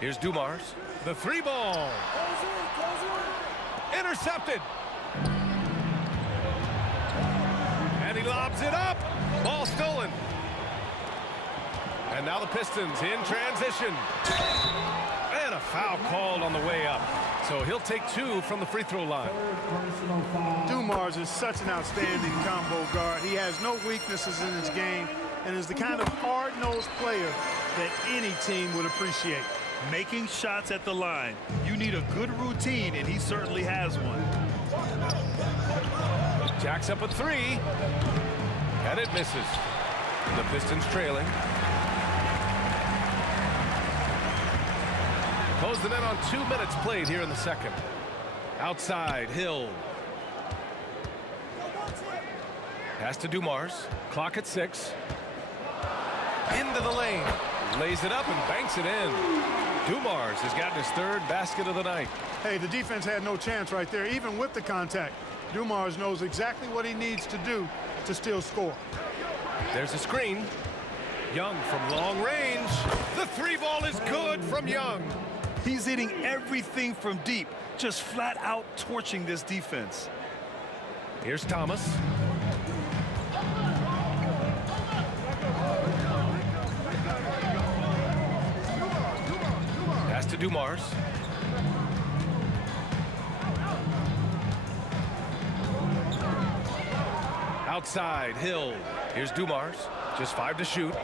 Here's Dumars. The 3-ball. Intercepted. And he lobs it up. Ball stolen. And now the Pistons in transition. And a foul called on the way up. So he'll take 2 from the free throw line. Dumars is such an outstanding combo guard. He has no weaknesses in his game and is the kind of hard-nosed player that any team would appreciate. Making shots at the line. You need a good routine, and he certainly has one. Jacks up a 3. And it misses. The Pistons trailing. Close the net on 2 minutes played here in the second. Outside, Hill. Pass to Dumars. Clock at 6. Into the lane. Lays it up and banks it in. Dumars has gotten his 3rd basket of the night. Hey, the defense had no chance right there, even with the contact. Dumars knows exactly what he needs to do to still score. There's a screen. Young from long range. The 3-ball is good from Young. He's hitting everything from deep. just flat out torching this defense. Here's Thomas. Pass to Dumars. Outside, Hill. Here's Dumars. Just 5 to shoot.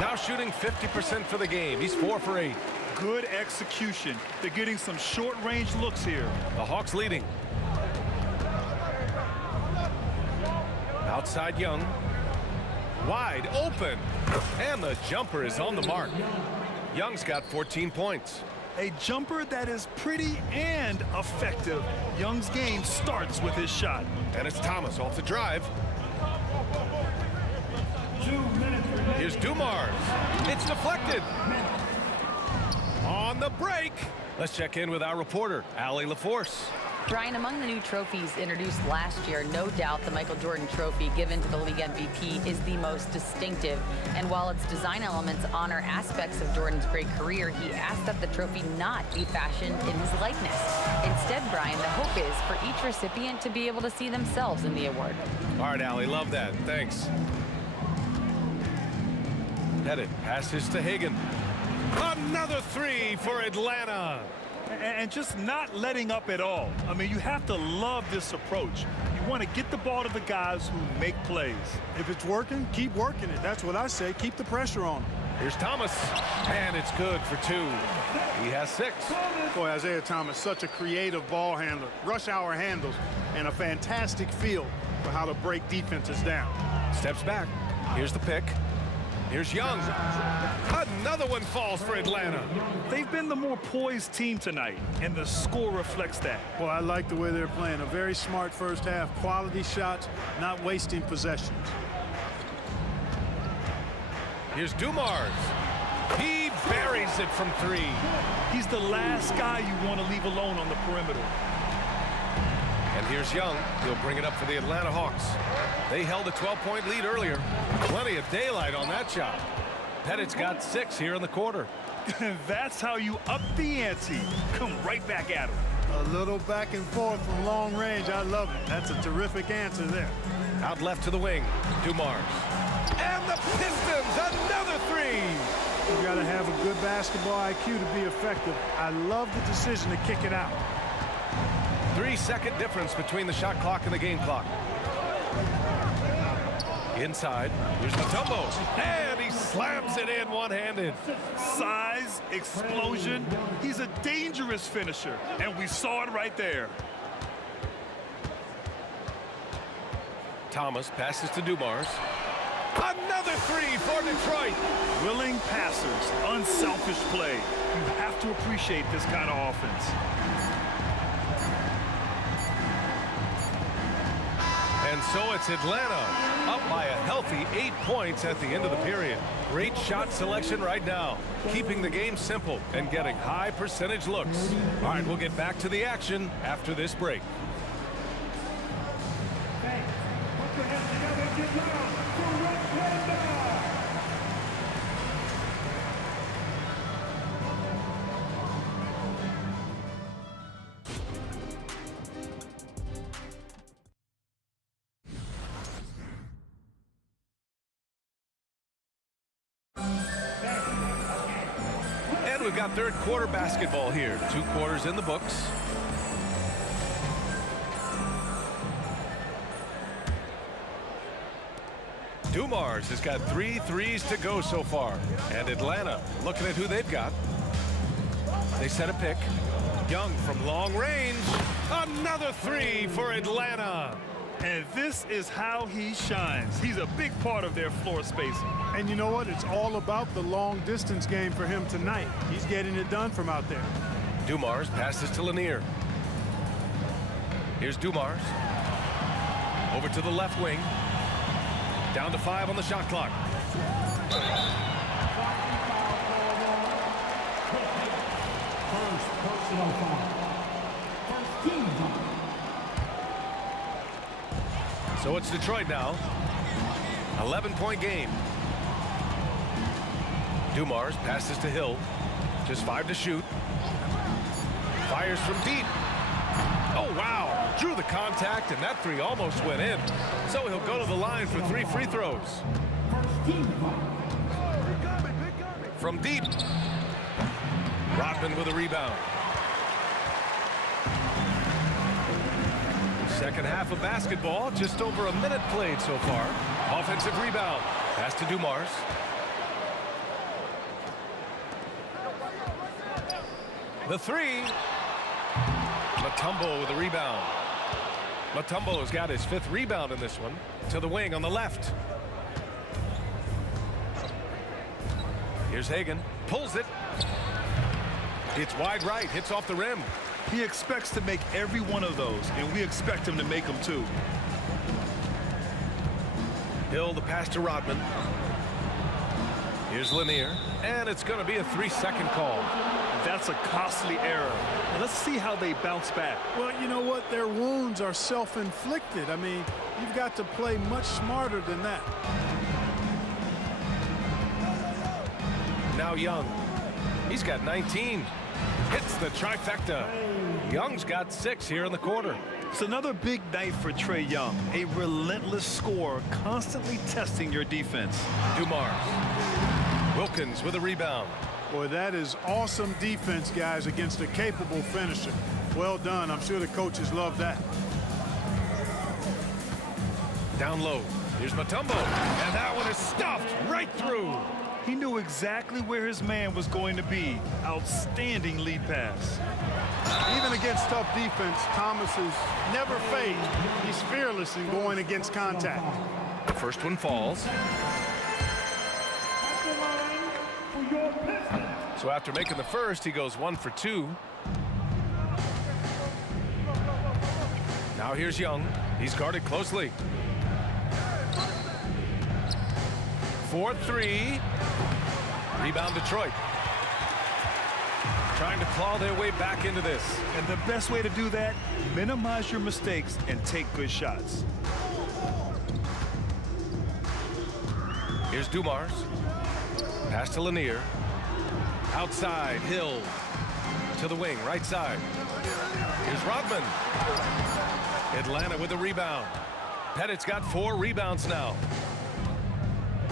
Now shooting 50% for the game. He's 4 for 8. Good execution. They're getting some short-range looks here. The Hawks leading. Outside Young. Wide open. And the jumper is on the mark. Young's got 14 points. A jumper that is pretty and effective. Young's game starts with his shot. And it's Thomas off the drive. Here's Dumars. It's deflected. On the break. Let's check in with our reporter, Allie LaForce. Brian, among the new trophies introduced last year, no doubt the Michael Jordan Trophy given to the league MVP is the most distinctive. And while its design elements honor aspects of Jordan's great career, he asked that the trophy not be fashioned in his likeness. Instead, Brian, the hope is for each recipient to be able to see themselves in the award. All right, Allie, love that. Thanks. Pettit passes to Hagan. Another 3 for Atlanta. And just not letting up at all. I mean, you have to love this approach. You want to get the ball to the guys who make plays. If it's working, keep working it. That's what I say. Keep the pressure on him. Here's Thomas, and it's good for 2. He has 6. Boy, Isaiah Thomas, such a creative ball handler. Rush hour handles, and a fantastic feel for how to break defenses down. Steps back. Here's the pick. Here's Young. Another one falls for Atlanta. They've been the more poised team tonight, and the score reflects that. Well, I like the way they're playing. A very smart first half. Quality shots, not wasting possessions. Here's Dumars. He buries it from 3. He's the last guy you want to leave alone on the perimeter. And here's Young. He'll bring it up for the Atlanta Hawks. They held a 12-point lead earlier. Plenty of daylight on that shot. Pettit's got 6 here in the quarter. That's how you up the ante. Come right back at him. A little back and forth from long range. I love it. That's a terrific answer there. Out left to the wing. Dumars. And the Pistons, another 3. You got to have a good basketball IQ to be effective. I love the decision to kick it out. 3-second difference between the shot clock and the game clock. Inside, here's Mutombo, and he slams it in one-handed. Size, explosion, he's a dangerous finisher, and we saw it right there. Thomas passes to Dumars. Another 3 for Detroit. Willing passers, unselfish play. You have to appreciate this kind of offense. And so it's Atlanta up by a healthy 8 points at the end of the period. Great shot selection right now, keeping the game simple and getting high percentage looks. All right, we'll get back to the action after this break. We've got third quarter basketball here. 2 quarters in the books. Dumars has got 3 threes to go so far. And Atlanta looking at who they've got. They set a pick. Young from long range. Another 3 for Atlanta. And this is how he shines. He's a big part of their floor spacing. And you know what? It's all about the long distance game for him tonight. He's getting it done from out there. Dumars passes to Lanier. Here's Dumars. Over to the left wing. Down to 5 on the shot clock. First personal foul. First team foul. So it's Detroit now. 11-point game. Dumars passes to Hill. Just 5 to shoot. Fires from deep. Oh, wow. Drew the contact, and that three almost went in. So he'll go to the line for 3 free throws. From deep. Rodman with a rebound. Second half of basketball, just over a minute played so far. Offensive rebound. Pass to Dumars. The three. Mutombo with a rebound. Mutombo's got his 5th rebound in this one. To the wing on the left. Here's Hagan. Pulls it. It's wide right. Hits off the rim. He expects to make every one of those, and we expect him to make them too. Hill, the pass to Rodman. Here's Lanier, and it's going to be a 3-second call. That's a costly error. Let's see how they bounce back. Well, you know what? Their wounds are self-inflicted. I mean, you've got to play much smarter than that. Now Young. He's got 19. Hits the trifecta. Young's got 6 here in the quarter. It's another big night for Trae Young. A relentless scorer, constantly testing your defense. Dumars. Wilkins with a rebound. Boy, that is awesome defense, guys, against a capable finisher. Well done. I'm sure the coaches love that. Down low. Here's Mutombo. And that one is stuffed right through. He knew exactly where his man was going to be. Outstanding lead pass. Even against tough defense, Thomas is never fazed. He's fearless in going against contact. The first one falls. So after making the first, he goes 1 for 2. Now here's Young. He's guarded closely. 4-3. Rebound Detroit. Trying to claw their way back into this. And the best way to do that, minimize your mistakes and take good shots. Here's Dumars. Pass to Lanier. Outside, Hill. To the wing, right side. Here's Rodman. Atlanta with a rebound. Pettit's got 4 rebounds now.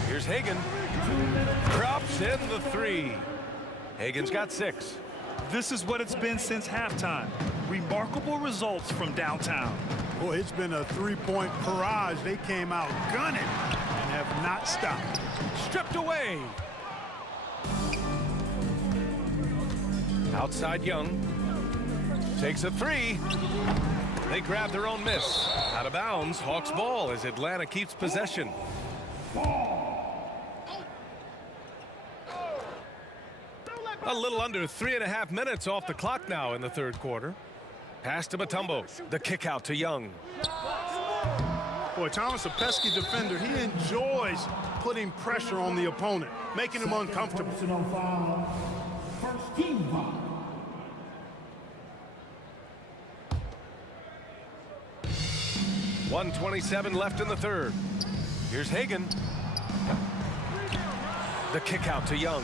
Here's Hagan. Drops in the 3. Hagan's got 6. This is what it's been since halftime. Remarkable results from downtown. Boy, it's been a 3-point barrage. They came out gunning and have not stopped. Stripped away. Outside Young. Takes a 3. They grab their own miss. Out of bounds, Hawks ball as Atlanta keeps possession. A little under 3.5 minutes off the clock now in the third quarter. Pass to Mutombo. The kick out to Young. Boy, Thomas, a pesky defender. He enjoys putting pressure on the opponent, making him uncomfortable. First team foul. .127 left in the third. Here's Hagan. The kick out to Young.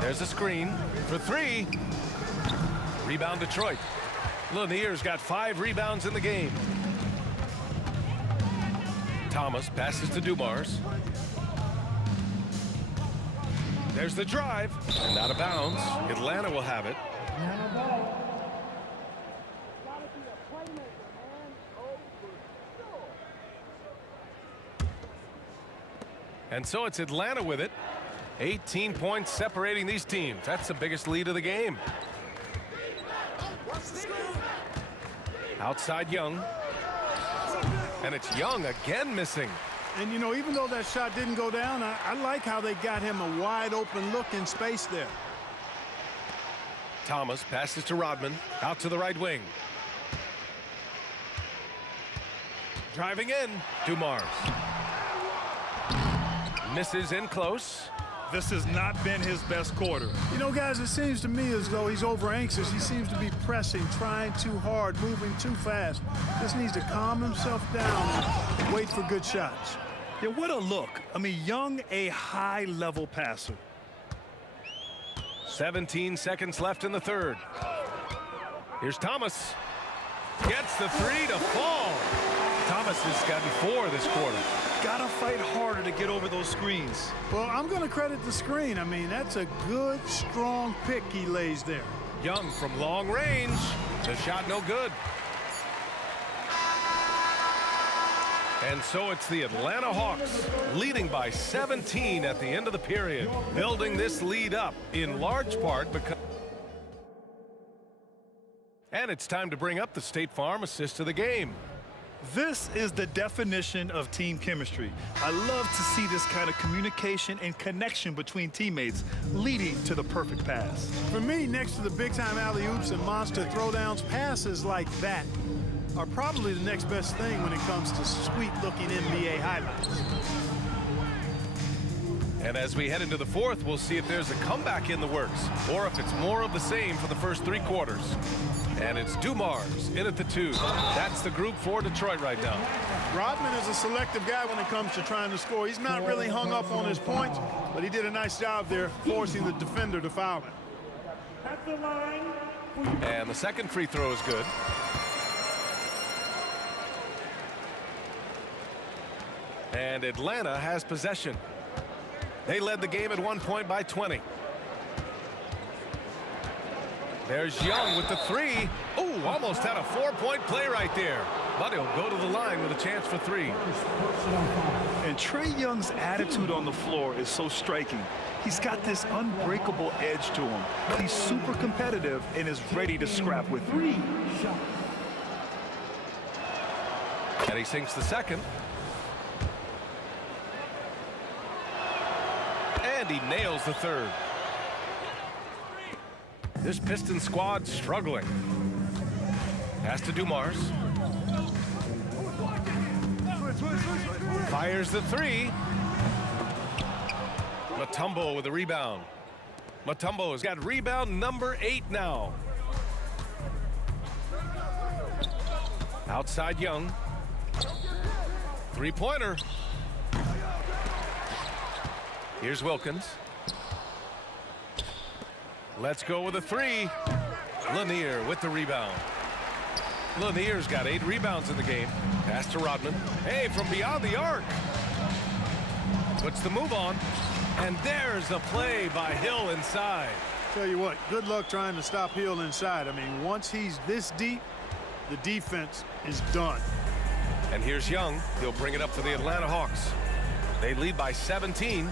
There's a screen for 3. Rebound Detroit. Lanier's got 5 rebounds in the game. Thomas passes to Dumars. There's the drive, and out of bounds. Atlanta will have it. And so it's Atlanta with it. 18 points separating these teams. That's the biggest lead of the game. Outside Young. And it's Young again missing. And, you know, even though that shot didn't go down, I like how they got him a wide open look in space there. Thomas passes to Rodman. Out to the right wing. Driving in. Dumars. Misses in close. This has not been his best quarter. You know, guys, it seems to me as though he's over anxious. He seems to be pressing, trying too hard, moving too fast. Just needs to calm himself down and wait for good shots. Yeah, what a look. I mean, Young, a high-level passer. 17 seconds left in the third. Here's Thomas. Gets the three to fall. Thomas has gotten 4 this quarter. Gotta fight harder to get over those screens. Well, I'm going to credit the screen. I mean, that's a good, strong pick he lays there. Young from long range. The shot no good. And so it's the Atlanta Hawks leading by 17 at the end of the period, building this lead up in large part because... And it's time to bring up the State Farm assist of the game. This is the definition of team chemistry. I love to see this kind of communication and connection between teammates leading to the perfect pass. For me, next to the big-time alley-oops and monster throwdowns, passes like that are probably the next best thing when it comes to sweet-looking NBA highlights. And as we head into the fourth, we'll see if there's a comeback in the works or if it's more of the same for the first 3 quarters. And it's Dumars in at the 2. That's the group for Detroit right now. Rodman is a selective guy when it comes to trying to score. He's not really hung up on his points, but he did a nice job there forcing the defender to foul him. At the line. And the second free throw is good. And Atlanta has possession. They led the game at one point by 20. There's Young with the 3. Oh, almost had a 4-point play right there. But he'll go to the line with a chance for 3. And Trae Young's attitude on the floor is so striking. He's got this unbreakable edge to him. He's super competitive and is ready to scrap with you. And he sinks the second. And he nails the third. This Pistons squad struggling. Pass to Dumars. Fires the 3. Mutombo with a rebound. Mutombo has got rebound number 8 now. Outside Young. 3-pointer. Here's Wilkins. Let's go with a 3. Lanier with the rebound. Lanier's got 8 rebounds in the game. Pass to Rodman. Hey, from beyond the arc. Puts the move on. And there's a play by Hill inside. Tell you what, good luck trying to stop Hill inside. I mean, once he's this deep, the defense is done. And here's Young. He'll bring it up for the Atlanta Hawks. They lead by 17.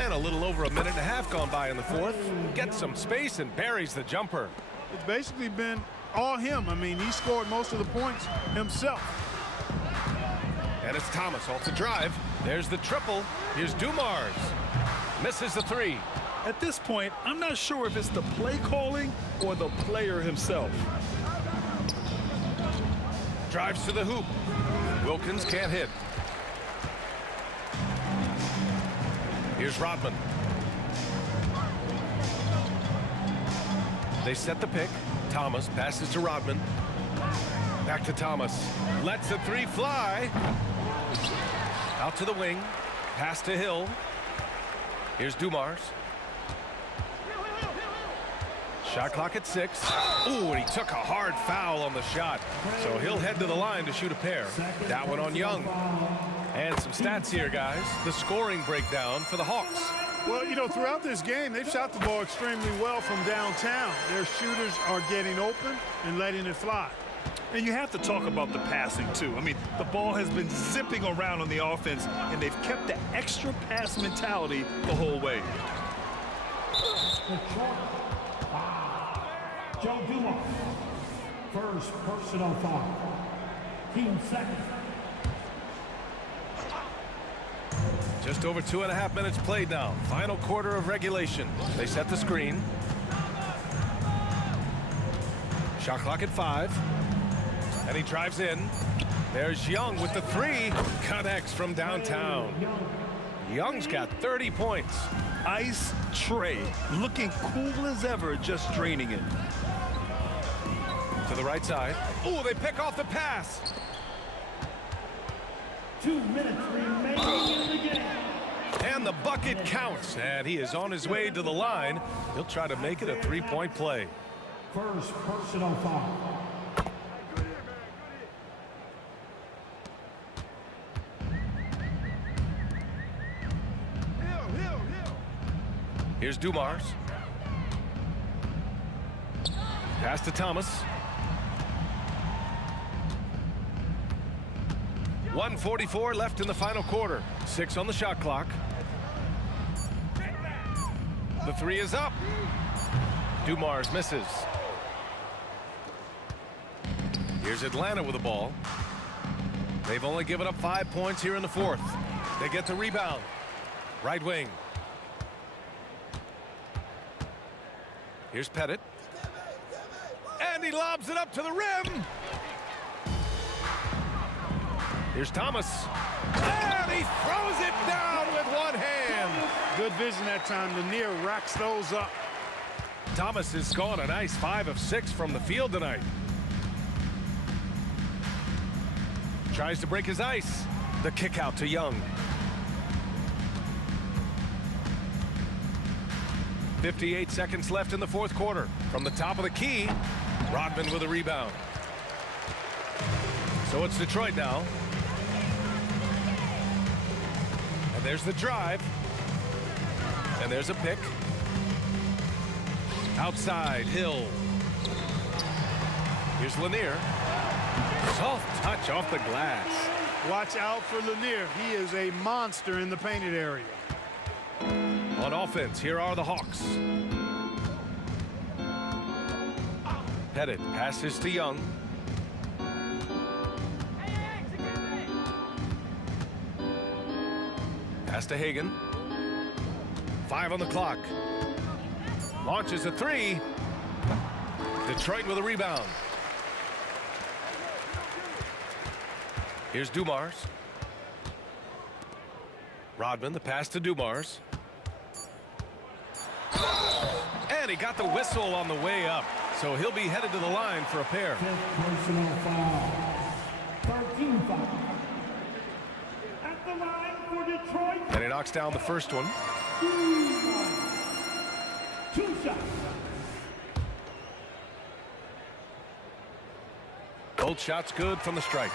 And a little over a minute and a half gone by in the fourth. Gets some space and buries the jumper. It's basically been all him. I mean, he scored most of the points himself. And it's Thomas off the drive. There's the triple. Here's Dumars. Misses the 3. At this point, I'm not sure if it's the play calling or the player himself. Drives to the hoop. Wilkins can't hit. Here's Rodman. They set the pick. Thomas passes to Rodman. Back to Thomas. Lets the 3 fly. Out to the wing. Pass to Hill. Here's Dumars. Shot clock at 6. Ooh, and he took a hard foul on the shot. So he'll head to the line to shoot a pair. That one on Young. And some stats here, guys. The scoring breakdown for the Hawks. Well, you know, throughout this game, they've shot the ball extremely well from downtown. Their shooters are getting open and letting it fly. And you have to talk about the passing, too. I mean, the ball has been zipping around on the offense, and they've kept the extra pass mentality the whole way. Joe Dumars, first personal foul. Team second. Just over 2.5 minutes played now. Final quarter of regulation. They set the screen. Shot clock at 5. And he drives in. There's Young with the 3. Connects from downtown. Young's got 30 points. Ice Trae, looking cool as ever, just draining it. To the right side. Oh, they pick off the pass. 2 minutes remaining in the game. And the bucket counts, and he is on his way to the line. He'll try to make it a three-point play. First personal foul. Here's Dumars. Pass to Thomas. 1:44 left in the final quarter. 6 on the shot clock. The three is up. Dumars misses. Here's Atlanta with the ball. They've only given up 5 points here in the fourth. They get the rebound. Right wing. Here's Pettit. And he lobs it up to the rim. Here's Thomas. And he throws it down with one hand. Good vision that time. Lanier racks those up. Thomas has gone a nice 5 of 6 from the field tonight. Tries to break his ice. The kick out to Young. 58 seconds left in the fourth quarter. From the top of the key, Rodman with a rebound. So it's Detroit now. And there's the drive. And there's a pick. Outside, Hill. Here's Lanier. Soft touch off the glass. Watch out for Lanier. He is a monster in the painted area. On offense, here are the Hawks. Pettit passes to Young. Pass to Hagan. 5 on the clock. Launches a three. Detroit with a rebound. Here's Dumars. Rodman, the pass to Dumars. And he got the whistle on the way up. So he'll be headed to the line for a pair. Personal foul. 13 foul. At the line for Detroit. And he knocks down the first one. 2 shots. Both shots good from the strike.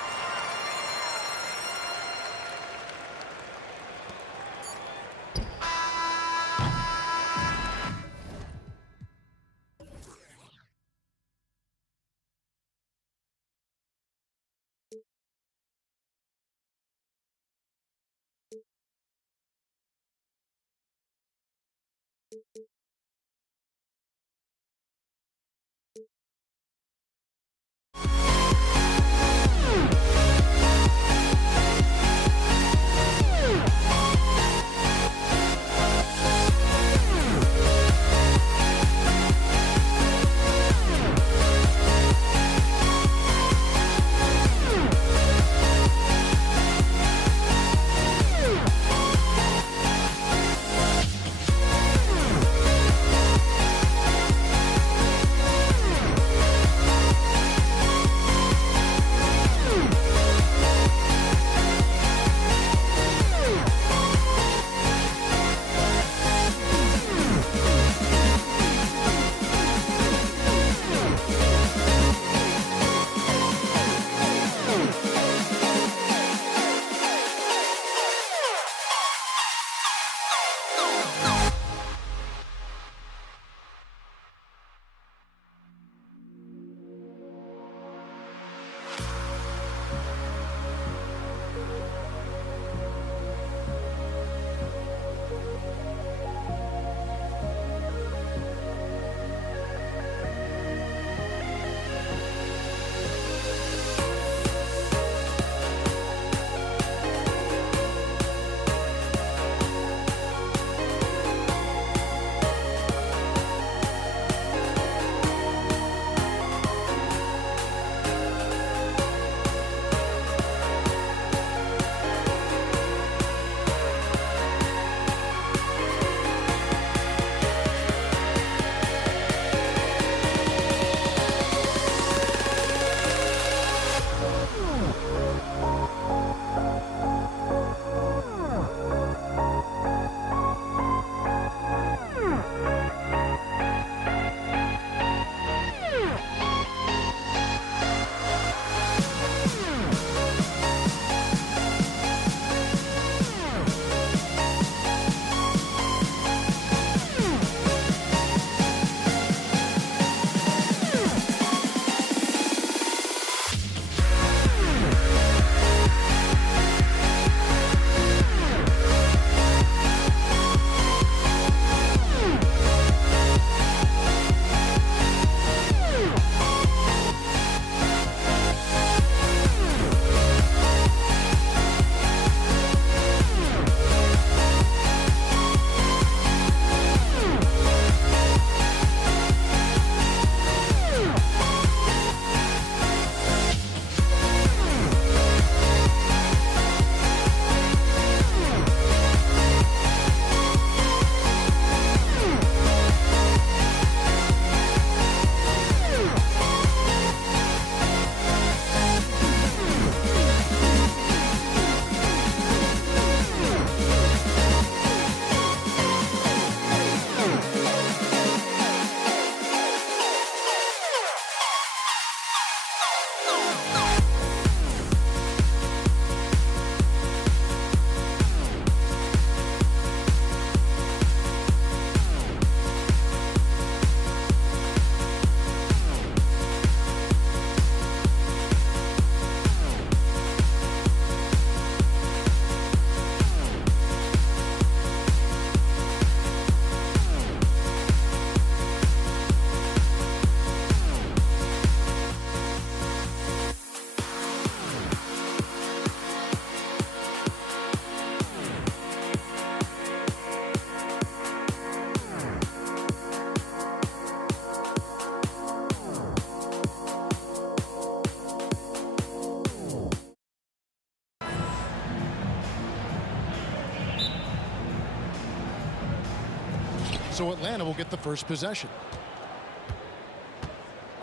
So Atlanta will get the first possession.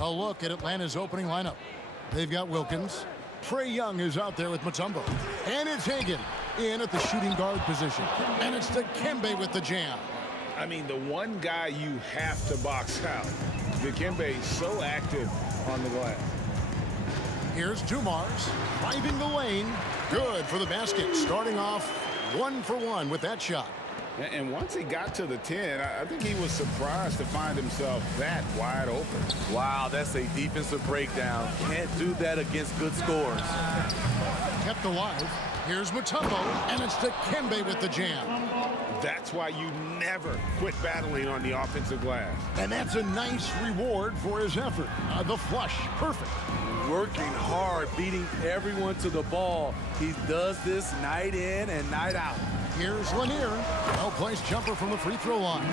A look at Atlanta's opening lineup. They've got Wilkins. Trae Young is out there with Mutombo. And it's Hagan in at the shooting guard position. And it's Dikembe with the jam. I mean, the one guy you have to box out. Dikembe is so active on the glass. Here's Dumars driving the lane. Good for the basket. Starting off 1 for 1 with that shot. And once he got to the 10, I think he was surprised to find himself that wide open. Wow, that's a defensive breakdown. Can't do that against good scores. Kept alive. Here's Mutombo, and it's Dikembe with the jam. That's why you never quit battling on the offensive glass. And that's a nice reward for his effort. The flush, perfect. Working hard, beating everyone to the ball. He does this night in and night out. Here's Lanier. Well-placed jumper from the free throw line.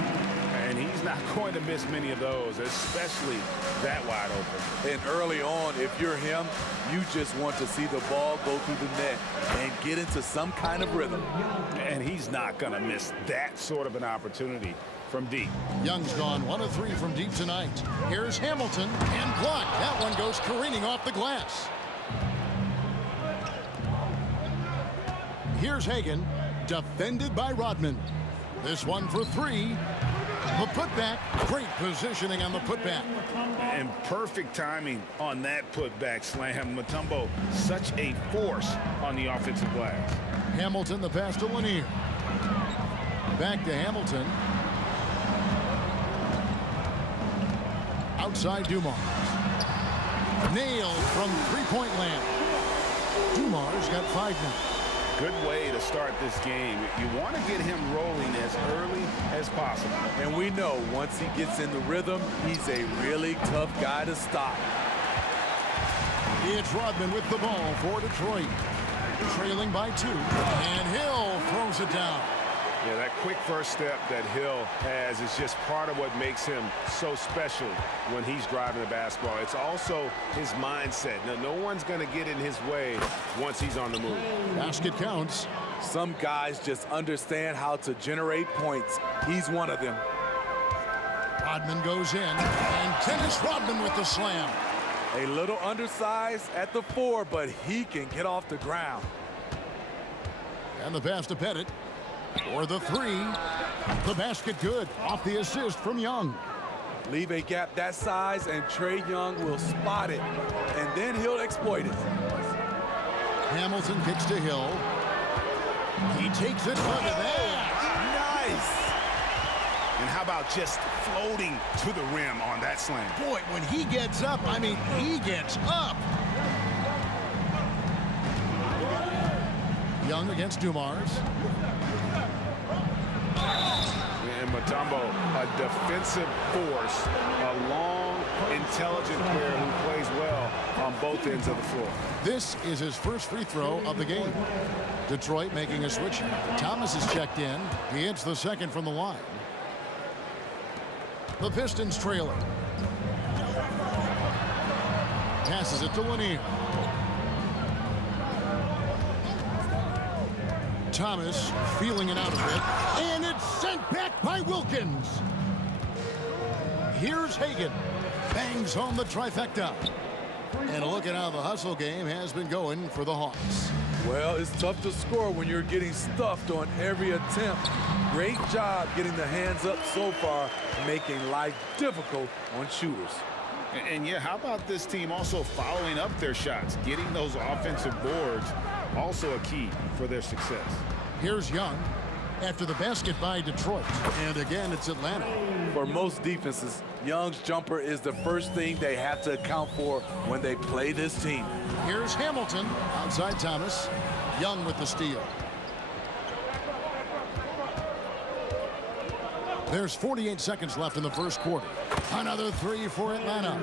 And he's not going to miss many of those, especially that wide open. And early on, if you're him, you just want to see the ball go through the net and get into some kind of rhythm. And he's not going to miss that sort of an opportunity from deep. Young's gone 1 of 3 from deep tonight. Here's Hamilton, and blocked. That one goes careening off the glass. Here's Hagan, defended by Rodman. This one for 3. The putback, great positioning on the putback. And perfect timing on that putback slam. Mutombo, such a force on the offensive glass. Hamilton, the pass to Lanier. Back to Hamilton. Outside Dumars. Nailed from three-point land. Dumars got 5 now. Good way to start this game. You want to get him rolling as early as possible. And we know once he gets in the rhythm, he's a really tough guy to stop. It's Rodman with the ball for Detroit. Trailing by 2. And Hill throws it down. Yeah, that quick first step that Hill has is just part of what makes him so special when he's driving the basketball. It's also his mindset. Now, no one's going to get in his way once he's on the move. Basket counts. Some guys just understand how to generate points. He's one of them. Rodman goes in, and Dennis Rodman with the slam. A little undersized at the 4, but he can get off the ground. And the pass to Pettit. For the 3. The basket good. Off the assist from Young. Leave a gap that size, and Trae Young will spot it. And then he'll exploit it. Hamilton kicks to Hill. He takes it for the net. Nice. And how about just floating to the rim on that slam? Boy, when he gets up, I mean, he gets up. Young against Dumars. And Mutombo, a defensive force, a long, intelligent player who plays well on both ends of the floor. This is his first free throw of the game. Detroit making a switch. Thomas is checked in. He hits the second from the line. The Pistons trailing. Passes it to Lanier. Thomas feeling it out a bit, and it's sent back by Wilkins. Here's Hagan. Bangs home the trifecta. And a look at how the hustle game has been going for the Hawks. Well, it's tough to score when you're getting stuffed on every attempt. Great job getting the hands up so far, making life difficult on shooters. And yeah, how about this team also following up their shots, getting those offensive boards, also a key for their success. Here's Young after the basket by Detroit. And again, it's Atlanta. For most defenses, Young's jumper is the first thing they have to account for when they play this team. Here's Hamilton outside Thomas. Young with the steal. There's 48 seconds left in the first quarter. Another 3 for Atlanta.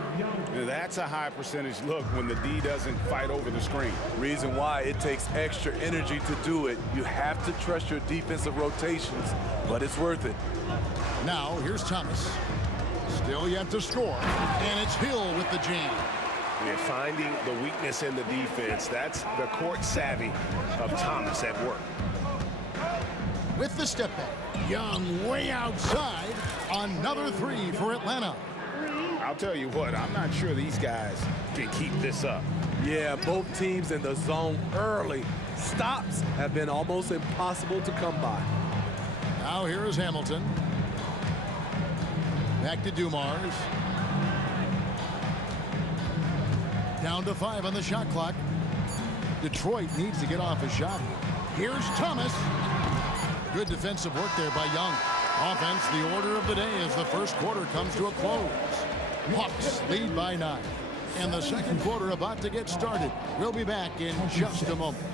That's a high percentage look when the D doesn't fight over the screen. Reason why it takes extra energy to do it. You have to trust your defensive rotations, but it's worth it. Now here's Thomas. Still yet to score. And it's Hill with the jam. They're finding the weakness in the defense. That's the court savvy of Thomas at work. with the step back. Young way outside. Another three for Atlanta. I'll tell you what, I'm not sure these guys can keep this up. Yeah, both teams in the zone early. Stops have been almost impossible to come by. Now here is Hamilton. Back to Dumars. Down to 5 on the shot clock. Detroit needs to get off a shot. Here's Thomas. Good defensive work there by Young. Offense, the order of the day as the first quarter comes to a close. Hawks lead by 9. And the second quarter about to get started. We'll be back in just a moment.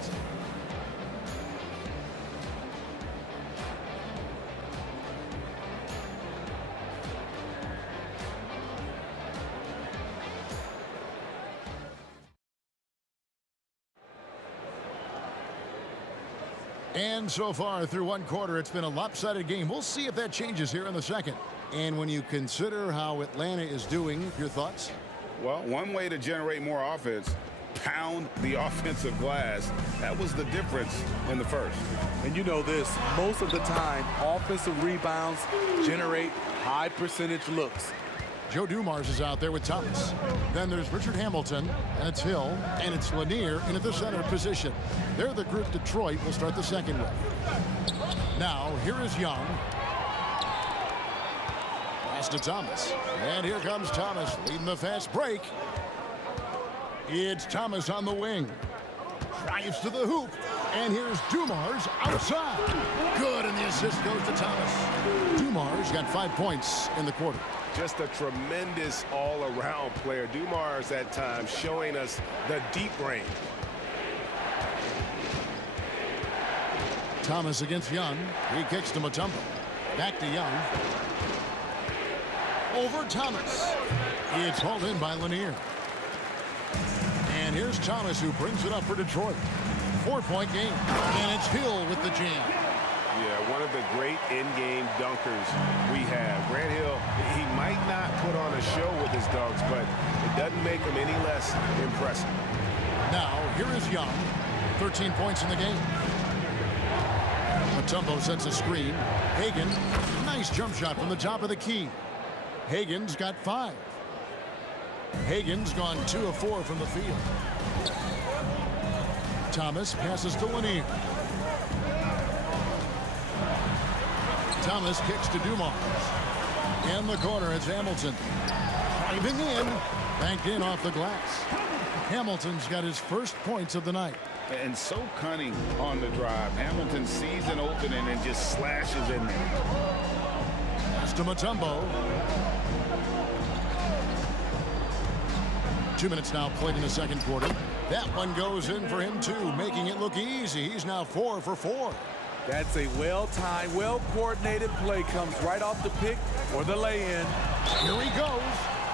And so far through one quarter, it's been a lopsided game. We'll see if that changes here in the second. And when you consider how Atlanta is doing, your thoughts? Well, one way to generate more offense, pound the offensive glass. That was the difference in the first. And you know this, most of the time, offensive rebounds generate high percentage looks. Joe Dumars is out there with Thomas. Then there's Richard Hamilton, and it's Hill, and it's Lanier in at the center position. They're the group Detroit will start the second with. Now, here is Young. Pass to Thomas. And here comes Thomas leading the fast break. It's Thomas on the wing. Drives to the hoop. And here's Dumars outside. Good, and the assist goes to Thomas. Dumars got 5 points in the quarter. Just a tremendous all-around player. Dumars at times showing us the deep range. Thomas against Young. He kicks to Mutombo. Back to Young. Over Thomas. It's hauled in by Lanier. And here's Thomas who brings it up for Detroit. 4-point game. And it's Hill with the jam. Yeah, one of the great in-game dunkers we have. Grant Hill, he might not put on a show with his dunks, but it doesn't make him any less impressive. Now, here is Young. 13 points in the game. Mutombo sets a screen. Hagan, nice jump shot from the top of the key. Hagan's got 5. Hagan's gone 2 of 4 from the field. Thomas passes to Lanier. Thomas kicks to Dumars. In the corner, it's Hamilton. Driving in. Banked in off the glass. Hamilton's got his first points of the night. And so cunning on the drive. Hamilton sees an opening and just slashes in there. Pass to Mutombo. 2 minutes now played in the second quarter. That one goes in for him, too, making it look easy. He's now 4 for 4. That's a well-timed, well-coordinated play. Comes right off the pick or the lay-in. Here he goes.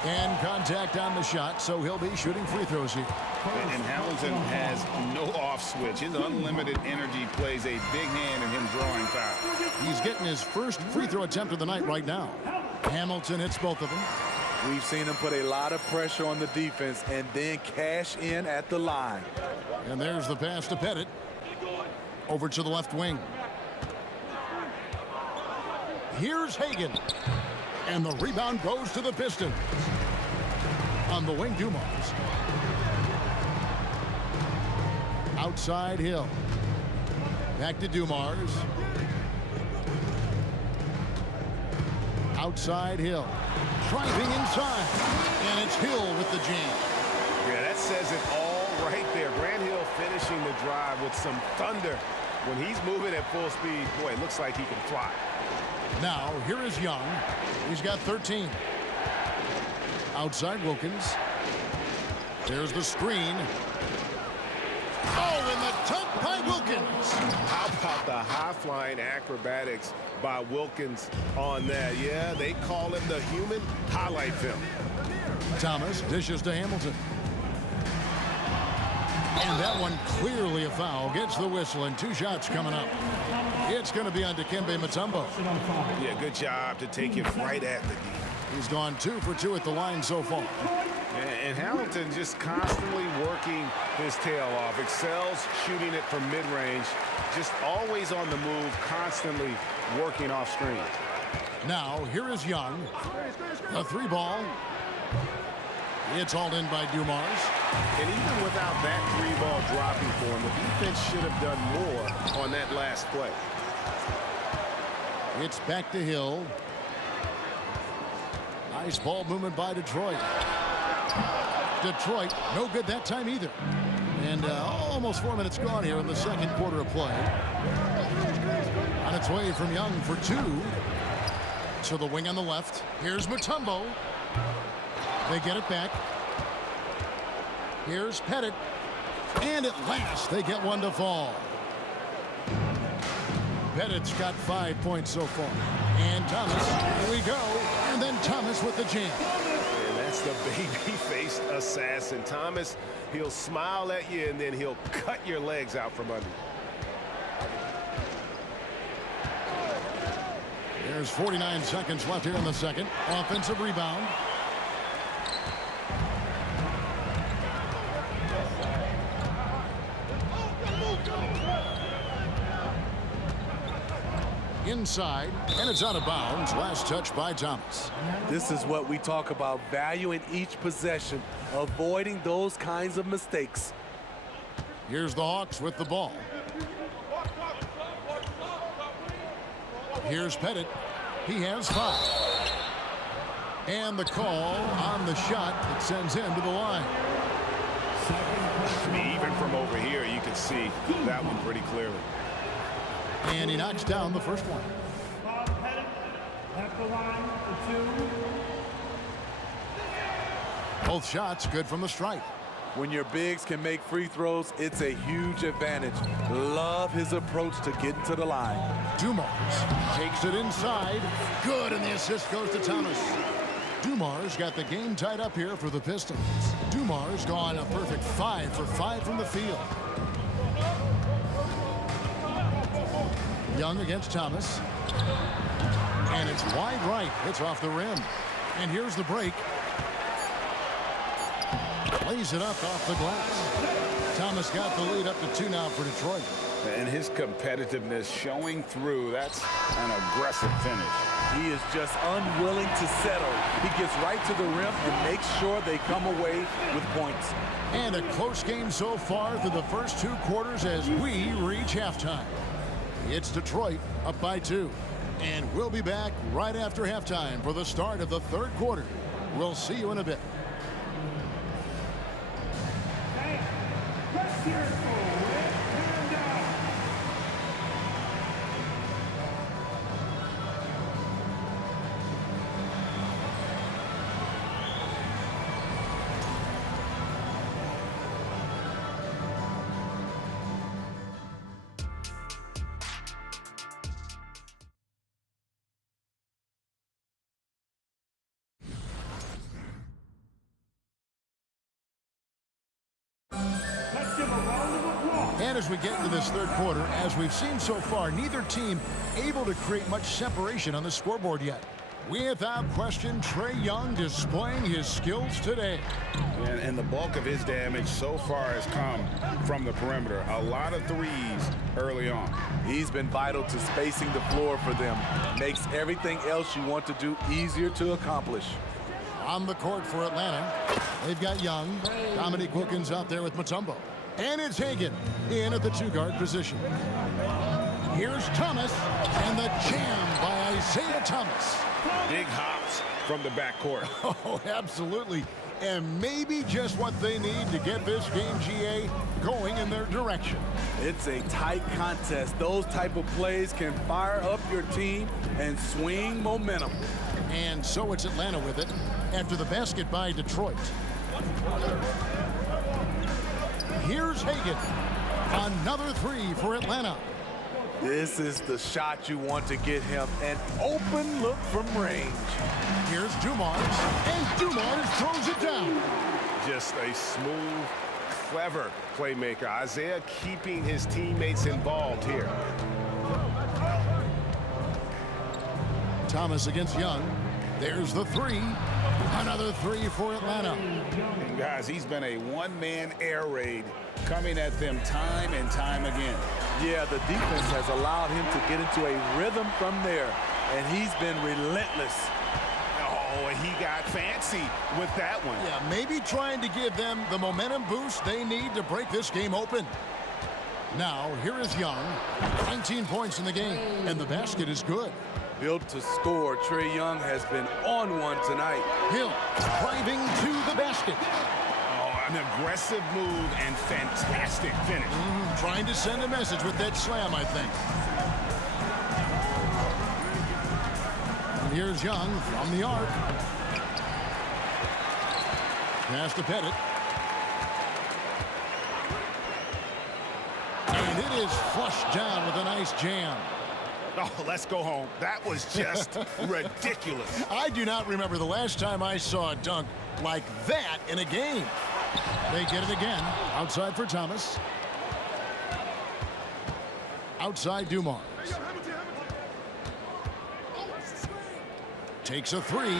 And contact on the shot, so he'll be shooting free throws here. And Hamilton has no off switch. His unlimited energy plays a big hand in him drawing fouls. He's getting his first free throw attempt of the night right now. Hamilton hits both of them. We've seen him put a lot of pressure on the defense and then cash in at the line. And there's the pass to Pettit. Over to the left wing. Here's Hagan. And the rebound goes to the Pistons. On the wing, Dumars. Outside Hill. Back to Dumars. Outside Hill. Driving inside. And it's Hill with the jam. Yeah, that says it all right there. Grant Hill finishing the drive with some thunder. When he's moving at full speed, boy, it looks like he can fly. Now, here is Young. He's got 13. Outside Wilkins. There's the screen. Oh, and the dunk by Wilkins. How about the high-flying acrobatics by Wilkins on that? Yeah, they call him the human highlight film. Thomas dishes to Hamilton. And that one clearly a foul. Gets the whistle, and 2 shots coming up. It's going to be on Dikembe Mutombo. Yeah, good job to take it right at the D. He's gone 2 for 2 at the line so far. And Hamilton just constantly working his tail off, excels shooting it from mid-range, just always on the move, constantly working off screen. Now, here is Young. The three ball. It's hauled in by Dumars. And even without that three ball dropping for him, the defense should have done more on that last play. It's back to Hill. Nice ball movement by Detroit. Detroit, no good that time either. And almost 4 minutes gone here in the second quarter of play. On its way from Young for two. To the wing on the left. Here's Mutombo. They get it back. Here's Pettit. And at last, they get one to fall. Pettit's got 5 points so far. And Thomas, here we go. And then Thomas with the jam. And that's the baby-faced assassin. Thomas, he'll smile at you, and then he'll cut your legs out from under. There's 49 seconds left here in the second. Offensive rebound. Inside, and it's out of bounds. Last touch by Thomas. This is what we talk about, valuing each possession, avoiding those kinds of mistakes. Here's the Hawks with the ball. Here's Pettit. He has 5. And the call on the shot that sends him to the line. Even from over here, you can see that one pretty clearly. And he knocks down the first one. At the line for 2. Both shots good from the stripe. When your bigs can make free throws, it's a huge advantage. Love his approach to getting to the line. Dumars takes it inside. Good, and the assist goes to Thomas. Dumars got the game tied up here for the Pistons. Dumars gone a perfect 5 for 5 from the field. Young against Thomas. And it's wide right. It's off the rim. And here's the break. Lays it up off the glass. Thomas got the lead up to 2 now for Detroit. And his competitiveness showing through. That's an aggressive finish. He is just unwilling to settle. He gets right to the rim and makes sure they come away with points. And a close game so far through the first 2 quarters as we reach halftime. It's Detroit up by 2. And we'll be back right after halftime for the start of the third quarter. We'll see you in a bit. Let's hear it for Rick Randall. And as we get into this third quarter, as we've seen so far, neither team able to create much separation on the scoreboard yet. Without question, Trae Young displaying his skills today. And the bulk of his damage so far has come from the perimeter. A lot of threes early on. He's been vital to spacing the floor for them. Makes everything else you want to do easier to accomplish. On the court for Atlanta, they've got Young. Dominique Wilkins out there with Mutombo. And it's Hagan in at the 2-guard position. Here's Thomas, and the jam by Isaiah Thomas. Big hops from the backcourt. Oh, absolutely. And maybe just what they need to get this game, GA, going in their direction. It's a tight contest. Those type of plays can fire up your team and swing momentum. And so it's Atlanta with it after the basket by Detroit. Here's Hagan. Another 3 for Atlanta. This is the shot you want to get him. An open look from range. Here's Dumars. And Dumars throws it down. Just a smooth, clever playmaker. Isaiah keeping his teammates involved here. Thomas against Young. There's the three. Another three for Atlanta. And guys, he's been a one-man air raid coming at them time and time again. Yeah, the defense has allowed him to get into a rhythm from there, and he's been relentless. Oh, and he got fancy with that one. Yeah, maybe trying to give them the momentum boost they need to break this game open. Now, here is Young. 19 points in the game, and the basket is good. Built to score, Trae Young has been on one tonight. Hill driving to the basket. Oh, an aggressive move and fantastic finish. Trying to send a message with that slam, I think. And here's Young from the arc. Pass to Pettit. And it is flushed down with a nice jam. Oh, let's go home. That was just ridiculous. I do not remember the last time I saw a dunk like that in a game. They get it again. Outside for Thomas. Outside Dumars. Takes a three.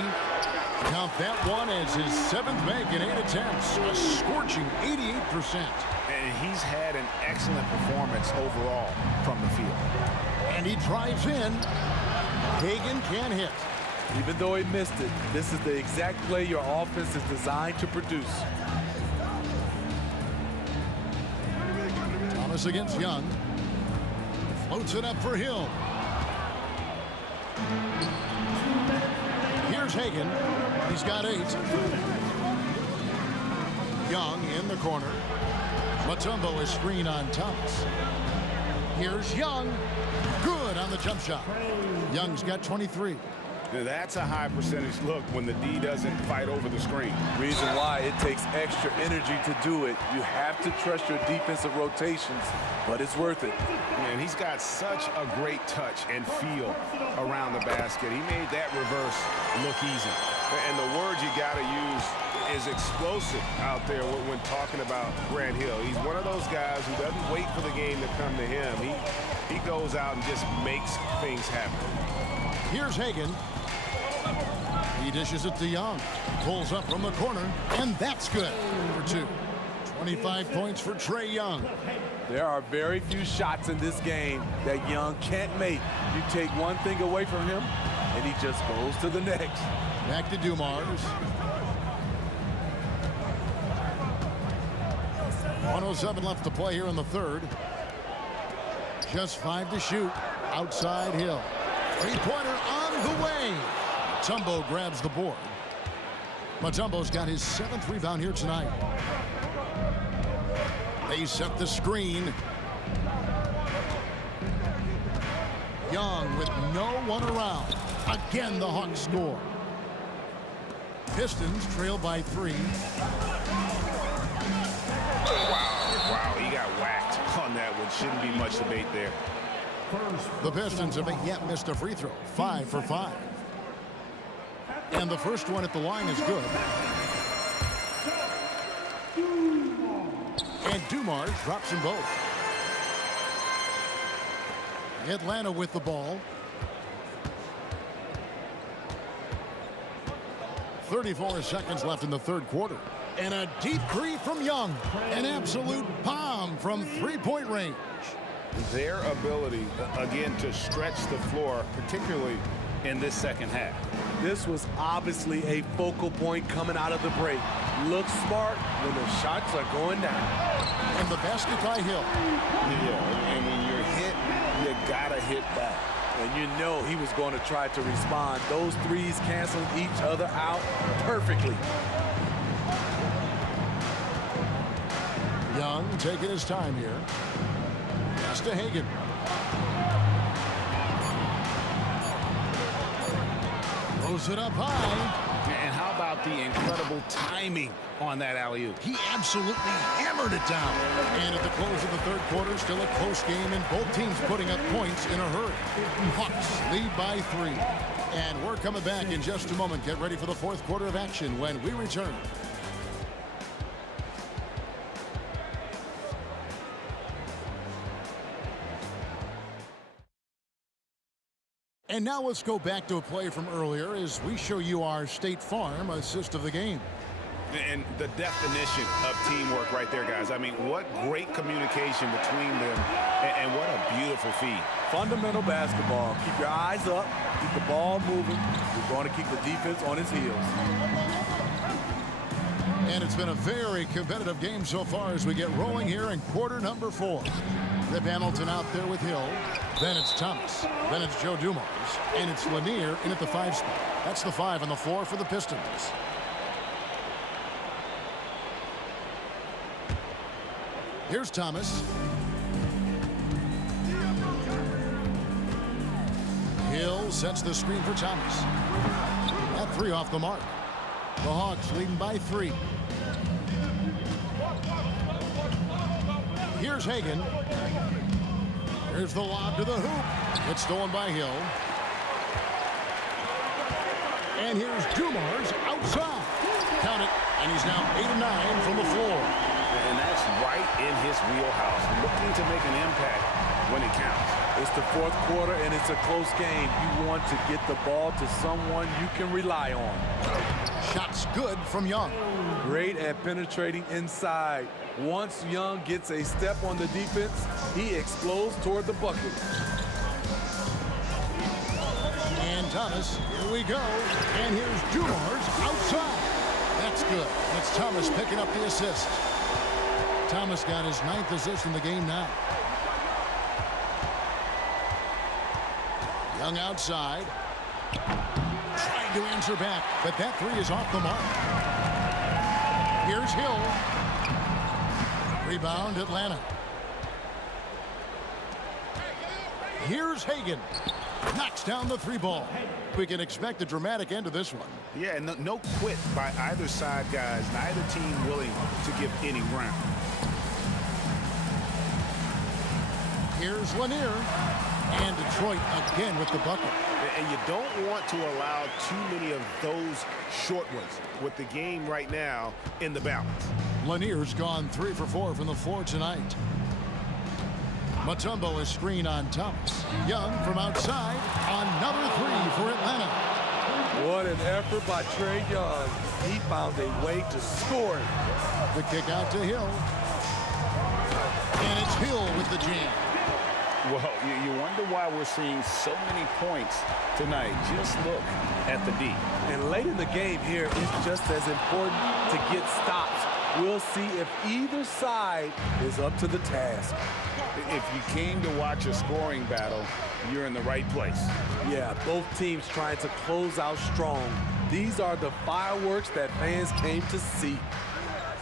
Count that one as his 7th make in 8 attempts. A scorching 88%. And he's had an excellent performance overall from the field. And he drives in. Hagan can't hit. Even though he missed it, this is the exact play your offense is designed to produce. Thomas against Young. Floats it up for Hill. Here's Hagan. He's got 8. Young in the corner. Mutombo is screen on Thomas. Here's Young. Good on the jump shot. Young's got 23. Now that's a high percentage look when the D doesn't fight over the screen. Reason why it takes extra energy to do it. You have to trust your defensive rotations, but it's worth it. And he's got such a great touch and feel around the basket. He made that reverse look easy. And the word you got to use is explosive out there when talking about Grant Hill. He's one of those guys who doesn't wait for the game to come to him. He goes out and just makes things happen. Here's Hagan. He dishes it to Young. Pulls up from the corner, and that's good for 2. 25 points for Trae Young. There are very few shots in this game that Young can't make. You take one thing away from him, and he just goes to the next. Back to Dumars. 1:07 left to play here in the third. Just 5 to shoot. Outside Hill. Three-pointer on the way. Mutombo grabs the board. Mutombo's got his 7th rebound here tonight. They set the screen. Young with no one around. Again, the Hawks score. Pistons trail by 3. Wow, he got whacked on that one. Shouldn't be much debate there. The Pistons haven't yet missed a free throw. 5 for 5. And the first one at the line is good. And Dumars drops them both. Atlanta with the ball. 34 seconds left in the third quarter. And a deep three from Young. An absolute bomb from three-point range. Their ability, again, to stretch the floor, particularly in this second half. This was obviously a focal point coming out of the break. Look smart when the shots are going down. And the basket by Hill. Yeah, and when you're hit, you gotta hit back. And you know he was going to try to respond. Those threes canceling each other out perfectly. Young taking his time here. Pass to Hagan. Throws it up high. And how about the incredible timing on that alley-oop? He absolutely hammered it down. And at the close of the third quarter, still a close game, and both teams putting up points in a hurry. Hawks lead by 3. And we're coming back in just a moment. Get ready for the fourth quarter of action when we return. And now let's go back to a play from earlier as we show you our State Farm assist of the game. And the definition of teamwork right there, guys. I mean, what great communication between them, and what a beautiful feed. Fundamental basketball. Keep your eyes up. Keep the ball moving. We're going to keep the defense on its heels. And it's been a very competitive game so far as we get rolling here in quarter number 4. Rip Hamilton out there with Hill. Then it's Thomas. Then it's Joe Dumars. And it's Lanier in at the 5 spot. That's the 5 on the floor for the Pistons. Here's Thomas. Hill sets the screen for Thomas. That 3 off the mark. The Hawks leading by 3. Here's Hagan. Here's the lob to the hoop. It's stolen by Hill. And here's Dumars outside. Count it. And he's now 8 of 9 from the floor. And that's right in his wheelhouse. Looking to make an impact when it counts. It's the 4th quarter, and it's a close game. You want to get the ball to someone you can rely on. Shots good from Young. Great at penetrating inside. Once Young gets a step on the defense, he explodes toward the bucket. And Thomas, here we go. And here's Dumars outside. That's good. It's Thomas picking up the assist. Thomas got his 9th assist in the game now. Young outside. Trying to answer back, but that 3 is off the mark. Here's Hill. Rebound, Atlanta. Here's Hagan. Knocks down the 3 ball. We can expect a dramatic end to this one. Yeah, no quit by either side, guys. Neither team willing to give any ground. Here's Lanier. And Detroit again with the bucket. And you don't want to allow too many of those short ones with the game right now in the balance. Lanier's gone 3 for 4 from the floor tonight. Mutombo is screen on Thomas. Young from outside. Another 3 for Atlanta. What an effort by Trae Young. He found a way to score. The kick out to Hill. And it's Hill with the jam. Well, you wonder why we're seeing so many points tonight. Just look at the D. And late in the game here, it's just as important to get stops. We'll see if either side is up to the task. If you came to watch a scoring battle, you're in the right place. Yeah, both teams trying to close out strong. These are the fireworks that fans came to see.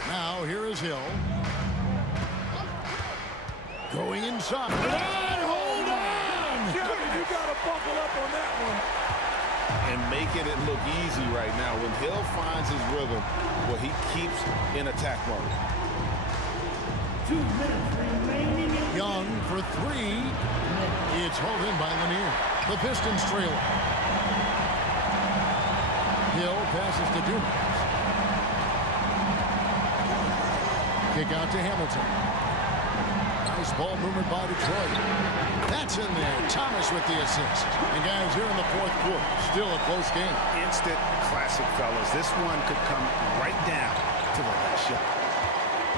Now here is Hill. Going inside. Hold on! You gotta buckle up on that one. And making it look easy right now. When Hill finds his rhythm, well, he keeps in attack mode. 2 minutes remaining. Young for 3. It's hauled in by Lanier. The Pistons trail. Hill passes to Dumars. Kick out to Hamilton. Nice ball movement by Detroit. That's in there. Thomas with the assist. And guys, here in the 4th quarter, still a close game. Instant classic, fellas. This one could come right down to the last shot.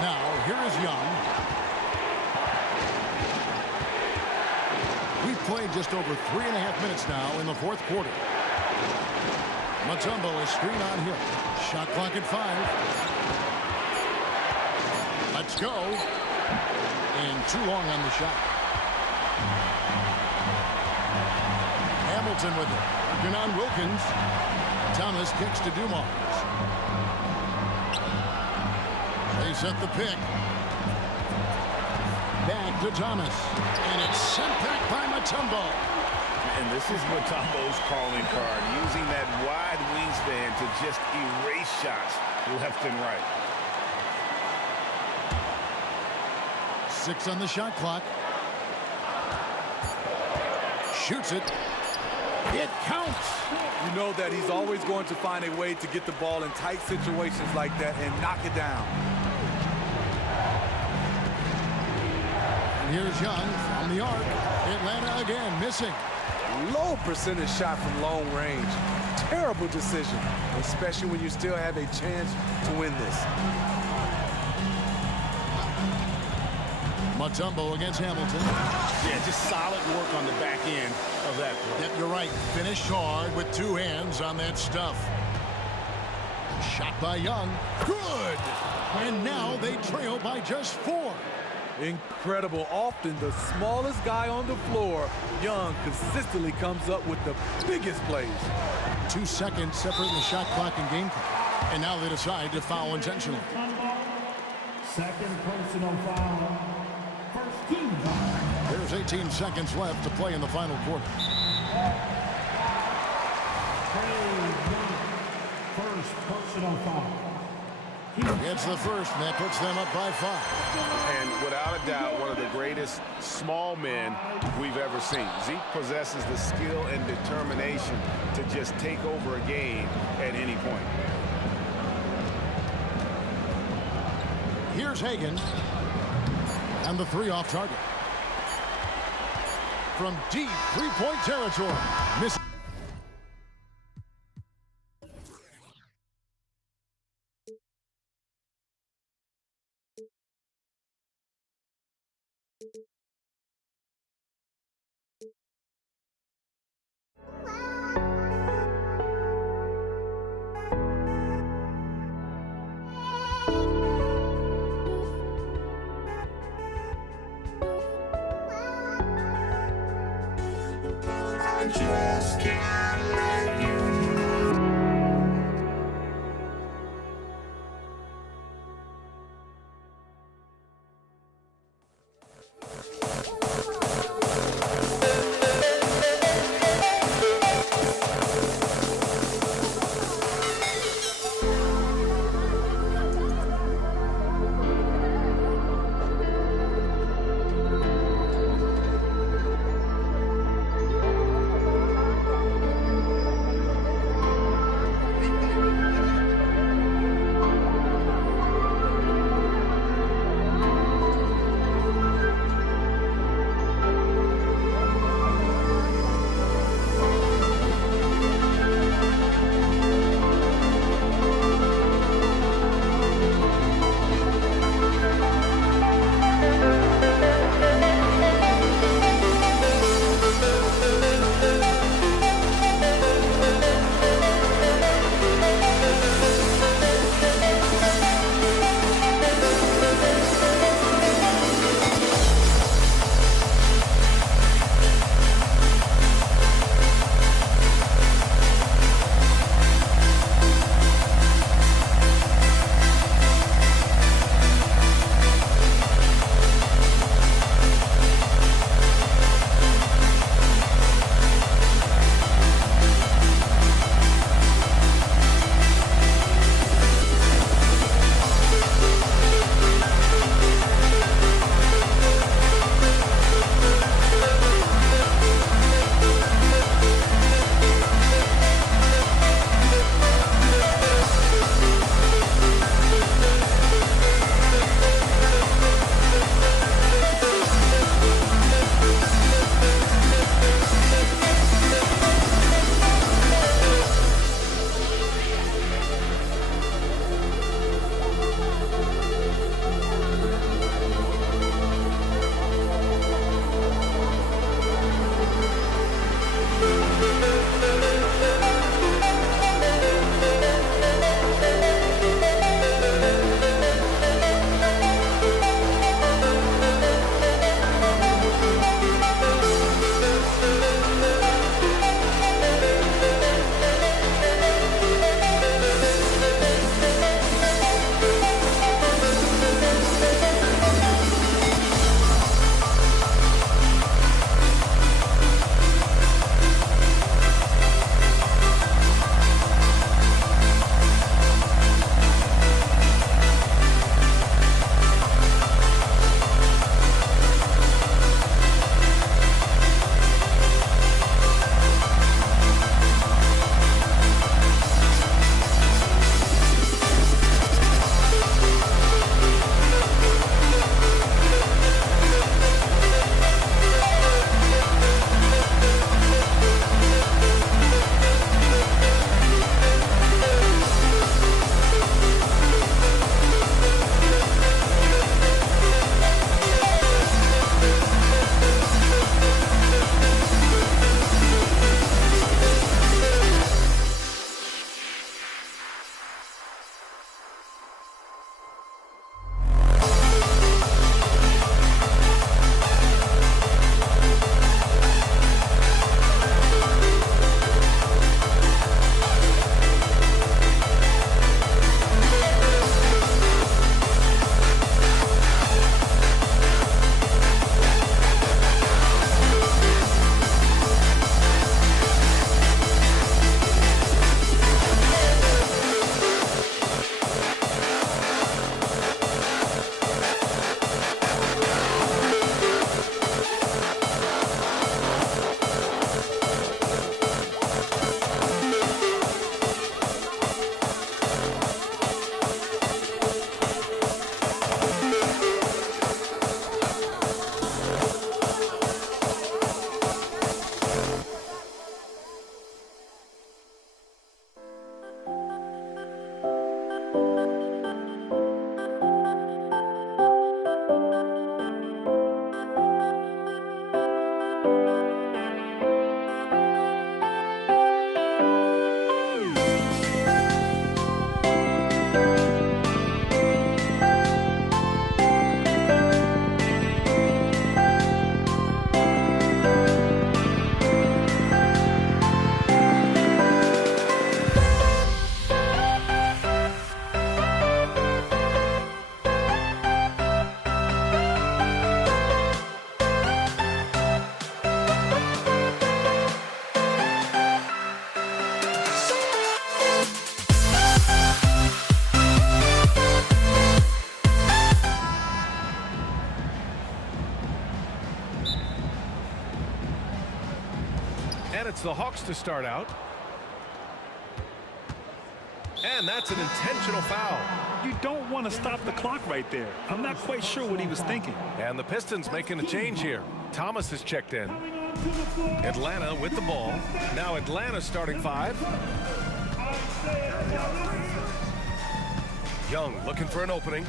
Now, here is Young. We've played just over 3.5 minutes now in the 4th quarter. Mutombo is screen on Hill. Shot clock at 5. Let's go. And too long on the shot. Hamilton with it. Working on Wilkins. Thomas kicks to Dumars. They set the pick. Back to Thomas. And it's sent back by Mutombo. And this is Mutombo's calling card. Using that wide wingspan to just erase shots left and right. 6 on the shot clock. Shoots it. It counts. You know that he's always going to find a way to get the ball in tight situations like that and knock it down. And here's Young from the arc. Atlanta again missing. low percentage shot from long range. Terrible decision, especially when you still have a chance to win this. Mutombo against Hamilton. Yeah, just solid work on the back end of that play. Yep, you're right. Finished hard with two hands on that stuff. Shot by Young. Good! And now they trail by just 4. Incredible. Often the smallest guy on the floor, Young consistently comes up with the biggest plays. 2 seconds separating the shot clock and game clock. And now they decide to foul intentionally. Second personal foul. First team foul. There's 18 seconds left to play in the final quarter. First personal foul. It's the first, and that puts them up by 5. And without a doubt, one of the greatest small men we've ever seen. Zeke possesses the skill and determination to just take over a game at any point. Here's Hagan. And the 3 off target. From deep three-point territory. Miss. Just can't let you. It's the Hawks to start out. And that's an intentional foul. You don't want to stop the clock right there. I'm not quite sure what he was thinking. And the Pistons making a change here. Thomas is checked in. Atlanta with the ball. Now Atlanta starting 5. Young looking for an opening.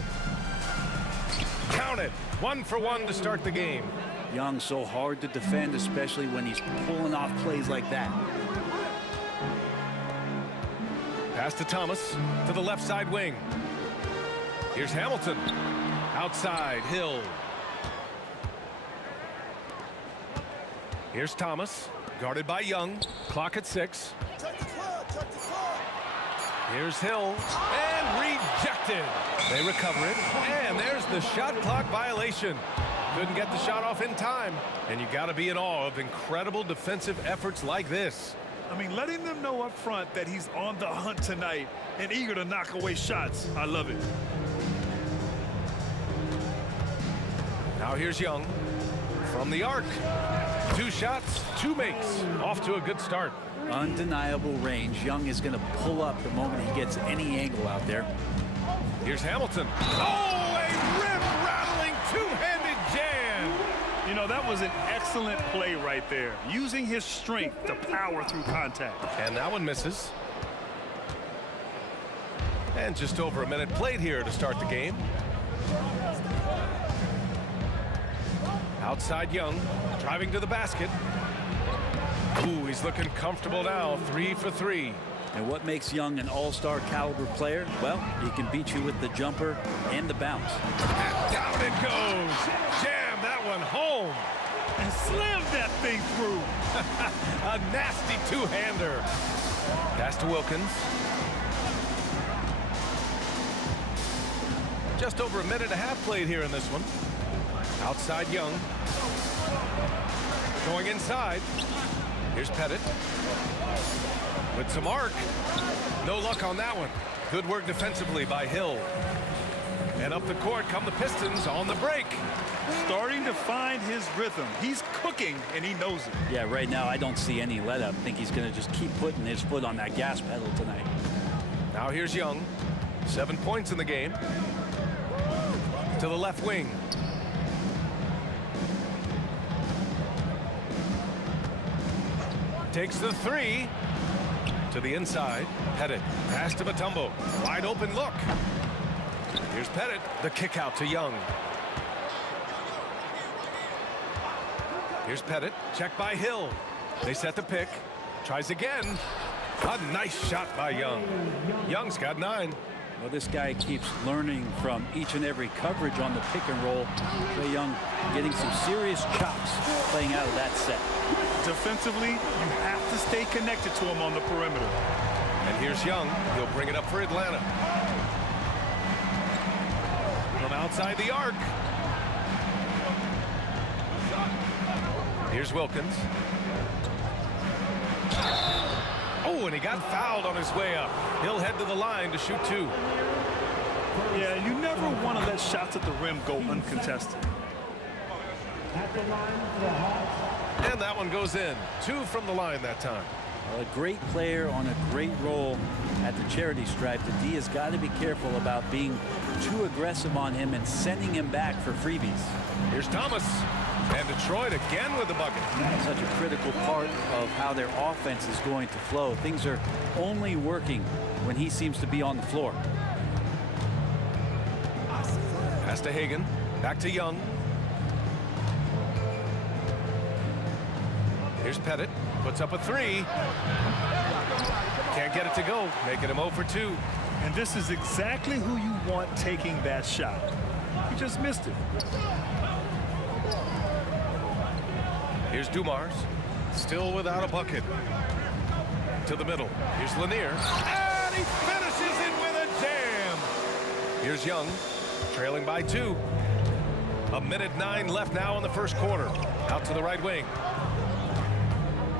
Count it. 1 for 1 to start the game. Young so hard to defend, especially when he's pulling off plays like that. Pass to Thomas to the left side wing. Here's Hamilton. Outside, Hill. Here's Thomas, guarded by Young. Clock at 6. Here's Hill, and rejected. They recover it, and there's the shot clock violation. Couldn't get the shot off in time, and you got to be in awe of incredible defensive efforts like this. I mean, letting them know up front that he's on the hunt tonight and eager to knock away shots. I love it. Now here's Young from the arc. 2 shots, 2 makes. Off to a good start. Undeniable range. Young is going to pull up the moment he gets any angle out there. Here's Hamilton. Oh, a rim-rattling two-handed jam. You know, that was an excellent play right there, using his strength to power through contact. And that one misses. And just over a minute played here to start the game. Outside Young, driving to the basket. Ooh, he's looking comfortable now. 3 for 3. And what makes Young an all-star caliber player? Well, he can beat you with the jumper and the bounce. And down it goes. Jam that one home. And slam that thing through. A nasty two-hander. Pass to Wilkins. Just over a minute and a half played here in this one. Outside Young. Going inside. Here's Pettit. With some arc. No luck on that one. Good work defensively by Hill. And up the court come the Pistons on the break. Starting to find his rhythm. He's cooking, and he knows it. Yeah, right now I don't see any let up. I think he's going to just keep putting his foot on that gas pedal tonight. Now here's Young. 7 points in the game. To the left wing. Takes the 3. To the inside. Pettit. Pass to Mutombo. Wide open look. Here's Pettit. The kick out to Young. Here's Pettit. Checked by Hill. They set the pick. Tries again. A nice shot by Young. Young's got 9. Well, this guy keeps learning from each and every coverage on the pick and roll. Trae Young getting some serious chops playing out of that set. Defensively, you have to stay connected to him on the perimeter. And here's Young. He'll bring it up for Atlanta. From outside the arc. Here's Wilkins. Oh, and he got fouled on his way up. He'll head to the line to shoot 2. Yeah, you never want to let shots at the rim go uncontested. And that one goes in. 2 from the line that time. Well, a great player on a great role at the charity stripe. The D has got to be careful about being too aggressive on him and sending him back for freebies. Here's Thomas. And Detroit again with the bucket. Such a critical part of how their offense is going to flow. Things are only working when he seems to be on the floor. Pass to Hagan. Back to Young. Here's Pettit. Puts up a 3. Can't get it to go. Making him 0 for 2. And this is exactly who you want taking that shot. He just missed it. Here's Dumars. Still without a bucket. To the middle. Here's Lanier. And he finishes it with a jam. Here's Young. Trailing by 2. 1:09 left now in the first quarter. Out to the right wing.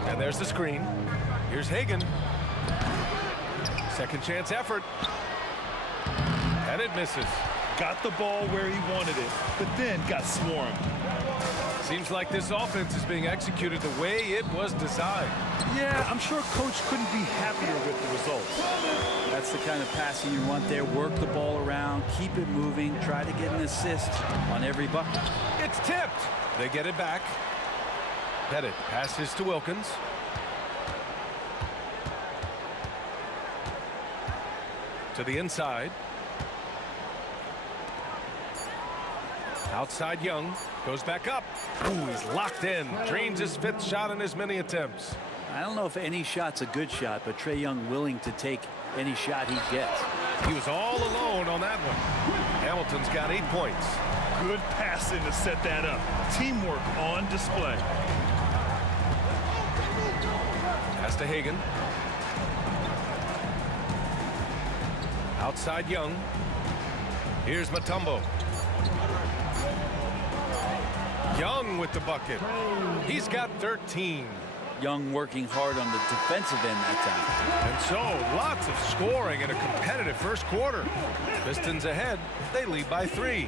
And there's the screen. Here's Hagan. Second chance effort. And it misses. Got the ball where he wanted it, but then got swarmed. Seems like this offense is being executed the way it was designed. Yeah, I'm sure Coach couldn't be happier with the results. That's the kind of passing you want there. Work the ball around, keep it moving, try to get an assist on every bucket. It's tipped. They get it back. Pettit passes to Wilkins. To the inside. Outside Young. Goes back up. Ooh, he's locked in. Drains his 5th shot in as many attempts. I don't know if any shot's a good shot, but Trae Young willing to take any shot he gets. He was all alone on that one. Hamilton's got 8 points. Good passing to set that up. Teamwork on display. Pass to Hagan. Outside Young. Here's Mutombo. Young with the bucket. He's got 13. Young working hard on the defensive end that time. And so lots of scoring in a competitive first quarter. Pistons ahead. They lead by 3.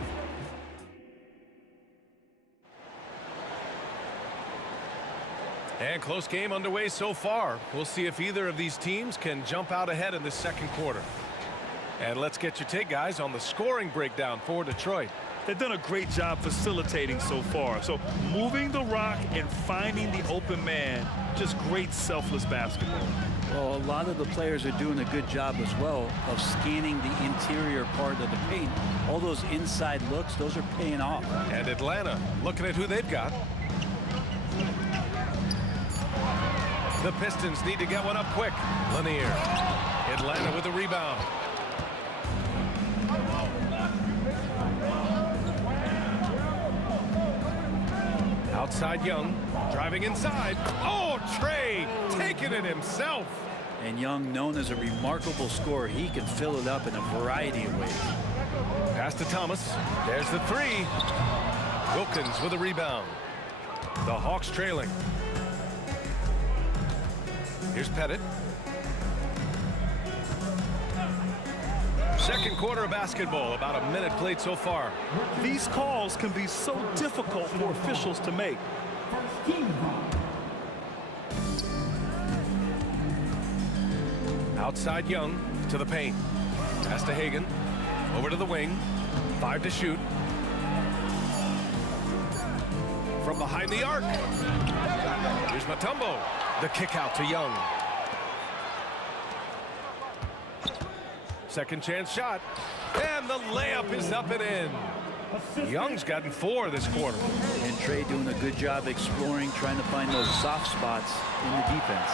And close game underway so far. We'll see if either of these teams can jump out ahead in the second quarter. And let's get your take, guys, on the scoring breakdown for Detroit. They've done a great job facilitating so far. So moving the rock and finding the open man, just great selfless basketball. Well, a lot of the players are doing a good job as well of scanning the interior part of the paint. All those inside looks, those are paying off. And Atlanta looking at who they've got. The Pistons need to get one up quick. Lanier. Atlanta with the rebound. Outside Young, driving inside. Oh, Trae taking it himself. And Young, known as a remarkable scorer, he can fill it up in a variety of ways. Pass to Thomas. There's the 3. Wilkins with a rebound. The Hawks trailing. Here's Pettit. Second quarter of basketball, about a minute played so far. These calls can be so difficult for officials to make. Outside Young to the paint. Pass to Hagan. Over to the wing. 5 to shoot. From behind the arc. Here's Mutombo. The kick out to Young. Second chance shot. And the layup is up and in. Young's gotten 4 this quarter. And Trae doing a good job exploring, trying to find those soft spots in the defense.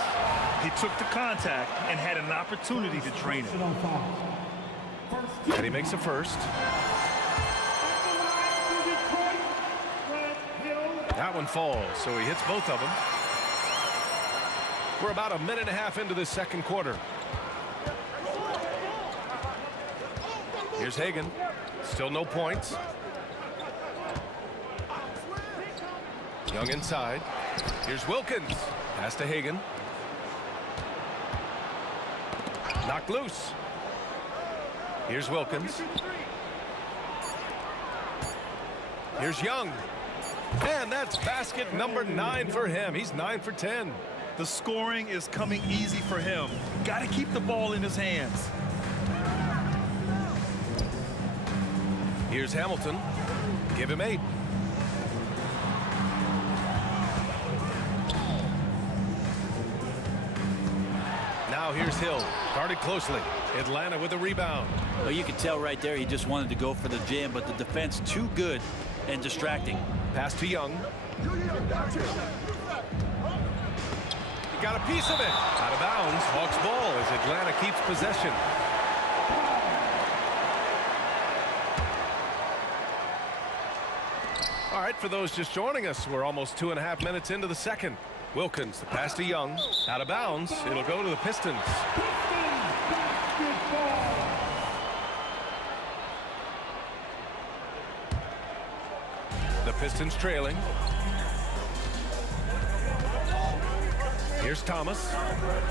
He took the contact and had an opportunity to drain it. And he makes a first. That one falls, so he hits both of them. We're about a minute and a half into the second quarter. Here's Hagan. Still no points. Young inside. Here's Wilkins. Pass to Hagan. Knocked loose. Here's Wilkins. Here's Young. And that's basket number 9 for him. He's 9 for 10. The scoring is coming easy for him. Got to keep the ball in his hands. Here's Hamilton. Give him 8. Now here's Hill. Guarded closely. Atlanta with a rebound. Well, you can tell right there he just wanted to go for the jam, but the defense too good and distracting. Pass to Young. He got a piece of it. Out of bounds. Hawks ball as Atlanta keeps possession. All right, for those just joining us, we're almost 2.5 minutes into the second. Wilkins, the pass to Young. Out of bounds. It'll go to the Pistons. The Pistons trailing. Here's Thomas.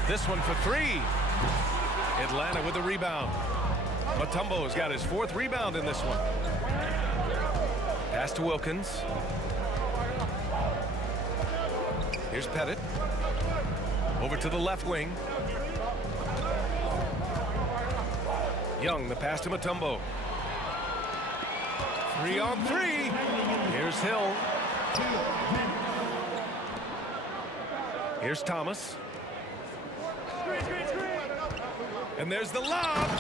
This one for 3. Atlanta with a rebound. Mutombo's got his 4th rebound in this one. Pass to Wilkins. Here's Pettit. Over to the left wing. Young, the pass to Mutombo. 3-on-3. Here's Hill. Here's Thomas. And there's the lob.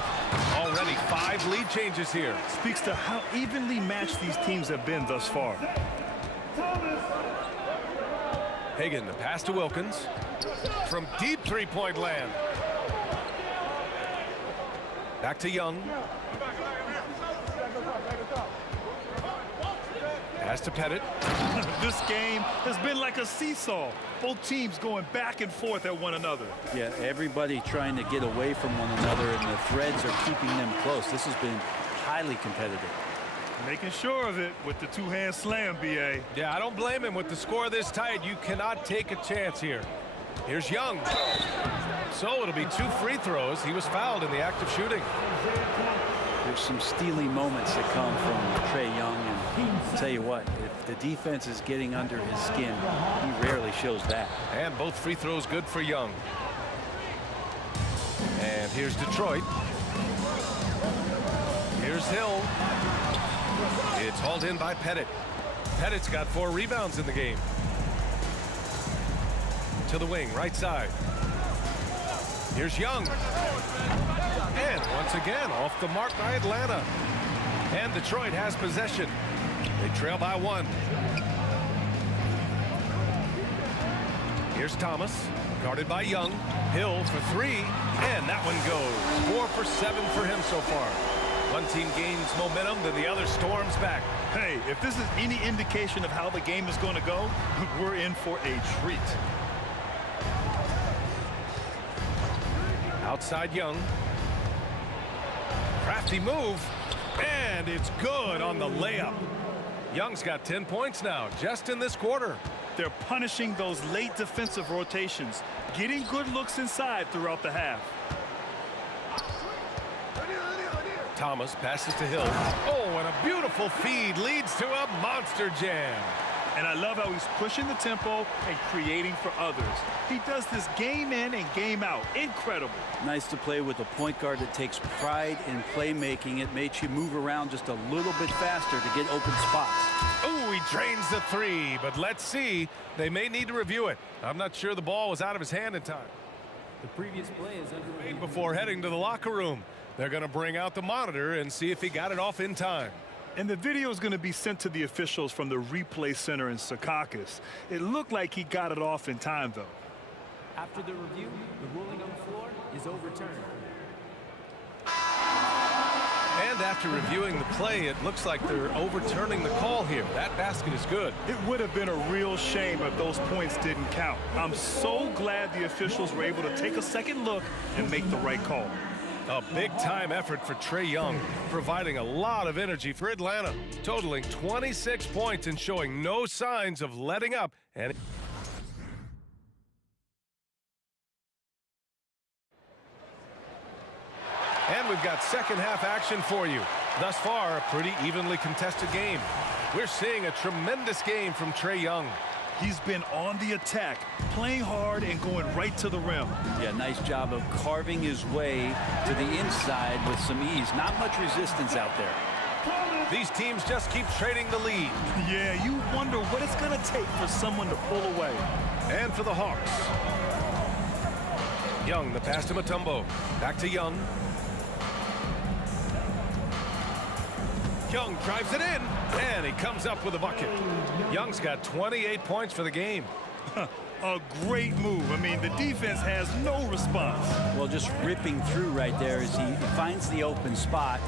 Already 5 lead changes here. Speaks to how evenly matched these teams have been thus far. Hagan, the pass to Wilkins. From deep three-point land. Back to Young. Pass to Pettit. This game has been like a seesaw. Both teams going back and forth at one another. Yeah, everybody trying to get away from one another, and the threads are keeping them close. This has been highly competitive. Making sure of it with the two-hand slam, B.A. Yeah, I don't blame him. With the score this tight, you cannot take a chance here. Here's Young. So it'll be 2 free throws. He was fouled in the act of shooting. There's some steely moments that come from Trae Young, and I'll tell you what, if the defense is getting under his skin, he rarely shows that. And both free throws good for Young. And here's Detroit. Here's Hill. It's hauled in by Pettit. Pettit's got 4 rebounds in the game. To the wing, right side. Here's Young. And once again, off the mark by Atlanta. And Detroit has possession. They trail by 1. Here's Thomas, guarded by Young. Hill for 3, and that one goes. 4 for 7 for him so far. One team gains momentum, then the other storms back. Hey, if this is any indication of how the game is going to go, we're in for a treat. Outside Young. Crafty move, and it's good on the layup. Young's got 10 points now, just in this quarter. They're punishing those late defensive rotations, getting good looks inside throughout the half. Thomas passes to Hill. Oh, and a beautiful feed leads to a monster jam. And I love how he's pushing the tempo and creating for others. He does this game in and game out. Incredible. Nice to play with a point guard that takes pride in playmaking. It makes you move around just a little bit faster to get open spots. Oh, he drains the 3, but let's see. They may need to review it. I'm not sure the ball was out of his hand in time. The previous play is underway. Before heading to the locker room, they're going to bring out the monitor and see if he got it off in time. And the video is going to be sent to the officials from the replay center in Secaucus. It looked like he got it off in time, though. After the review, the ruling on the floor is overturned. And after reviewing the play, it looks like they're overturning the call here. That basket is good. It would have been a real shame if those points didn't count. I'm so glad the officials were able to take a second look and make the right call. A big-time effort for Trae Young, providing a lot of energy for Atlanta, totaling 26 points and showing no signs of letting up. And we've got second-half action for you. Thus far, a pretty evenly contested game. We're seeing a tremendous game from Trae Young. He's been on the attack, playing hard and going right to the rim. Yeah, nice job of carving his way to the inside with some ease. Not much resistance out there. These teams just keep trading the lead. Yeah, you wonder what it's going to take for someone to pull away. And for the Hawks. Young, the pass to Mutombo. Back to Young. Young drives it in, and he comes up with a bucket. Young's got 28 points for the game. A great move. I mean, the defense has no response. Well, just ripping through right there as he finds the open spot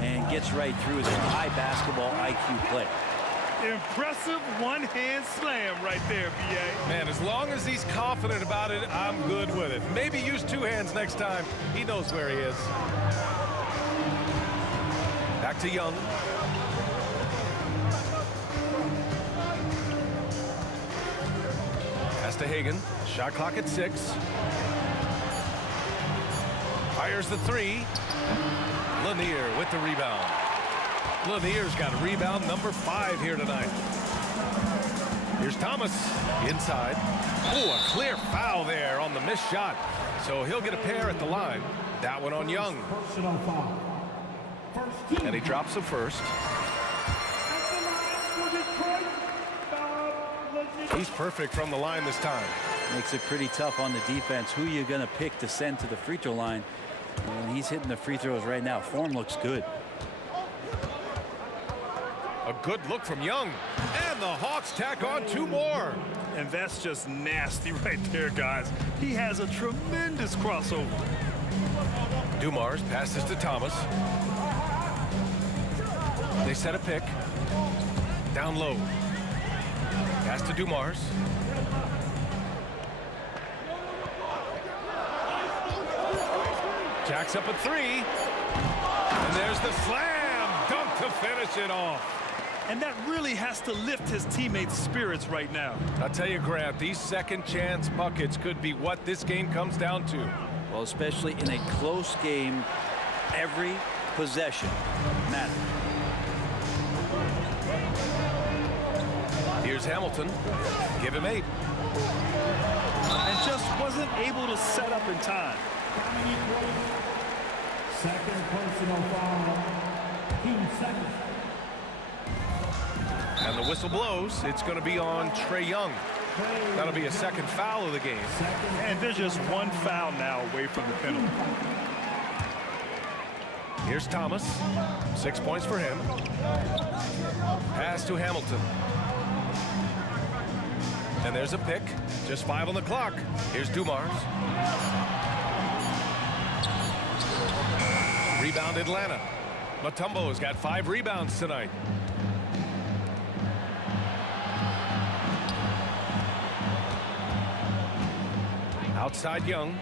and gets right through his high basketball IQ play. Impressive one-hand slam right there, B.A. Man, as long as he's confident about it, I'm good with it. Maybe use 2 hands next time. He knows where he is. Back to Young. Pass to Hagan. Shot clock at 6. Fires the 3. Lanier with the rebound. Lanier's got rebound number 5 here tonight. Here's Thomas inside. Oh, a clear foul there on the missed shot. So he'll get a pair at the line. That one on Young. And he drops the first. He's perfect from the line this time. Makes it pretty tough on the defense. Who you going to pick to send to the free throw line? And he's hitting the free throws right now. Form looks good. A good look from Young. And the Hawks tack on 2 more. And that's just nasty right there, guys. He has a tremendous crossover. Dumars passes to Thomas. They set a pick. Down low. Pass to Dumars. Jacks up at 3. And there's the slam dunk to finish it off. And that really has to lift his teammates' spirits right now. I'll tell you, Grant, these second chance buckets could be what this game comes down to. Well, especially in a close game, every possession matters. Here's Hamilton. Give him 8. And just wasn't able to set up in time. Second personal foul. Team second. And the whistle blows. It's going to be on Trae Young. That'll be a second foul of the game. And there's just one foul now away from the penalty. Here's Thomas. 6 points for him. Pass to Hamilton. And there's a pick. Just 5 on the clock. Here's Dumars. Rebound Atlanta. Mutombo's got 5 rebounds tonight. Outside Young.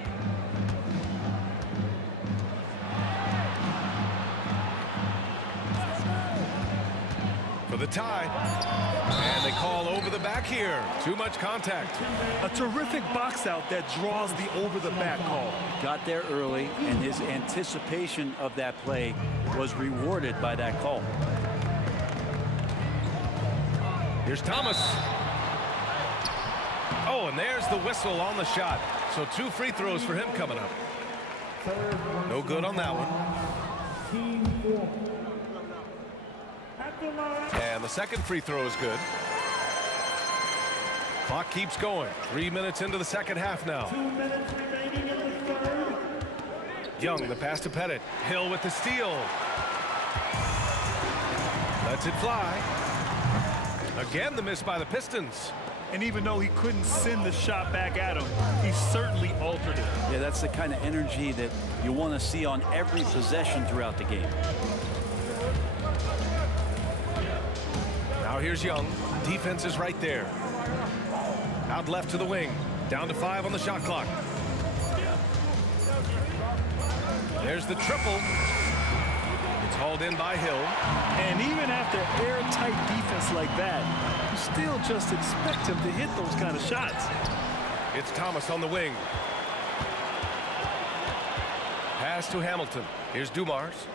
For the tie. And they call over the back here. Too much contact. A terrific box out that draws the over the back call. Got there early, and his anticipation of that play was rewarded by that call. Here's Thomas. Oh, and there's the whistle on the shot. So 2 free throws for him coming up. No good on that one. And the second free throw is good. Clock keeps going. 3 minutes into the second half now. 2 minutes remaining in the third. Young, the pass to Pettit. Hill with the steal. Lets it fly. Again, the miss by the Pistons. And even though he couldn't send the shot back at him, he certainly altered it. Yeah, that's the kind of energy that you want to see on every possession throughout the game. Now here's Young. Defense is right there. Out left to the wing. Down to 5 on the shot clock. There's the triple. It's hauled in by Hill. And even after airtight defense like that, you still just expect him to hit those kind of shots. It's Thomas on the wing. Pass to Hamilton. Here's Dumars.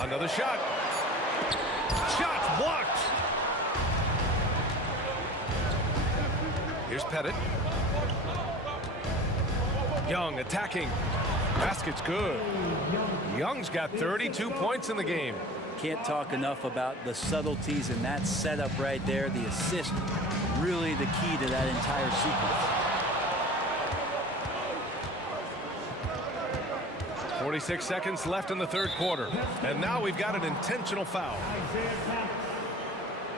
Another shot. Shot blocked. Here's Pettit. Young attacking. Basket's good. Young's got 32 points in the game. Can't talk enough about the subtleties in that setup right there. The assist, really the key to that entire sequence. 46 seconds left in the third quarter. And now we've got an intentional foul.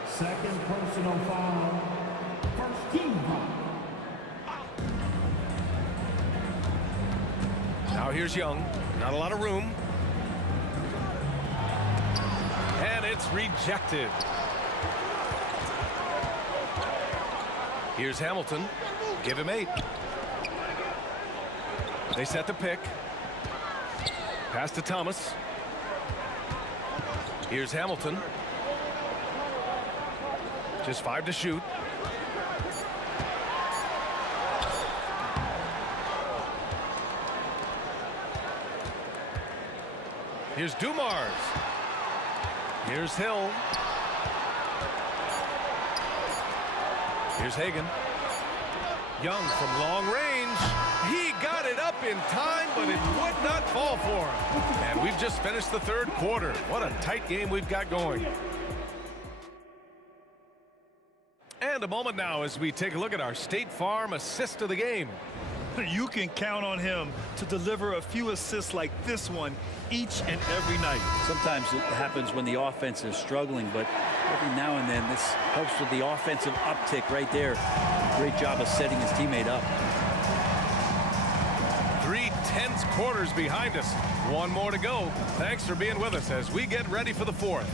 Second personal foul. First team foul. Now here's Young. Not a lot of room. And it's rejected. Here's Hamilton. Give him 8. They set the pick. Pass to Thomas. Here's Hamilton. Just 5 to shoot. Here's Dumars. Here's Hill. Here's Hagan. Young from long range. He got it up in time, but it would not fall for him. And we've just finished the third quarter. What a tight game we've got going. And a moment now as we take a look at our State Farm assist of the game. You can count on him to deliver a few assists like this one each and every night. Sometimes it happens when the offense is struggling, but every now and then this helps with the offensive uptick right there. Great job of setting his teammate up. 3 tense quarters behind us. One more to go. Thanks for being with us as we get ready for the fourth.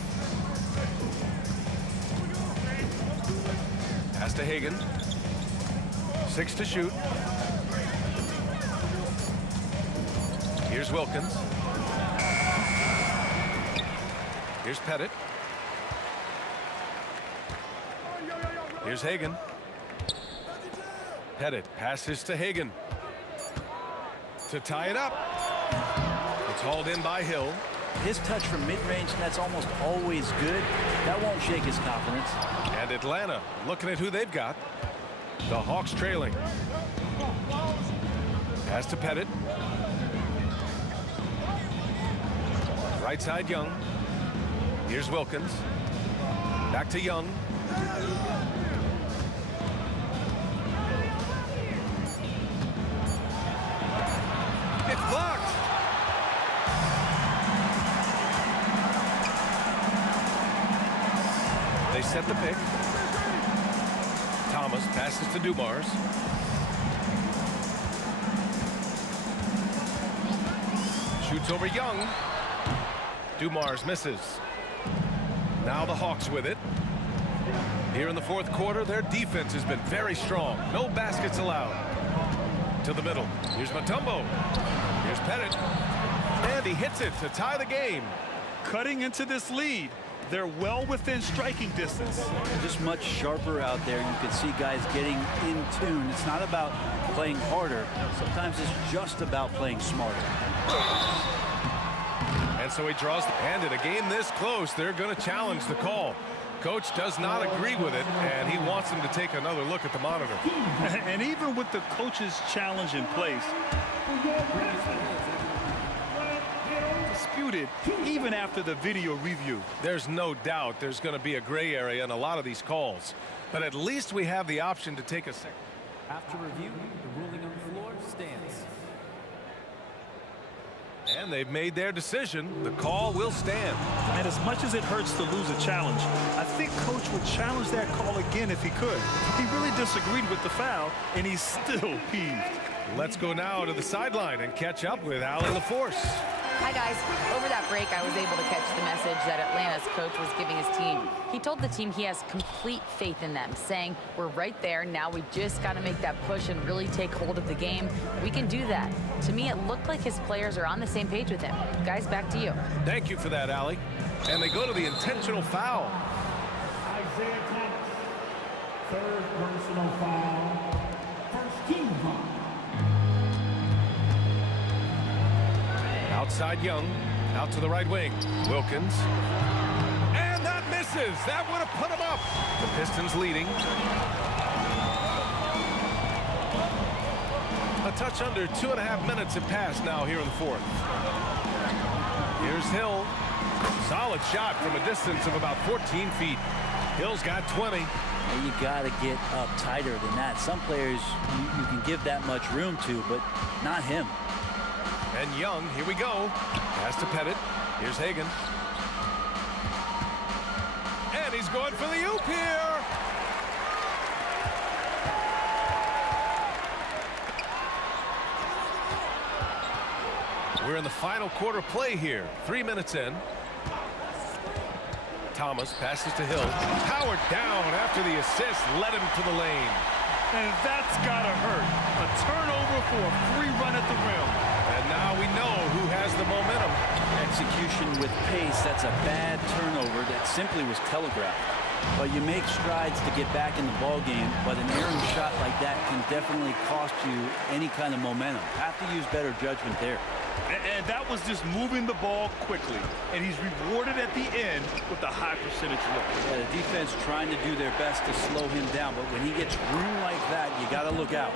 Pass to Hagan. 6 to shoot. Here's Wilkins. Here's Pettit. Here's Hagan. Pettit passes to Hagan to tie it up. It's hauled in by Hill. His touch from mid-range, that's almost always good. That won't shake his confidence. And Atlanta looking at who they've got. The Hawks trailing. Pass to Pettit. Right side Young. Here's Wilkins. Back to Young. It's blocked. They set the pick. Thomas passes to Dumars. Shoots over Young. Dumars misses. Now the Hawks with it. Here in the fourth quarter, their defense has been very strong. No baskets allowed. To the middle. Here's Mutombo. Here's Pettit. And he hits it to tie the game. Cutting into this lead. They're well within striking distance. Just much sharper out there. You can see guys getting in tune. It's not about playing harder. Sometimes it's just about playing smarter. And so he draws the hand. In a game this close, they're going to challenge the call. Coach does not agree with it, and he wants him to take another look at the monitor. And even with the coach's challenge in place, disputed even after the video review. There's no doubt there's going to be a gray area in a lot of these calls, but at least we have the option to take a second. After review, the ruling on the floor stands. And they've made their decision. The call will stand. And as much as it hurts to lose a challenge, I think Coach would challenge that call again if he could. He really disagreed with the foul, and he's still peeved. Let's go now to the sideline and catch up with Allie LaForce. Hi, guys. Over that break, I was able to catch the message that Atlanta's coach was giving his team. He told the team he has complete faith in them, saying, we're right there. Now we just got to make that push and really take hold of the game. We can do that. To me, it looked like his players are on the same page with him. Guys, back to you. Thank you for that, Allie. And they go to the intentional foul. Isaiah Thomas, third personal foul, first team foul. Outside Young, out to the right wing. Wilkins. And that misses. That would have put him up. The Pistons leading. A touch under 2.5 minutes have passed now here in the fourth. Here's Hill. Solid shot from a distance of about 14 feet. Hill's got 20. And you got to get up tighter than that. Some players you can give that much room to, but not him. And Young, here we go. Pass to Pettit. Here's Hagan. And he's going for the oop here. We're in the final quarter play here. 3 minutes in. Thomas passes to Hill. Powered down after the assist led him to the lane. And that's got to hurt. A turnover for a free run at the rim. And now we know who has the momentum. Execution with pace, that's a bad turnover that simply was telegraphed. But you make strides to get back in the ball game, but an errant shot like that can definitely cost you any kind of momentum. Have to use better judgment there. And that was just moving the ball quickly. And he's rewarded at the end with a high percentage look. Yeah, the defense trying to do their best to slow him down, but when he gets room like that, you got to look out.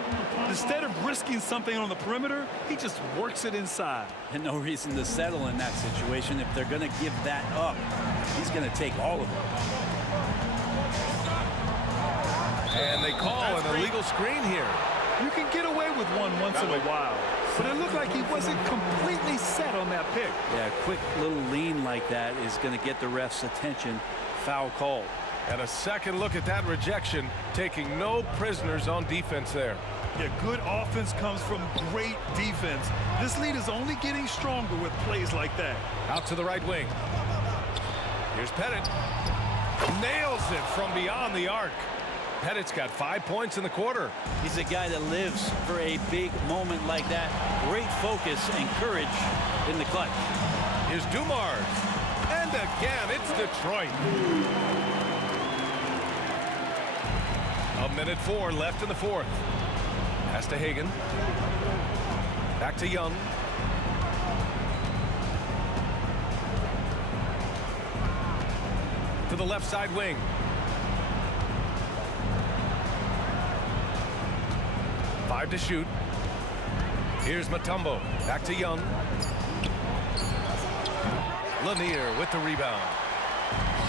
Instead of risking something on the perimeter, he just works it inside. And no reason to settle in that situation. If they're going to give that up, he's going to take all of it. And they call an illegal screen here. You can get away with one once in a while, but it looked like he wasn't completely set on that pick. Yeah, a quick little lean like that is going to get the ref's attention. Foul call. And a second look at that rejection, taking no prisoners on defense there. Yeah, good offense comes from great defense. This lead is only getting stronger with plays like that. Out to the right wing. Here's Pettit. Nails it from beyond the arc. Pettit's got 5 points in the quarter. He's a guy that lives for a big moment like that. Great focus and courage in the clutch. Here's Dumars. And again, it's Detroit. 1:04 left in the fourth. Pass to Hagan. Back to Young. To the left side wing. Five to shoot. Here's Mutombo. Back to Young. Lanier with the rebound.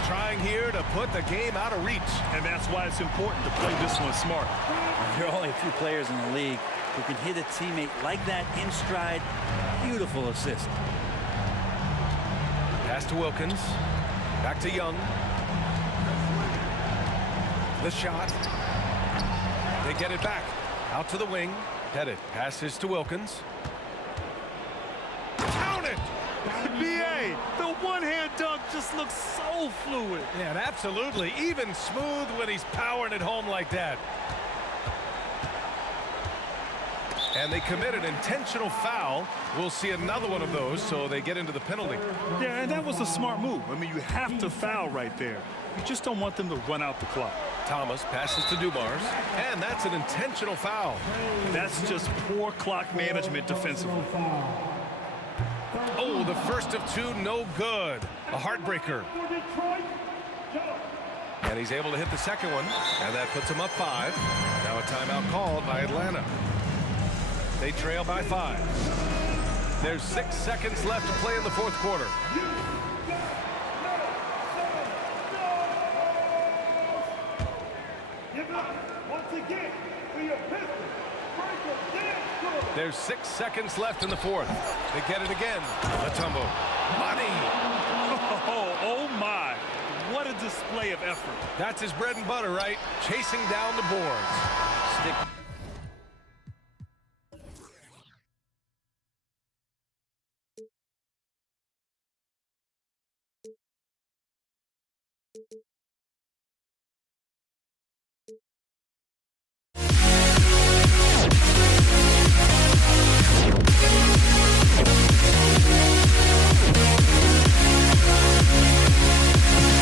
Trying here to put the game out of reach. And that's why it's important to play this one smart. There are only a few players in the league who can hit a teammate like that in stride. Beautiful assist. Pass to Wilkins. Back to Young. The shot. They get it back. Out to the wing. Pettit passes to Wilkins. Count it! B.A., the one-hand dunk just looks so fluid. Yeah, and absolutely. Even smooth when he's powering it home like that. And they commit an intentional foul. We'll see another one of those, so they get into the penalty. Yeah, and that was a smart move. I mean, you have to foul right there. You just don't want them to run out the clock. Thomas passes to Dumars, and that's an intentional foul. That's just poor clock management defensively. Oh, the first of two, no good. A heartbreaker. And he's able to hit the second one, and that puts him up 5. Now a timeout called by Atlanta. They trail by 5. There's 6 seconds left to play in the fourth quarter. There's 6 seconds left in the fourth. They get it again. Mutombo. Money! Oh my. What a display of effort. That's his bread and butter, right? Chasing down the boards. Stick.